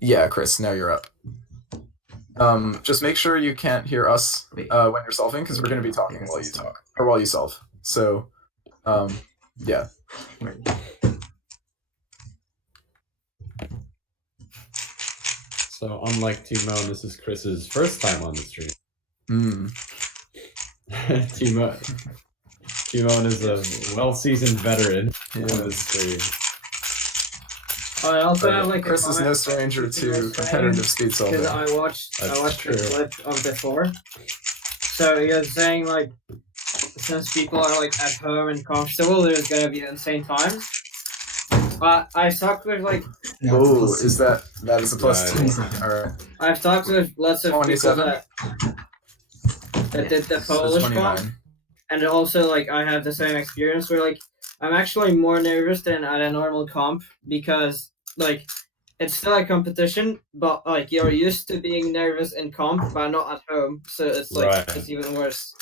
Yeah, Chris, now you're up. Just make sure you can't hear us when you're solving, because we're going to be talking while you talk or while you solve. So, yeah. So unlike Timon, this is Chris's first time on the stream. Timon is a well-seasoned veteran on the stream. I also have like Chris is no stranger to competitive speed solving. Because I watched the clip of before. So you're saying like since people are like at home and comfortable, there's gonna be insane times. I've talked with like. Oh, is that is a plus 2? All right. I've talked with lots of 27? people that did the So Polish 29. comp, and also like I have the same experience where like I'm actually more nervous than at a normal comp because like it's still a competition, but like you're used to being nervous in comp, but not at home, so it's like it's even worse.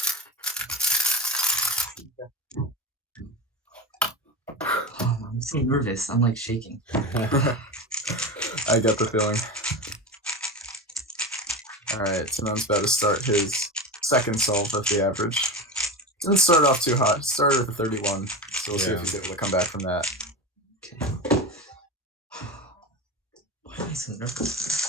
Oh, I'm so nervous. I'm like shaking. I get the feeling. All right, Timon's about to start his second solve of the average. Didn't start off too hot. Started with a 31, so we'll see if he's able to come back from that. Why am I so nervous?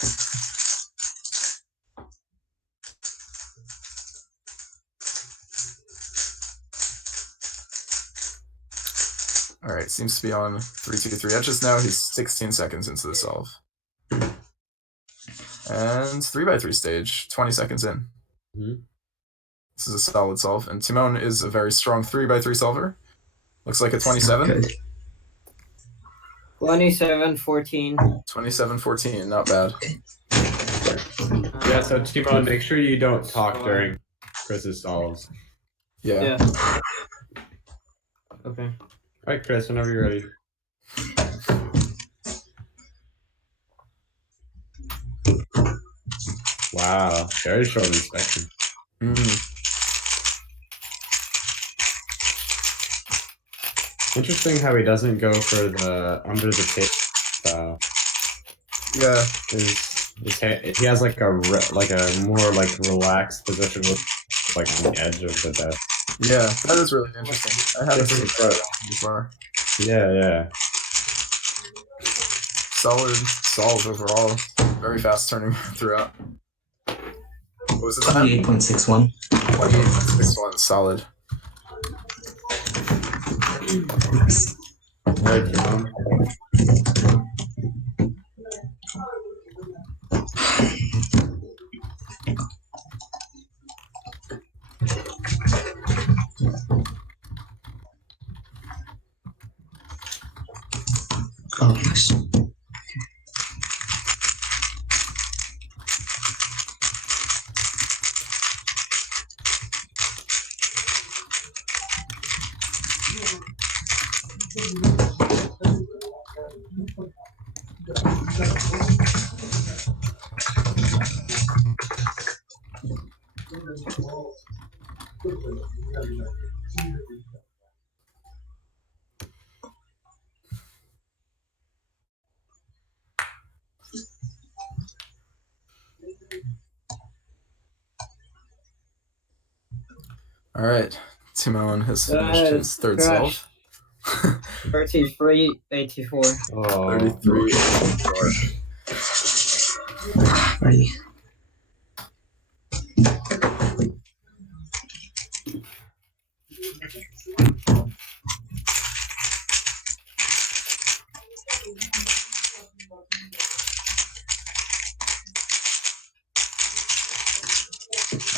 All right, seems to be on 3-2-3 edges now. He's 16 seconds into the solve. And 3x3 stage, 20 seconds in. This is a solid solve, and Timon is a very strong 3x3 solver. Looks like a 27. 27-14. 27-14, not bad. Yeah, so Timon, make sure you don't talk during Chris's solves. Yeah. Okay. All right, Chris, whenever you're ready. Wow, very short inspection. Interesting how he doesn't go for the under the tape style. Yeah. He has like a more like relaxed position with like on the edge of the desk. Yeah, that is really interesting. I haven't seen that before. Yeah. Solid solve overall. Very fast turning throughout. What was it? 28.61. 28.61, solid. Oh, gosh. All right, Timon has finished his third solve. 33-84. Oh. 33-84. Ready.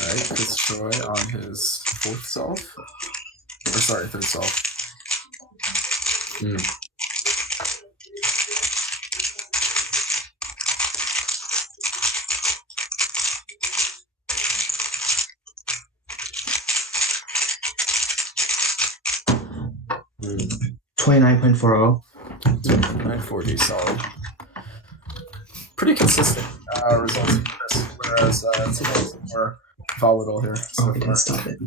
All right, Chris Troy on his fourth solve. Or sorry, third solve. 29.40. 940, solid. Pretty consistent results, Chris, whereas Timon's more volatile here. So we didn't stop it.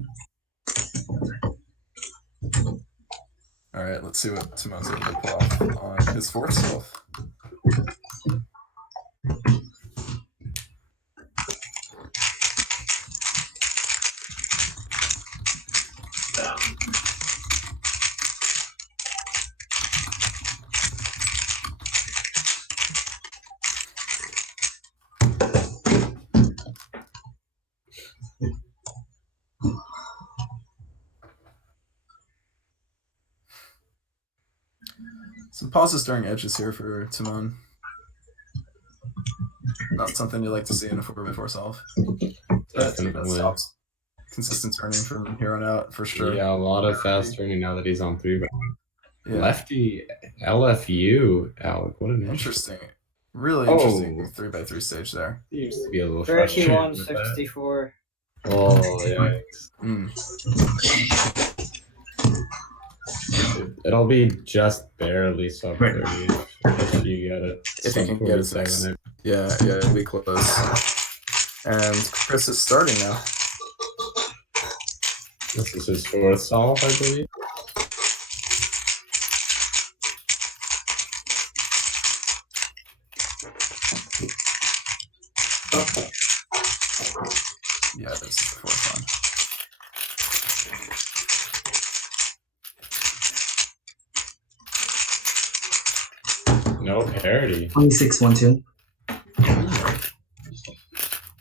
All right, let's see what Timon's able to pull off on his fourth solve. Some pauses during edges here for Timon. Not something you like to see in a 4x4 solve. That stops consistent turning from here on out for sure. Yeah, a lot of fast turning now that he's on 3. Yeah. Lefty LFU, Alec. What an interesting. Really interesting 3x3 stage there. Seems to be a little 31-64. Oh, yeah. It'll be just barely sub 30 if you get it. If you can get it next. Yeah, it'll be close. And Chris is starting now. This is his fourth solve, I believe. Yeah, this is the fourth one. No parity. 26-12.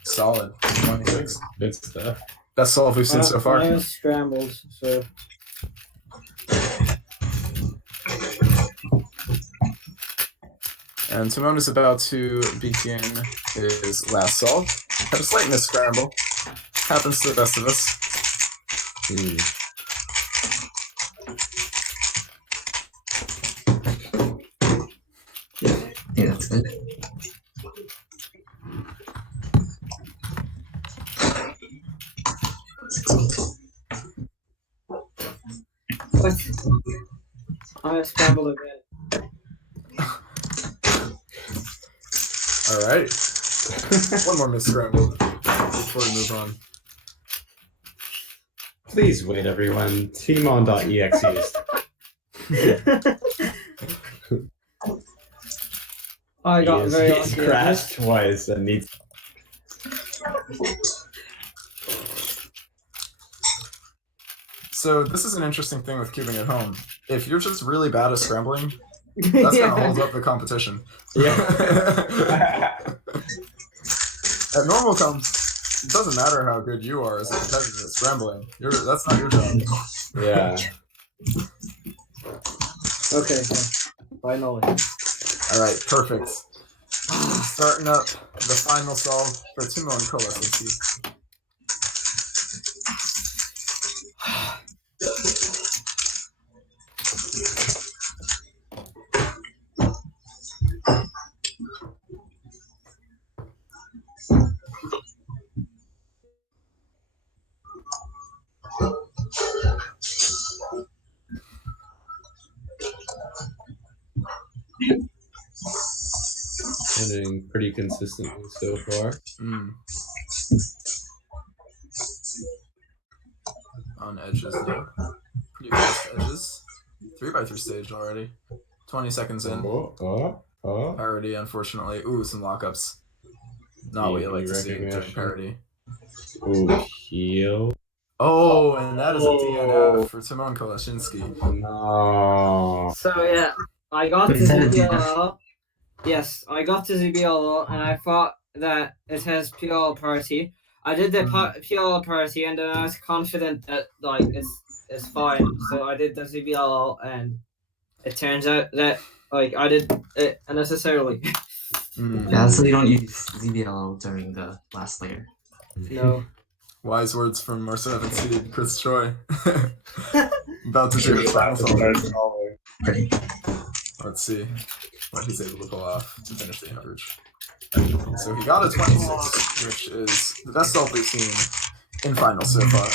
Solid. 26. Good stuff. Best solve we've seen so far. I was scrambled, so. And Timon is about to begin his last solve. Had a slight miss scramble. Happens to the best of us. Yeah, that's good. What? I scrambled again. All right. One more miss scramble before we move on. Please wait, everyone. Timon.exe is. I got very He's lucky. crashed twice and needs. So this is an interesting thing with cubing at home. If you're just really bad at scrambling, that's gonna hold up the competition. Yeah. At normal comps, it doesn't matter how good you are as a competitor at scrambling. That's not your job. Yeah. Okay, finally. All right, perfect. Starting up the final solve for Timon Kolasinski. Hitting pretty consistently so far. on edges now. Pretty fast edges. 3x3 stage already. 20 seconds in. Parody, unfortunately. Ooh, some lockups. Not what you like to see during parody. Ooh, heal. Oh, and that is a DNF for Timon Koleshinsky. No. So yeah, I got to Is that a ZBLL. Yes, I got to ZBLL, and I thought that it has PLL party. I did the PLL party, and then I was confident that like it's fine. So I did the ZBLL, and it turns out that like I did it unnecessarily. Yeah, so you don't use ZBL during the last layer. No. Wise words from our 7th seed, Chris Choi. About to do his final solve. Let's see what he's able to pull off to finish the average. So he got a 26, which is the best solve we've seen in finals so far.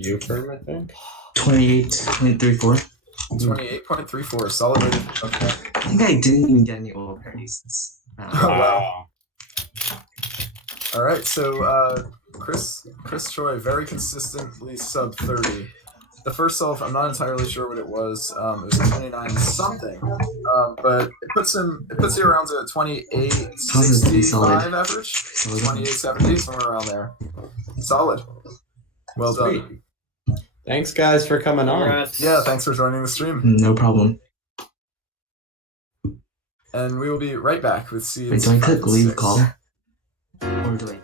You firm, I think? 28.34. 28.34, solid rating. Okay. I think I didn't even get any oil parodies since. Wow. All right, so Chris Choi very consistently sub 30. The first solve, I'm not entirely sure what it was. It was 29 something, but it puts you around a 28.65 average, 28.70, somewhere around there. Solid. Well done. Thanks, guys, for coming on. Yeah, thanks for joining the stream. No problem. And we will be right back with seeds. Wait, do I click 5 and leave 6. call? Or do I?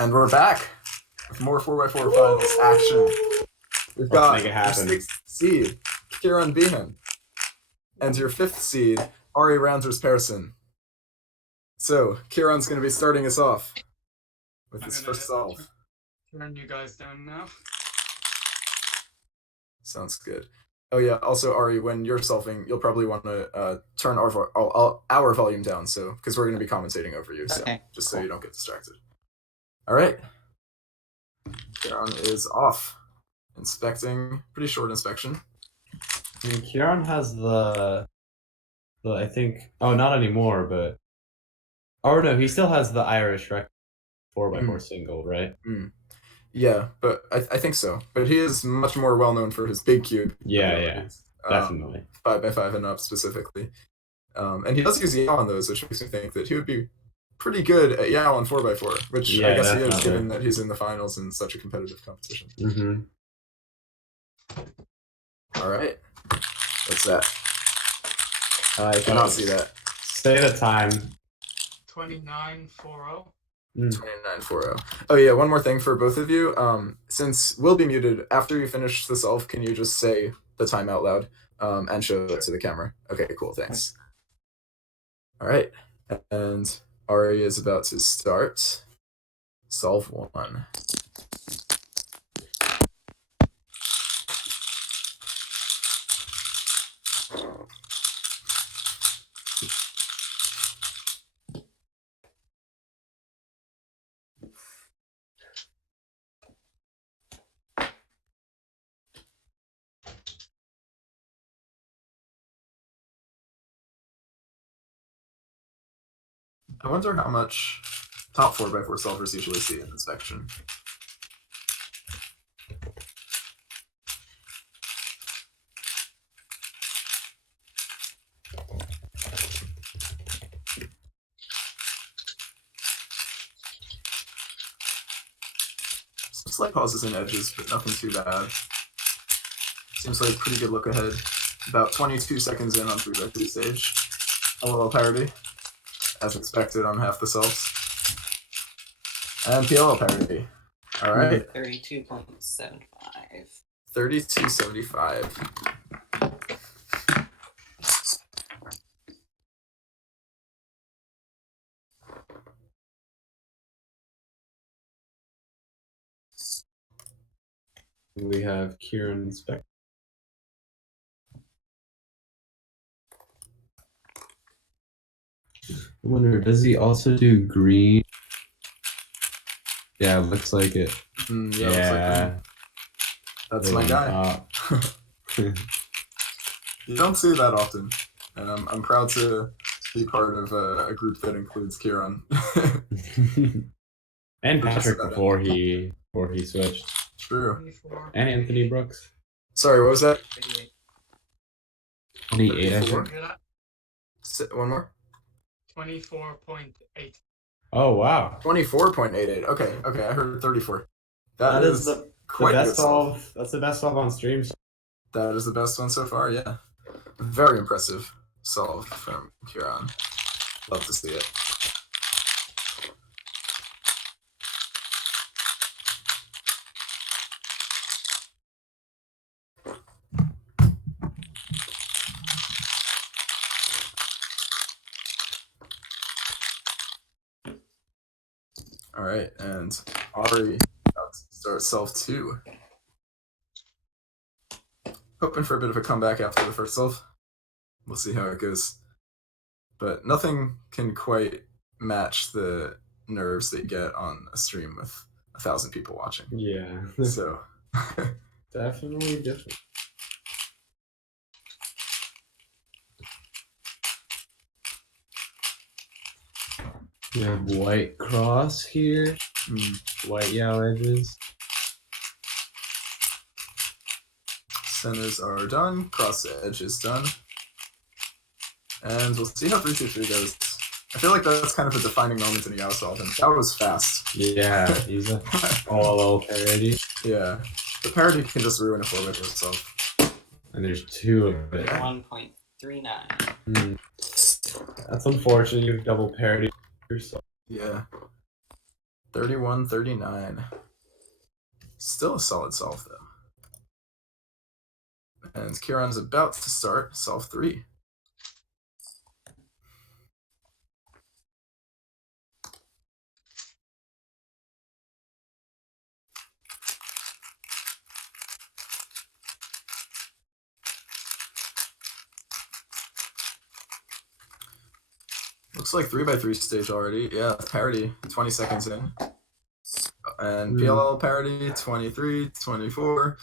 And we're back with more 4x4 finals action. We've got make it your happen. 6th seed, Kieron Behan, and your 5th seed, Ari Randers Persson. So, Kieron's going to be starting us off with his first solve. Turn you guys down now. Sounds good. Oh yeah, also Ari, when you're solving, you'll probably want to turn our volume down, so because we're going to be commentating over you, so Okay, just so you don't get distracted. All right. Kieron is off. Inspecting, pretty short inspection. I mean, Kieron has the I think, oh, not anymore, but, oh no, he still has the Irish record 4x4 single, right? Yeah, but I think so. But he is much more well known for his big cube. Yeah, definitely. 5x5 and up specifically. And he does use Yao on those, which makes me think that he would be pretty good at Yao on 4x4, which I guess he is, given that he's in the finals in such a competitive competition. All right. What's that? I cannot see that. Say the time. 29:40. 29:40. Oh yeah, one more thing for both of you. Since we'll be muted, after you finish the solve, can you just say the time out loud and show it to the camera? Okay, cool, thanks. All right, and Ari is about to start. Solve 1. I wonder how much top 4x4 solvers usually see in inspection. Some slight pauses and edges, but nothing too bad. Seems like pretty good look ahead. About 22 seconds in on 3x3 stage. A little parity, as expected on half the solves. And PLL parity. All right. 32.75. 32.75. We have Kieron inspect. I wonder, does he also do green? Yeah, looks like it. Yeah. Looks like that's my guy. You don't see that often, and I'm proud to be part of a group that includes Kieron. And Patrick before he switched. True. And Anthony Brooks. Sorry, what was that? 28, I think. One more. 24.8. Oh wow. 24.88. Okay, I heard 34. That is the quite best good solve. solve. That's the best solve on streams. That is the best one so far, yeah. Very impressive solve from Kieron. Love to see it. All right, and Ari about to start solve 2. Hoping for a bit of a comeback after the first solve. We'll see how it goes. But nothing can quite match the nerves that you get on a stream with 1,000 people watching. Yeah. So Definitely different. We have white cross here. White Yao edges. Centers are done. Cross edge is done. And we'll see how 3-2-3 goes. I feel like that's kind of a defining moment in a Yao solve, and that was fast. Yeah, he's a all parody. Yeah. The parody can just ruin a 4x4 solve. And there's 2 of it. 1.39. That's unfortunate. You have double parody yourself. Yeah. 31-39. Still a solid solve, though. And Kieron's about to start solve 3. Looks like 3x3 stage already. Yeah, parity, 20 seconds in. And PLL parity, 23, 24.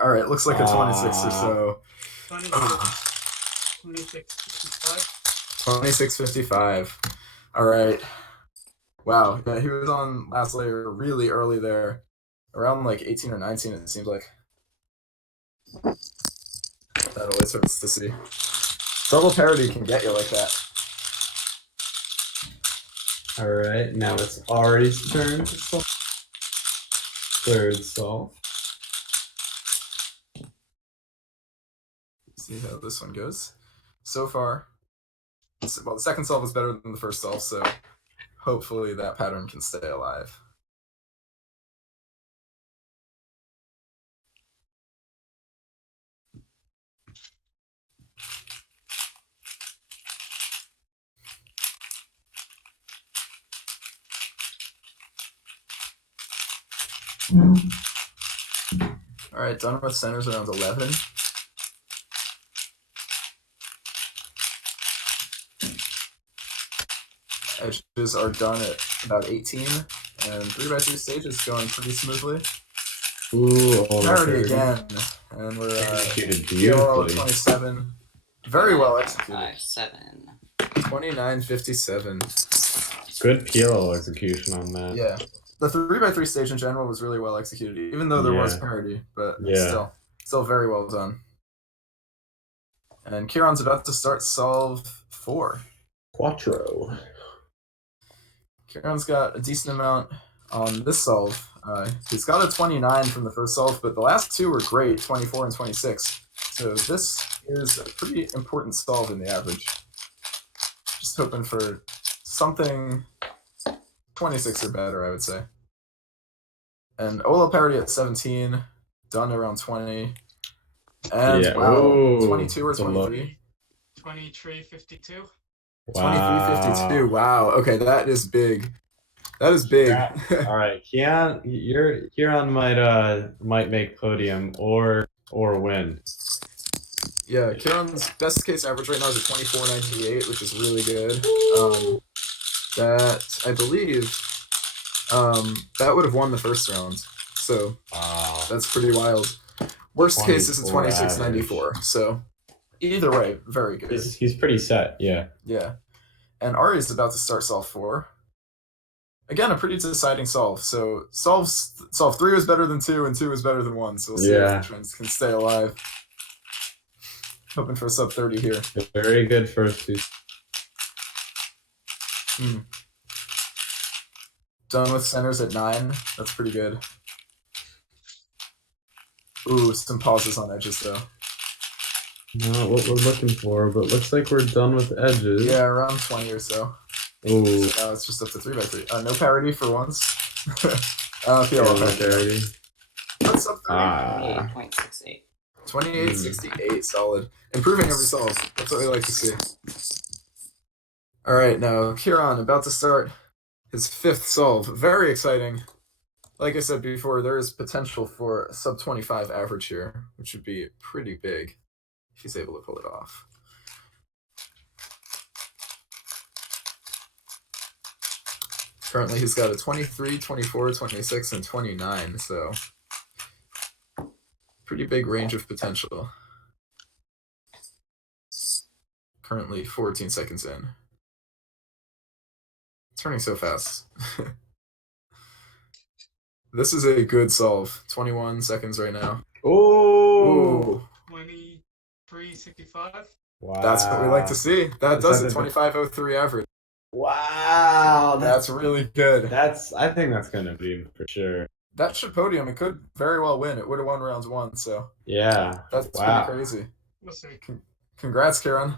All right, looks like a 26 or so. 26-55. All right. Wow. Yeah, he was on last layer really early there. Around like 18 or 19, it seems like. That always hurts to see. Double parity can get you like that. All right, now it's Ari's turn to solve. Third solve. See how this one goes. So far, well, the second solve is better than the first solve, so hopefully that pattern can stay alive. All right, done with centers around 11. Edges are done at about 18, and 3x3 stage is going pretty smoothly. Ooh, parity again, and we're executed PLL beautifully. 27. Very well executed. 5-7. 29-57. Good PLL execution on that. Yeah. The 3x3 stage in general was really well executed, even though there was parity, but still very well done. And Kieron's about to start solve 4. Quattro. Kieron's got a decent amount on this solve. He's got a 29 from the first solve, but the last 2 were great, 24 and 26. So this is a pretty important solve in the average. Just hoping for something 26 or better, I would say. And Ola parity at 17, done around 20. And wow, 22 or 23? 23-52. Wow. 23-52. Wow. Okay, that is big. That is big. All right, Kieron might make podium or win. Yeah, Kieron's best case average right now is a 24.98, which is really good. That I believe that would have won the first round. So that's pretty wild. Worst case is a 26.94. So either way, very good. He's pretty set, yeah. Yeah. And Ari's about to start solve 4. Again, a pretty deciding solve. So solve 3 was better than 2, and 2 was better than 1. So we'll see if the trends can stay alive. Hoping for a sub 30 here. Very good first 2. Done with centers at 9. That's pretty good. Ooh, some pauses on edges though. Not what we're looking for, but looks like we're done with edges. Yeah, around 20 or so. Ooh. So now it's just up to 3x3. No parity for once. PLL parity. What's up 3? 28.68. 28-68, solid. Improving every solve. That's what we like to see. All right, now Kieron about to start his 5th solve. Very exciting. Like I said before, there is potential for a sub 25 average here, which would be pretty big if he's able to pull it off. Currently, he's got a 23, 24, 26, and 29, so pretty big range of potential. Currently 14 seconds in. Turning so fast. This is a good solve. 21 seconds right now. Ooh. 23-65. Wow. That's what we like to see. That does it. 25.03 average. Wow. That's really good. I think that's gonna be for sure. That should podium. It could very well win. It would have won rounds 1, so yeah. That's pretty crazy. We'll see. Congrats, Kieron.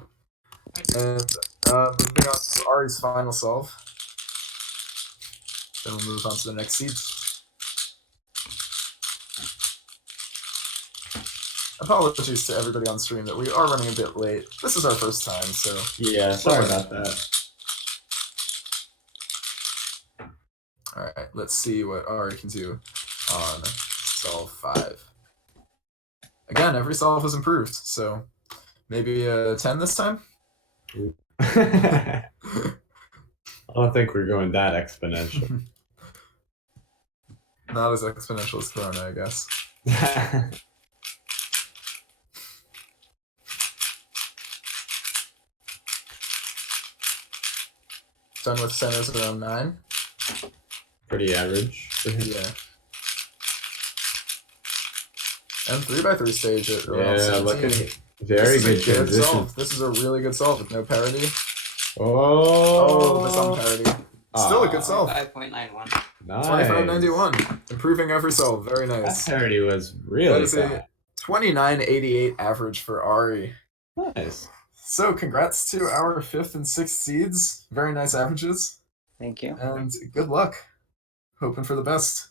And moving on to Ari's final solve. Then we'll move on to the next seeds. Apologies to everybody on stream that we are running a bit late. This is our first time, so yeah, sorry about that. All right, let's see what Ari can do on solve 5. Again, every solve was improved, so maybe a 10 this time. I don't think we're going that exponential. Not as exponential as Corona, I guess. Done with centers around 9. Pretty average. Yeah. And 3x3 stage at around 17. Looking very good transition. Solve. This is a really good solve with no parity. Oh, with some parity. Still a good solve. 5.91. Nice. 25.91. Improving every solve. Very nice. That parity was really That is fast. a 29.88 average for Ari. Nice. So congrats to our 5th and 6th seeds. Very nice averages. Thank you. And good luck. Hoping for the best.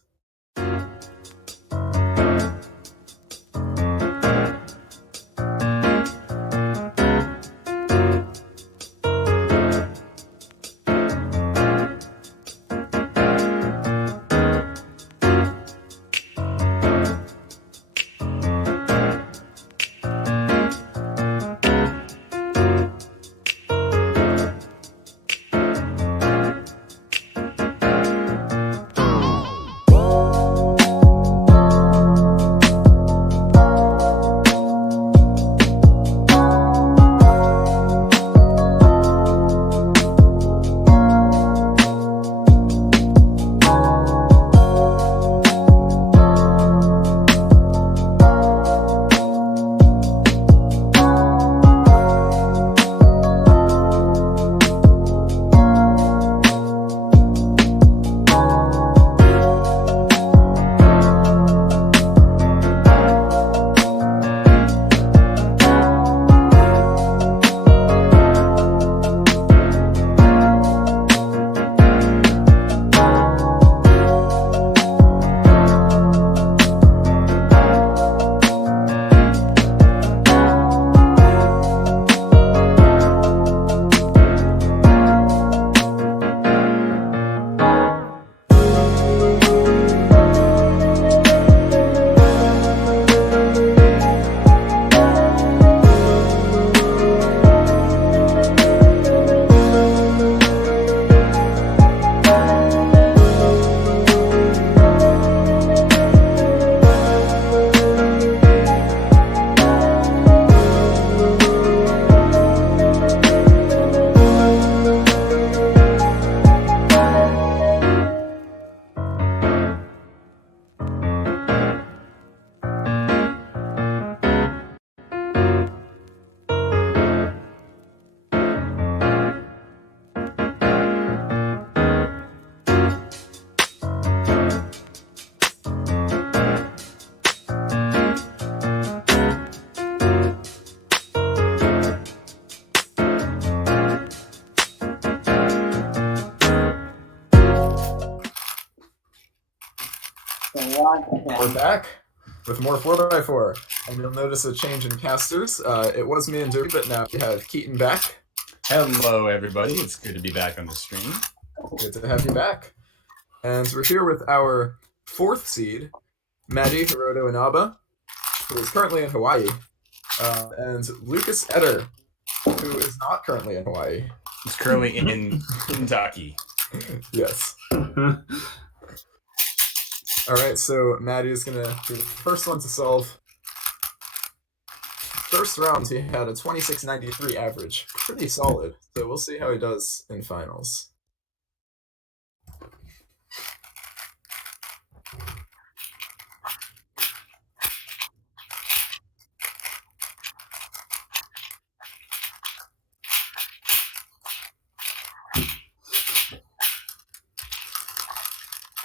We're back with more 4x4, and you'll notice a change in casters. It was me and Derby, but now we have Keaton back. Hello, everybody. It's good to be back on the stream. Good to have you back. And we're here with our 4th seed, Maddie Hiroto Inaba, who is currently in Hawaii, and Lucas Eder, who is not currently in Hawaii. He's currently in Kentucky. Yes. All right, so Maddie is going to be the first one to solve. First round, he had a 26.93 average. Pretty solid. So we'll see how he does in finals.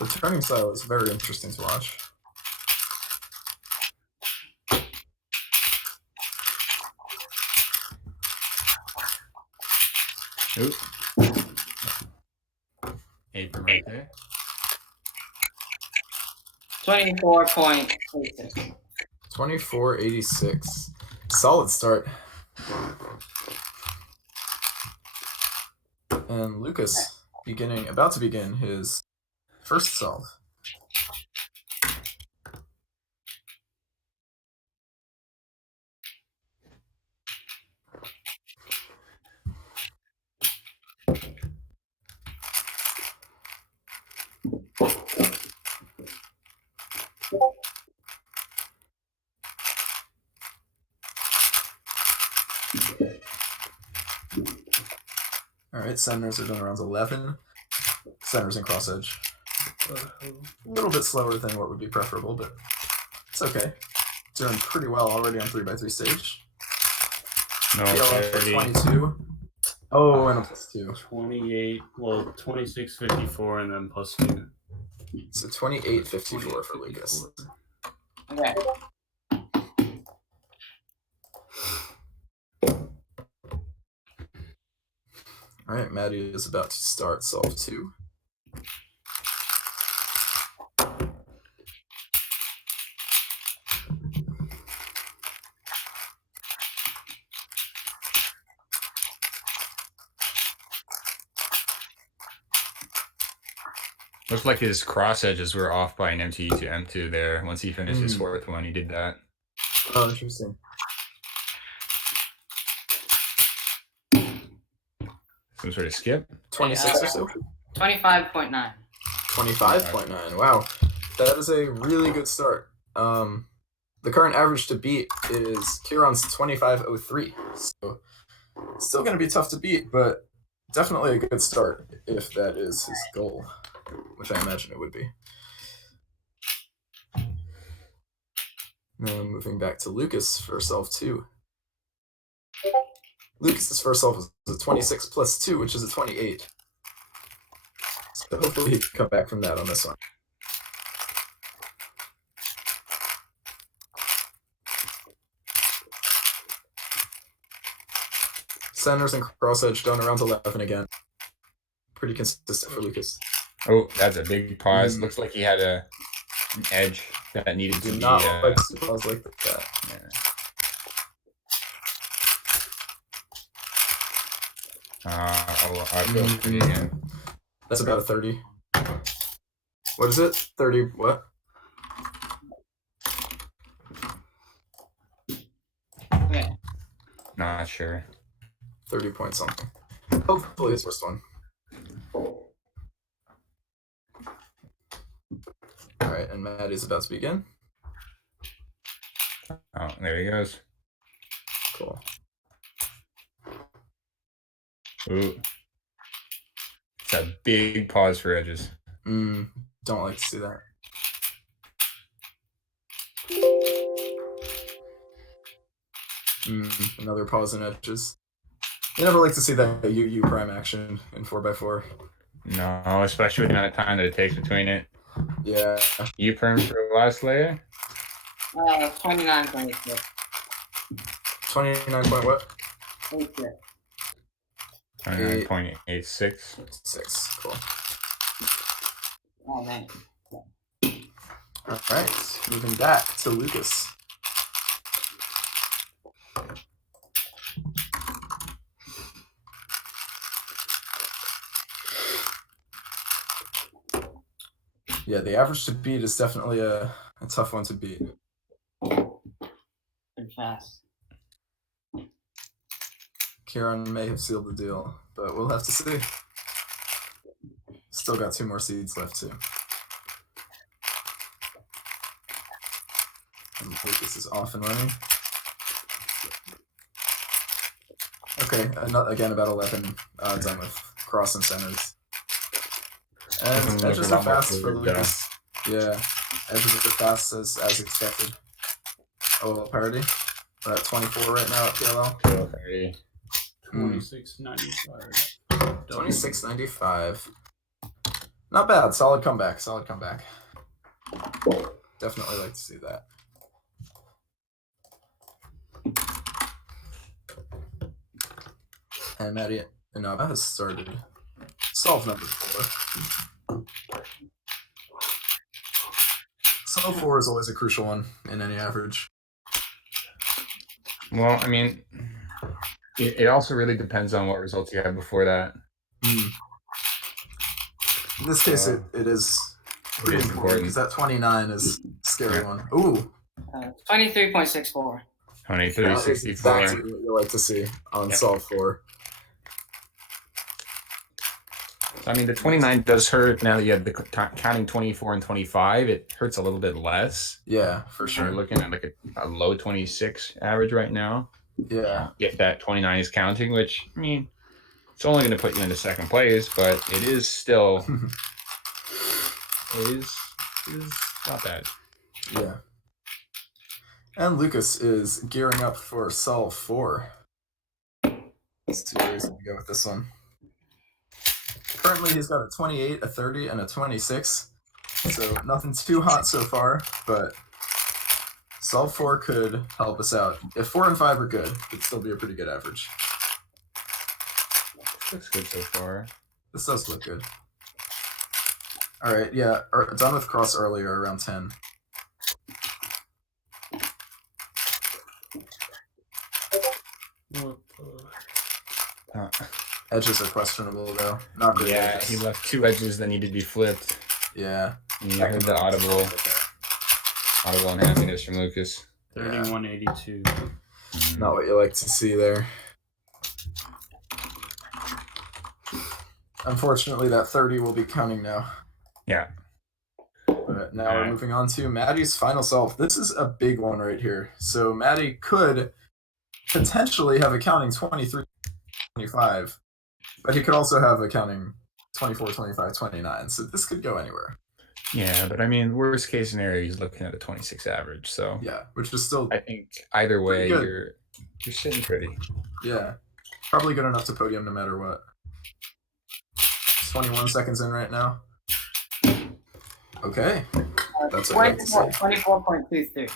The turning style is very interesting to watch. Oop. Apron right there. 24.86. 2486. Solid start. And Lucas about to begin his first solve. All right, centers are done around 11. Centers and cross edge. A little bit slower than what would be preferable, but it's okay. Doing pretty well already on 3x3 stage. No, PLF 30. 22. Oh, and a +2. 28, well, 26.54 and then +2. So 28.54 for Lucas. Okay. All right, Maddie is about to start solve 2. Looks like his cross edges were off by an MT to M2 there. Once he finished his fourth one, he did that. Oh, interesting. Some sort of skip? 26 or so? 25.9. 25.9. Wow. That is a really good start. The current average to beat is Kieron's 25.03. So still going to be tough to beat, but definitely a good start if that is his goal, which I imagine it would be. Now moving back to Lucas for solve 2. Lucas's first solve was a 26 plus 2, which is a 28. So hopefully he can come back from that on this one. Centers and cross edge done around 11 again. Pretty consistent for Lucas. Oh, that's a big pause. Looks like he had an edge that needed to be. Not like pause like that. Yeah. I feel pretty again. That's about a 30. What is it? 30 what? Okay. Not sure. 30 point something. Hopefully his first one. Alright, and Maddie's about to begin. Oh, there he goes. Cool. Ooh. It's a big pause for edges. Don't like to see that. Another pause in edges. You never like to see that UU prime action in 4x4. No, especially with the amount of time that it takes between it. Yeah. U perm for the last layer? 29.86. 29 point what? 29.86. 6. Cool. Oh, man. Alright, moving back to Lucas. Yeah, the average to beat is definitely a tough one to beat. Pretty fast. Kieron may have sealed the deal, but we'll have to see. Still got 2 more seeds left too. And Lucas is off and running. Okay, again about 11 done with cross and centers. And edges are fast for Lucas. Yeah, edges are fast as expected. Oh, parity. We're at 24 right now at PLL. 26.95. 26.95. Not bad. Solid comeback. Solid comeback. Definitely like to see that. And Maddie Inaba has started solve number 4. Solve 4 is always a crucial one in any average. Well, I mean, it also really depends on what results you have before that. In this case, it is pretty important because that 29 is a scary one. Ooh. 23.64. 23.64. Exactly what you like to see on Solve 4. I mean, the 29 does hurt now that you have the counting 24 and 25. It hurts a little bit less. Yeah, for sure. We're looking at like a low 26 average right now. Yeah. If that 29 is counting, which, I mean, it's only going to put you into second place, but it is still, it is not bad. Yeah. And Lucas is gearing up for Solve 4. Let's see where he's going to go with this one. Currently, he's got a 28, a 30, and a 26. So nothing too hot so far, but Solve 4 could help us out. If 4 and 5 are good, it'd still be a pretty good average. Looks good so far. This does look good. All right, yeah, done with cross earlier, around 10. Edges are questionable, though. Not great. Yeah, edges. he left 2 edges that needed to be flipped. Yeah. And you heard the audible unhappiness from Lucas. 3182. Not what you like to see there. Unfortunately, that 30 will be counting now. Yeah. But now we're moving on to Maddie's final solve. This is a big one right here. So Maddie could potentially have a counting 23, 25, but he could also have a counting 24, 25, 29. So this could go anywhere. Yeah, but I mean, worst case scenario, he's looking at a 26 average. So yeah, which is still, I think either way, good. you're sitting pretty. Yeah, probably good enough to podium no matter what. 21 seconds in right now. Okay, that's what I like to say. 24.23.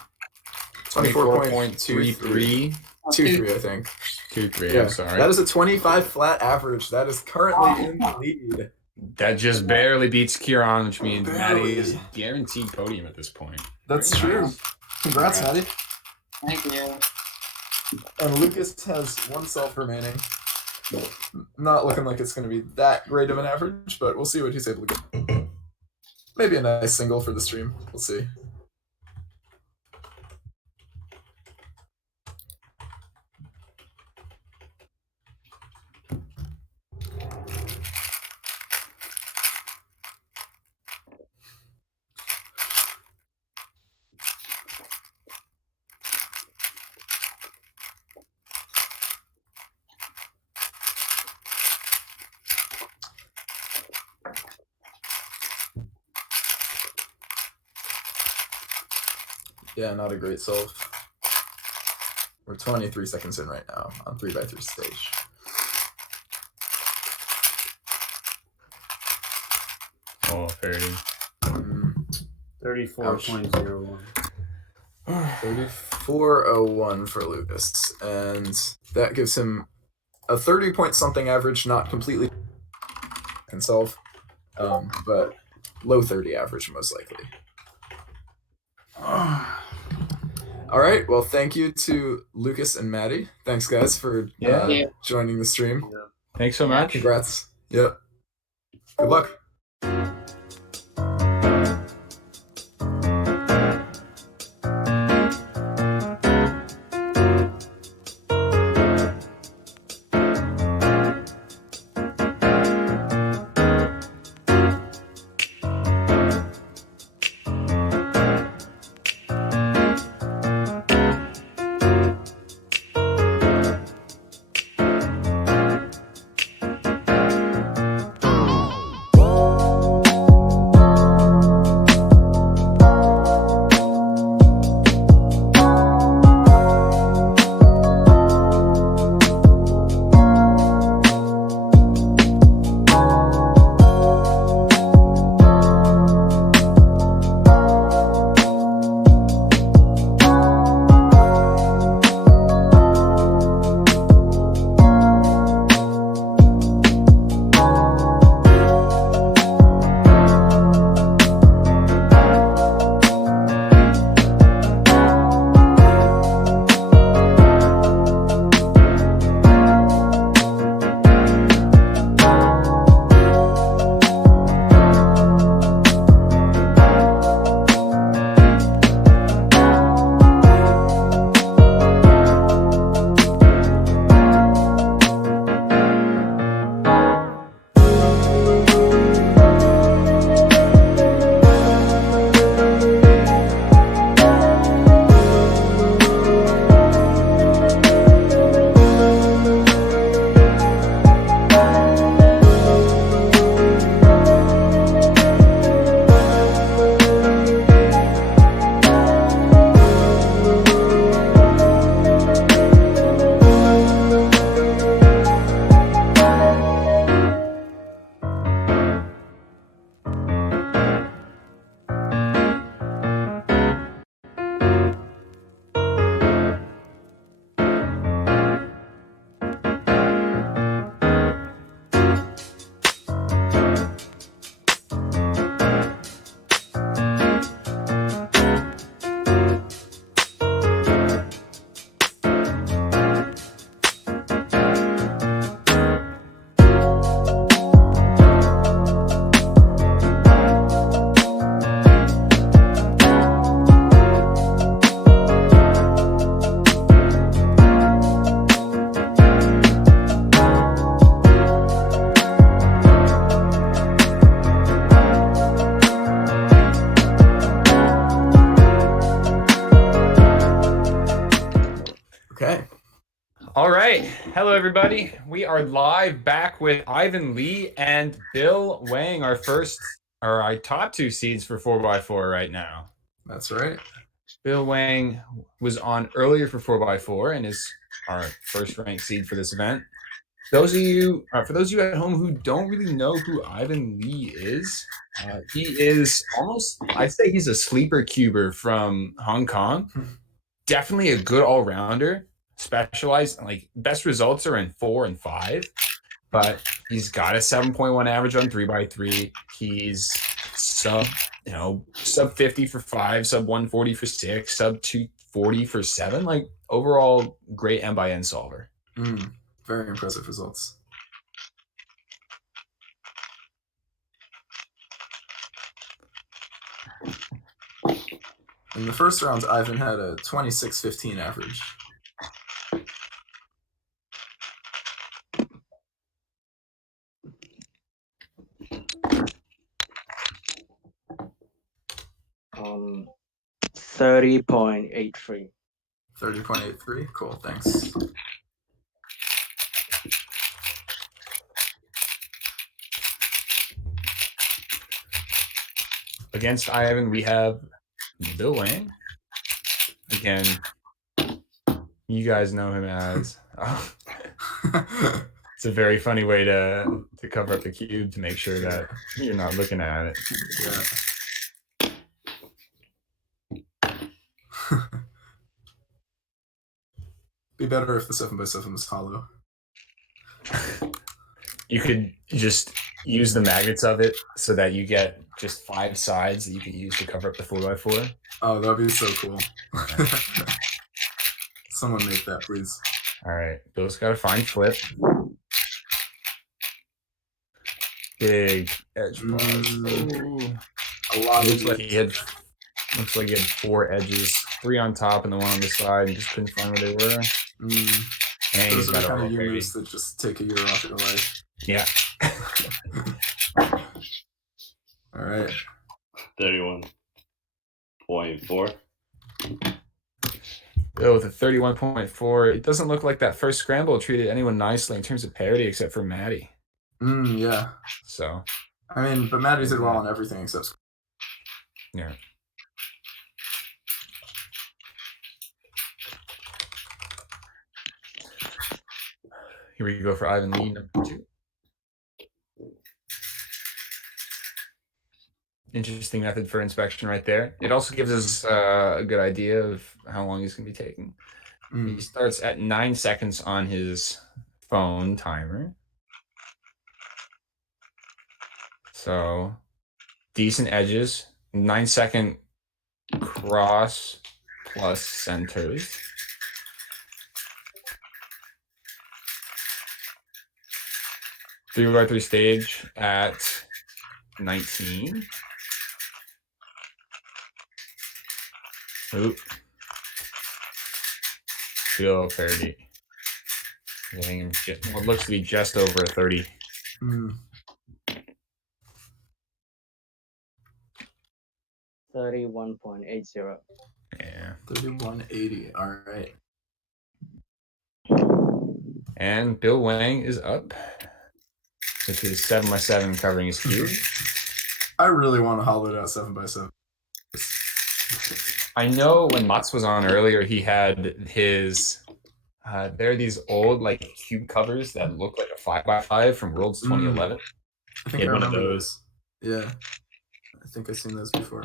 24.23. 23, I think. 23, Yeah. I'm sorry. That is a 25 flat average. That is currently in the lead. That just barely beats Kieron, which means Barely. Maddie is guaranteed podium at this point. That's true. Congrats, Maddie. Thank you. And Lucas has 1 self remaining. Not looking like it's going to be that great of an average, but we'll see what he's able to get. Maybe a nice single for the stream. We'll see. Yeah, not a great solve. We're 23 seconds in right now on 3x3 stage. Oh, 30. 34.01. 34.01 for Lucas, and that gives him a 30-point-something average, not completely can solve, but low 30 average most likely. All right, well, thank you to Lucas and Maddie. Thanks, guys, for joining the stream. Thanks so much. Congrats. Yep. Good luck. All right. Hello, everybody. We are live back with Ivan Lee and Bill Wang, our top 2 seeds for 4x4 right now. That's right. Bill Wang was on earlier for 4x4 and is our first ranked seed for this event. For those of you at home who don't really know who Ivan Lee is, he is I'd say he's a sleeper cuber from Hong Kong. Definitely a good all-rounder. Specialized, like best results are in 4 and 5, but he's got a 7.1 average on 3x3. He's sub 50 for 5, sub 140 for 6, sub 240 for 7. Like overall, great N/N solver. Very impressive results. In the first round, Ivan had a 26-15 average. Um, 30.83. 30.83. Cool. Thanks. Against Ivan, we have Bill Wang. Again, you guys know him as. It's a very funny way to cover up the cube to make sure that you're not looking at it. Be better if the 7x7 was hollow. You could just use the magnets of it so that you get just 5 sides that you can use to cover up the 4x4. Oh, that'd be so cool. Someone make that, please. All right, Bill's got a fine flip. Big edge pause. A lot. Looks like he had 4 edges, 3 on top and the 1 on the side, and just couldn't find where they were. And Those are the kind of units that just take a year off your life. Yeah. All right. 31.4. Bill with a 31.4. It doesn't look like that first scramble treated anyone nicely in terms of parity except for Maddie. Yeah. So. I mean, but Maddie did well on everything except. Yeah. Here we go for Ivan Lee, number 2. Interesting method for inspection right there. It also gives us a good idea of how long he's going to be taking. He starts at 9 seconds on his phone timer. So decent edges, 9-second cross plus centers. Three by three stage at 19. Oop. Feel parity. Getting him what looks to be just over a 30. 31.80. Yeah. 31.80. All right. And Bill Wang is up with his 7x7 covering his cube. I really want to hollow out 7x7. I know when Mats was on earlier, he had his. There are these old like cube covers that look like a 5x5 from Worlds 2011. I think I remember those. Yeah, I think I've seen those before.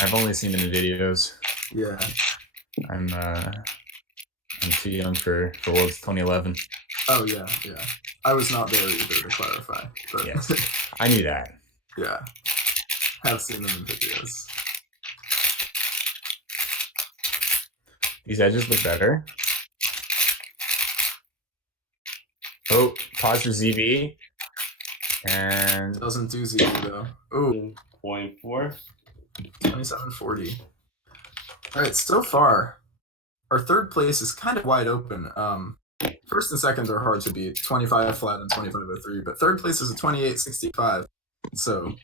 I've only seen them in videos. Yeah, I'm too young for Worlds 2011. Oh yeah. I was not there either, to clarify. But yes, I knew that. Yeah, have seen them in videos. These edges look better. Oh, pause for ZV. And doesn't do ZV though. Ooh. 0.4. 27.40. All right, so far, our third place is kind of wide open. First and second are hard to beat, 25 flat and 25.03, but third place is a 28.65. So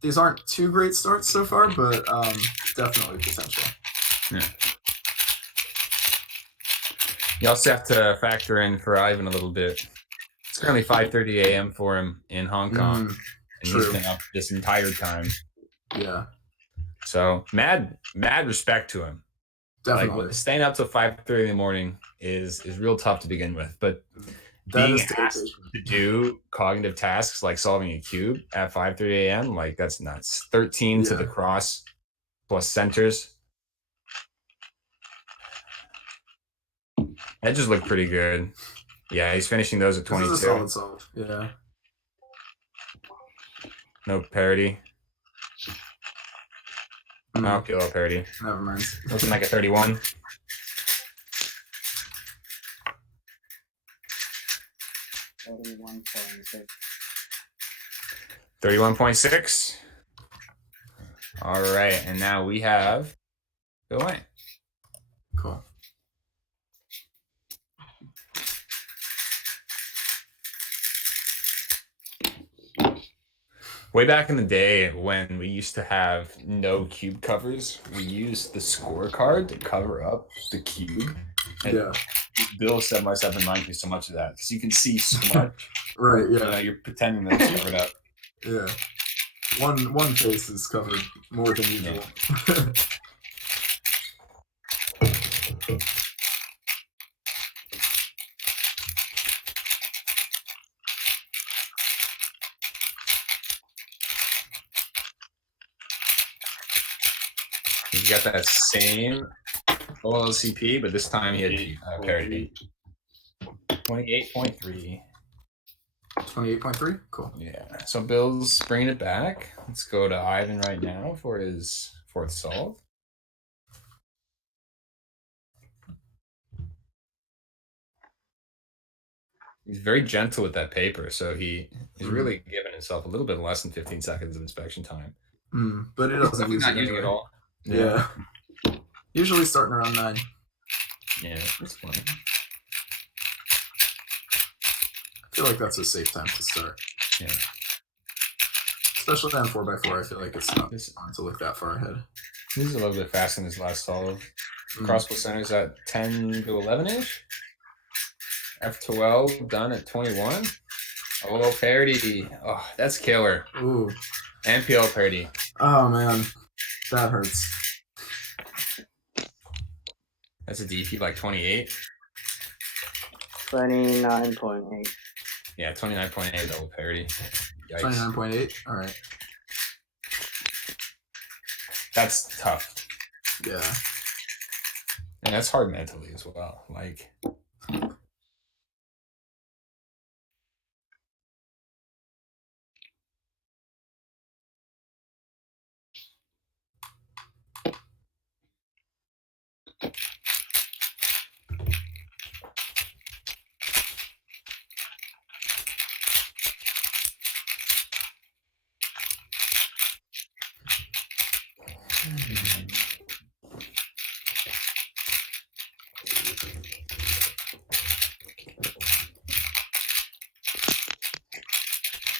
these aren't too great starts so far, but definitely potential. Yeah. You also have to factor in for Ivan a little bit. It's currently 5:30 a.m. for him in Hong Kong, and true. he's been up this entire time. Yeah. So mad respect to him. Definitely. Like staying up till 5:30 in the morning is real tough to begin with, but being asked to do cognitive tasks like solving a cube at 5:30 a.m. like that's nuts. 13 to the cross plus centers. That just looked pretty good. Yeah, he's finishing those at 22. This is a solid solve. Yeah. No parity. Oh, PLL parity. Never mind. Looking like a 31. 31.6. All right, and now we have Go away. Cool. Way back in the day when we used to have no cube covers, we used the scorecard to cover up the cube. And Yeah. Bill 7x7 reminds me so much of that because you can see so much. Right, yeah. You know, you're pretending that it's covered up. Yeah. One face is covered more than usual. Yeah. He's got that same OLCP, but this time he had parity. 28.3. 28.3? Cool. Yeah. So Bill's bringing it back. Let's go to Ivan right now for his fourth solve. He's very gentle with that paper, so he's really giving himself a little bit less than 15 seconds of inspection time. But it doesn't use not it using anyway. it all. Yeah. Usually starting around 9. Yeah, that's fine. I feel like that's a safe time to start. Yeah. Especially on 4x4, I feel like it's not fun to look that far ahead. This is a little bit faster than his last solve. Crossbow center's at 10 to 11-ish. F12 done at 21. Oh, parity. Oh, that's killer. Ooh. And PL parity. Oh, man. That hurts. That's a DP like 28. 29.8. Yeah, 29.8 double parity. Yikes. 29.8? All right. That's tough. Yeah. And that's hard mentally as well. Like...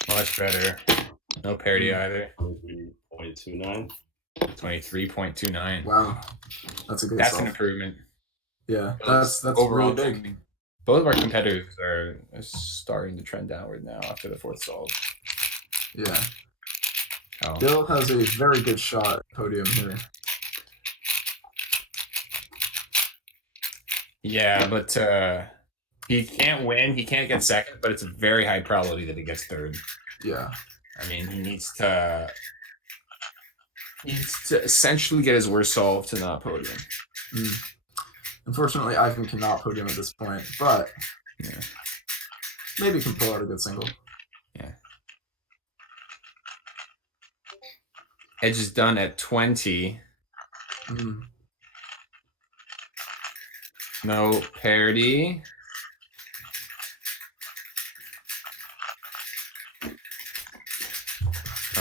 Much better. No parity either. 23.29. 23.29. Wow. That's a good That's solve. an improvement. Yeah, that's overall really big. Both of our competitors are starting to trend downward now after the fourth solve. Yeah. Oh. Bill has a very good shot at podium here. Yeah, but he can't win. He can't get second, but it's a very high probability that he gets third. Yeah. I mean, he needs to essentially get his worst solve to not podium. Unfortunately, Ivan cannot podium at this point, but yeah, maybe can pull out a good single. Yeah. Edge is done at 20. No parity.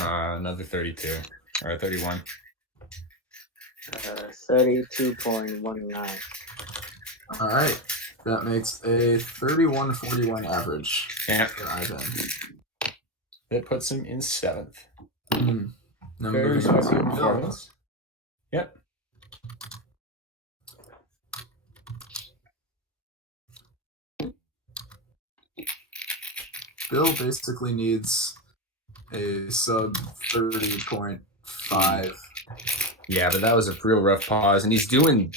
Another 32 or 31. 32.19. All right, that makes a 31.41 average. Yeah. For Ivan. That puts him in 7th. Now Very moving on respectable to Bill. performance. Yep. Bill basically needs a sub 30.5. Yeah, but that was a real rough pause, and he's doing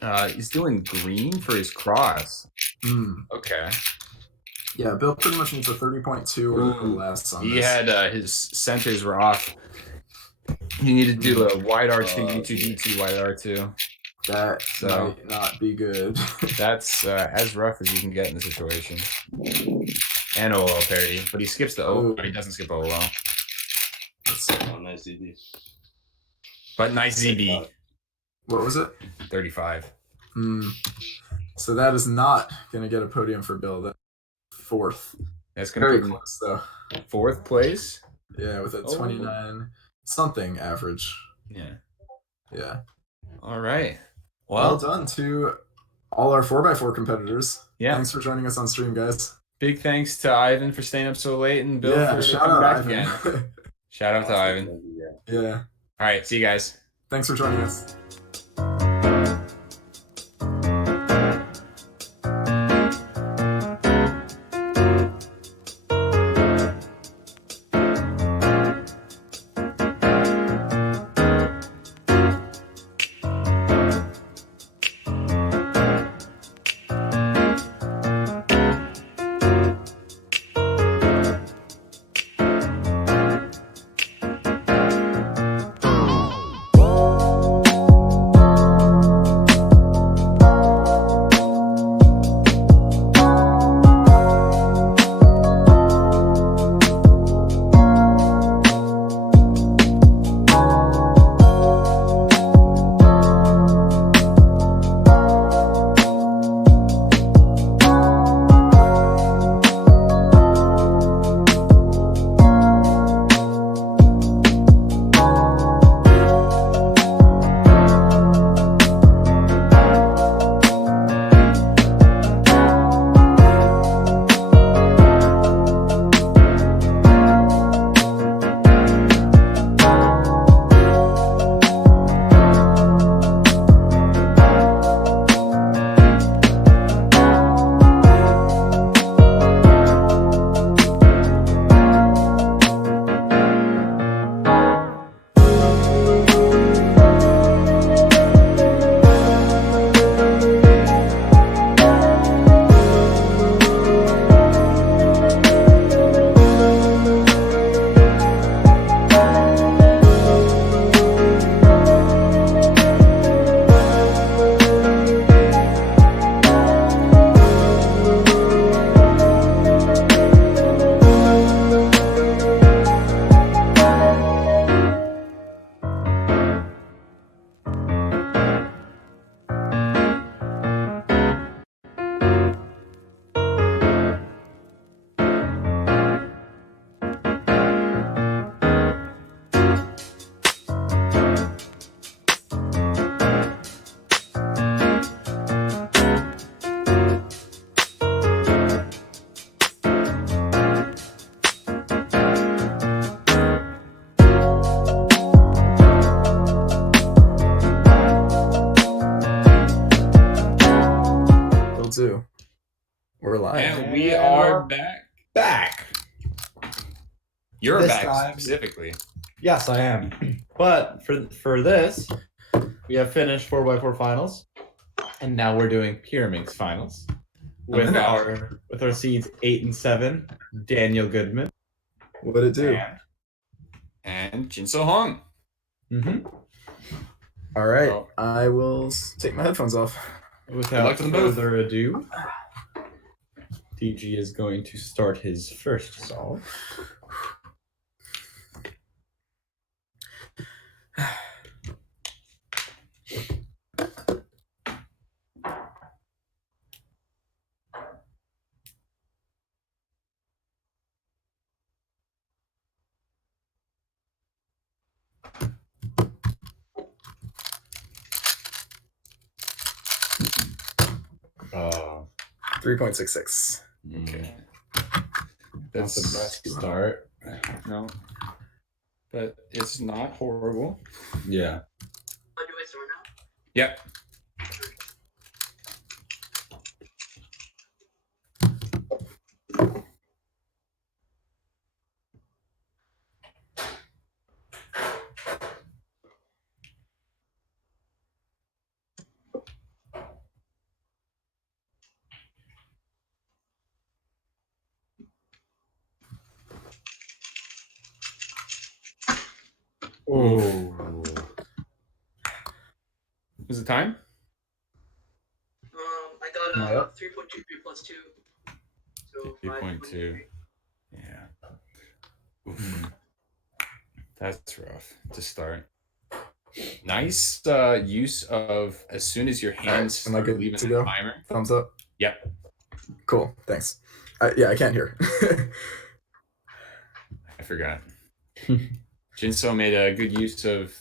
green for his cross. Okay. Yeah, Bill pretty much needs a 30.2 or less on He this. had his centers were off. He needed to do a wide R2, U2, D2, wide R2. That might not be good. That's as rough as you can get in the situation. And OL parity, but he skips the O. He doesn't skip OL. Nice ZB. But nice ZB. What was it? 35. So that is not going to get a podium for Bill. That's fourth. That's gonna very put him close, though. Fourth place? Yeah, with a 29 something average. Yeah. Yeah. All right. Well done to all our 4x4 competitors. Yeah. Thanks for joining us on stream, guys. Big thanks to Ivan for staying up so late and Bill for shout coming out back Ivan. again. Shout out to Ivan. Yeah. All right. See you guys. Thanks for joining us. Two. We're live. And we are back. You're This back time- specifically. Yes, I am. But for this, we have finished 4x4 finals, and now we're doing Pyraminx Finals with our seeds 8 and 7. Daniel Goodman. What'd it do? And Jinso Hong. All right, I will take my headphones off. Without further ado, DG is going to start his first solve. Oh. 3.66. Okay. That's the best start. No. But it's not horrible. Yeah. Yep. Oh. Was the time? I got 3.23 plus 2. So 3.2. Yeah. Oof. That's rough to start. Nice use of as soon as your hands Am I good leaving to the go? timer. Thumbs up. Yep. Cool. Thanks. Yeah, I can't hear. I forgot. Jinso made a good use of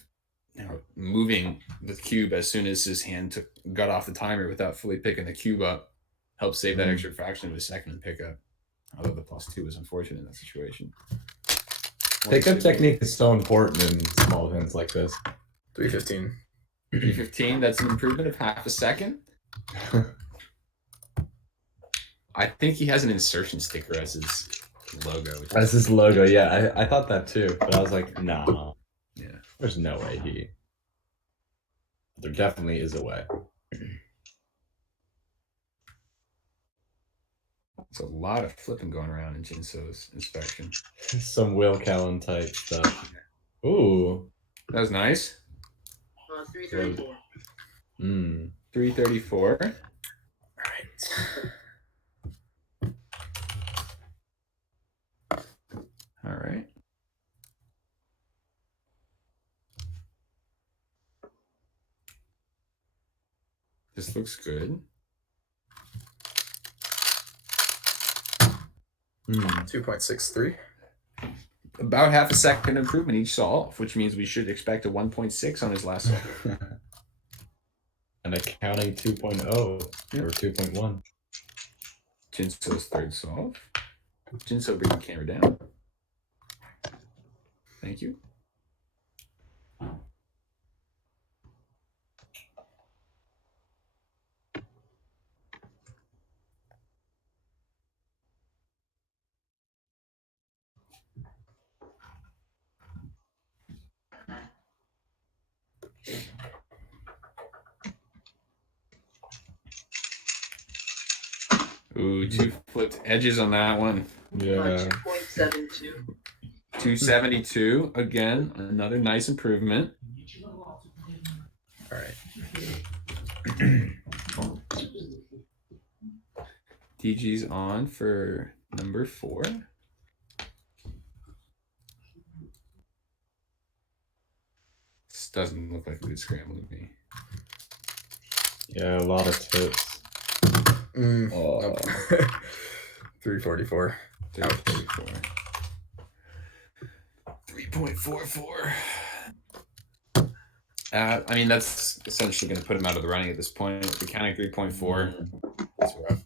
moving the cube as soon as his hand got off the timer without fully picking the cube up. Helped save that extra fraction of a second and pickup. Although the +2 was unfortunate in that situation. Pickup technique is so important in small hints like this. 315. 315, that's an improvement of half a second. I think he has an insertion sticker as his logo. As his logo, yeah. I thought that too, but I was like, nah. Yeah. There's no way he... There definitely is a way. There's a lot of flipping going around in Jinso's inspection. Some Will Callan type stuff. Ooh. That was nice. 334. 334. All right. All right. This looks good. 2.63. About half a second improvement each solve, which means we should expect a 1.6 on his last solve. An accounting 2.0 or 2.1. Jinso's third solve. Jinso, bring the camera down. Thank you. Ooh, 2 flipped edges on that one. Yeah. 2.72. 272. Again, another nice improvement. All right. DG's on for number 4. This doesn't look like a good scramble to me. Yeah, a lot of tips. Nope. 344. 344. 3.44. I mean, that's essentially going to put him out of the running at this point. If we counting 3.4, that's rough.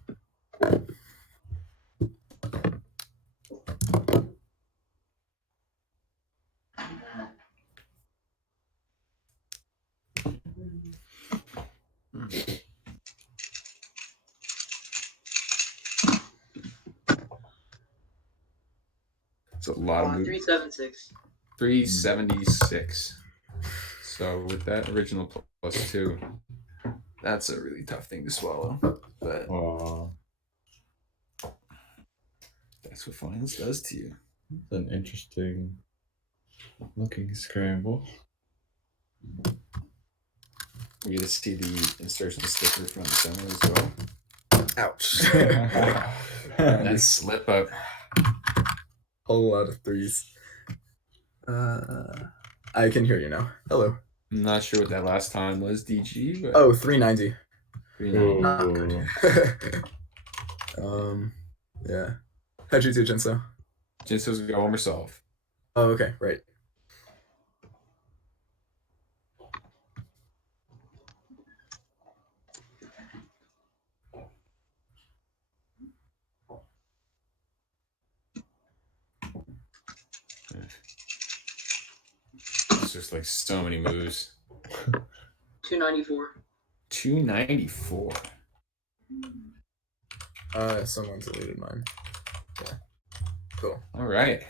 It's a lot of moves. 376. 376. So with that original +2, that's a really tough thing to swallow. But that's what finals does to you. It's an interesting looking scramble. We get to see the insertion sticker from the center as well. Ouch. That slip up. Whole lot of 3s. I can hear you now. Hello. I'm not sure what that last time was, DG. But... Oh, 390. 390. Yeah. How'd you do, Jinso? Jinso's got one more solve. Oh, okay, right. It's just like so many moves. 294. 294. Someone deleted mine. Yeah. Cool. All right.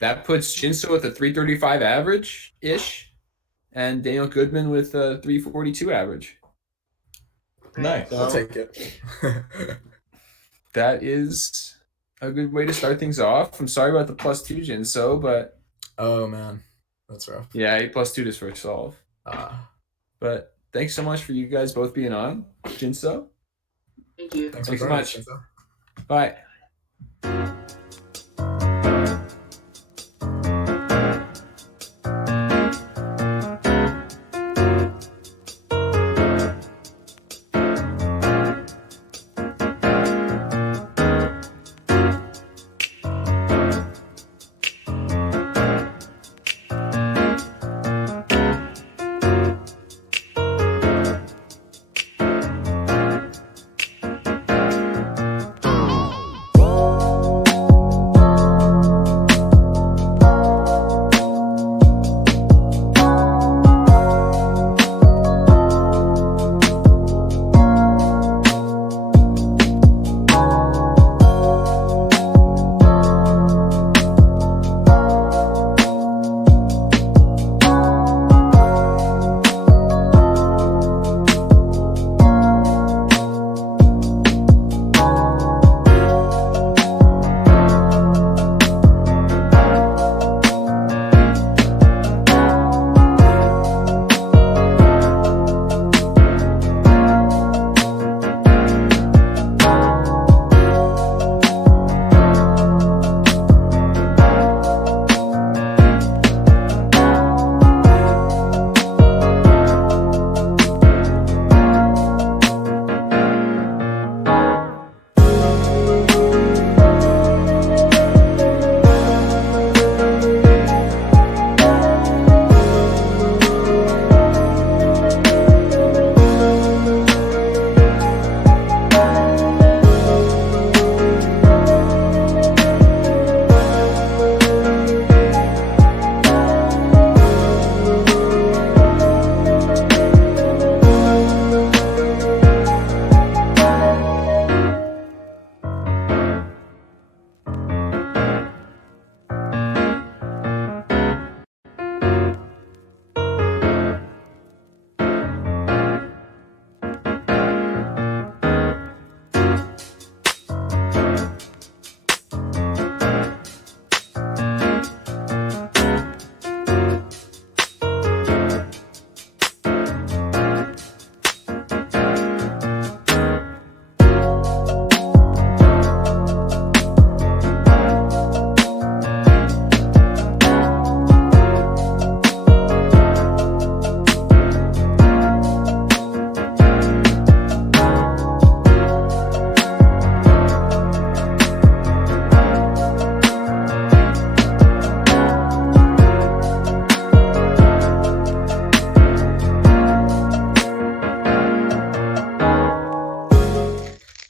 That puts Jinso with a 335 average-ish, and Daniel Goodman with a 342 average. Nice. I'll take it. That is a good way to start things off. I'm sorry about the +2, Jinso, but oh man, That's rough. Yeah, 8 plus 2 does first solve. But thanks so much for you guys both being on. Jinso. Thank you. Thanks so for much. Jinso. Bye.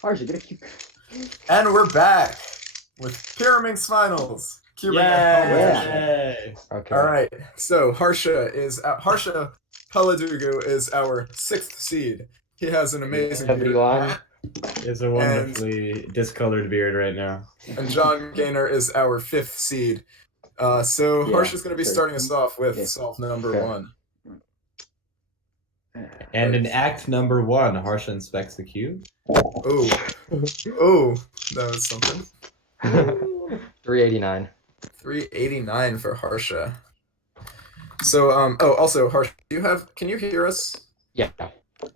Harsha, get a cube. And we're back with Pyraminx Finals. Cubing at home. Yeah. Okay. All right. So Harsha Paladugu is our 6th seed. He has an amazing beard. It's a wonderfully discolored beard right now. And John Gaynor is our 5th seed. So Harsha's going to be starting us off with solve number 1. And in act number 1, Harsha inspects the cube. Oh, that was something. 389. 389 for Harsha. So, also Harsha, can you hear us? Yeah.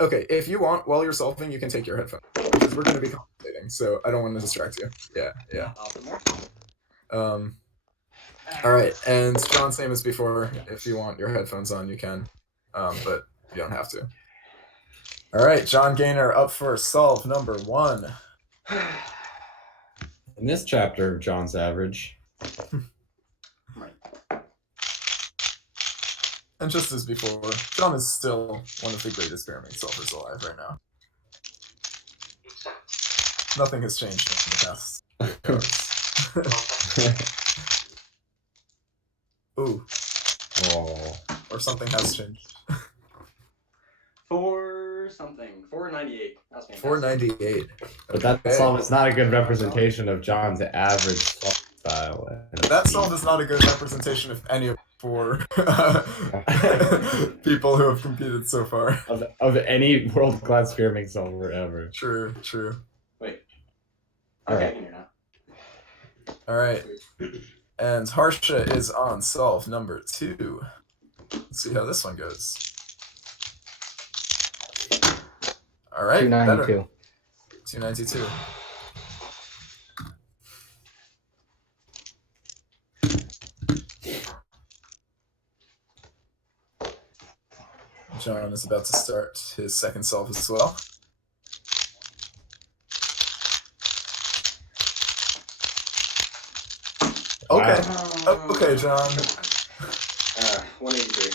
Okay, if you want, while you're solving, you can take your headphones because we're going to be conversating, so I don't want to distract you. Yeah. All right, and John, same as before. If you want your headphones on, you can, but you don't have to. All right, John Gaynor up for solve number 1. In this chapter of John's Average. And just as before, John is still one of the greatest Pyraminx solvers alive right now. Nothing has changed in the past. Ooh. Oh. Or something has changed. 498. That's fantastic. 498. But that solve is not a good representation of John's average solve style. That solve is not a good representation of any of 4 people who have competed so far. Of any world-class Pyraminx solver ever. True. Wait. Okay, I can hear now. All right. And Harsha is on solve number 2. Let's see how this one goes. All right, 292. 292. John is about to start his second solve as well. Okay. Okay, John. 183.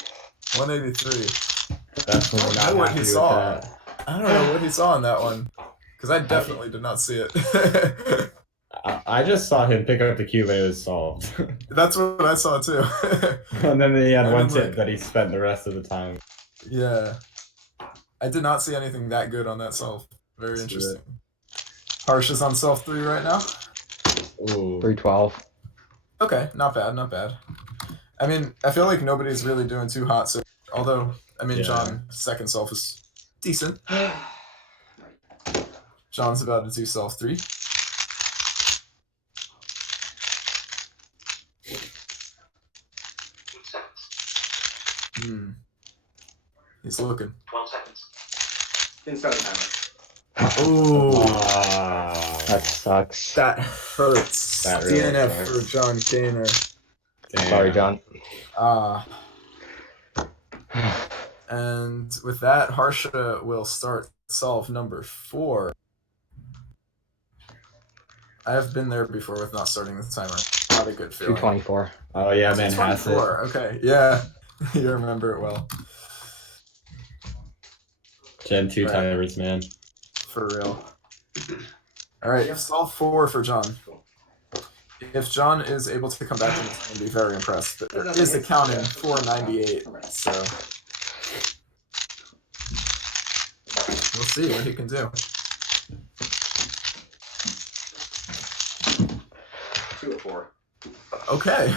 183. Definitely I don't not know what happy he with saw. that. I don't know what he saw in that one. Because I definitely did not see it. I just saw him pick up the cube and it was solved. That's what I saw too. And then he had I one mean, tip like- that he spent the rest of the time. Yeah. I did not see anything that good on that solve. Very Let's do interesting. Harsh is on solve 3 right now. Ooh. 312. Okay, not bad, not bad. I mean, I feel like nobody's really doing too hot, so although, I mean, Yeah. John's second solve is decent. John's about to do solve 3. He's looking. 12 seconds. Didn't start the timer. Ooh, That sucks. that hurts. That really DNF sucks. for John Gaynor. Sorry, John. And with that, Harsha will start solve number 4. I have been there before with not starting the timer. Not a good feeling. 224. Oh yeah, man, has it. 24. Okay, yeah, you remember it well. Gen 2 Right. timers, man. For real. All right, you have solve 4 for John. If John is able to come back to this, I'll be very impressed. But there is a counting 498, so we'll see what he can do. 204. Okay,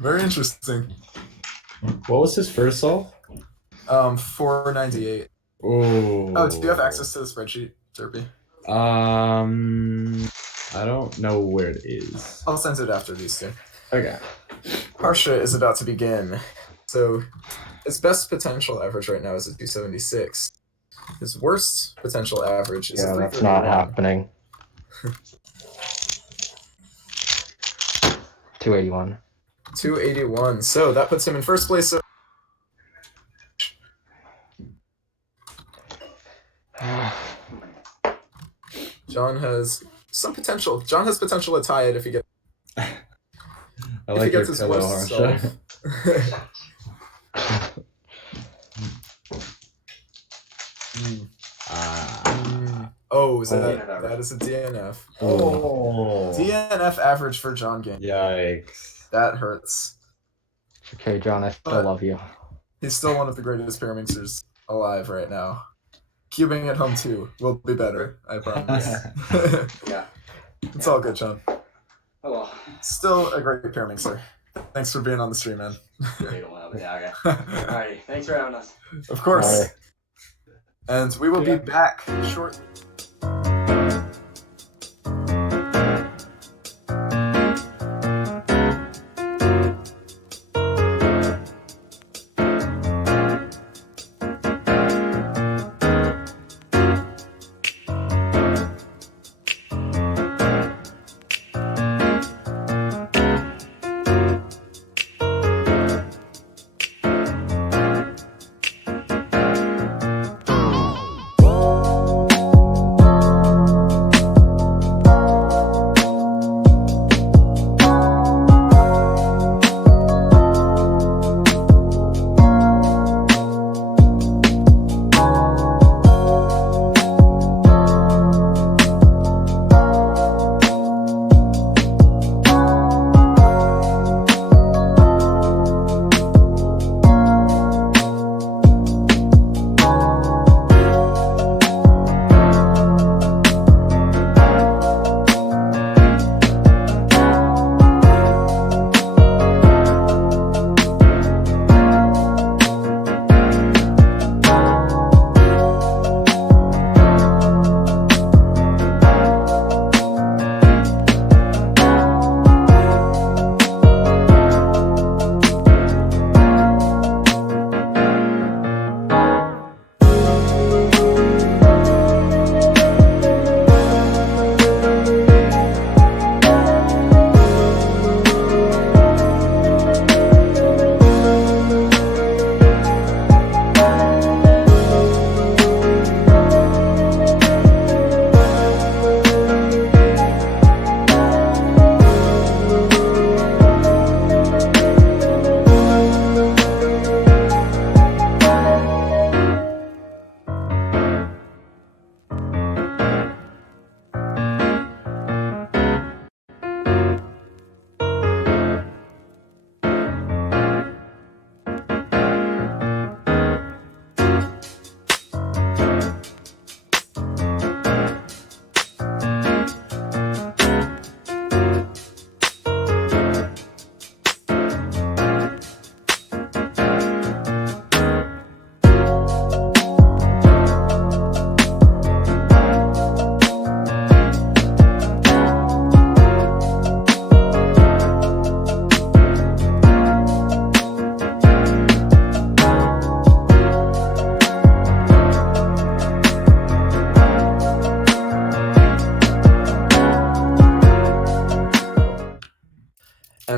very interesting. What was his first solve? 498. Ooh. Oh, do you have access to the spreadsheet, Derpy? I don't know where it is. I'll send it after these two. Okay. Harsha is about to begin. So his best potential average right now is a 276. His worst potential average is a Yeah, that's not 331. happening. 281. 281. So that puts him in first place. So John has some potential. John has potential to tie it if he gets. I if like he your gets his pillow, worst Harsha. Oh, is that is a DNF. Oh. DNF average for John Game. Yikes. That hurts. Okay, John, I still love you. He's still one of the greatest Pyraminxers alive right now. Cubing at home too will be better, I promise. Yeah. It's all good, John. Oh well. Still a great Pyraminxer. Thanks for being on the stream, man. Yeah, okay. Alrighty, thanks for having us. Of course. All right. And we will be back shortly.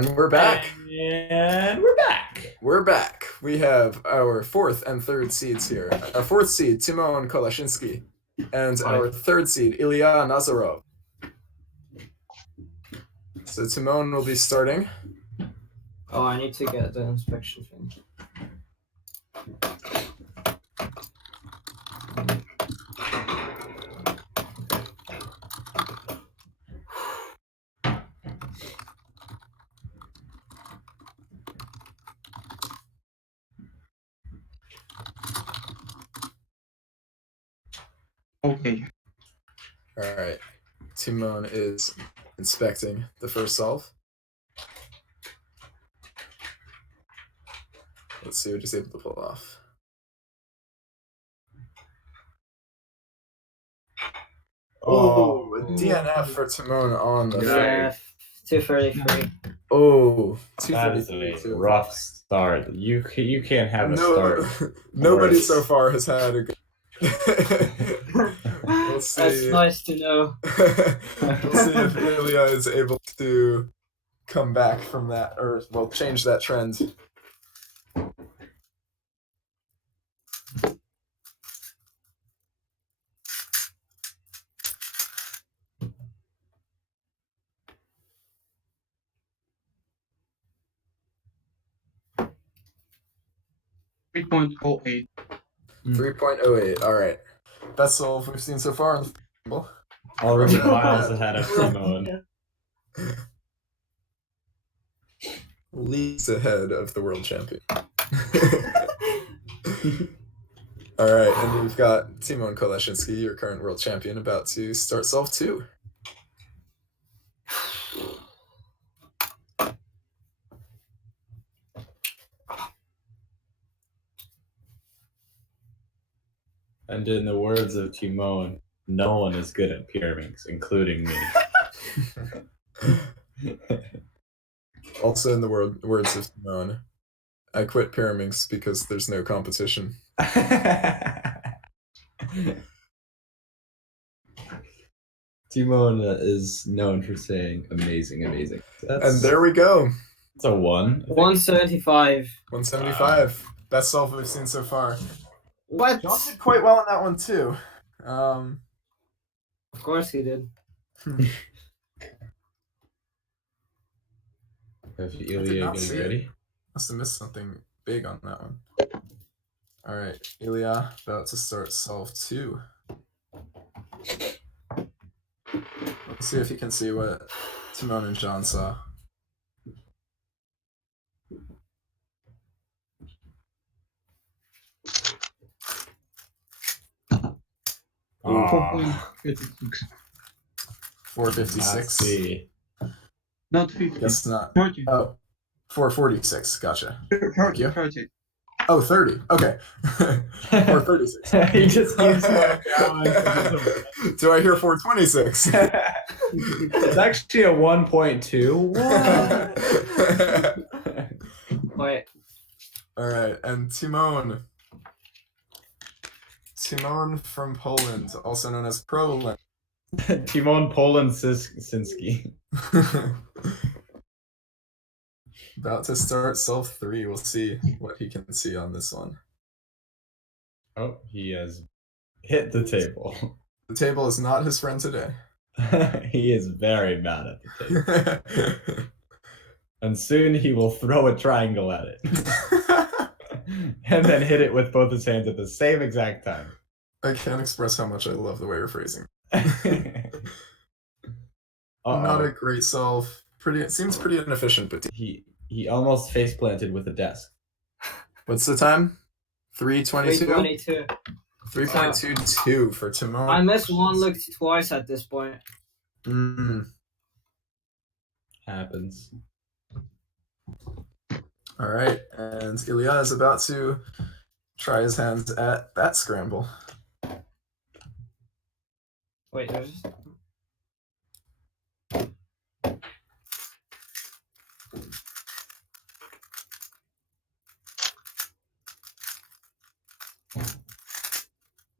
And we're back. And we're back. We're back. We have our 4th and 3rd seeds here. Our 4th seed, Timon Kolashinsky, and our 3rd seed, Ilya Nazarov. So Timon will be starting. Oh, I need to get the inspection thing. Okay. All right. Timon is inspecting the first solve. Let's see what he's able to pull off. Oh, DNF for Timon on the Yeah, 233. Oh, that is a rough start. You can't have a start. Nobody worse. so far has had a good. We'll see. That's nice to know. We'll see if Ilya is able to come back from that, or well, change that trend. $3.08. 3.08. All right. Best solve we've seen so far in the table. Already miles ahead of Timon. Leagues ahead of the world champion. All right, and we've got Timon Kolashinsky, your current world champion, about to start solve 2. And in the words of Timon, no one is good at Pyraminx, including me. Also in the words of Timon, I quit Pyraminx because there's no competition. Timon is known for saying amazing, amazing. And there we go. It's a 1. 175. 175. Best solve we've seen so far. What? John did quite well on that one too. Of course he did. If Ilya getting ready. Must have missed something big on that one. All right, Ilya about to start solve 2. Let's see if you can see what Timon and John saw. Oh. 456. Not 50. Guess not. 30. Oh, 446. Gotcha. 30. 30. Oh, 30. Okay. 436. He just keeps Do I hear 426? It's actually a 1.2. Wait. All right, and Timon. Timon from Poland, also known as Proland. Timon Poland-Sinski. About to start solve 3. We'll see what he can see on this one. Oh, he has hit the table. The table is not his friend today. He is very mad at the table. And soon he will throw a triangle at it. And then hit it with both his hands at the same exact time. I can't express how much I love the way you're phrasing. Not a great solve. It seems pretty inefficient, but he almost face planted with a desk. What's the time? 3:22. 322. 3.22 for Timon. I missed one look twice at this point. Happens. All right, and Ilya is about to try his hands at that scramble. Wait, there's...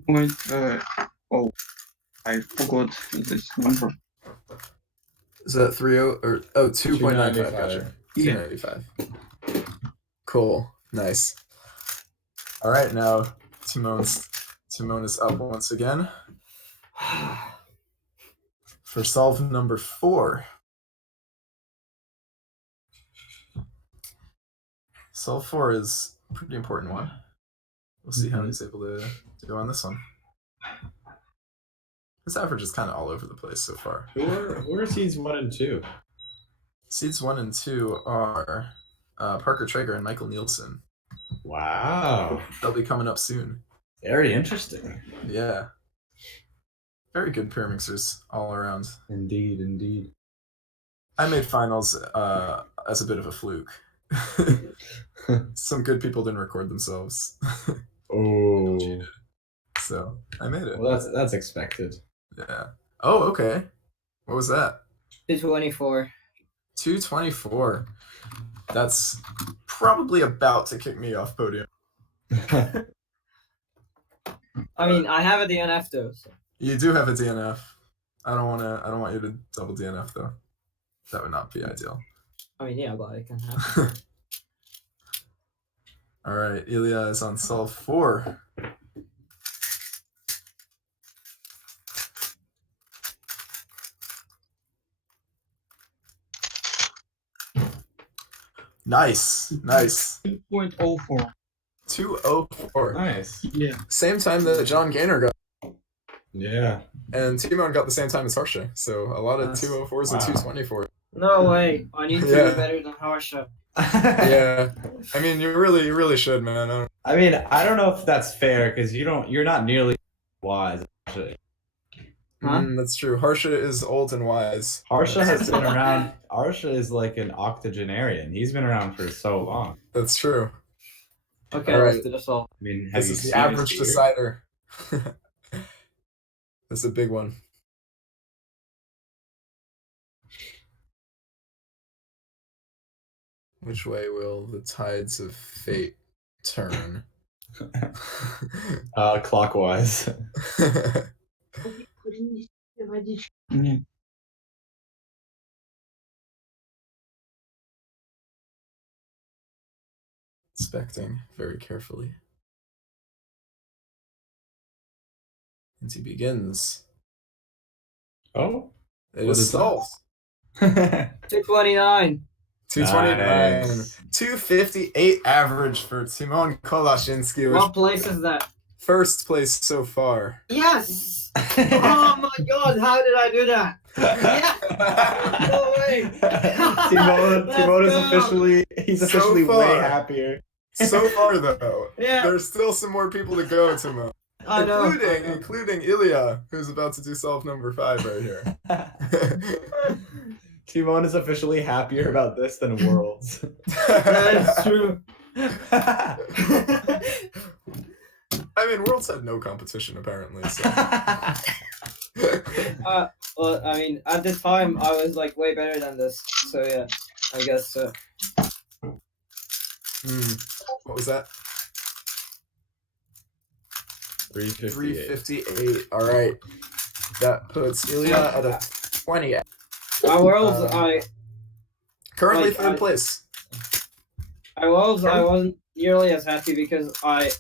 Wait, oh, I forgot this number. Is that 3.0 or 2.95? Gotcha. E95. Cool. Nice. All right, now Timon is up once again. For solve number 4. Solve 4 is a pretty important one. We'll see how he's able to do on this one. His average is kind of all over the place so far. Who are seeds 1 and 2? Seeds 1 and 2 are Parker Traeger and Michael Nielsen. Wow. They'll be coming up soon. Very interesting. Yeah. Very good Pyramixers all around. Indeed, indeed. I made finals as a bit of a fluke. Some good people didn't record themselves. Oh. So I made it. Well, that's expected. Yeah. Oh, okay. What was that? 224. 224. That's probably about to kick me off podium. I mean, I have a DNF though. So. You do have a DNF. I don't want you to double DNF though. That would not be ideal. I mean, yeah, but I can have. All right, Ilya is on solve 4. Nice. 2.04. 204. Nice. Yeah. Same time that John Gaynor got. Yeah. And Timon got the same time as Harsha. So a lot of 204s and 224. No way. I need to be better than Harsha. Yeah. I mean, you really should, man. I mean, I don't know if that's fair because you're not nearly wise. Actually. That's true. Harsha is old and wise. Harsha has been around. Harsha is like an octogenarian. He's been around for so long. That's true. Okay, all let's right. do this all. I mean, This is the average decider. This is a big one. Which way will the tides of fate turn? Clockwise. Inspecting very carefully. And he begins. Oh? It is solved. 229. 229. Nice. 258 average for Timon Kolashinsky. What place is that? First place so far. Yes! Oh my god, how did I do that? Yeah! No way! Timon is officially way happier. So far though. Yeah. There's still some more people to go, Timon. I know. Including Ilya, who's about to do solve number 5 right here. Timon is officially happier about this than Worlds. That's true. I mean, Worlds had no competition apparently. So. Well, I mean, at the time, I was like way better than this. So yeah, I guess so. What was that? 358. All right. That puts Ilya at a 20. Worlds, currently third place. I wasn't nearly as happy because I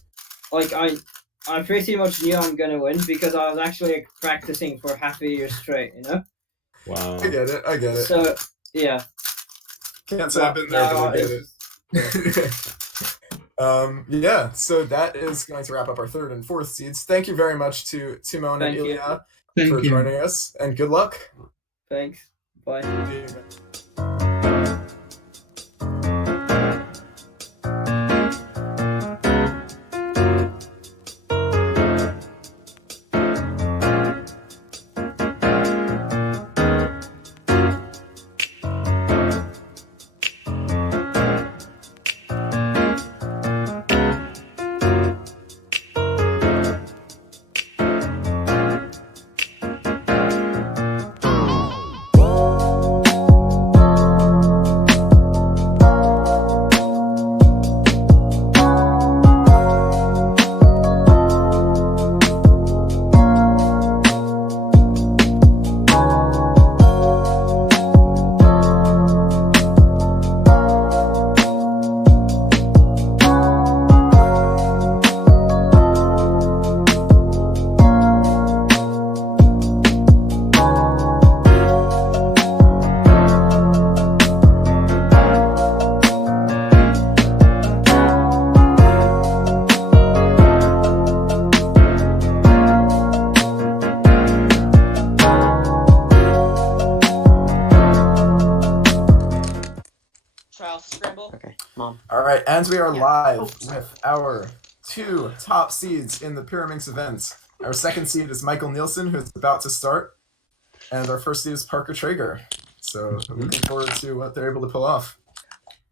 pretty much knew I'm gonna win because I was actually practicing for half a year straight, you know? Wow. I get it. So yeah. Can't say I've been there, but I get it. Yeah, so that is going to wrap up our 3rd and 4th seeds. Thank you very much to Timon and Ilya for joining us, and good luck. Thanks. Bye. And we are live with our 2 top seeds in the Pyraminx event. Our second seed is Michael Nielsen, who's about to start. And our first seed is Parker Traeger. So looking forward to what they're able to pull off.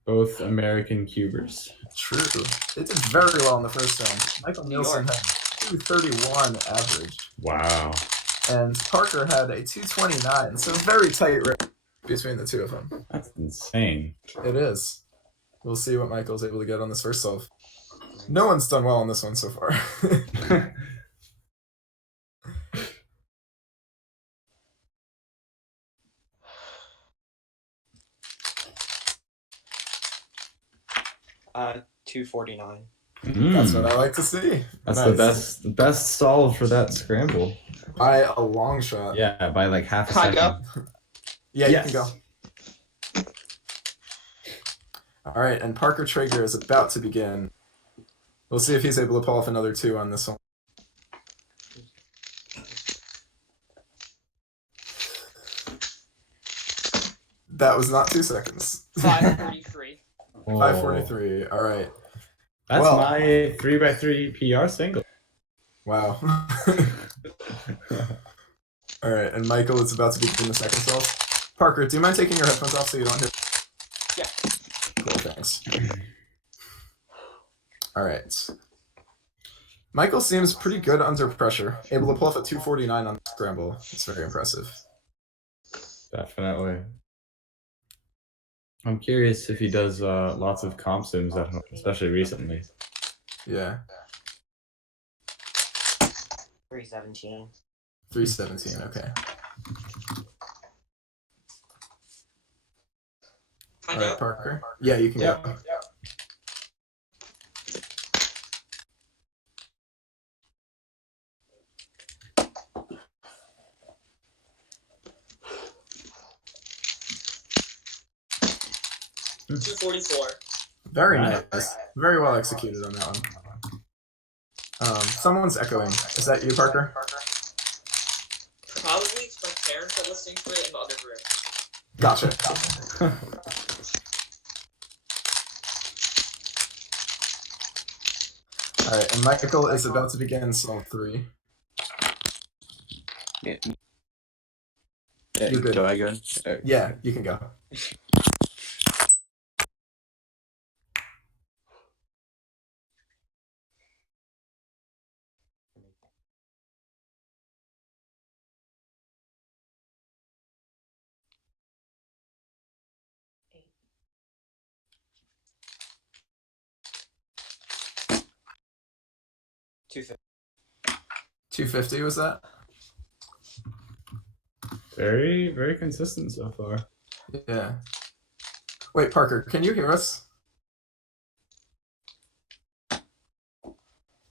Both American cubers. True. They did very well in the first round. Michael Nielsen had 231 average. Wow. And Parker had a 229. So very tight race between the two of them. That's insane. It is. We'll see what Michael's able to get on this first solve. No one's done well on this one so far. Uh, 249. That's what I like to see. That's Nice. the best solve for that scramble. By a long shot. Yeah, by like half a Can I second. go? Yeah, Yes. you can go. All right, and Parker Traeger is about to begin. We'll see if he's able to pull off another 2 on this one. That was not 2 seconds. 543. 543. All right. That's Well- my 3x3 PR single. Wow. All right, and Michael is about to begin the second solve. Parker, do you mind taking your headphones off so you don't hear? Yeah. Cool, thanks. All right. Michael seems pretty good under pressure, able to pull off a 249 on the scramble. It's very impressive. Definitely. I'm curious if he does lots of comp sims, especially recently. Yeah. 317. 317, okay. All right, Parker. Yeah, you can go. Very nice. Very well executed on that one. Someone's echoing. Is that you, Parker? Probably my parents are listening to it in the other room. Gotcha. All right, and Michael is about to begin solve 3. Yeah. You're good. Do I go? Yeah, you can go. $250. 250 was that? Very, very consistent so far. Yeah. Wait, Parker, can you hear us?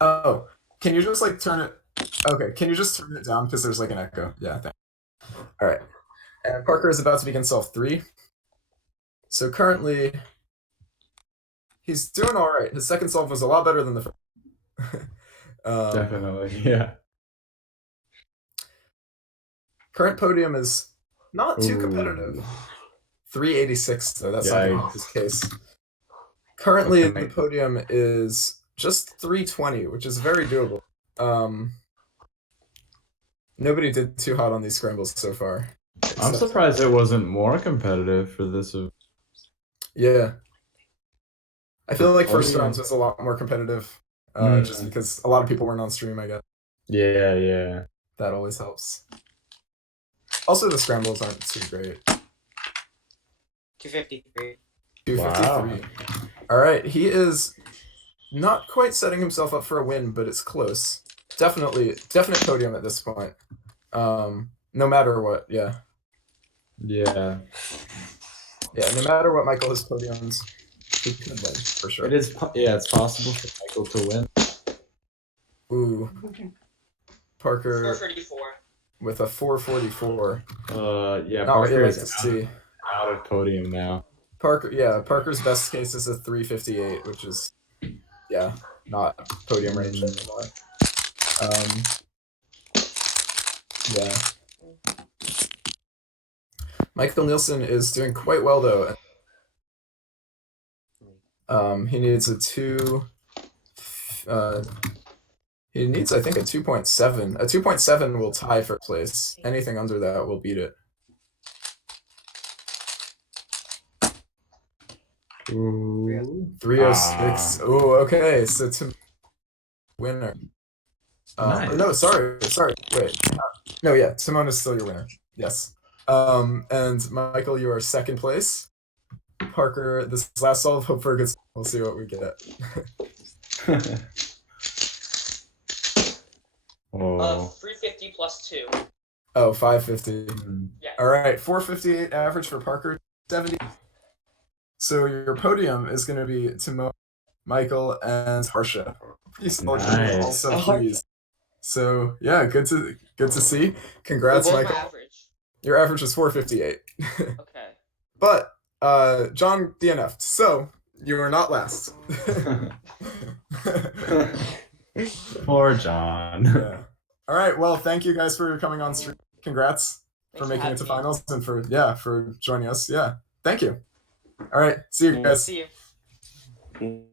Oh, can you just like turn it? Okay, can you just turn it down because there's like an echo? Yeah, thanks. All right. And Parker is about to begin solve 3. So currently, he's doing all right. His second solve was a lot better than the first. Definitely, yeah. Current podium is not too competitive. 386, though. That's not going to be his case. Currently, the podium is just 320, which is very doable. Nobody did too hot on these scrambles so far. I'm surprised it wasn't more competitive for this. Yeah. I feel like first rounds was a lot more competitive, just because a lot of people weren't on stream, I guess. Yeah, yeah. That always helps. Also, the scrambles aren't too great. 253. 253. Wow. All right, he is not quite setting himself up for a win, but it's close. Definite podium at this point. No matter what, yeah. Yeah. Yeah, no matter what Michael has podiums, he could win, for sure. It is, yeah, it's possible for Michael to win. Ooh. Parker 434. with a 444. Yeah, Not Parker what you is like to see. out of podium now. Parker's best case is a 358, which is, yeah, not podium range anymore. Yeah. Michael Nielsen is doing quite well, though. He needs a 2. He needs, I think, a 2.7. A 2.7 will tie for place. Anything under that will beat it. Ooh. 306. Oh, okay. So to winner. Nice. No, sorry. Wait. No, yeah. Simone is still your winner. Yes. And Michael, you are second place. Parker, this last solve, hope for a good. We'll see what we get. Oh. 350 plus 2. Oh, 550. Yeah. All right, 458 average for Parker, 70. So your podium is going to be Timon, Michael, and Harsha. Pretty solid. Nice. Also, please. So yeah, good to see. Congrats, What was Michael. my average? Your average is 458. Okay. But John DNF'd, so you are not last. Poor John. Yeah. All right. Well, thank you guys for coming on stream. Congrats for making it to finals and for joining us. Yeah. Thank you. All right. See you guys. See you.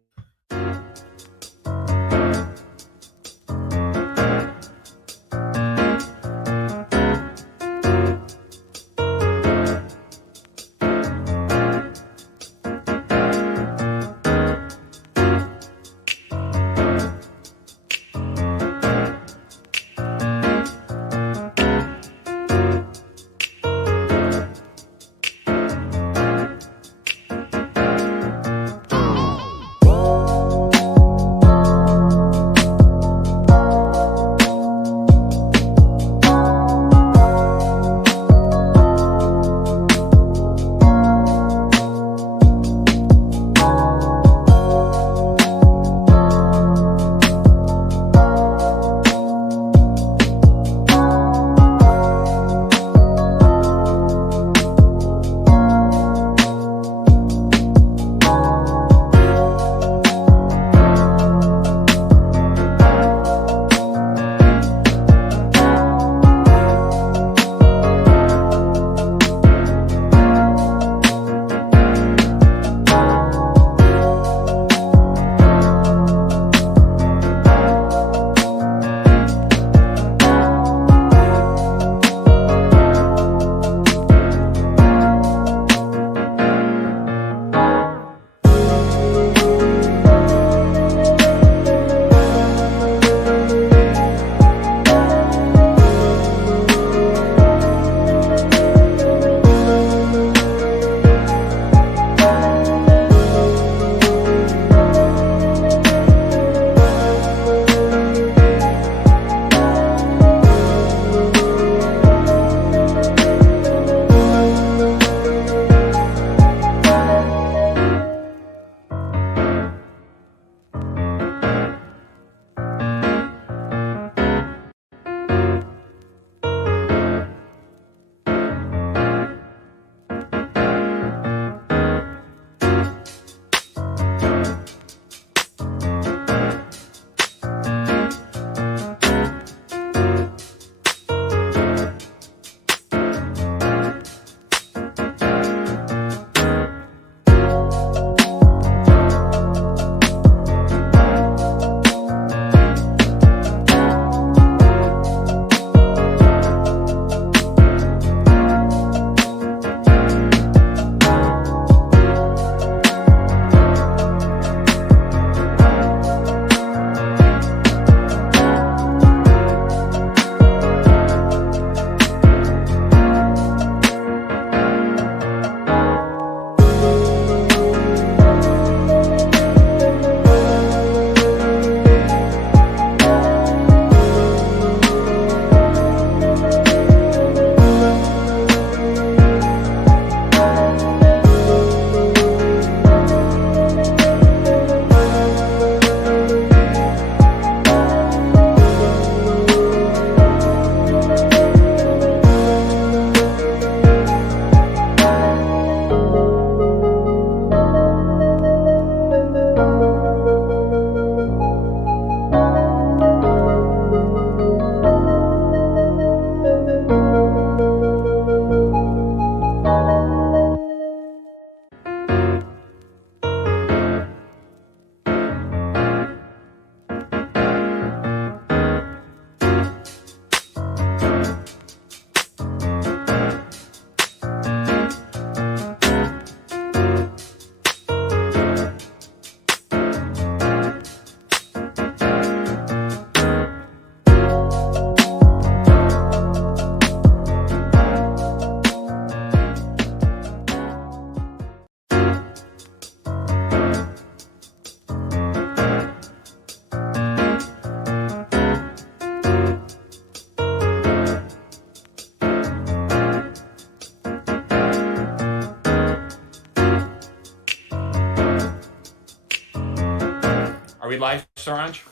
we live, Saranj?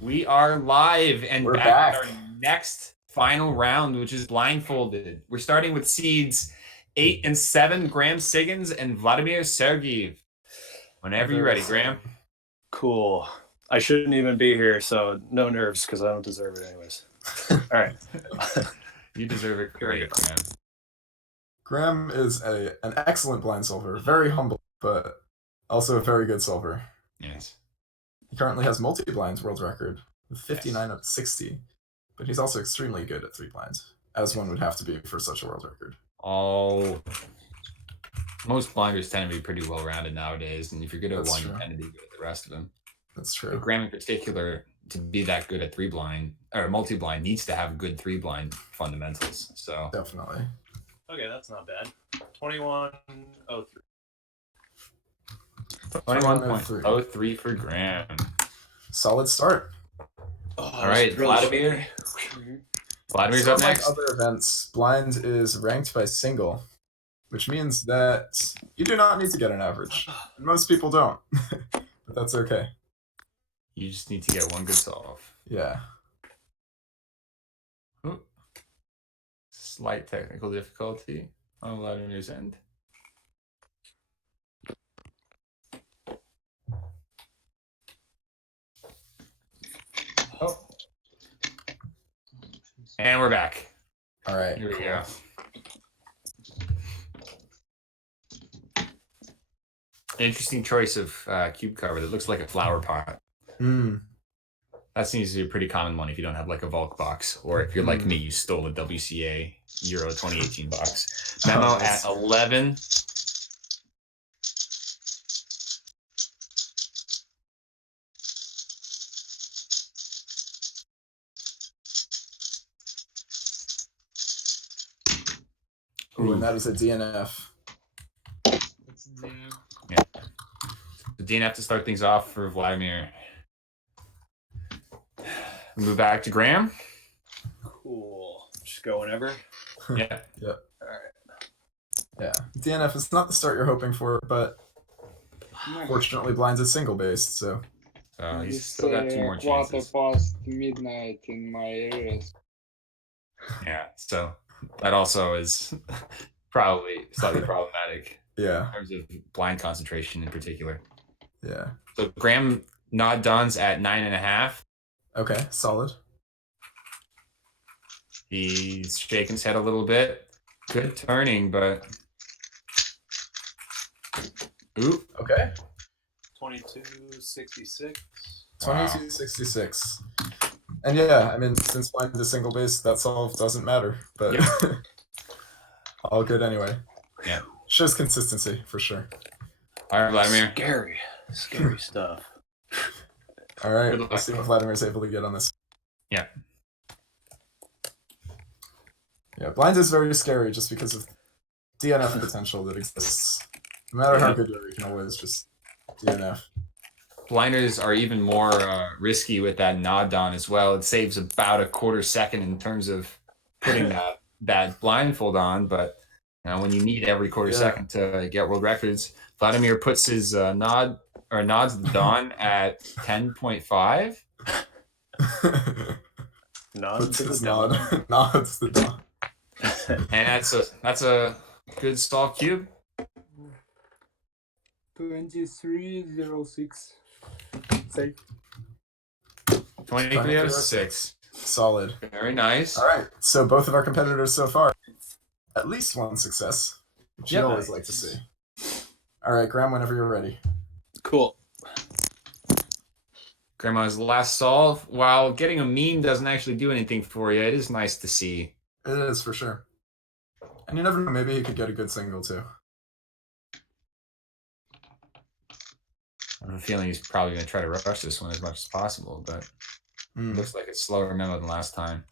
We are live and We're back back. with our next final round, which is blindfolded. We're starting with seeds 8 and 7, Graham Siggins and Vladimir Sergeyev. Whenever you're ready, Graham. Cool. I shouldn't even be here, so no nerves because I don't deserve it anyways. All right. You deserve it. Great, Graham. Graham is an excellent blind solver, very humble, but also a very good solver. Yes. He currently has multi-blinds world record with 59 out of 60, but he's also extremely good at 3 blinds, as one would have to be for such a world record. Oh, most blinders tend to be pretty well-rounded nowadays, and if you're good at one, you tend to be good at the rest of them. That's true. But Graham in particular, to be that good at 3-blind or multi-blind, needs to have good 3-blind fundamentals. So definitely. Okay, that's not bad. 21.03. 21.03 for Graham. Solid start. All right, Vladimir. Vladimir's up next. Like other events, blind is ranked by single, which means that you do not need to get an average. And most people don't, but that's okay. You just need to get one good solve. Yeah. Ooh. Slight technical difficulty on Vladimir's end. Oh. And we're back. All right. Here we go. Interesting choice of cube cover that looks like a flower pot. That seems to be a pretty common one if you don't have like a Volk box, or if you're like me, you stole a WCA Euro 2018 box. Memo at 11. Ooh, and that is a DNF. Yeah. The DNF to start things off for Vladimir. Move back to Graham. Cool. Just go whenever. Yeah. Yep. All right. Yeah. DNF is not the start you're hoping for, but fortunately blinds is single based, so. He's still got 2 more chances. Quarter past midnight in my areas. Yeah, so that also is probably slightly problematic. Yeah. In terms of blind concentration in particular. Yeah. So Graham not done's at 9.5. Okay, solid. He's shaking his head a little bit. Good turning, but oop. Okay. 22.66. 22.66. And yeah, I mean, since blind is single base, that solve doesn't matter, but all good anyway. Yeah. Shows consistency for sure. All right, Vladimir. Scary stuff. All right, let's see what Vladimir's able to get on this. Yeah. Yeah, blind is very scary just because of DNF potential that exists. No matter how good you are, you can always just DNF. Blinders are even more risky with that nod don as well. It saves about a quarter second in terms of putting that blindfold on, but when you need every quarter second to get world records, Vladimir puts his nods the dawn at 10.5. Nods the dawn. And that's a good stall cube. 23.06. Safe. 23.06. Solid. Very nice. All right, so both of our competitors so far, at least one success, which you always like to see. All right, Graham, whenever you're ready. Cool. Grandma's last solve. While getting a meme doesn't actually do anything for you, it is nice to see. It is, for sure. And you never know, maybe he could get a good single, too. I have a feeling he's probably going to try to rush this one as much as possible, but it looks like it's slower memo than last time.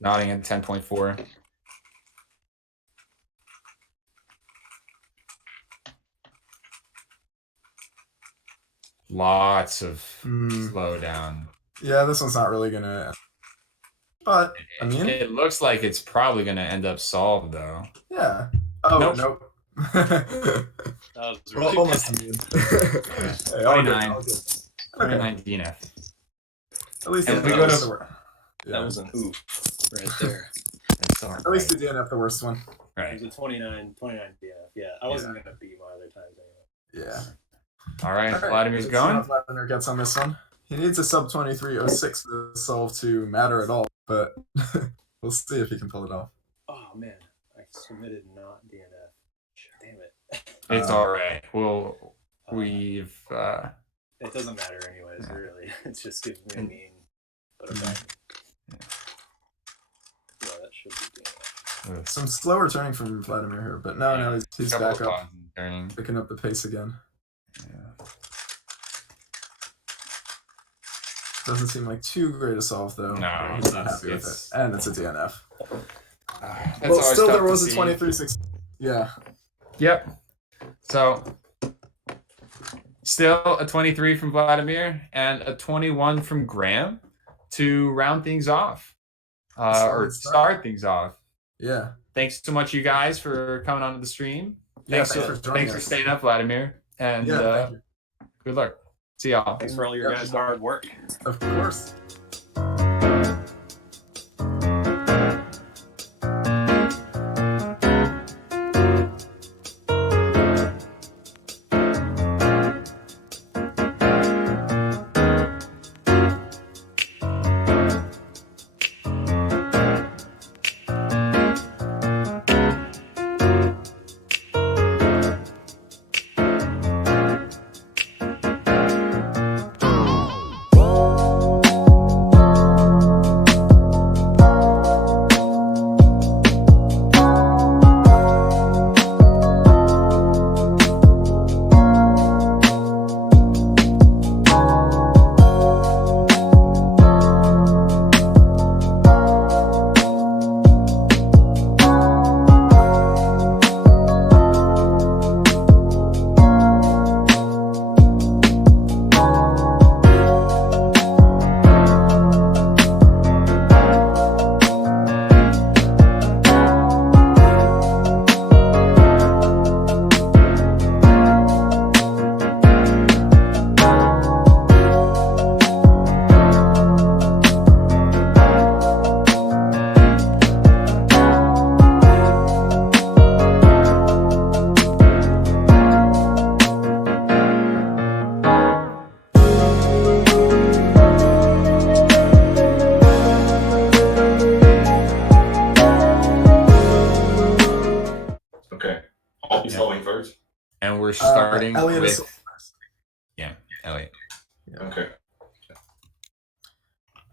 Nodding at 10.4. Lots of slowdown. Yeah, this one's not really gonna. But I mean, it looks like it's probably gonna end up solved though. Yeah. Oh nope. That was almost immune. Hey, 29. 29 DNF. At least And we we go to That was an oof right there. At least you DNF the worst one. Right. It was a 29 DNF. Yeah, I wasn't going to beat my other times anyway. Yeah. All right, Vladimir's Let's see going. how Vladimir gets on this one. He needs a sub 2306 to solve to matter at all, but we'll see if he can pull it off. Oh man, I submitted not DNF. Damn it. It's all right. We've. It doesn't matter anyways, really. It's just giving me a mean. But okay. Yeah, that should be DNF. Some slower turning from Vladimir here, but no, he's back up, picking up the pace again. Doesn't seem like too great a solve though. No, he's not happy with it, and it's a DNF. That's Well, still there was to a see. 23-6. Yeah. Yep. So still a 23 from Vladimir and a 21 from Graham to round things off, or start things off. Yeah. Thanks so much, you guys, for coming onto the stream. Yeah, Thanks for staying up, Vladimir, and thank you. good luck. See y'all. Thanks for all your guys' hard work. Of course. And we're starting Elliot is with Elliot. Okay.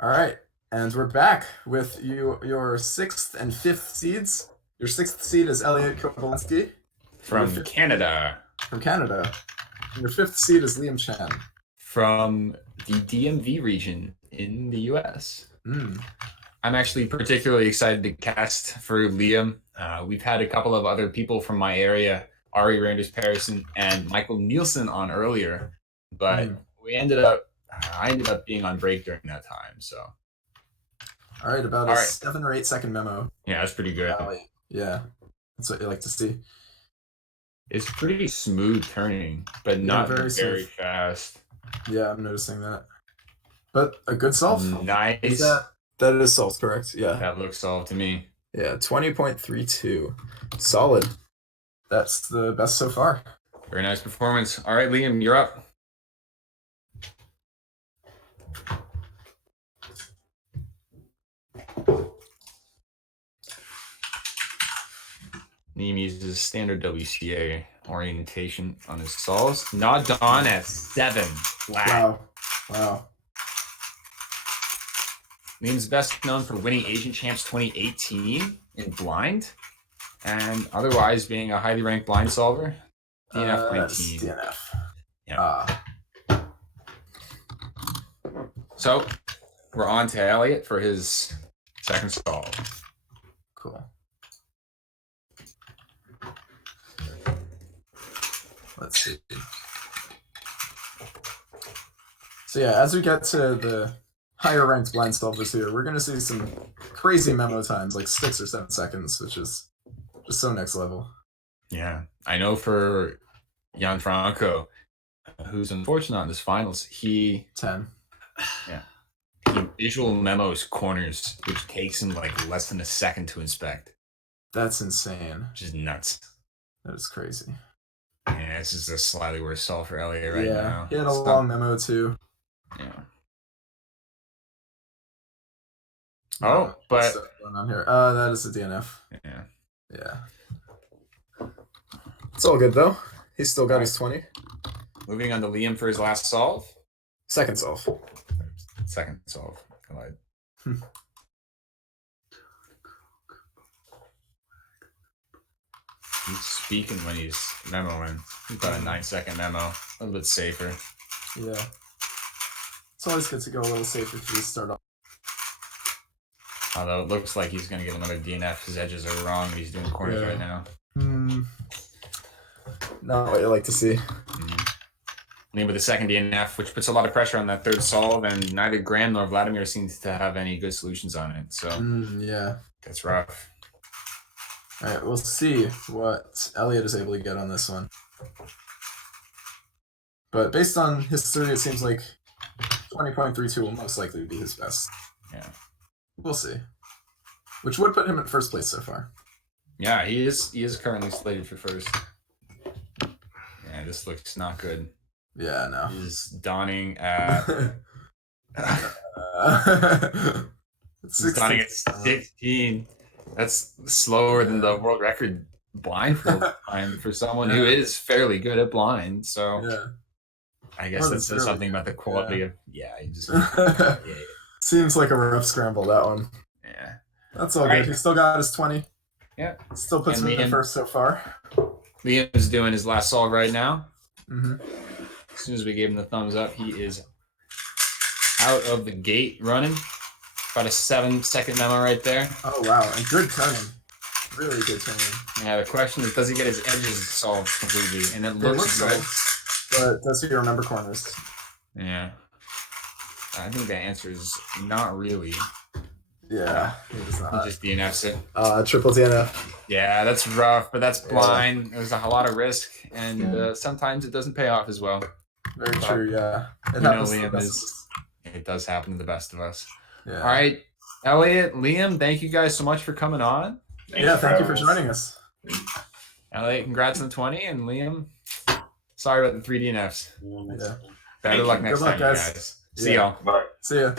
All right, and we're back with your 6th and 5th seeds. Your 6th seed is Elliot Kovalensky From Canada. From Canada. And your 5th seed is Liam Chan. From the DMV region in the US. Mm. I'm actually particularly excited to cast for Liam. We've had a couple of other people from my area, Ari Randers Patterson and Michael Nielsen, on earlier, but I ended up being on break during that time. So, all right, about a 7 or 8 second memo. Yeah, that's pretty good. Yeah, that's what you like to see. It's pretty smooth turning, but not very fast. Yeah, I'm noticing that. But a good solve. Nice. That is solved, correct? Yeah. That looks solved to me. Yeah, 20.32. Solid. That's the best so far. Very nice performance. All right, Liam, you're up. Liam uses standard WCA orientation on his solves. Not Dawn at 7 flat. Wow. Liam's best known for winning Asian Champs 2018 in blind, and otherwise being a highly ranked blind solver. DNF 19. DNF. Yeah. So we're on to Elliot for his second solve. Cool. Let's see. So yeah, as we get to the higher ranked blind solvers here, we're going to see some crazy memo times, like 6 or 7 seconds, which is just so next level. Yeah, I know for Gianfranco, who's unfortunate on this finals. He 10. Yeah. He visual memos corners, which takes him like less than a second to inspect. That's insane. Which is nuts. That is crazy. Yeah, this is a slightly worse solve for Elliot right now. He had a long memo too. Yeah. Oh, but what's going on here? That is a DNF. Yeah. Yeah. It's all good though. He's still got his 20. Moving on to Liam for his last solve. Second solve. Second solve. I lied. He's speaking when he's memoing. He's got a 9-second memo. A little bit safer. Yeah. It's always good to go a little safer to start off. Although it looks like he's going to get another DNF. His edges are wrong. He's doing corners right now. Not what you like to see. Liam with the second DNF, which puts a lot of pressure on that third solve, and neither Graham nor Vladimir seems to have any good solutions on it. So yeah. That's rough. All right, we'll see what Elliot is able to get on this one. But based on history, it seems like 20.32 will most likely be his best. Yeah. We'll see. Which would put him at first place so far. Yeah, he is currently slated for first. Yeah, this looks not good. Yeah, no. He's donning at he's donning at 16. That's slower than the world record blindfold time for someone who is fairly good at blind. So I guess that says something about the quality of he just seems like a rough scramble, that one. Yeah. That's all good. He still got his 20. Yeah. Still puts him in the first so far. Liam's doing his last solve right now. Mm-hmm. As soon as we gave him the thumbs up, he is out of the gate running. About a 7-second memo right there. Oh, wow. And good turning. Really good turning. Yeah, the question is, does he get his edges solved completely? And it looks good. But does he remember corners? Yeah. I think the answer is not really. Yeah, he does not. He just DNFs it. Triple DNF. Yeah, that's rough, but that's blind. There's a lot of risk, and sometimes it doesn't pay off as well. Very true, yeah. It happens it does happen to the best of us. Yeah. All right, Elliot, Liam, thank you guys so much for coming on. Thank you for joining us. Elliot, congrats on the 20, and Liam, sorry about the 3 DNFs. Yeah. Better luck next time, guys. you guys. See y'all. Bye. See ya.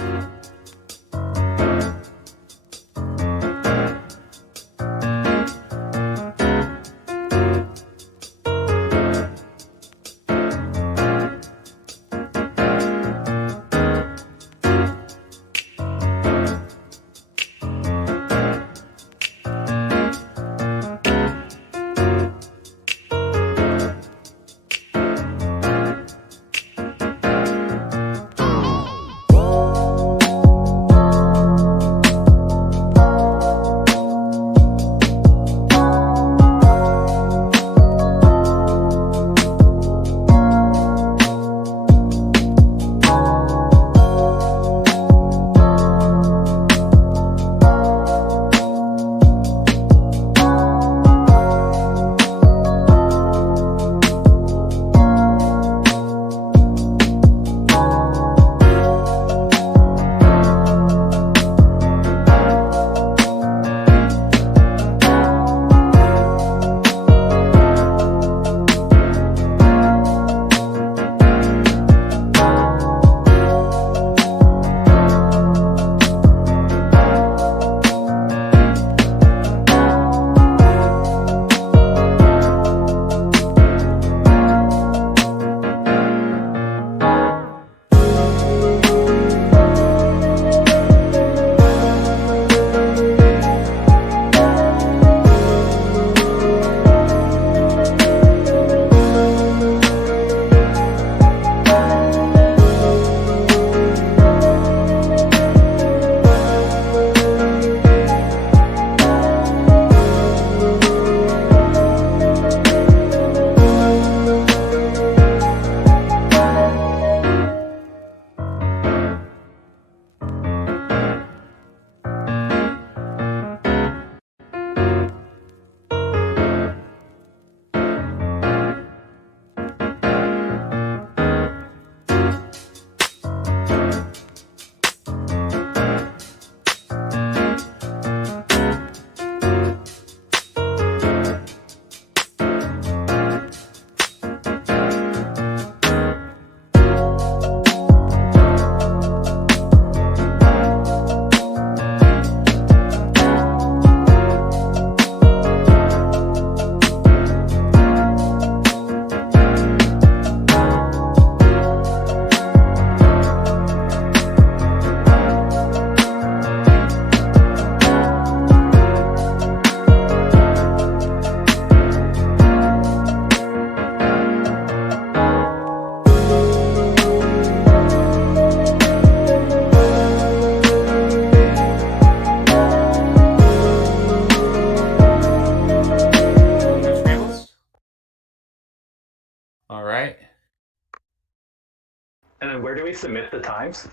they submit the times?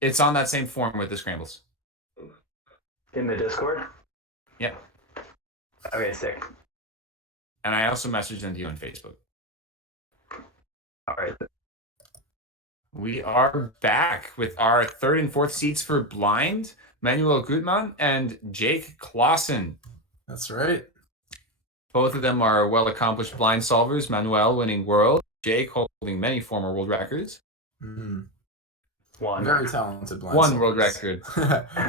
It's on that same form with the scrambles. In the Discord? Yeah. Okay, sick. And I also messaged them to you on Facebook. All right. We are back with our third and fourth seeds for Blind, Manuel Gutmann and Jake Clausen. That's right. Both of them are well-accomplished blind solvers. Manuel winning world, Jake holding many former world records. Mm-hmm. One. Very talented blind One solvers. world record.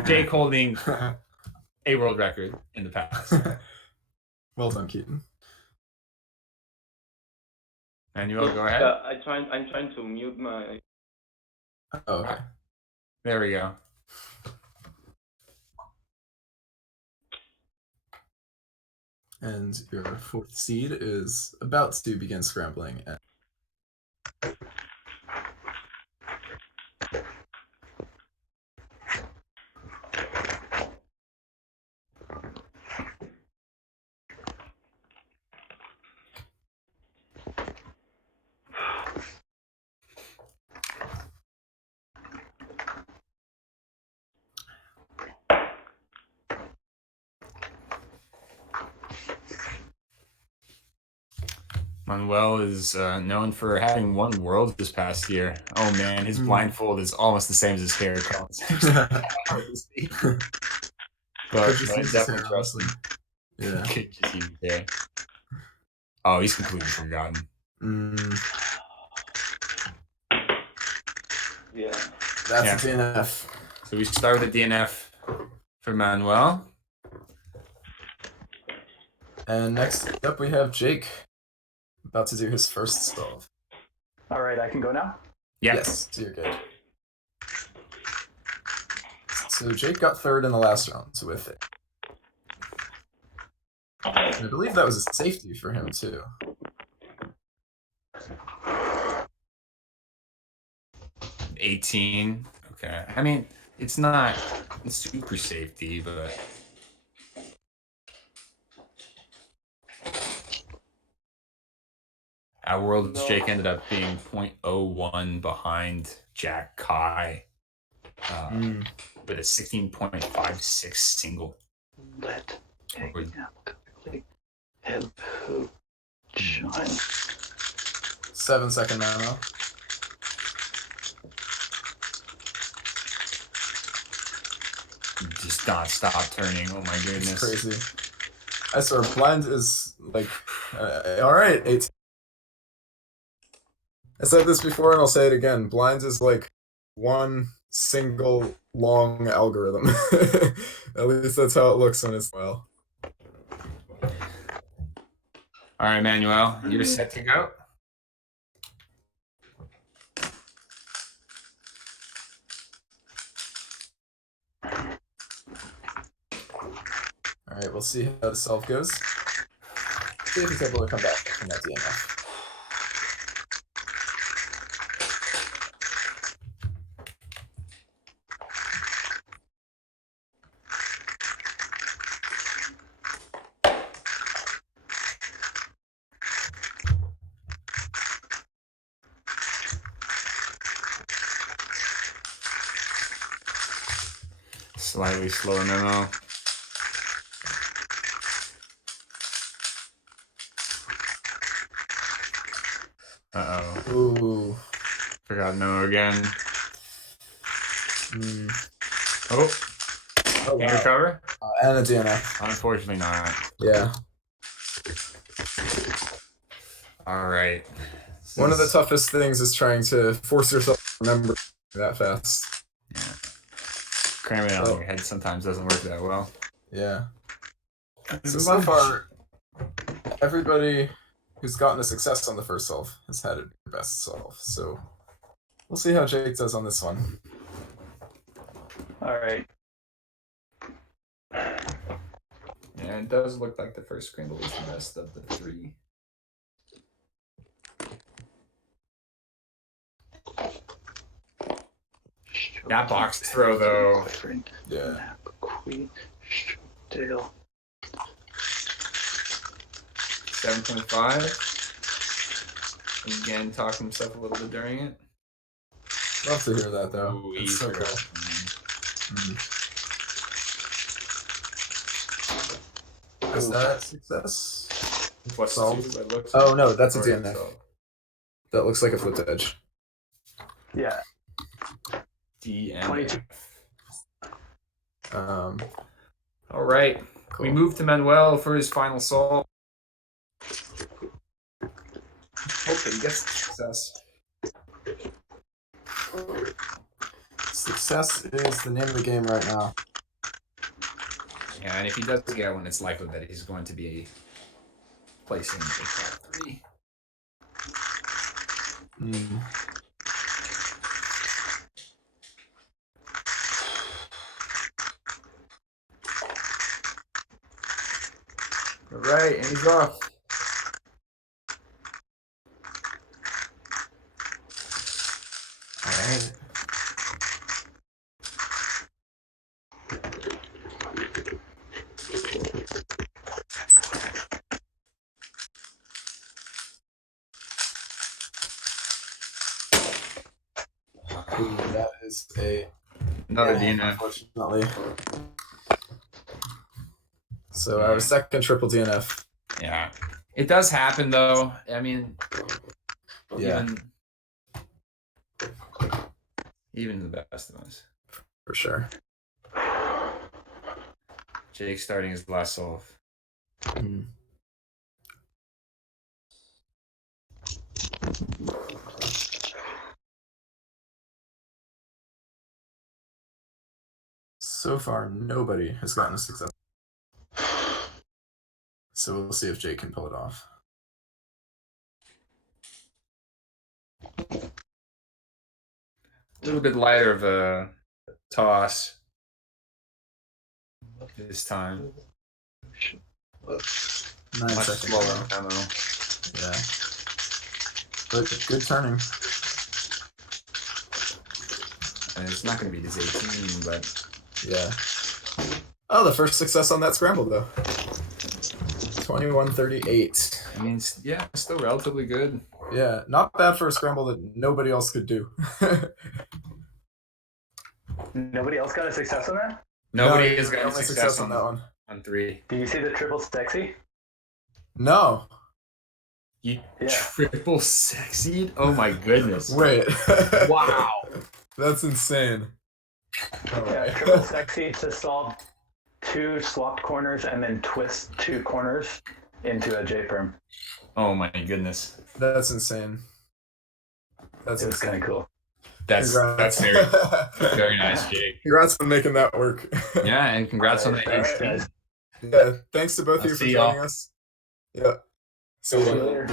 Jake holding a world record in the past. Well done, Keaton. Manuel, go ahead. I'm trying to mute my. Oh, okay. There we go. And your fourth seed is about to begin scrambling. Manuel is known for having won worlds this past year. Oh man, his blindfold is almost the same as his hair color. but definitely trust him. Yeah. Could just use his hair. Oh, he's completely forgotten. Yeah. That's a DNF. So we start with a DNF for Manuel. And next up we have Jake. About to do his first solve. All right, I can go now? Yes, you're good. So Jake got third in the last round with it. I believe that was a safety for him too. $18. Okay. I mean, it's not super safety, but our world's Jake ended up being 0.01 behind Jack Kai with a 16.56 single. Let help shine. 7-second memo. Just not stop turning. Oh my goodness. It's crazy. I swear, blind is like, all right, 18. I said this before and I'll say it again. Blind is like one single long algorithm. At least that's how it looks when it's well. All right, Manuel, you're set to go. All right, we'll see how the solve goes. See if he's able to come back from that DNF. Slightly slower memo. Uh-oh. Ooh. Forgot memo again. Oh, Can you wow. recover? And a DNF. Unfortunately not. Yeah. All right. One of the toughest things is trying to force yourself to remember that fast. Yeah. Cramming it on your head sometimes doesn't work that well. Yeah. So far, everybody who's gotten a success on the first solve has had their best solve. So we'll see how Jake does on this one. All right. Yeah, it does look like the first scramble is the best of the three. That box throw, though. Yeah. Queen, Dale. 7.5. Again, talking himself a little bit during it. Love to hear that though. Ooh, It's so cool. Is that success? Plus Solved? 2, it looks Oh like. no, that's a Or DNF. solved. That looks like a flipped edge. Yeah. DNF. Um, All right. Cool. We move to Manuel for his final solve. Hopefully he gets success. Success is the name of the game right now. Yeah, and if he does get one, it's likely that he's going to be placing a top 3. All right, and he's off. All right. Ooh, that is Another DNF, DNF. unfortunately. So our second triple DNF. Yeah. It does happen, though. I mean, Yeah. even the best of us. For sure. Jake starting his last solve. So far, nobody has gotten a success. So we'll see if Jake can pull it off. A little bit lighter of a toss this time. 9 Much seconds. slower demo. Yeah. But good turning. And it's not going to be his 18, but yeah. Oh, the first success on that scramble though. 21:38. I mean, yeah, still relatively good. Yeah, not bad for a scramble that nobody else could do. Nobody else got a success on that? Nobody has got a only success on that one. On 3. Do you see the triple sexy? No. You triple sexied? Oh my goodness. Wait. Wow. That's insane. Yeah, triple sexy to solve 2 swapped corners and then twist 2 corners into a J-perm. Oh my goodness. That's insane. That's kind of cool. That's very very nice, Jake. Congrats on making that work. Yeah, and congrats on the Thanks, guys. Yeah, thanks to both of you for see joining y'all. us. Yeah. See you later.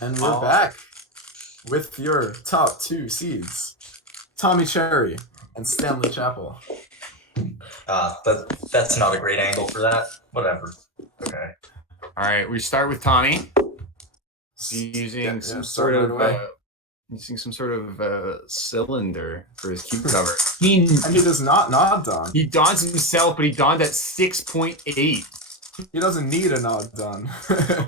And we're back with your top 2 seeds, Tommy Cherry and Stanley Chapel. That's not a great angle for that. Whatever. Okay. All right, we start with Tommy. Using some sort of cylinder for his cube cover. And he does not nod don. He dons himself, but he donned at 6.8. He doesn't need a nod don.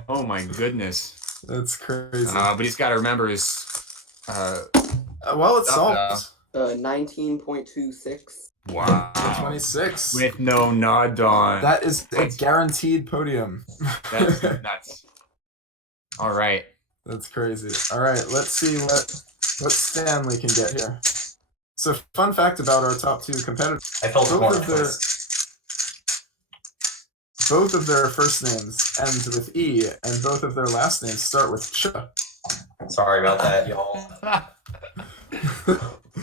Oh my goodness. That's crazy. But he's got to remember his. Well, it's solved. 19.26. Wow. 26. With no nod don. That is a guaranteed podium. That's nuts. All right. That's crazy. All right, let's see what Stanley can get here. So, fun fact about our top 2 competitors. I felt both of their first names end with E, and both of their last names start with Ch. Sorry about that, y'all.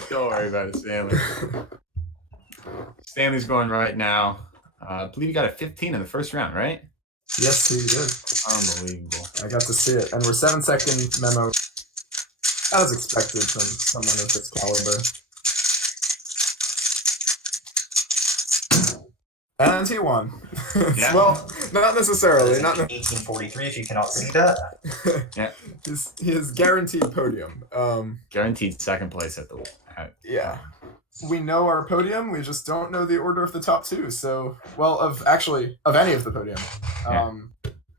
Don't worry about it, Stanley. Stanley's going right now. I believe he got a 15 in the first round, right? Yes, he did. Unbelievable. I got to see it. And we're 7-second memo. As expected from someone of this caliber. And he won. Yeah. Well, not necessarily. Not 1843 if you cannot see that. Yeah. His guaranteed podium. Guaranteed second place at the. Yeah. We know our podium. We just don't know the order of the top 2. So, well, of any of the podium.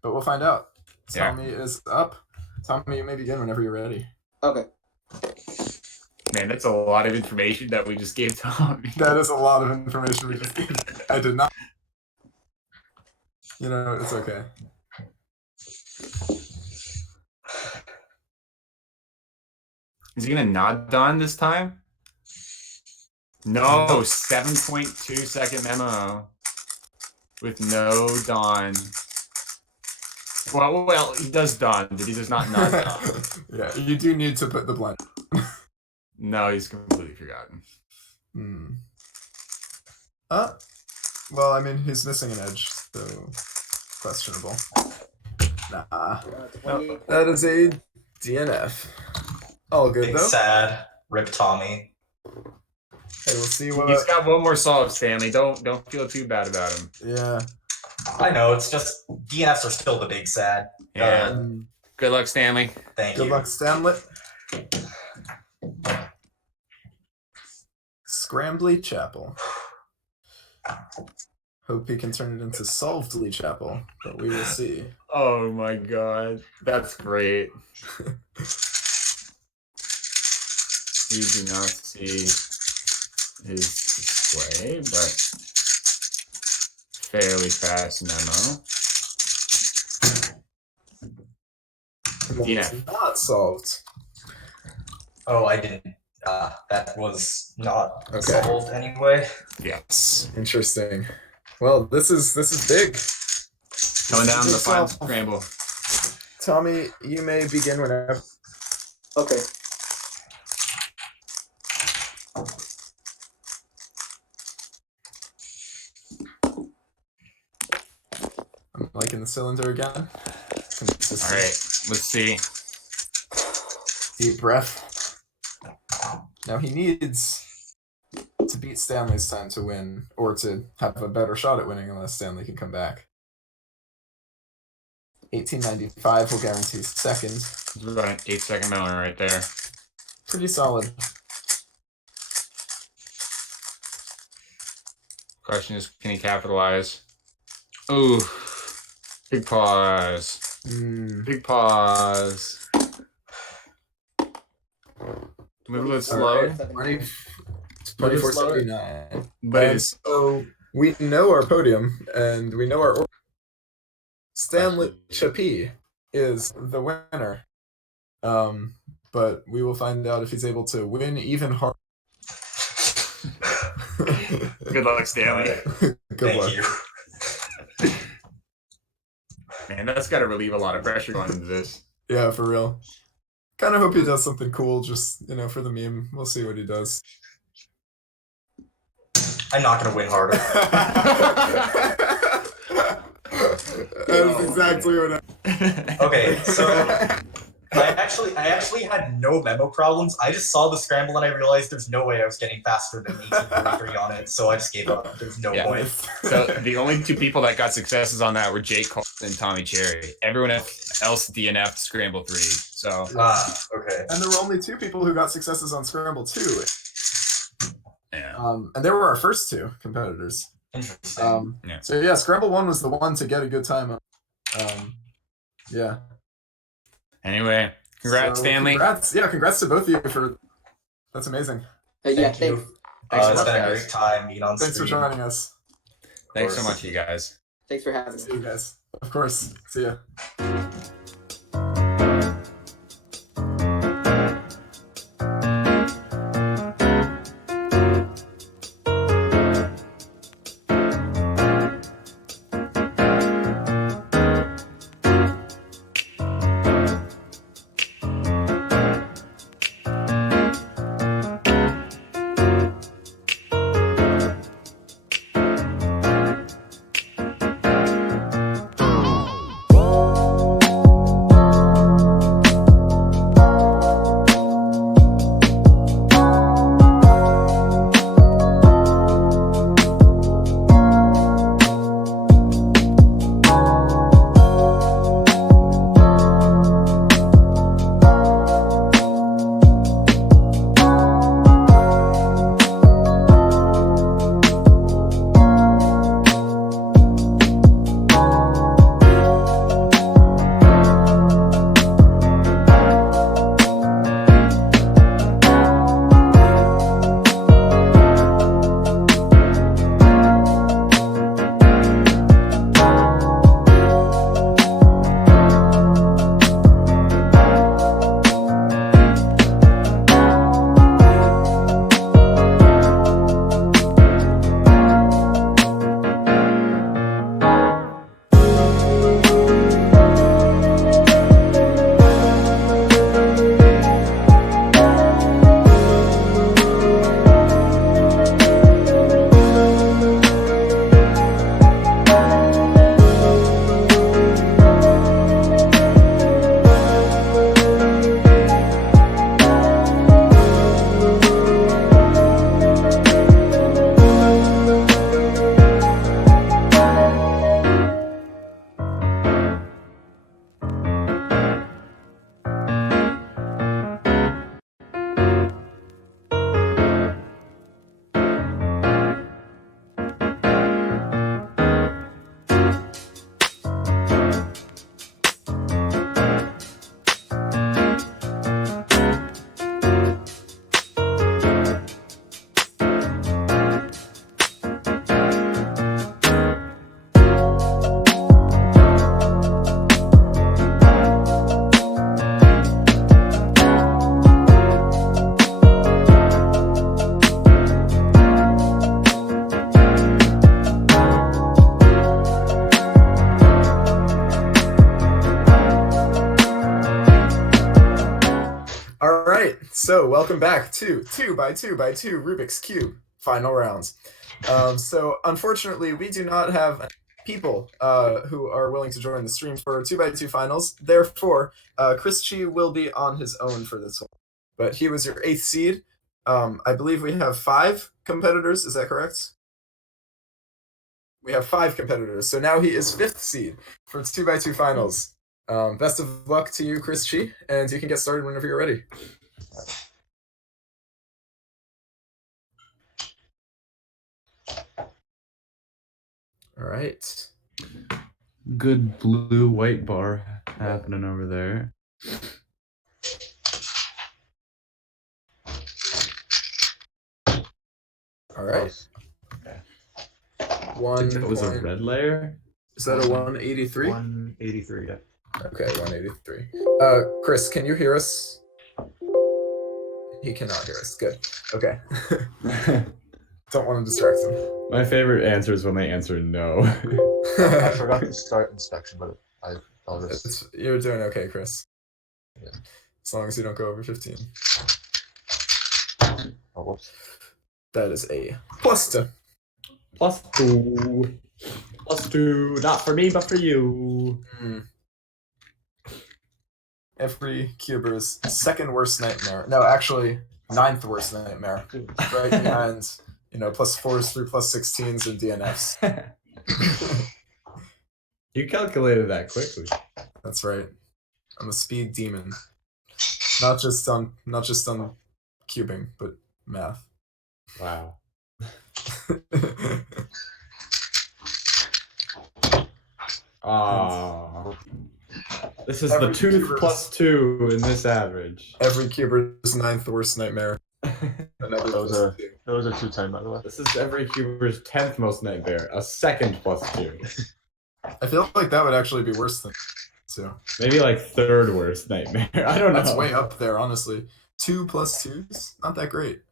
But we'll find out. Tommy is up. Tommy, you may begin whenever you're ready. Okay. Man, that's a lot of information that we just gave Tommy. That is a lot of information we just gave. I did not. You know, it's okay. Is he gonna nod don this time? No, 7.2 second memo with no don. Well, he does don, but he does not nod don. Yeah, you do need to put the blend. No, he's completely forgotten. Well, I mean, he's missing an edge, so questionable. Nah. No, that is a DNF. All good, Big though. sad. Rip Tommy. Hey, we'll see what... He's got one more solve, Stanley. Don't feel too bad about him. Yeah. I know, it's just DNFs are still the big sad. Yeah. Good luck, Stanley. Thank you. Good luck, Stanley. Scrambly Chapel. Hope he can turn it into Solvedly Chapel, but we will see. Oh my god. That's great. We do not see his display, but fairly fast memo. It's not solved. Oh, I didn't. That was not solved anyway. Yes. Interesting. Well, this is big. Coming down to the final scramble. Tommy, you may begin whenever. Okay. I'm liking the cylinder again. All right, let's see. Deep breath. Now he needs to beat Stanley's time to win, or to have a better shot at winning unless Stanley can come back. 1895 will guarantee second. We've got an 8-second memo right there. Pretty solid. Question is, can he capitalize? Ooh, big pause. Big pause. Move a little slow. 2479. But so we know our podium and we know our order. Stanley Chappie is the winner. But we will find out if he's able to win even harder. Good luck, Stanley. Good luck. You. Man, that's got to relieve a lot of pressure going into this. Yeah, for real. Kind of hope he does something cool, just, for the meme. We'll see what he does. I'm not going to win harder. That's exactly what I... Okay, so my actually had no memo problems. I just saw the scramble and I realized there's no way I was getting faster than 1843 on it, so I just gave up. There's no way. So the only two people that got successes on that were Jake Cole and Tommy Cherry. Everyone else DNF'd Scramble 3. So okay. And there were only 2 people who got successes on Scramble 2. Yeah. And they were our first 2 competitors. Interesting. So yeah, Scramble 1 was the one to get a good time on. Yeah. Anyway, congrats, Stanley. Congrats to both of you for. That's amazing. Thank you. It's been a great time being on Thanks stream. for joining us. Thanks so much, you guys. Thanks for having me. See you guys. Of course. See ya. So welcome back to 2x2x2 Rubik's Cube final rounds. So unfortunately, we do not have people who are willing to join the stream for 2x2 finals. Therefore, Chris Chi will be on his own for this one. But he was your 8th seed. I believe we have 5 competitors. Is that correct? We have 5 competitors. So now he is 5th seed for 2x2 finals. Best of luck to you, Chris Chi, and you can get started whenever you're ready. All right. Good blue-white bar happening over there. All right. Okay. That was a red layer? Is that a 183? 183, yeah. Okay, 183. Chris, can you hear us? He cannot hear us. Good. Okay. Don't want to distract him. My favorite answer is when they answer no. I forgot to start inspection, but I'll just... You're doing okay, Chris. Yeah. As long as you don't go over 15. Oh, whoops. That is a +2. +2. +2. Not for me, but for you. every cuber's second worst nightmare. No, actually, 9th worst nightmare. Right behind, +4s through +16s and DNFs. You calculated that quickly. That's right. I'm a speed demon. Not just on cubing, but math. Wow. This is Every the tooth +2 in this average. Every cuber's 9th worst nightmare. That was a 2-time, by the way. This is every cuber's 10th most nightmare, a second +2. I feel like that would actually be worse than 2. Maybe like 3rd worst nightmare. I don't know. That's way up there, honestly. 2 plus 2s? Not that great.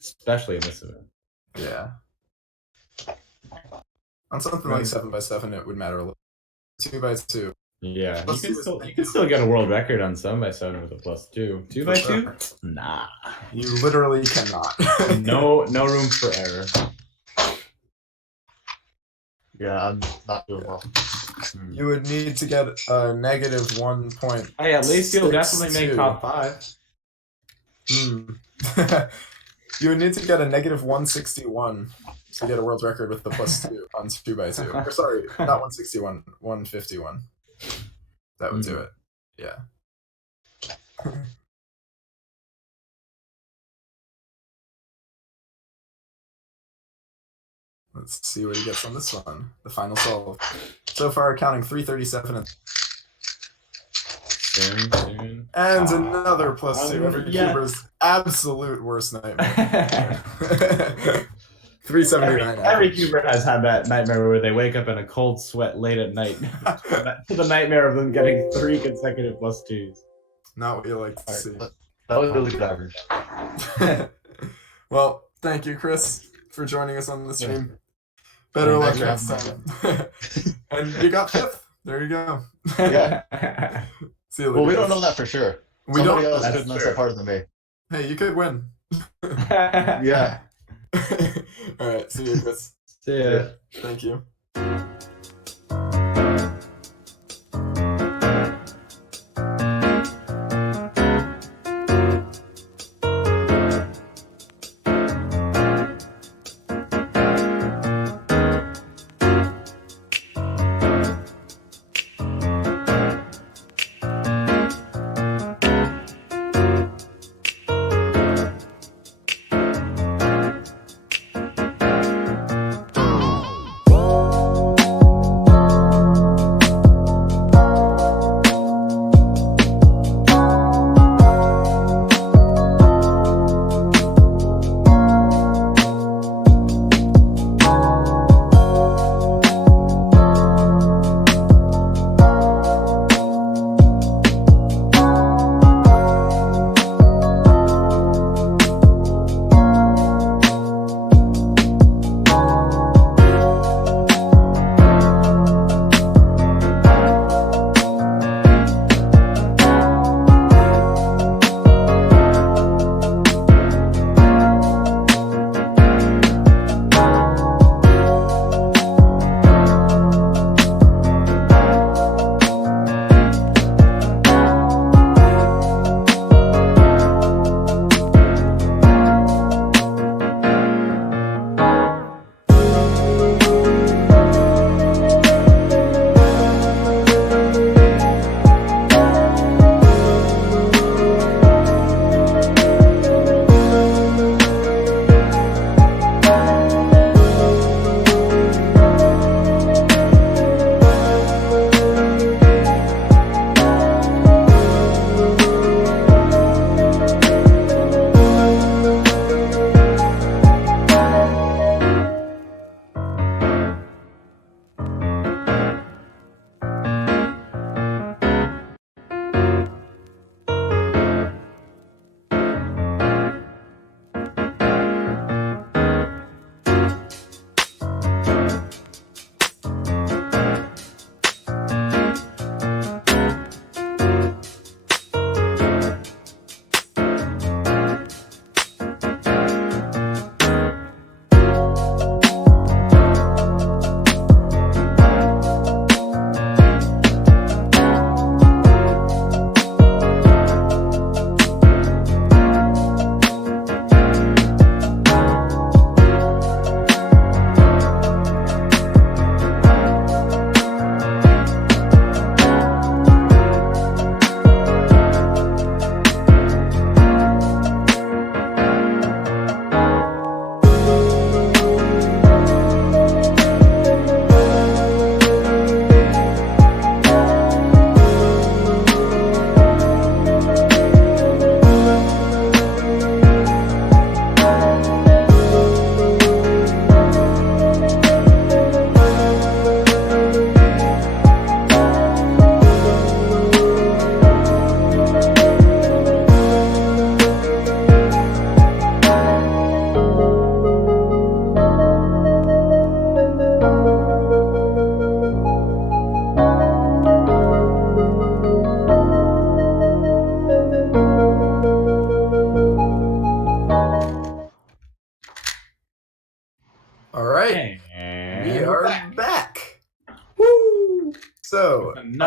Especially in this event. Yeah. On something like 7x7, it would matter a little. 2x2. Yeah, you can still get a world record on 7x7 with a +2. 2x2? Sure. Nah. You literally cannot. No room for error. Yeah, I'm not doing well. You would need to get a -1 point. Hey, at least you'll definitely make top 5. You would need to get a -161 to get a world record with the +2 on 2x2. Or sorry, not 161, 151. That would do it. Yeah. Let's see what he gets on this one. The final solve. So far, counting 337 and another +2. Every cuber's absolute worst nightmare. 379. Every cuber has had that nightmare where they wake up in a cold sweat late at night. The nightmare of them getting 3 consecutive +2s. Not what you like to see. That was really good average. Well, thank you, Chris, for joining us on the stream. Better luck next time. And you got 5th. There you go. Yeah. See you later. Well, we don't know that for sure. We Somebody don't. else could mess up harder than me. Hey, you could win. Yeah. All right. See you, Chris. See ya. Thank you.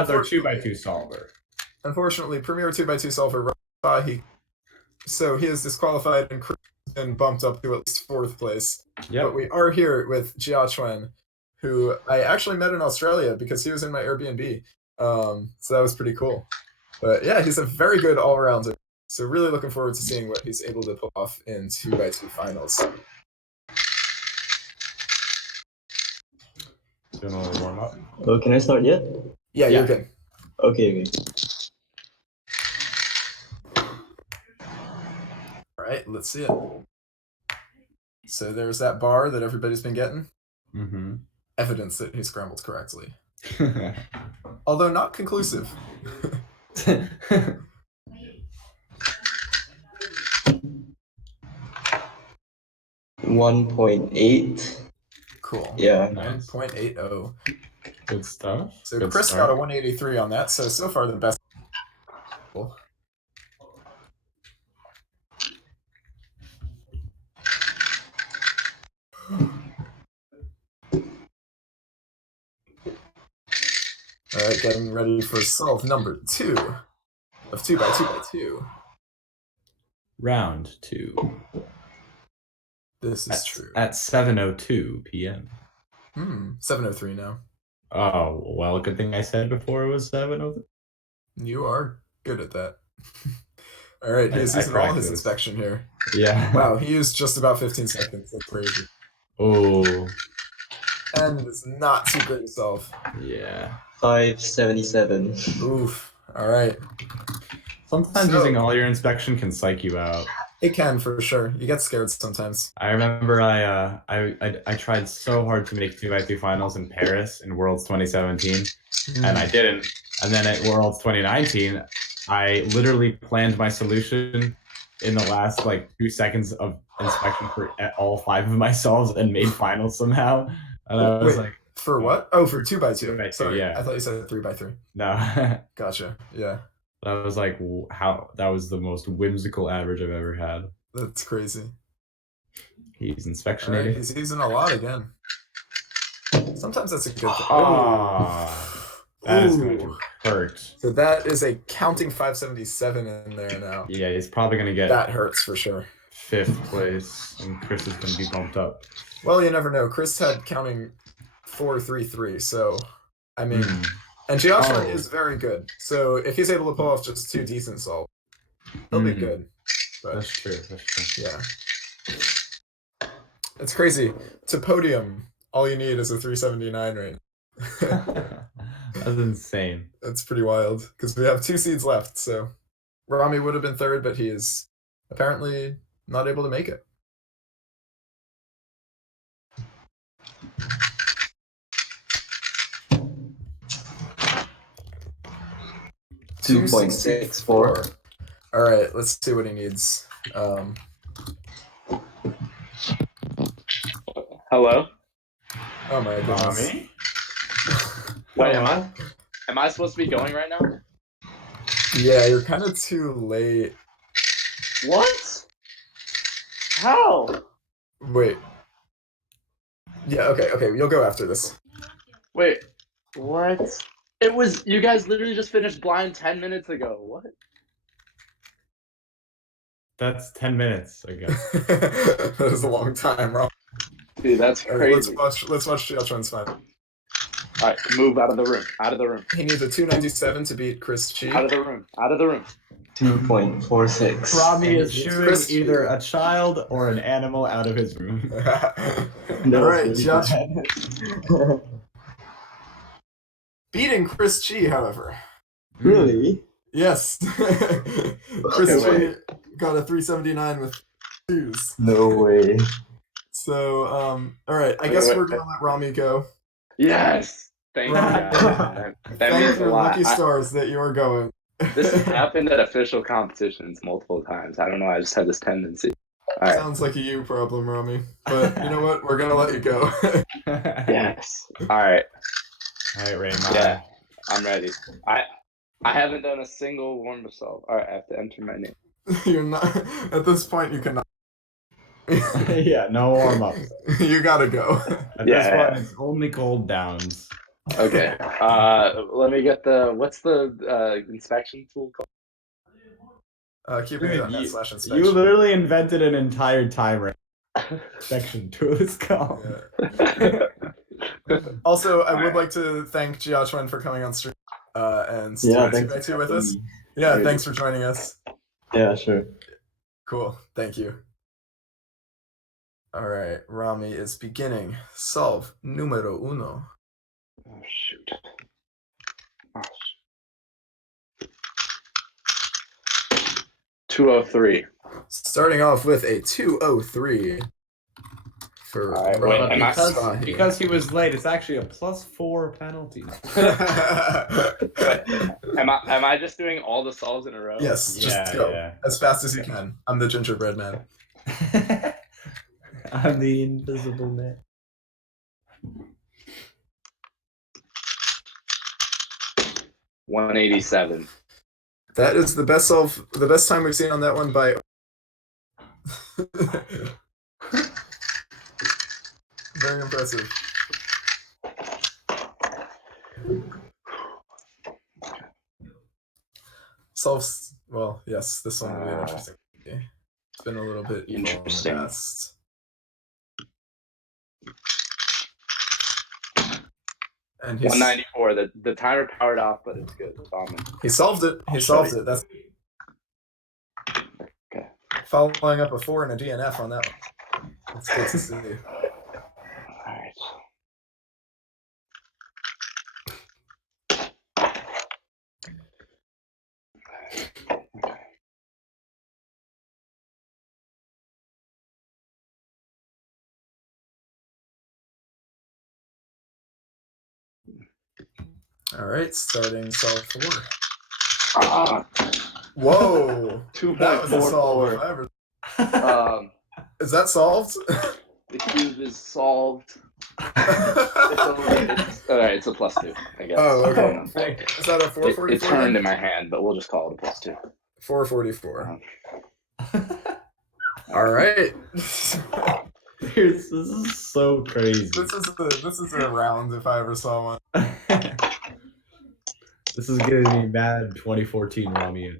another 2x2 solver. Unfortunately, Premier 2x2 solver, he is disqualified and Chris has been bumped up to at least 4th place. Yep. But we are here with Jia Chuan, who I actually met in Australia because he was in my Airbnb. So that was pretty cool. But yeah, he's a very good all-rounder. So really looking forward to seeing what he's able to pull off in 2x2 finals. Doing a little warm up. Oh, can I start yet? Yeah, you're good. Okay. All right, let's see it. So there's that bar that everybody's been getting. Mm-hmm. Evidence that he scrambled correctly. Although not conclusive. 1.8. Cool. Yeah. 1.80. Good stuff. So Good Chris start. got a 183 on that. So far the best. Cool. All right, getting ready for solve number 2 of 2x2x2. Round 2. This is true. At 7:02 p.m. 7:03 now. Oh, well, good thing I said before it was 7:03. You are good at that. All right, he's using all his inspection here. Yeah. Wow, he used just about 15 seconds. That's crazy. Oh. And it's not too great to solve. Yeah. 577. Oof. All right. Sometimes using all your inspection can psych you out. It can, for sure. You get scared sometimes. I remember I tried so hard to make 2x2 finals in Paris in Worlds 2017, and I didn't. And then at Worlds 2019, I literally planned my solution in the last 2 seconds of inspection for all 5 of my solves and made finals somehow. And I was like, for what? Oh, for 2x2. 2x2, Sorry, yeah. I thought you said 3x3. No. Gotcha. Yeah. I was like, that was the most whimsical average I've ever had. That's crazy. He's inspectionated. All right, he's using a lot again. Sometimes that's a good thing. That is going to hurt. So that is a counting 577 in there now. Yeah, he's probably going to get... That hurts for sure. 5th place, and Chris is going to be bumped up. Well, you never know. Chris had counting 433, so, I mean... And Joshua is very good, so if he's able to pull off just 2 decent solves, he'll be good. But, that's true. Yeah. It's crazy. To podium, all you need is a 379 right now. That's insane. That's pretty wild, because we have 2 seeds left, so Rami would have been 3rd, but he is apparently not able to make it. $2.64. All right, let's see what he needs. Hello. Oh my goodness. Rami? Wait, am I supposed to be going right now? Yeah, you're kind of too late. What? How? Wait. Yeah, okay, you'll go after this. Wait, what? It was, you guys literally just finished blind 10 minutes ago. What? That's 10 minutes ago. That is a long time, Rob. Dude, that's crazy. Let's watch Joshua final. Alright, move out of the room. Out of the room. He needs a 297 to beat Chris Chi. Out of the room. Out of the room. 2.46. Rami is shooting either a child or an animal out of his room. All right, Josh. Beating Chris Chi, however. Really? Yes. Chris Chi got a 379 with 2s. No way. So, all right. I guess we're gonna let Rami go. Yes. Thank you. That means a your lot. lucky stars that you are going. This has happened at official competitions multiple times. I don't know. I just had this tendency. All right. Sounds like a you problem, Rami. But you know what? We're gonna let you go. Yes. All right. All right, Raymond. Yeah, I'm ready. I haven't done a single warm-up solve. All right, I have to enter my name. You're not at this point. You cannot. Yeah, no warm up. You gotta go. At this point, it's only cold downs. Okay. Let me get what's the inspection tool called? Cubic.net/inspection. You literally invented an entire timer. Inspection tool is called. Also, I would like to thank Jiachuan for coming on stream and doing 2x2 with us. Yeah, thanks for joining us. Yeah, sure. Cool. Thank you. All right, Rami is beginning. Solve numero uno. Oh shoot. Oh, 203. Starting off with a 203 for because he was late, it's actually a +4 penalty. Am I just doing all the solves in a row? Yes, just go as fast as you can. I'm the gingerbread man. I'm the invisible man. $187. That is the best time we've seen on that one by very impressive. Solves well, yes, this one will be an interesting. It's been a little bit interesting. And 194. The timer powered off, but it's good. He solved it. He solved it. That's okay. Following up a 4 and a DNF on that one. That's good to see. Alright. All right, starting solve 4. Whoa! 2.44. That was a solve. Is that solved? The cube is solved. Alright, it's a +2, I guess. Oh, okay. Is that a 444? It turned in my hand, but we'll just call it a +2. 444. All right. This is so crazy. This is a round if I ever saw one. This is giving me mad 2014 Rami.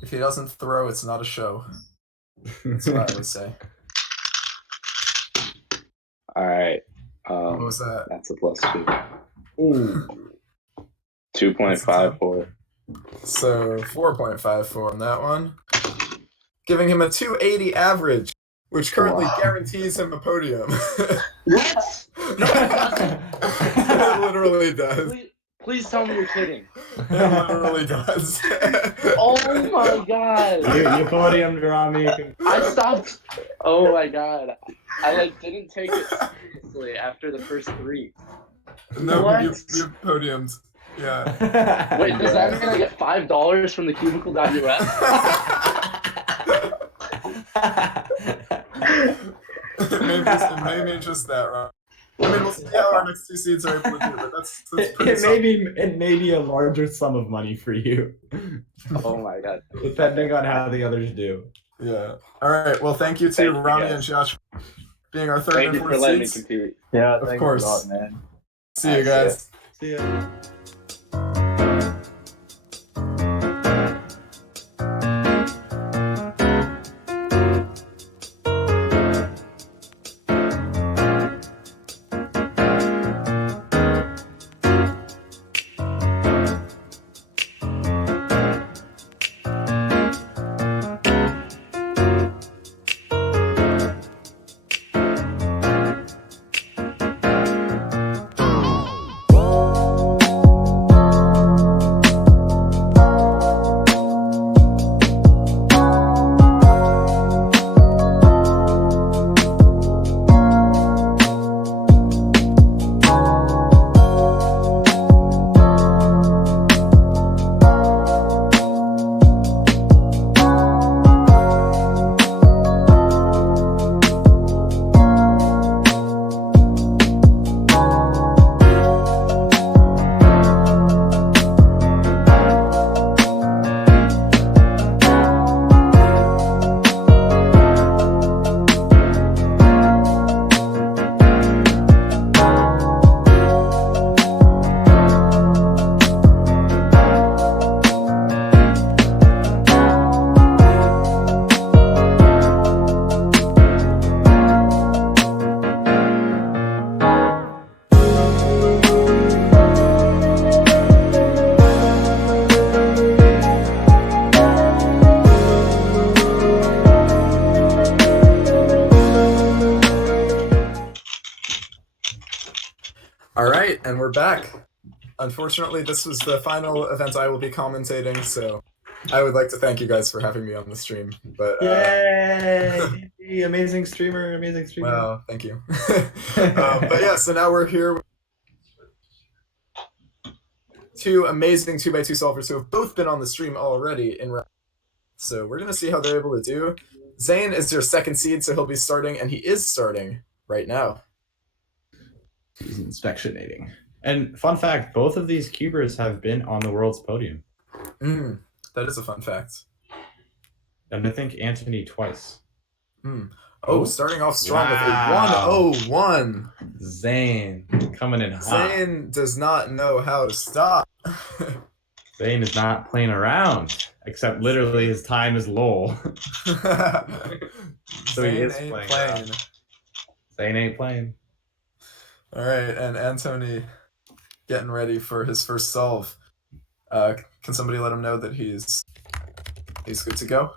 If he doesn't throw, it's not a show. That's what I would say. All right. What was that? That's a +2. Ooh. 2.54. So 4.54 on that one, giving him a 280 average, which currently guarantees him a podium. What? It literally does. Please tell me you're kidding. It literally does. Oh my god. You podiumed Rami. I stopped. Oh my god. I didn't take it seriously after the first 3. No, what? you podiumed. Yeah. Wait, does that mean I get $5 from the cubicle.us? Maybe just that, right? I mean, we'll see how our next 2 seeds are able to do, but that's pretty it may be a larger sum of money for you. Oh my god. Depending on how the others do. Yeah. All right. Well, thank you to Rami and Josh for being our 3rd and 4th seeds. Thank you for letting me compete. Yeah, of course. A lot, man. See you guys. See ya. All right, and we're back. Unfortunately, this was the final event I will be commentating, so I would like to thank you guys for having me on the stream. But Yay! Amazing streamer, amazing streamer. Well, thank you. But yeah, so now we're here with two amazing 2x2 solvers who have both been on the stream already in round. So we're gonna see how they're able to do. Zane is your second seed, so he'll be starting, and he is starting right now. He's inspectionating. And fun fact, both of these cubers have been on the world's podium. That is a fun fact. And I think Anthony twice. Oh, starting off strong with a 101. Zane coming in hot. Zane does not know how to stop. Zane is not playing around, except literally his time is lol. So Zane he is ain't playing. Zane ain't playing. All right, and Anthony getting ready for his first solve. Can somebody let him know that he's good to go?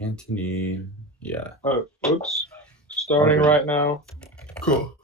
Anthony, yeah. Oh, oops. Starting Okay. right now. Cool.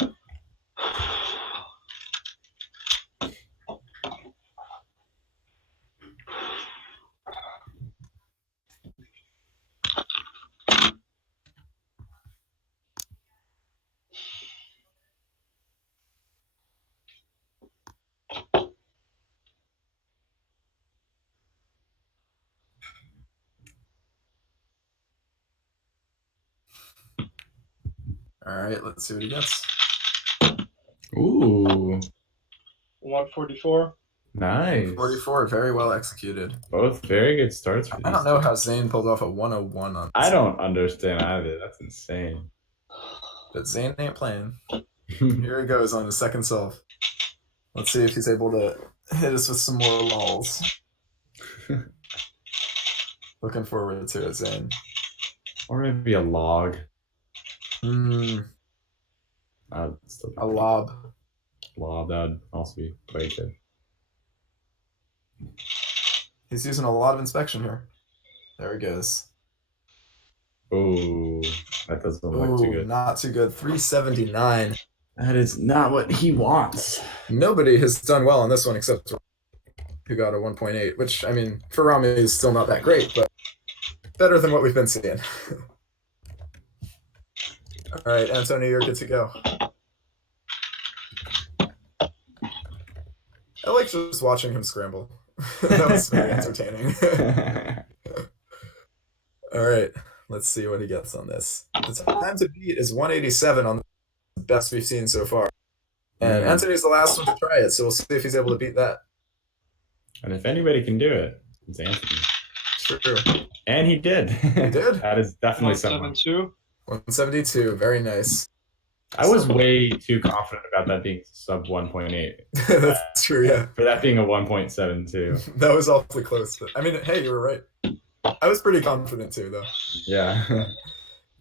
All right, let's see what he gets. Ooh, 144. nice. 44, very well executed. Both very good starts for these. I don't know how Zane pulled off a 101 on this. I don't understand either. That's insane. But Zane ain't playing. Here he goes on his second solve. Let's see if he's able to hit us with some more lulls. Looking forward to it, Zane. Or maybe a log. A lob. Lob, that would also be quite good. He's using a lot of inspection here. There he goes. Oh, that doesn't look too good. Not too good. 379. That is not what he wants. Nobody has done well on this one except who got a 1.8, which, I mean, for Rami is still not that great, but better than what we've been seeing. All right, Antonio, you're good to go. I like just watching him scramble. That was very entertaining. All right, let's see what he gets on this. The time to beat is 187 on the best we've seen so far. And Anthony's the last one to try it, so we'll see if he's able to beat that. And if anybody can do it, it's Anthony. True. And he did. He did? That is definitely someone. 172, very nice. I was way too confident about that being sub 1.8. That's true, yeah. For that being a 1.72. That was awfully close. But I mean, hey, you were right. I was pretty confident too, though. Yeah.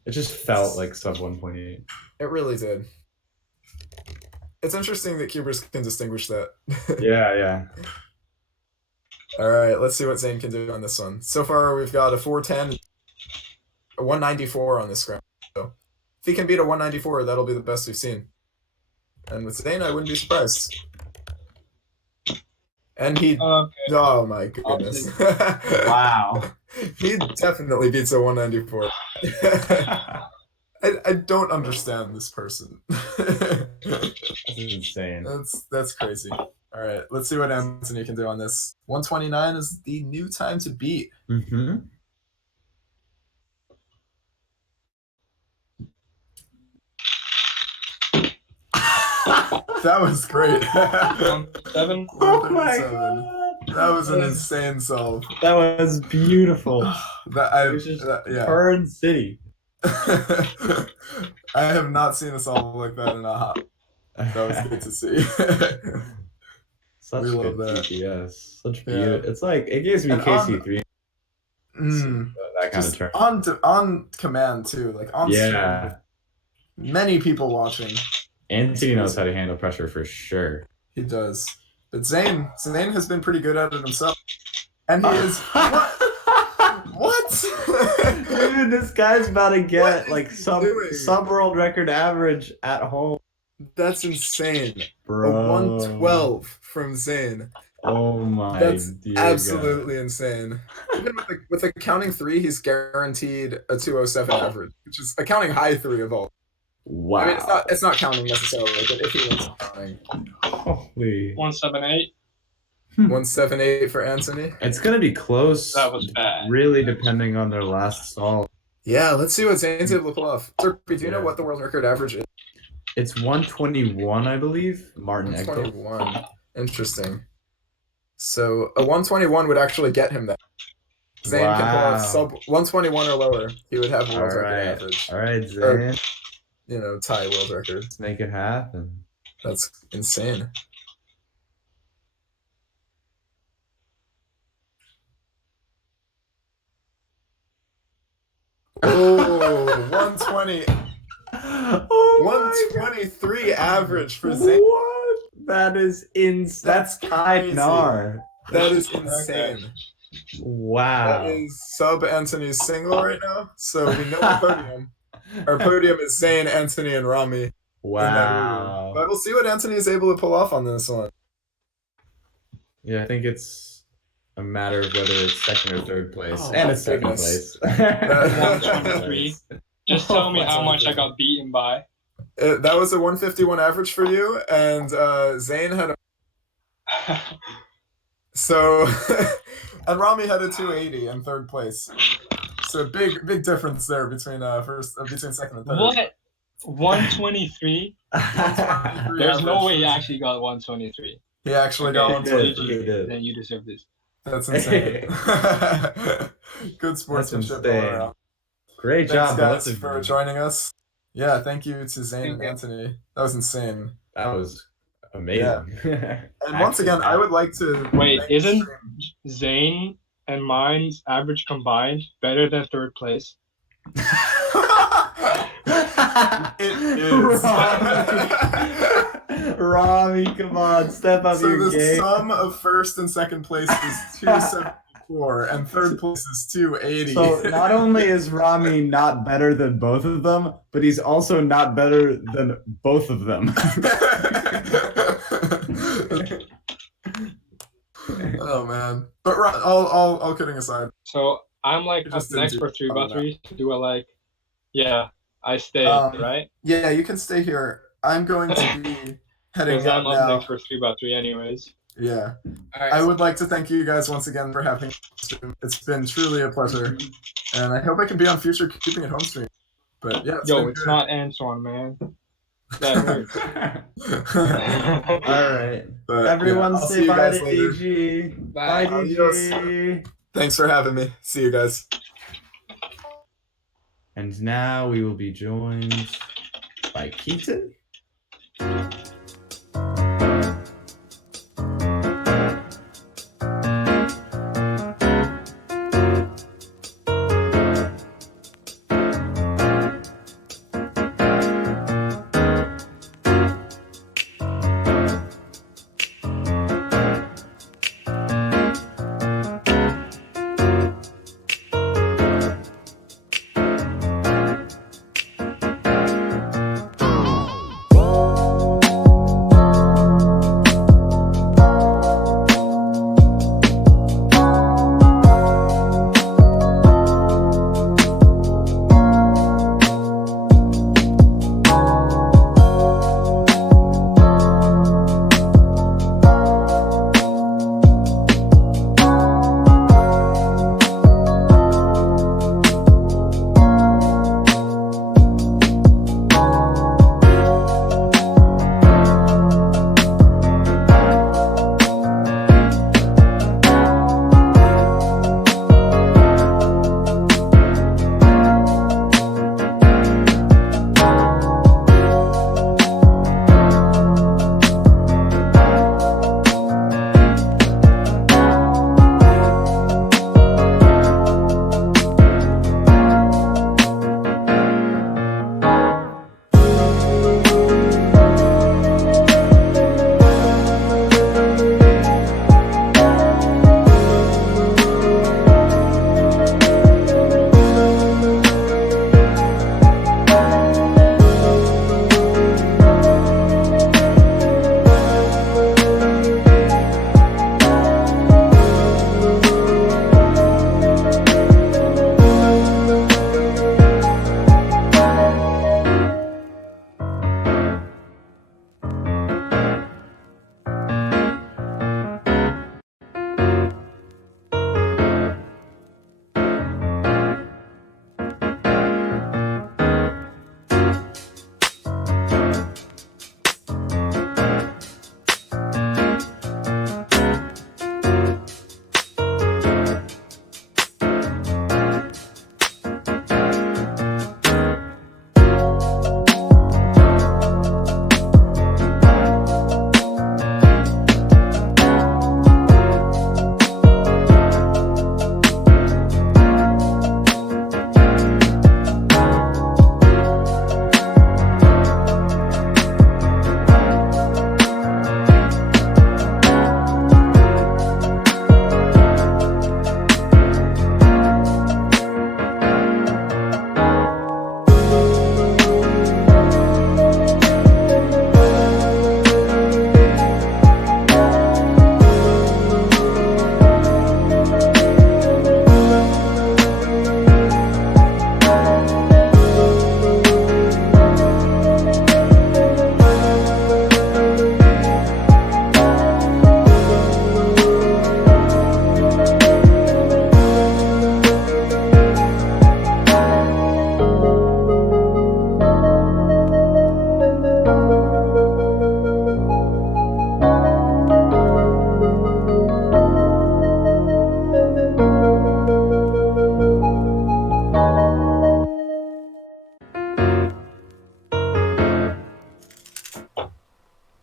It just felt like sub 1.8. It really did. It's interesting that cubers can distinguish that. Yeah. All right, let's see what Zane can do on this one. So far, we've got a 410, a 194 on this scramble. So if he can beat a 194, that'll be the best we've seen. And with Zane, I wouldn't be surprised. And he, oh my goodness. Wow. He definitely beats a 194. I don't understand this person. That's insane. That's crazy. All right, let's see what Anthony can do on this. 129 is the new time to beat. Mm-hmm. That was great. 137. Oh my god. That was an insane solve. That was beautiful. Yeah. Turn City. I have not seen a solve like that in a hot. That was good to see. Such we love good that. TPS. Such beautiful. It's like it gives me And KC3. That kind of turn. On command too, like on Yeah. stream. Many people watching. Anthony knows how to handle pressure for sure. He does. But Zane has been pretty good at it himself. And he is what? Dude, this guy's about to get like sub doing? world record average at home. That's insane. Bro. A 112 from Zane. Oh my That's dear absolutely insane. Even with accounting 3, he's guaranteed a 207 average, which is accounting high 3 of all. Wow. I mean, it's not counting necessarily, but if he wins counting. Holy. 178. 178 for Anthony. It's gonna be close. That was bad. Really depending on their last solve. Yeah, let's see what Zane's able to pull off. Serpy, do you know what the world record average is? It's 121, I believe. Martin Eggle. 121. Interesting. So a 121 would actually get him that. Zane can pull off sub 121 or lower. He would have a world record average. All right, Zane. Or, tie world record. Let's make it happen. That's insane. Oh, 120. Oh 123 average for Zane. What? That is insane. That's tied Nar. That is insane. Wow. That is sub Anthony's single right now. So we know our podium. Our podium is Zane, Anthony, and Rami. Wow. But we'll see what Anthony is able to pull off on this one. Yeah, I think it's a matter of whether it's second or third place. Oh, and it's second goodness. place. 123. Just tell me how much I got beaten by. That was a 151 average for you, and Zane had a... So, and Rami had a 280 in third place. So big difference there between second and third. What? 123? There's no way he actually got 123. He actually got 123. Then you deserve this. That's insane. Good sportsmanship all around. Great Thanks, job, guys, both of for you. joining us. Yeah, thank you to Zane and Anthony. That was insane. That was amazing. Yeah. And once again, I would like to... Wait, isn't Zane and mine's average combined better than third place? It is. Rami, come on, step up your So the game. sum of first and second place is 274, and third place is 280. So not only is Rami not better than both of them, but he's also not better than both of them. Oh man! But all kidding aside. So I'm like up just next didn't for do 3x3. Do I like? Yeah, I stay right. Yeah, you can stay here. I'm going to be heading Because I'm out up now. next for 3x3 anyways. Yeah. Alright, I would like to thank you guys once again for having me. It's been truly a pleasure. And I hope I can be on future Keeping It Home stream. But yeah, Yo, been it's good. not Antoine, man. That hurts. All right. But, Everyone I'll see say you bye guys to later. DG. Bye, Adios. DG. Thanks for having me. See you guys. And now we will be joined by Keaton.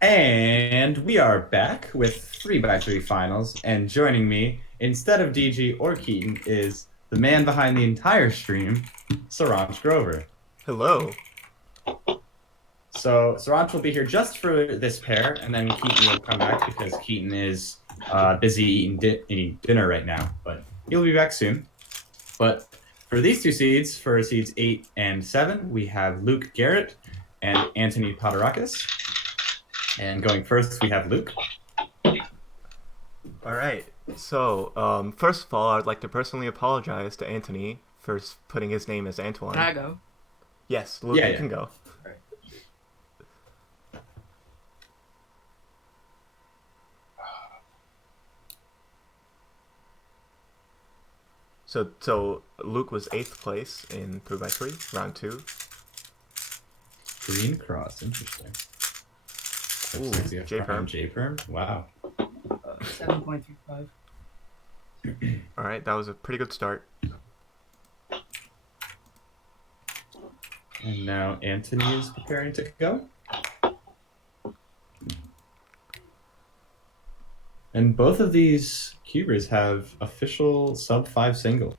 And we are back with 3x3 finals, and joining me, instead of DG or Keaton, is the man behind the entire stream, Saransh Grover. Hello. So Saransh will be here just for this pair, and then Keaton will come back because Keaton is busy eating dinner right now, but he'll be back soon. But for these two seeds, for seeds 8 and 7, we have Luke Garrett and Anthony Paterakis. And going first, we have Luke. All right. So, first of all, I'd like to personally apologize to Anthony for putting his name as Antoine. Can I go? Yes, Luke, you can go. Right. So Luke was 8th place in 3x3, round 2. Green cross, interesting. Ooh, J-Perm. J-Perm, wow. 7.35. All right, that was a pretty good start. And now Anthony is preparing to go. And both of these cubers have official sub-5 single.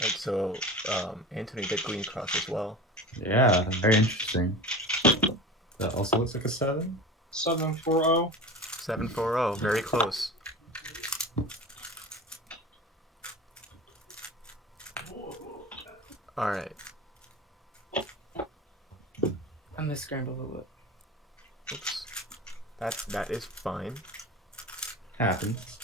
And so Anthony did green cross as well. Yeah, very interesting. That also looks like a 7. 740. 740, very close. All right. I misscrambled a little bit. Oops. That is fine. Happens.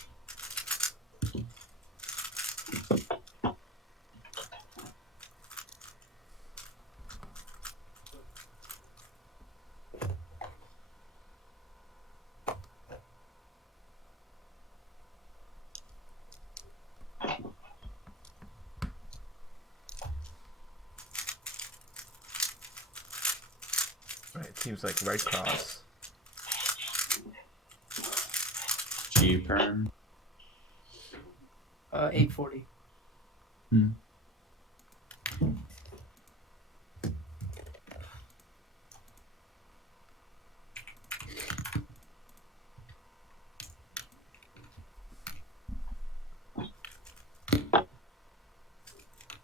Right, seems like red cross. G-Perm. 840. Hmm.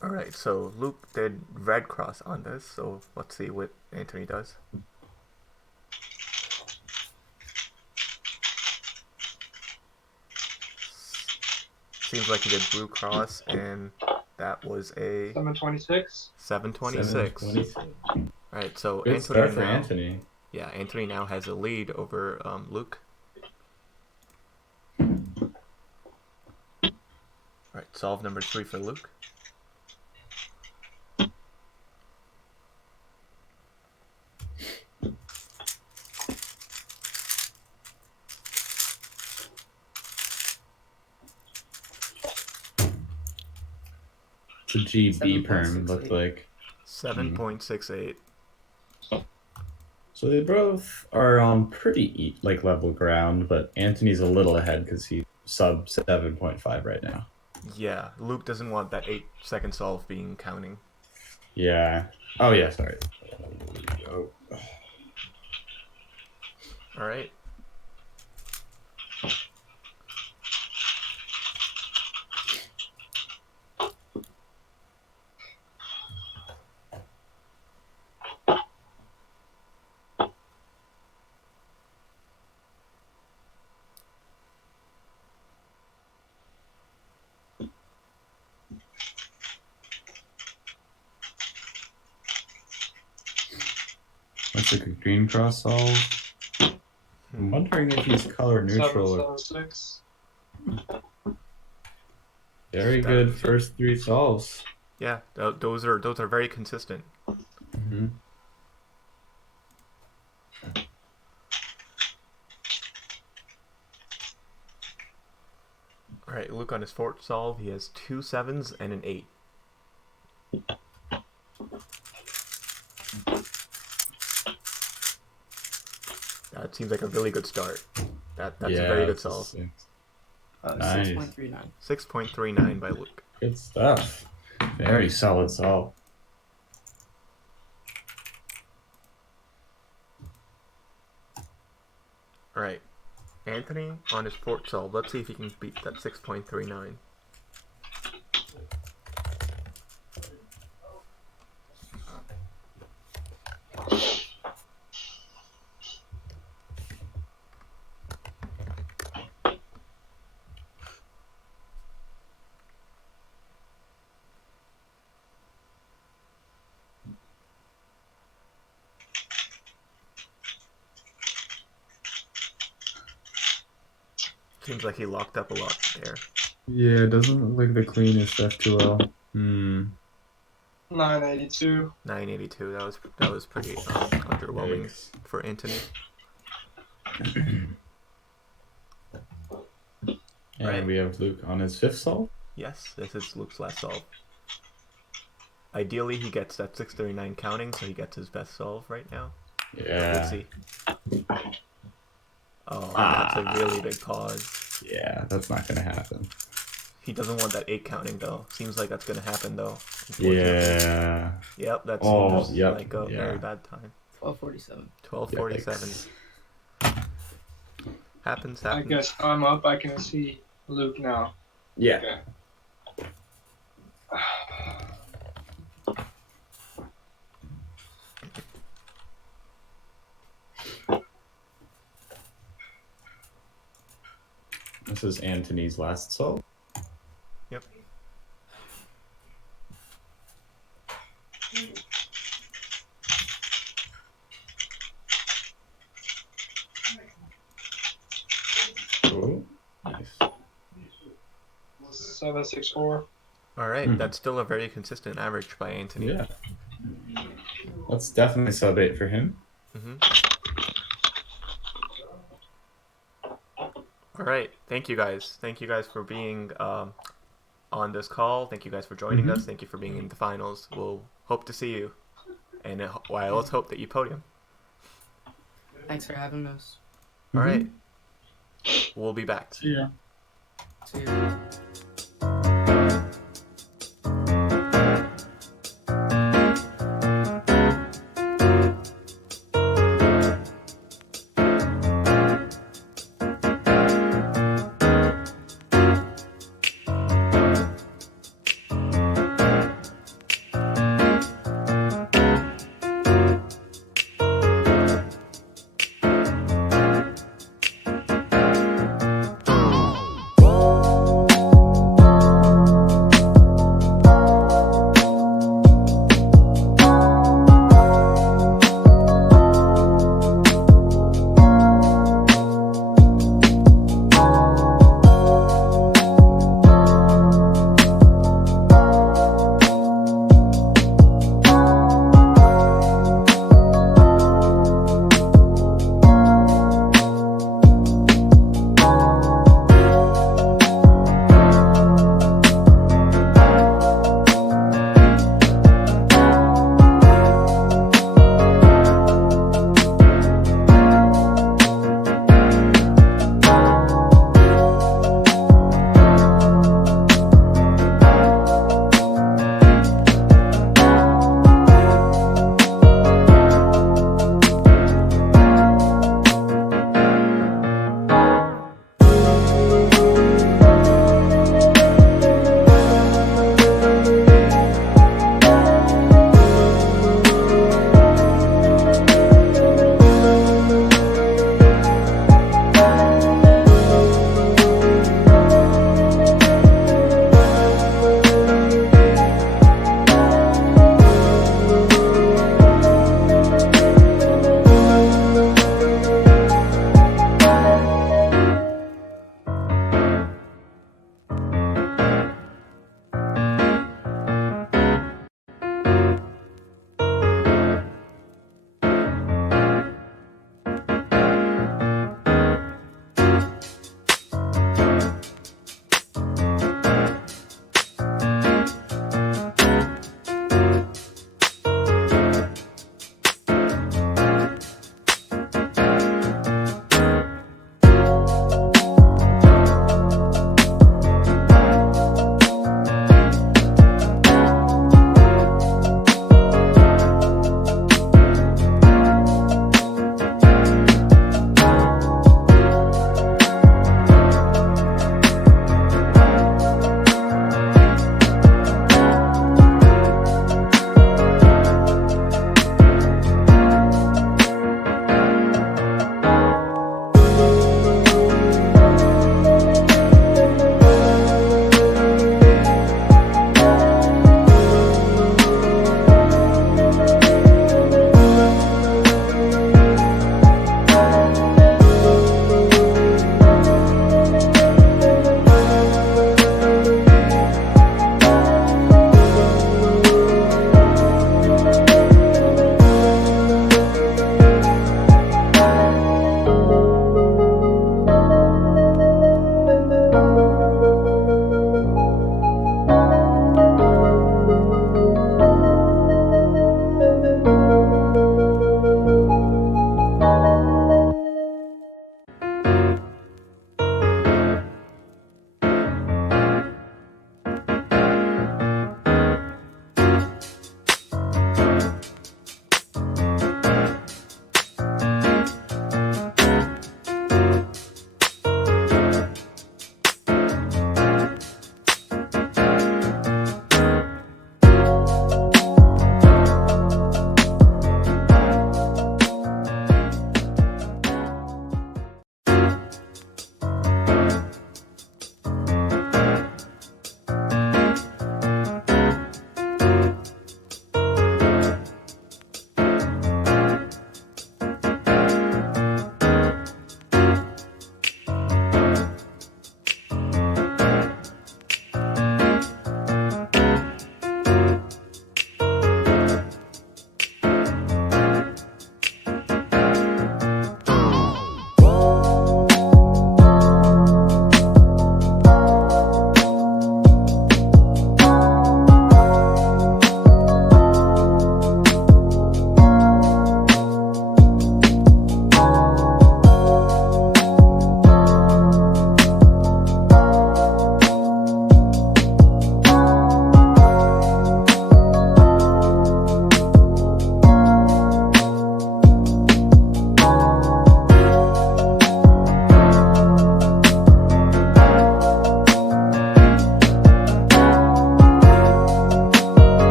All right, so Luke did red cross on this, so let's see what Anthony does. Seems like he did blue cross, and that was a 726. 726. 726. All right, so Good Anthony start for now, Anthony. Yeah, Anthony now has a lead over Luke. All right, solve number 3 for Luke. The GB perm looked like 7.68. So they both are on pretty like level ground, but Anthony's a little ahead because he's sub 7.5 right now. Yeah, Luke doesn't want that 8-second solve being counting. Yeah. Oh yeah, sorry. Oh. All right. That's like a green cross solve. I'm wondering if he's color neutral. 776. Very good first 3 solves. Yeah, those are very consistent. Mm-hmm. All right, Luke on his 4th solve, he has 2 7s and an 8. That seems like a really good start. That's a very good solve. Nice. 6.39. 6.39 by Luke. Good stuff. Very solid solve. All right. Anthony on his fourth solve. Let's see if he can beat that 6.39. Seems like he locked up a lot there. Yeah, it doesn't look like the queen is stuffed too well. 982. 982. That was pretty underwhelming for Anthony. And we have Luke on his fifth solve. Yes, this is Luke's last solve. Ideally, he gets that 639 counting, so he gets his best solve right now. Yeah. Let's see. Oh, that's a really big pause. Yeah, that's not gonna happen. He doesn't want that 8 counting though. Seems like that's gonna happen though. Yeah. Yep, that's like a very bad time. 1247. 1247. Happens. I guess I'm up. I can see Luke now. Yeah. Okay. This is Anthony's last solve. Yep. Ooh, nice. 764. All right, that's still a very consistent average by Anthony. Yeah. That's definitely sub 8 for him. All right, thank you guys. Thank you guys for being on this call. Thank you guys for joining us. Thank you for being in the finals. We'll hope to see you, and let's hope that you podium. Thanks for having us. All right, we'll be back. See ya. See you.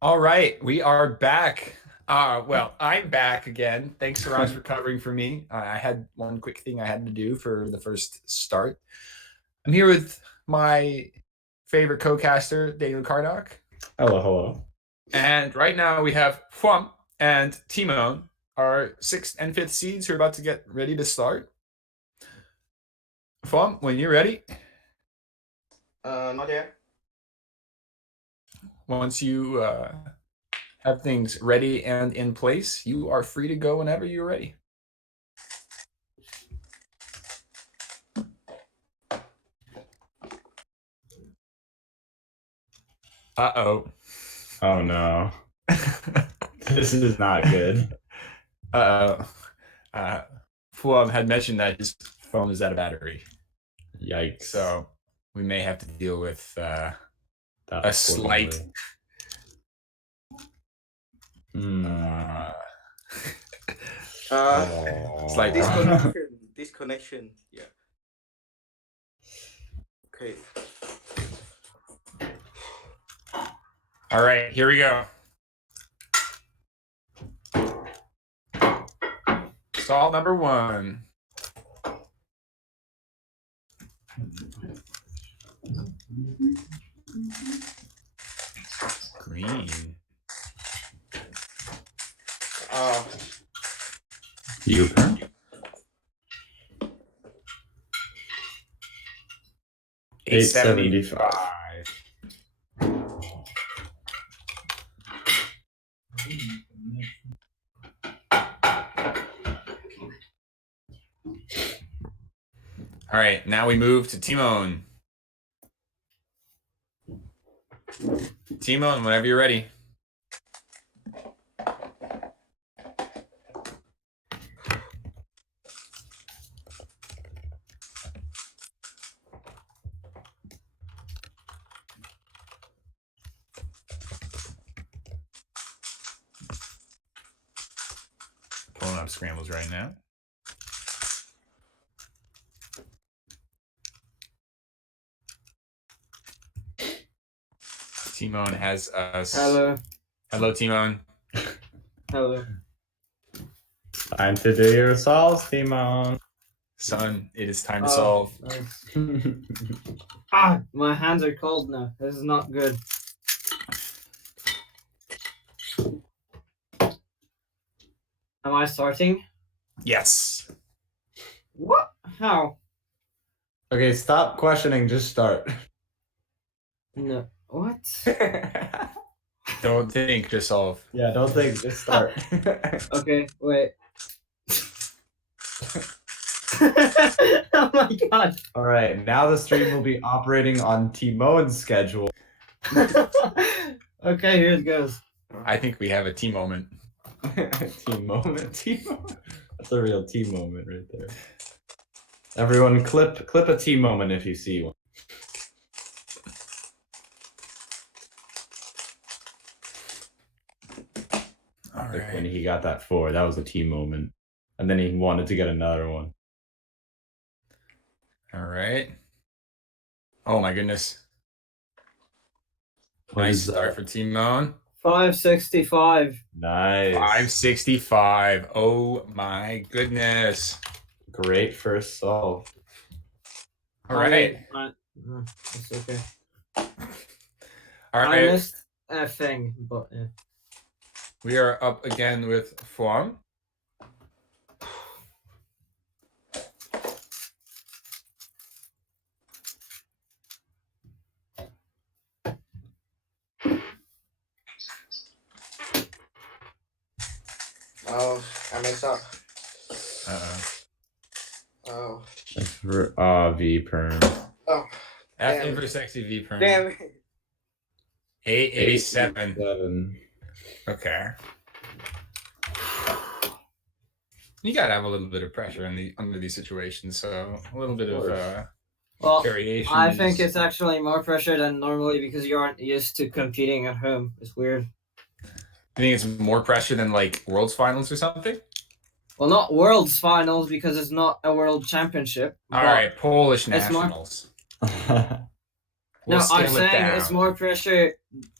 All right, we are back. Well, I'm back again. Thanks, Raj, for covering for me. I had one quick thing I had to do for the first start. I'm here with my favorite co-caster, Daniel Cardock. Hello, hello. And right now we have Fuam and Timon, our 6th and 5th seeds who are about to get ready to start. Fuam, when you're ready. Not yet. Once you have things ready and in place, you are free to go whenever you're ready. Uh-oh. Oh no. This is not good. Fuam had mentioned that his phone is out of battery. Yikes. So we may have to deal with a slight slight disconnection. Yeah. Okay. All right, here we go. Solve number 1. Green. You turn. 875. All right, now we move to Timon. Timon, whenever you're ready. Pulling up scrambles right now. Timon has us. Hello. Hello, Timon. Hello. Time to do your solves, Timon. Son, it is time to solve. Nice. My hands are cold now. This is not good. Am I starting? Yes. What? How? Okay, stop questioning. Just start. No. What? Don't think, just solve. Yeah, don't think. Just start. Okay, wait. Oh my god. All right, now the stream will be operating on Timon's schedule. Okay, here it goes. I think we have a T moment. Team moment. Team moment. That's a real team moment right there. Everyone, clip a team moment if you see one. All right. When he got that 4, that was a team moment, and then he wanted to get another one. All right. Oh my goodness. What Nice is start that? for Timon. 565. Nice. 565. Oh my goodness. Great first solve. All right. That's okay. All I right. missed a thing, but yeah. We are up again with Fuam. Oh, I messed up. Uh-oh. Oh. V perm. Oh. F in for sexy V perm. Damn it. 887. Okay. You gotta have a little bit of pressure under these situations, so a little bit of variation. I think it's actually more pressure than normally because you aren't used to competing at home. It's weird. You think it's more pressure than like World's Finals or something? Well, not World's Finals because it's not a World Championship. All right, Polish Nationals. No, I'm saying it's more pressure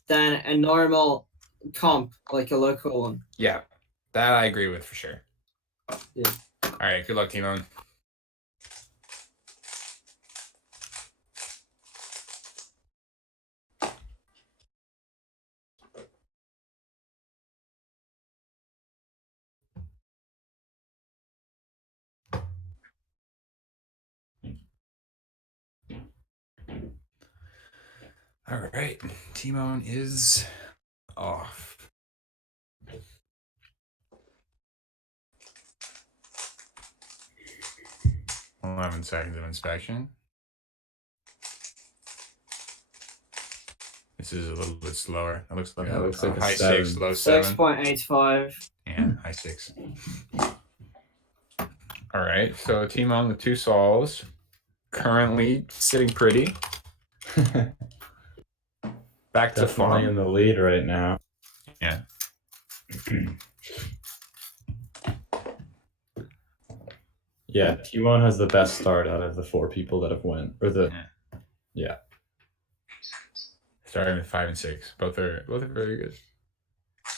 than a normal comp, like a local one. Yeah, that I agree with for sure. Yeah. All right, good luck, Timon. All right, Timon is off. 11 seconds of inspection. This is a little bit slower. It looks like, Yeah, it looks like a high 7. 6, low 7. 6.85. Yeah, high 6. All right, so Timon with 2 solves. Currently sitting pretty. Back to Definitely farm. in the lead right now. Yeah. Yeah, T1 has the best start out of the 4 people that have went. Or the yeah. Starting with 5 and 6. Both are very good.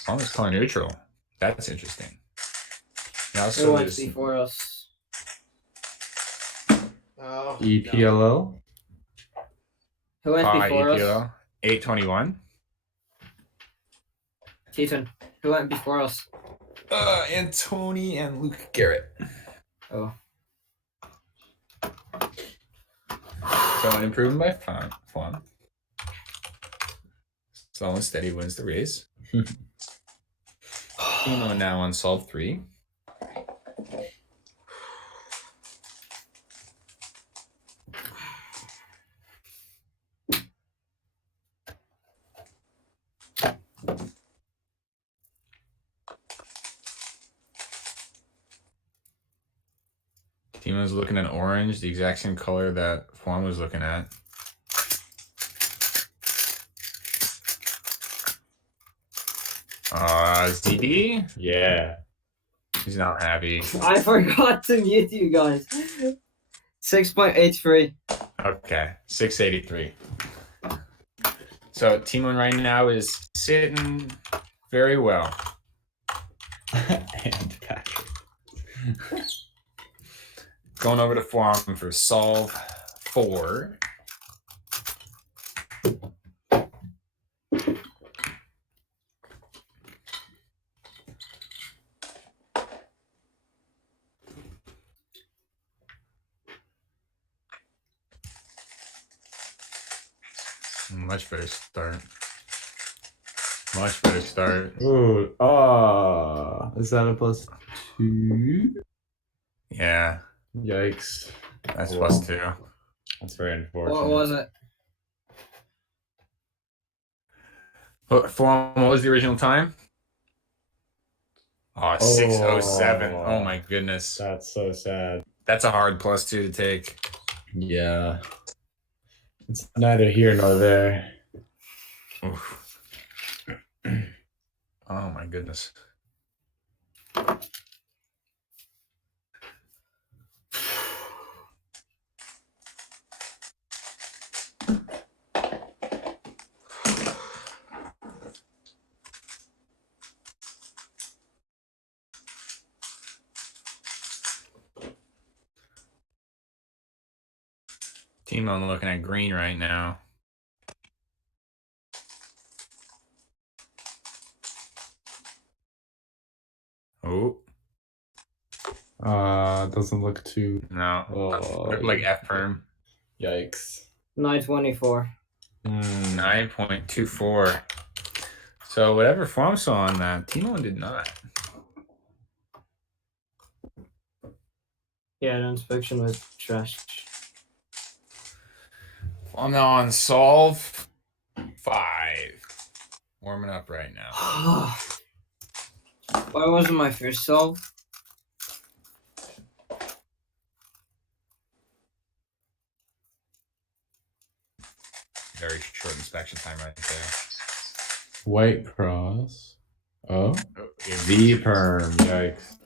Almost color neutral. That's interesting. Now Who so went there's before us? Oh, EPLO. Who went before us? EPLO 821. Keaton. Who went before us? Antony and Luke Garrett. Oh. So an improvement by Fawn. Slow and steady wins the race. Timo now on solve 3. Timo's looking at orange, the exact same color that Fawn was looking at. ZD? Yeah. He's not happy. I forgot to mute you guys. 6.83. Okay, 683. So Timon right now is sitting very well. And Patrick. Going over to Fawn for solve 4. Much better start. Much better start. Ooh, is that a +2? Yeah. Yikes. That's +2. That's very unfortunate. What was it? What was the original time? Oh, 607. Oh my goodness. That's so sad. That's a hard +2 to take. Yeah. It's neither here nor there. Oof. Oh my goodness. Timon looking at green right now. Oh. Doesn't look too. No. Look like F perm. Yikes. 924. 9.24. So whatever Fawn saw on that, Timon did not. Yeah, the inspection was trash. I'm now on solve 5. Warming up right now. Why wasn't my first solve? Very short inspection time right there. White cross. Oh. Yeah. V perm. Yikes.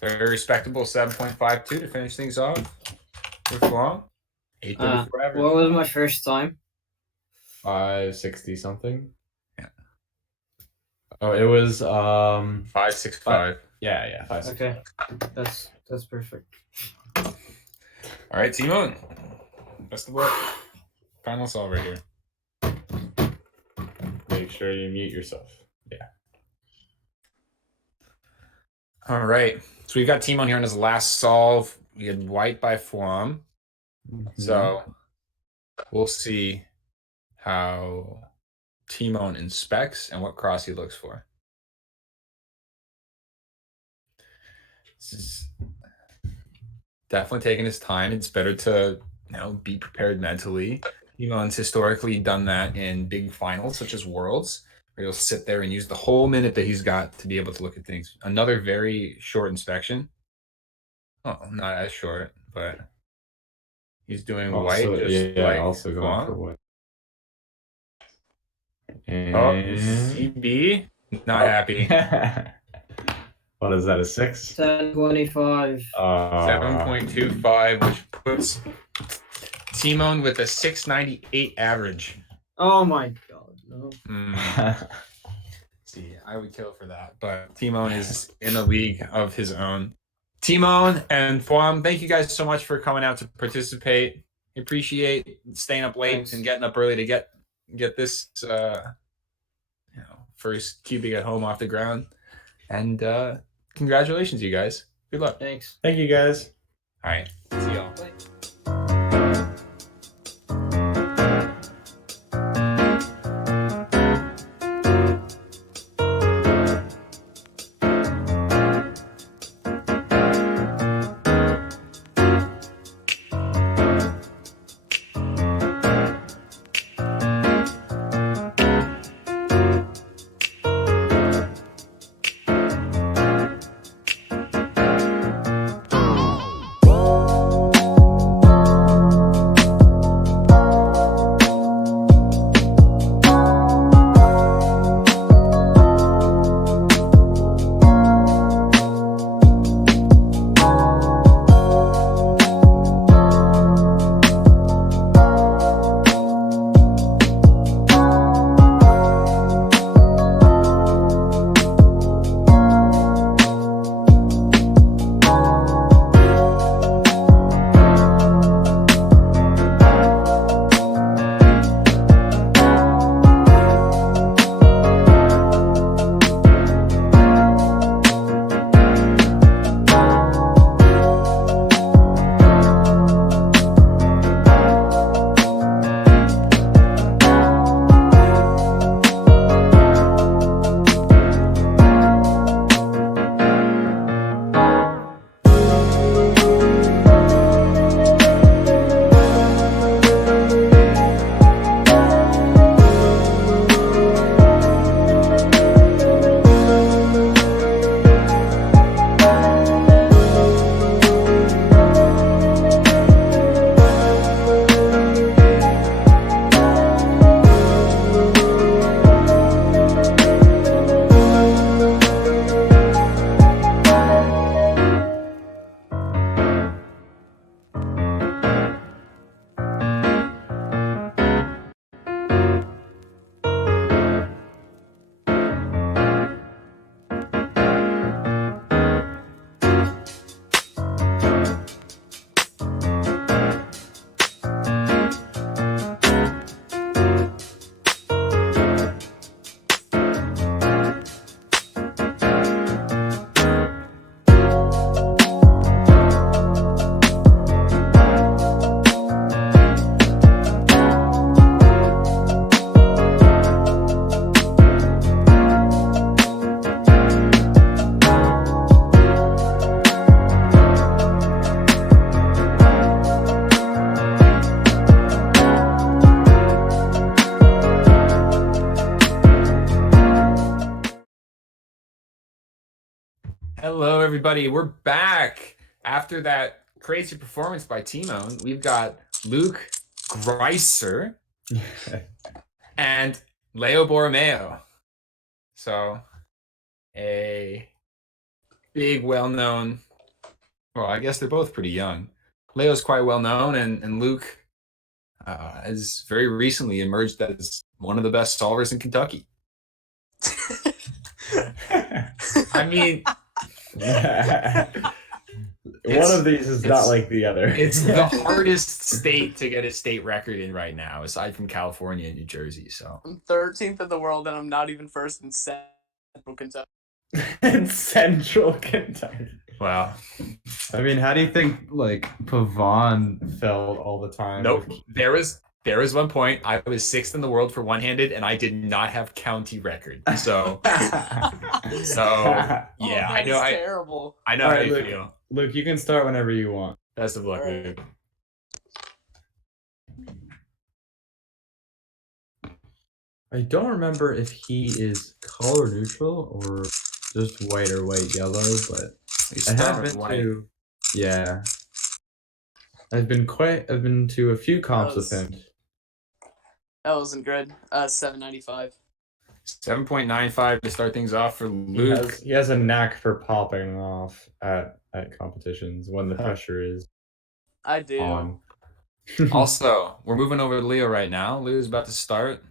Very respectable 7.52 to finish things off. With Fawn. 834 average. What was my first time? 560 something. Yeah. Oh, it was 565. Yeah, 565. Okay, that's perfect. All right, Timon. Best of luck. Final solve right here. Make sure you mute yourself. Yeah. All right. So we've got Timon here on his last solve. We had white by forearm. So we'll see how Timon inspects and what cross he looks for. This is definitely taking his time. It's better to, be prepared mentally. Timon's historically done that in big finals, such as Worlds, where he'll sit there and use the whole minute that he's got to be able to look at things. Another very short inspection. Oh, not as short, but he's doing white. Also going for white. And CB, not happy. What is that, a 6? 10.25. 7.25, which puts Timon with a 698 average. Oh my god, no. See, I would kill for that, but Timon is in a league of his own. Timon and Foam, thank you guys so much for coming out to participate. Appreciate staying up late and getting up early to get this first cubic at home off the ground. And congratulations, you guys. Good luck. Thanks. Thank you, guys. All right. See y'all. Hello, everybody. We're back after that crazy performance by Timon. We've got Luke Greiser and Leo Borromeo. So, a big, well-known. Well, I guess they're both pretty young. Leo's quite well known, and Luke has very recently emerged as one of the best solvers in Kentucky. I mean, one of these is not like the other. It's the hardest state to get a state record in right now, aside from California and New Jersey. So I'm 13th in the world, and I'm not even first in Central Kentucky. In Central Kentucky. Wow. I mean, how do you think like Pavon felt all the time? Nope. There was one point I was 6th in the world for one-handed, and I did not have county record. So, yeah, I know. Terrible. I know how you Luke, feel. Luke, you can start whenever you want. Best of luck, Luke. I don't remember if he is color neutral or just white or white yellow, but I have been to. Yeah, I've been to a few comps with him. That wasn't good. 795. 7.95 to start things off for Luke. He has a knack for popping off at competitions when the pressure is I do. on. Also, we're moving over to Leo right now. Leo's about to start.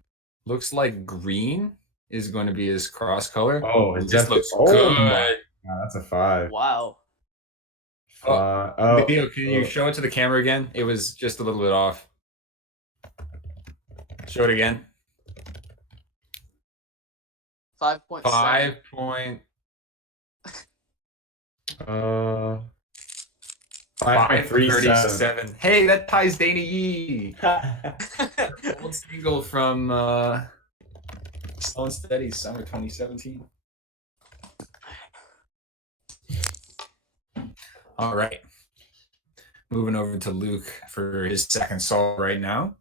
Looks like green is going to be his cross color. Oh, it just looks good. good. That's a 5. Wow. Leo, can you show it to the camera again? It was just a little bit off. Show it again. 5.7. 5.37. Hey, that ties Dana Yee. Old single from Slow and Steady, summer 2017. All right. Moving over to Luke for his second solve right now.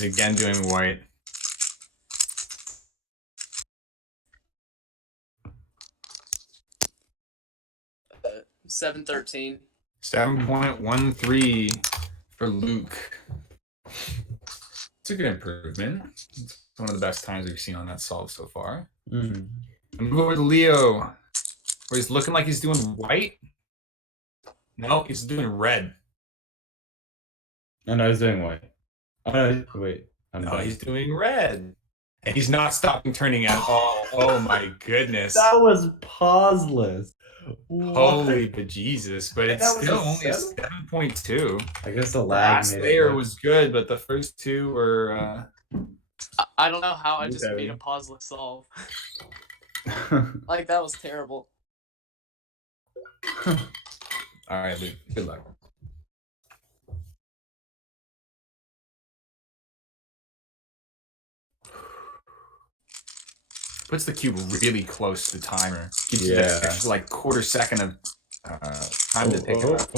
He's again doing white. 713. 7.13 for Luke. It's a good improvement. It's one of the best times we've seen on that solve so far. Mm-hmm. And move over to Leo, where he's looking like he's doing white. No, he's doing red. And I was doing white. Wait. No, he's doing red. And he's not stopping turning at all. Oh my goodness. That was pauseless. Holy bejesus. But it's still only a 7.2. I guess the last layer was good, but the first two were I don't know how I just made a pauseless solve. Like, that was terrible. all right, Luke. Good luck. Puts the cube really close to the timer. Gives you that extra, like, quarter second of time to pick it up.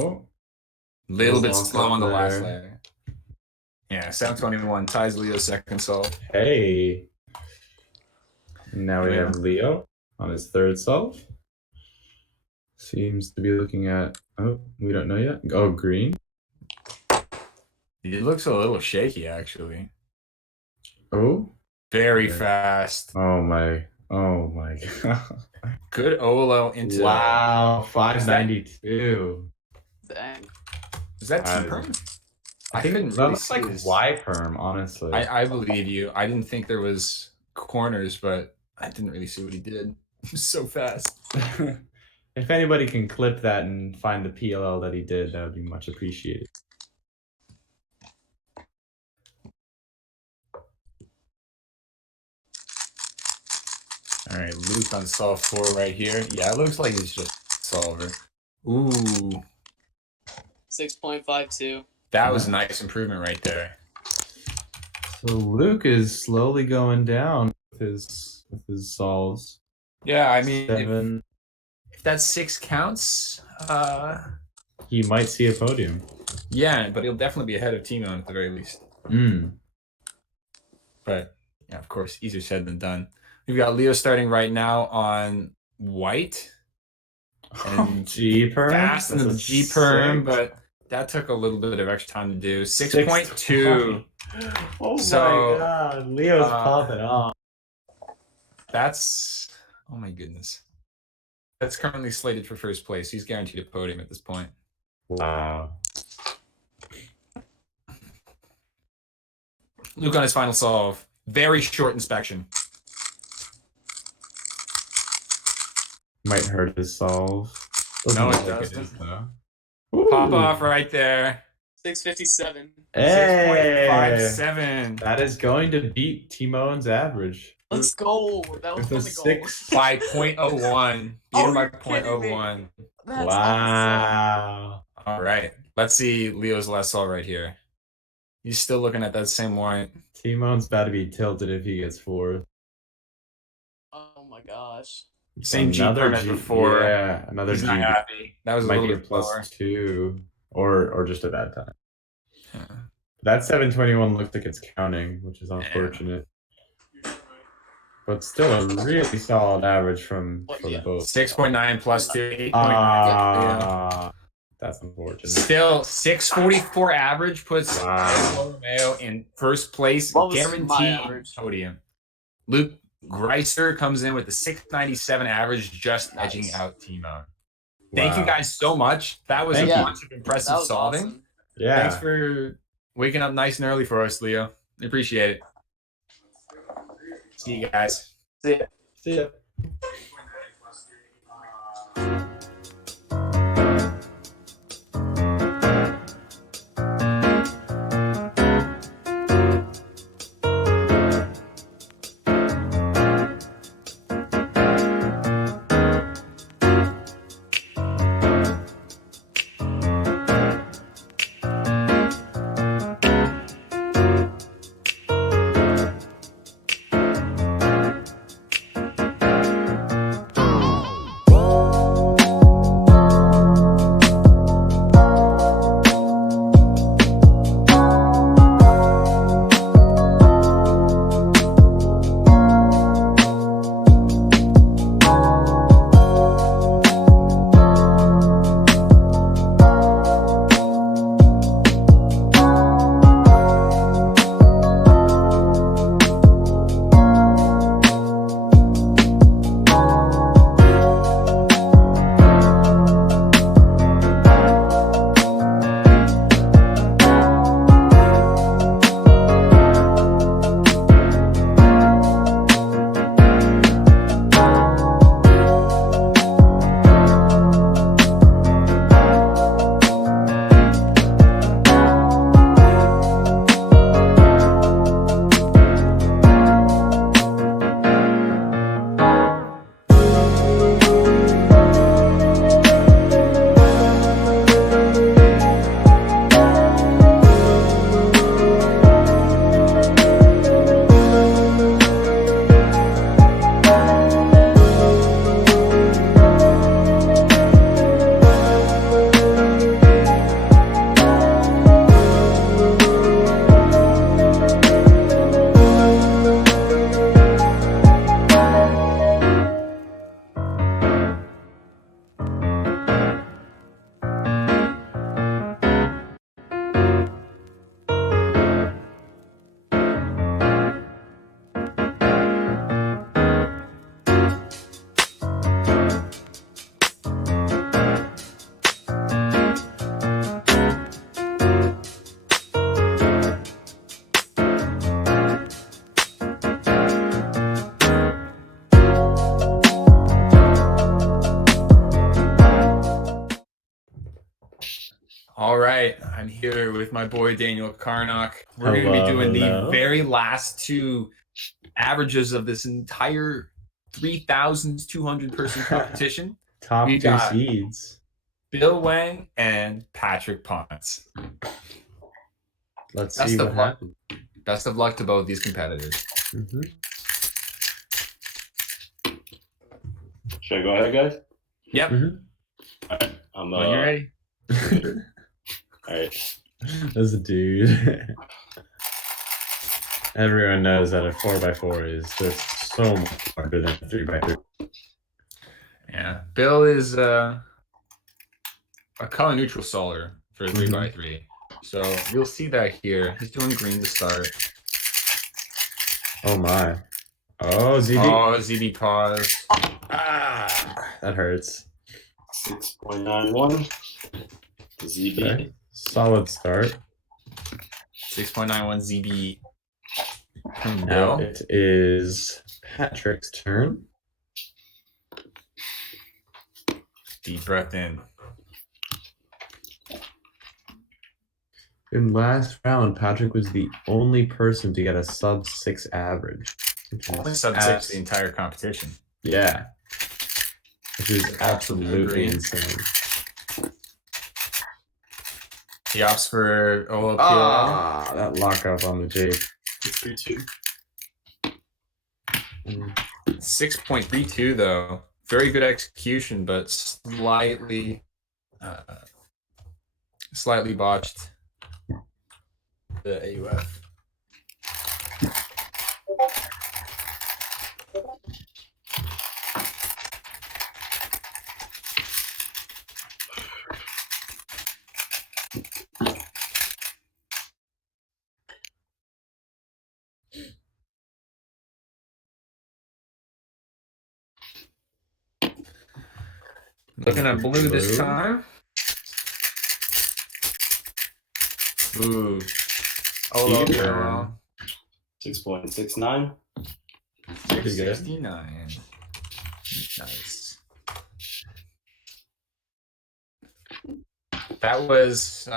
Little bit slow on the last layer. Yeah, 721 ties Leo's second solve. Hey. Now we have Leo on his third solve. Seems to be looking at, we don't know yet. Oh, green. It looks a little shaky, actually. Oh. Very fast. Oh my god. Good Olo into. Wow, 592. Dang. Is that T-perm? I think couldn't that really looks see like his- Y-perm, honestly. I believe you. I didn't think there was corners, but I didn't really see what he did. He was so fast. If anybody can clip that and find the PLL that he did, that would be much appreciated. All right, Luke on solve 4 right here. Yeah, it looks like he's just solver. Ooh, 6.52. that was a nice improvement right there. So Luke is slowly going down with his solves. Yeah, I mean, 7. if that 6 counts, He might see a podium. yeah, but he'll definitely be ahead of Timon at the very least. But yeah, of course, easier said than done. We've got Leo starting right now on white. And G-perm? fast into the That's a G-perm, 6. but that took a little bit of extra time to do. 6.2. Oh So, my god, Leo's popping off. That's, oh my goodness. that's currently slated for first place. He's guaranteed a podium at this point. Wow. Luke on his final solve. Very short inspection. Might hurt his solve. No, it look like doesn't. is, though. Pop Ooh. off right there. 657. Hey! 6.57. That is going to beat Timone's average. Let's go. That was With on a the goal. 6 by 0.01. Beat him by you're kidding me. 0.01. That's Wow. All right. Let's see Leo's last solve right here. He's still looking at that same white. Timone's about to be tilted if he gets 4th. Oh my gosh. Same G perm as before. Yeah, another He's G. not happy. That was a Might little be a bit lower. +2, or just a bad time. Yeah. That 721 looks like it's counting, which is unfortunate. But still a really solid average from both. 6.9 plus 2, 8.9. That's unfortunate. Still, 644 average puts Romeo in first place, What was my guaranteed average? podium. Luke Greiser comes in with a 697 average, just edging out Timon. Thank you guys so much. That was a bunch of impressive solving. Awesome. Yeah. Thanks for waking up nice and early for us, Leo. I appreciate it. See you guys. See ya. See ya. All right, I'm here with my boy Daniel Karnock. We're going to be doing the very last two averages of this entire 3,200 person competition. Top We two got seeds. Bill Wang and Patrick Ponce. Let's see what happens. Best of luck to both these competitors. Should I go ahead, guys? Yep. All right. When you're ready. All right. There's a dude. Everyone knows that a 4x4 is just so much harder than a 3x3. Yeah, Bill is a color neutral solar for a 3x3. So you'll see that here. He's doing green to start. Oh my. Oh, ZB. Oh, ZB pause. Ah, that hurts. 6.91. ZB. Okay. Solid start. 6.91 ZB. Now it is Patrick's turn. Deep breath in. In last round, Patrick was the only person to get a sub 6 average. Only sub 6 the entire competition. Yeah. Which is absolutely insane. He opts for OLP. Ah, that lockup on the J. 6.32 though. Very good execution, but slightly botched the AUF. Looking at blue this time. Ooh. Oh, yeah. 6.69. 669. Nice. That was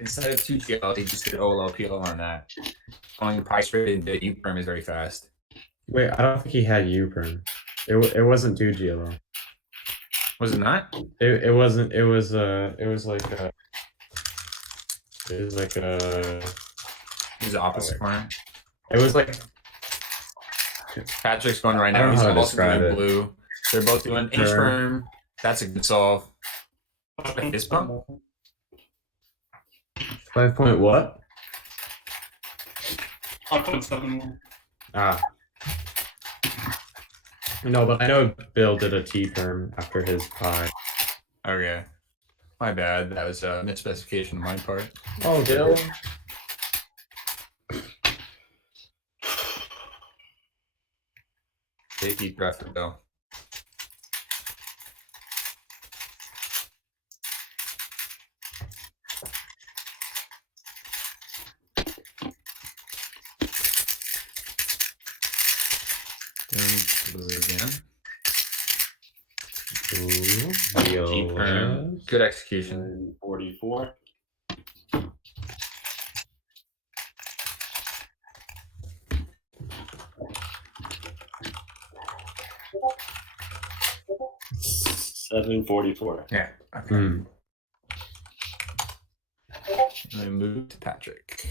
instead of 2GL, he just did OLPL on that. Going price rate into U-perm is very fast. Wait, I don't think he had U-perm. It wasn't 2GL. Was it not? It wasn't. It was like He's the opposite corner. It was like Patrick's going right I don't now. know He's how to also describe doing it. blue. They're both doing H-perm. That's a good solve. His pump? 5 point what? 5.71. Ah. No, but I know Bill did a T-perm after his pie. Okay. My bad. That was a misspecification on my part. Oh, Bill. Take a deep breath, Bill. Doing blue again. Ooh, good execution. 44. $7.44. Yeah. Okay. Mm. And then move to Patrick.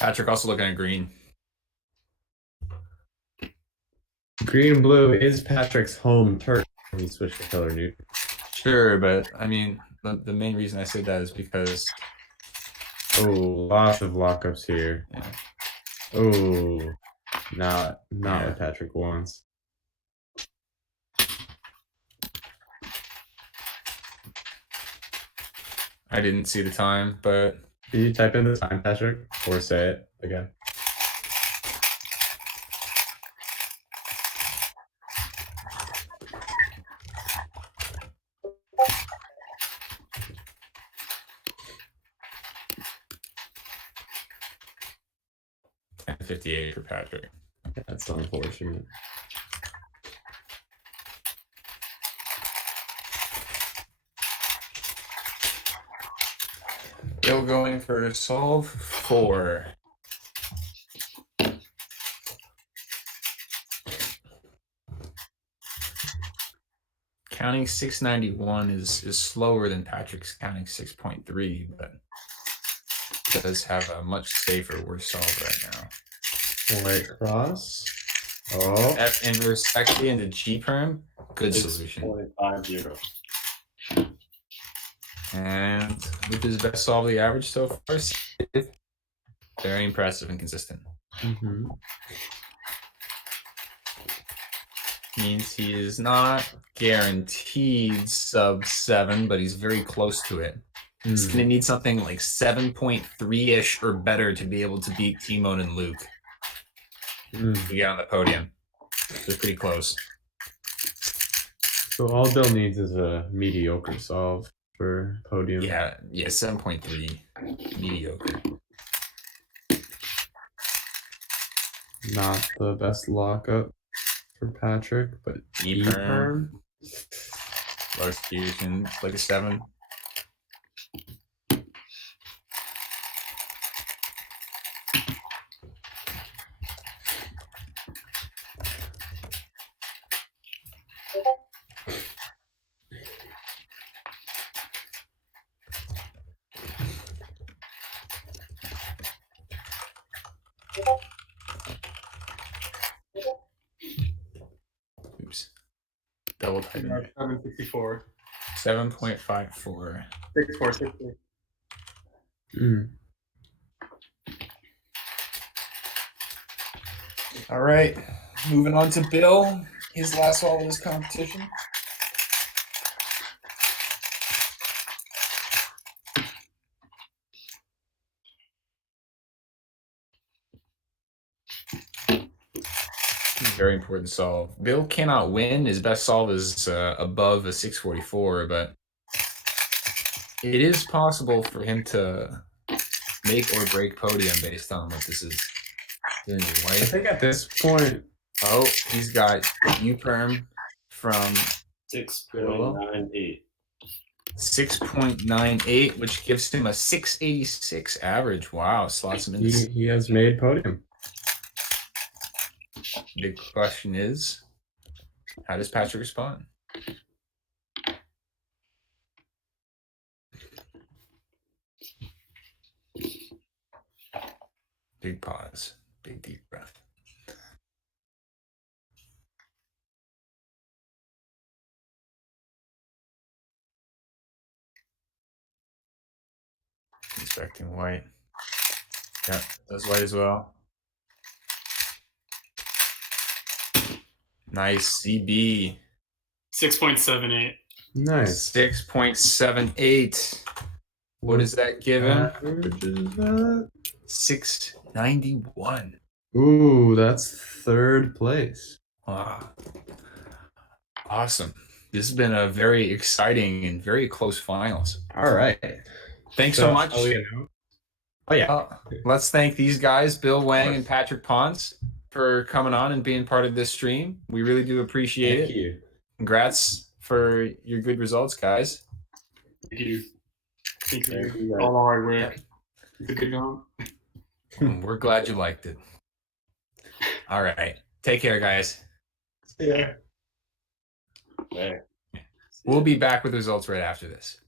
Patrick also looking at green. Green and blue is Patrick's home turf when he switched to color neutral. Sure, but I mean, the main reason I say that is because Oh, lots of lockups here. Yeah. Oh, not what Patrick wants. I didn't see the time, but Can you type in the time, Patrick, or say it again? at 58 for Patrick. That's unfortunate. Still going for solve 4. Counting 691 is slower than Patrick's counting 6.3, but does have a much safer worse solve right now. White cross. Oh. F inverse sexy into G perm. Good solution. 6.50. And with his best solve of the average so far, very impressive and consistent. Mm-hmm. Means he is not guaranteed sub 7, but he's very close to it. He's going to need something like 7.3-ish or better to be able to beat Timon and Luke. To get on the podium. They're pretty close. So all Bill needs is a mediocre solve for podium. Yeah, 7.3. Mediocre. Not the best lockup for Patrick, but E-perm. Low execution, like a 7. Oops. Double type. 764. 7.54. 6460. All right. Moving on to Bill. His last solve of this competition. Very important solve. Bill cannot win. His best solve is above a 644, but it is possible for him to make or break podium based on what this is. I think at this point, oh, he's got U-perm from 6.98. 6.98, which gives him a 686 average. Wow, slots him in. he has made podium. Big question is, how does Patrick respond? Big pause. Big deep breath. Inspecting white. Yeah, does white as well. Nice CB. 6.78. Nice. 6.78. What does that give him? Average is that? 691. Ooh, that's third place. Wow. Awesome. This has been a very exciting and very close finals. All right. Thanks so much. Oh, yeah. Let's thank these guys, Bill Wang and Patrick Ponce, for coming on and being part of this stream. We really do appreciate it. Thank you. Congrats for your good results, guys. Thank you. Thank you. All hard work. It's a good going. We're glad you liked it. All right. Take care, guys. Yeah. We'll be back with results right after this.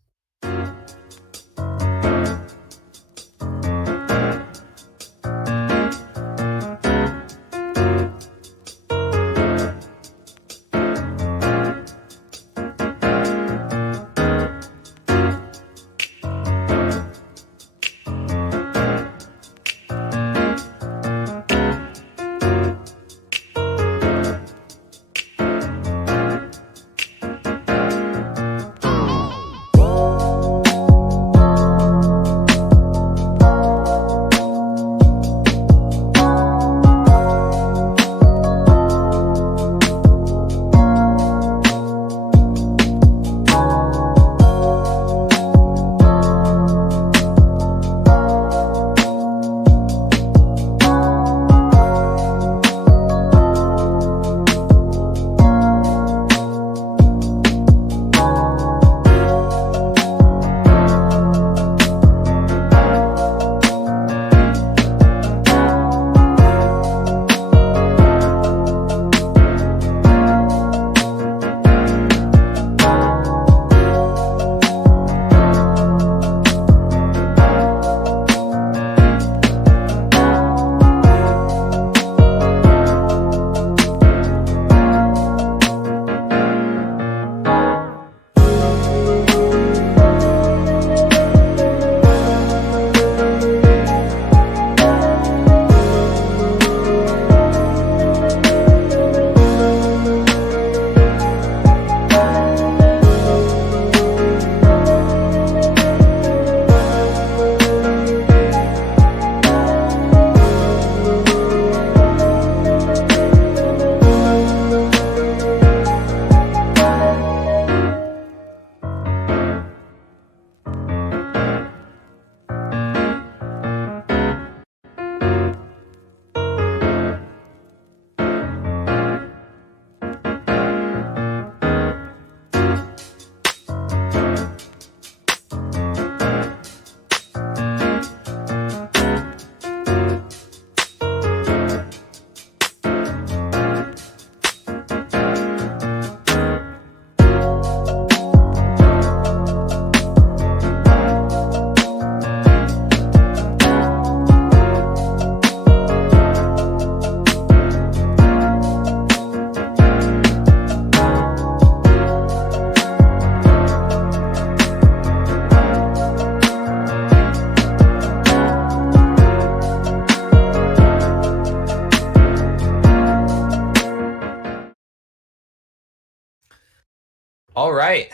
All right.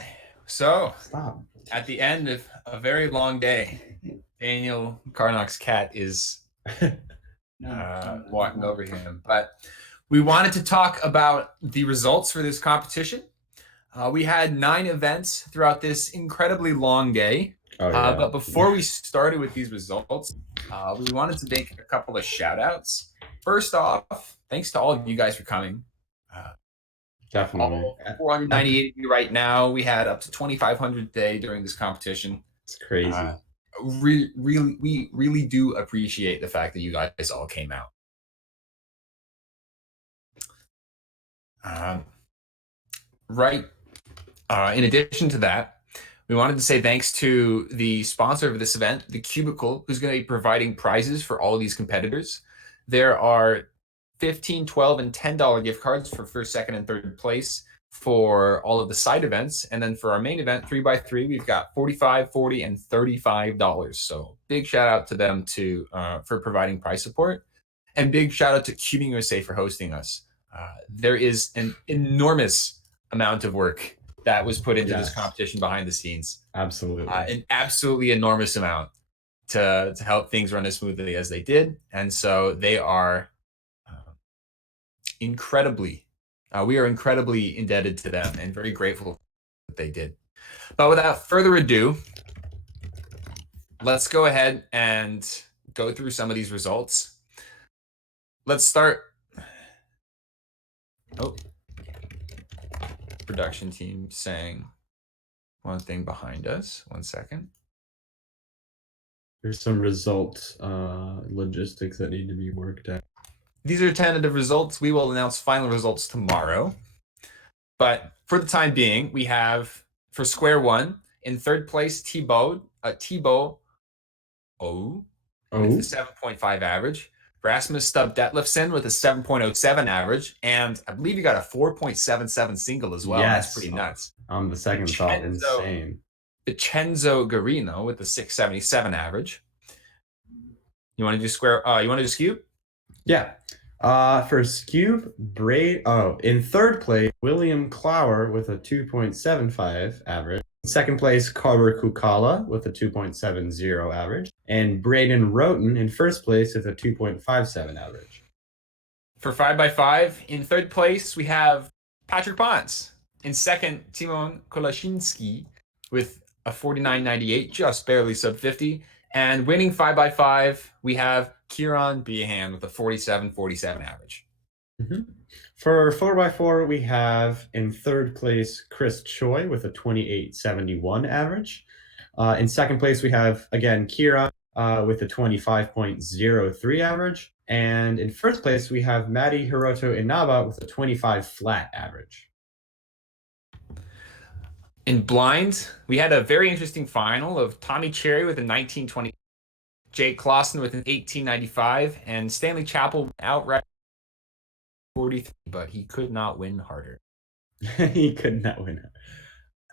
So Stop. at the end of a very long day, Daniel Carnock's cat is walking over him. But we wanted to talk about the results for this competition. We had 9 events throughout this incredibly long day. But before we started with these results, we wanted to make a couple of shout outs. First off, thanks to all of you guys for coming. Definitely. 498 of you right now. We had up to 2,500 a day during this competition. It's crazy. We really do appreciate the fact that you guys all came out. In addition to that, we wanted to say thanks to the sponsor of this event, the Cubicle, who's going to be providing prizes for all of these competitors. There are $15, $12, and $10 gift cards for first, second, and third place for all of the side events. And then for our main event, 3x3, we've got $45, $40, and $35. So big shout out to them for providing prize support. And big shout out to Cubing USA for hosting us. There is an enormous amount of work that was put into this competition behind the scenes. Absolutely. An absolutely enormous amount to help things run as smoothly as they did. And so they are we are incredibly indebted to them and very grateful that they did. But without further ado, let's go ahead and go through some of these results. Let's start. Production team saying one thing behind us. 1 second. There's some result logistics that need to be worked out. These are tentative results. We will announce final results tomorrow. But for the time being, we have for square one in third place Thibaut with a 7.5 average. Rasmus Stubb Detlefsen with a 7.07 average, and I believe you got a 4.77 single as well. Yes. That's pretty nuts. On the second shot, insane. Vincenzo Garino with a 677 average. You want to do square? You want to do Scube? Yeah. For Scube, in third place, William Clower with a 2.75 average. Second place, Carver Kukala with a 2.70 average. And Braden Roten in first place with a 2.57 average. For 5x5, in third place, we have Patrick Ponce. In second, Timon Kolashinsky with a 49.98, just barely sub 50. And winning 5x5, we have Kieron Behan with a 47.47 average. Mm-hmm. For 4x4, we have in third place Chris Choi with a 28.71 average. In second place, we have, again, Kieron with a 25.03 average. And in first place, we have Matti Hiroto Inaba with a 25 flat average. In blind, we had a very interesting final of Tommy Cherry with a 19.20, Jake Clausen with an 18.95, and Stanley Chappell outright 43, but he could not win harder. He could not win.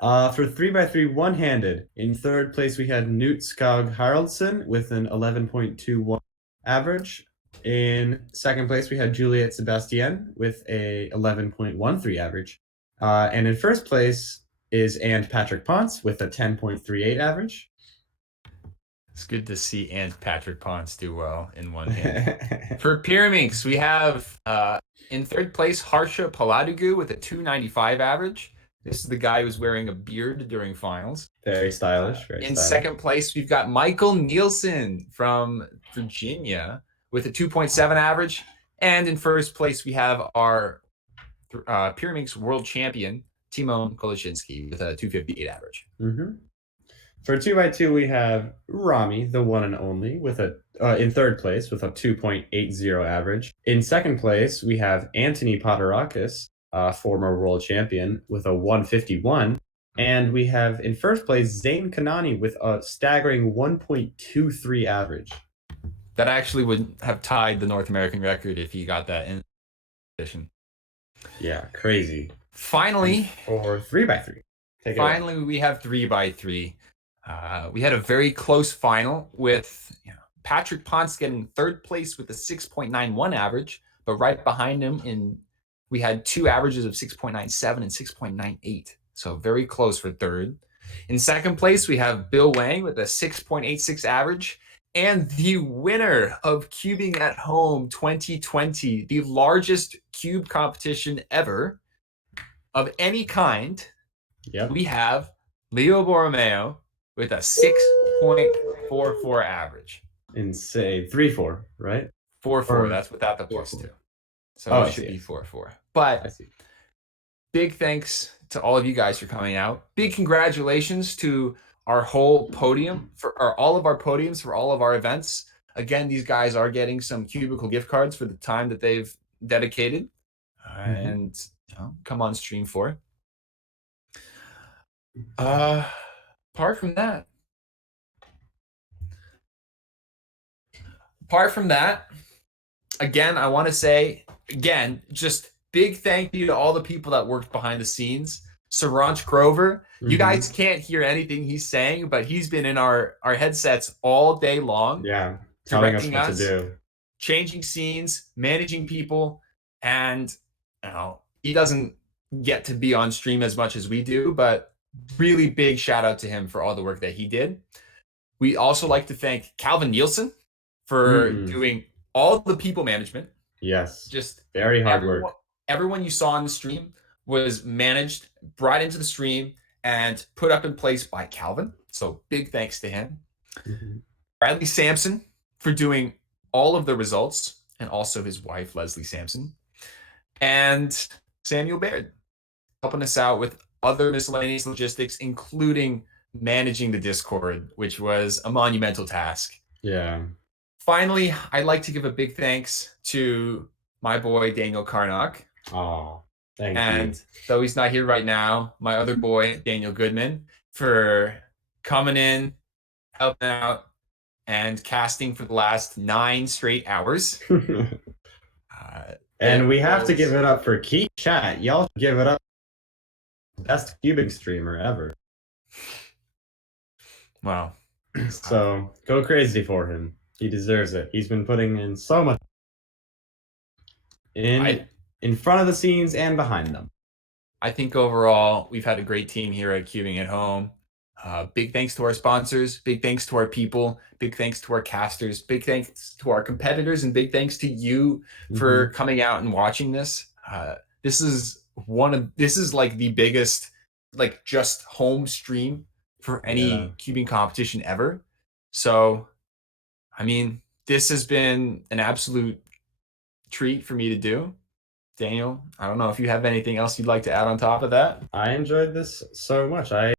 For 3x3 one-handed, in third place we had Knut Skog Haraldson with an 11.21 average. In second place we had Juliette Sebastien with a 11.13 average. And in first place is Patrick Ponce with a 10.38 average. It's good to see Patrick Ponce do well in one hand. For Pyraminx, we have in third place Harsha Paladugu with a 2.95 average. This is the guy who's wearing a beard during finals. Very stylish. In second place, we've got Michael Nielsen from Virginia with a 2.7 average. And in first place, we have our Pyraminx world champion, Timon Kolashinsky, with a 2.58 average. Mm-hmm. For 2x2, we have Rami, the one and only, with in third place with a 2.80 average. In second place, we have Anthony Paterakis, former world champion, with a 151. And we have in first place Zane Kanani with a staggering 1.23 average. That actually would have tied the North American record if he got that in addition. Yeah, crazy. Finally, for 3x3. Finally, we have 3x3. We had a very close final with Patrick Ponce getting third place with a 6.91 average, but right behind him we had two averages of 6.97 and 6.98. So very close for third. In second place, we have Bill Wang with a 6.86 average. And the winner of Cubing at Home 2020, the largest cube competition ever of any kind, we have Leo Borromeo with a 6.44 average. Insane. 3-4, right? 4-4. That's without the +2. So Oh, it should be 4-4. But I see. Big thanks to all of you guys for coming out. Big congratulations to our whole podium all of our podiums for all of our events. Again, these guys are getting some Cubicle gift cards for the time that they've dedicated and come on stream for. Apart from that, again, I want to say, just big thank you to all the people that worked behind the scenes. Saranch Grover, you guys can't hear anything he's saying, but he's been in our headsets all day long. Yeah, telling us directing what to do. Changing scenes, managing people, and he doesn't get to be on stream as much as we do, but really big shout out to him for all the work that he did. We also like to thank Calvin Nielsen for doing all the people management. Yes. Just very hard work. Everyone you saw on the stream was managed, brought into the stream, and put up in place by Calvin. So big thanks to him. Bradley Sampson for doing all of the results, and also his wife, Leslie Sampson. And Samuel Baird helping us out with other miscellaneous logistics, including managing the Discord, which was a monumental task. Yeah. Finally, I'd like to give a big thanks to my boy, Daniel Karnock. Oh, thank you. And though he's not here right now, my other boy, Daniel Goodman, for coming in, helping out, and casting for the last 9 straight hours. And we have to give it up for Key Chat. Y'all should give it up. Best cubing streamer ever. Wow. So go crazy for him. He deserves it. He's been putting in so much in front of the scenes and behind them. I think overall, we've had a great team here at Cubing at Home. Big thanks to our sponsors. Big thanks to our people. Big thanks to our casters. Big thanks to our competitors, and big thanks to you for coming out and watching this. This is like the biggest, like, just home stream for any cubing competition ever. So, I mean, this has been an absolute treat for me to do. Daniel, I don't know if you have anything else you'd like to add on top of that. I enjoyed this so much. I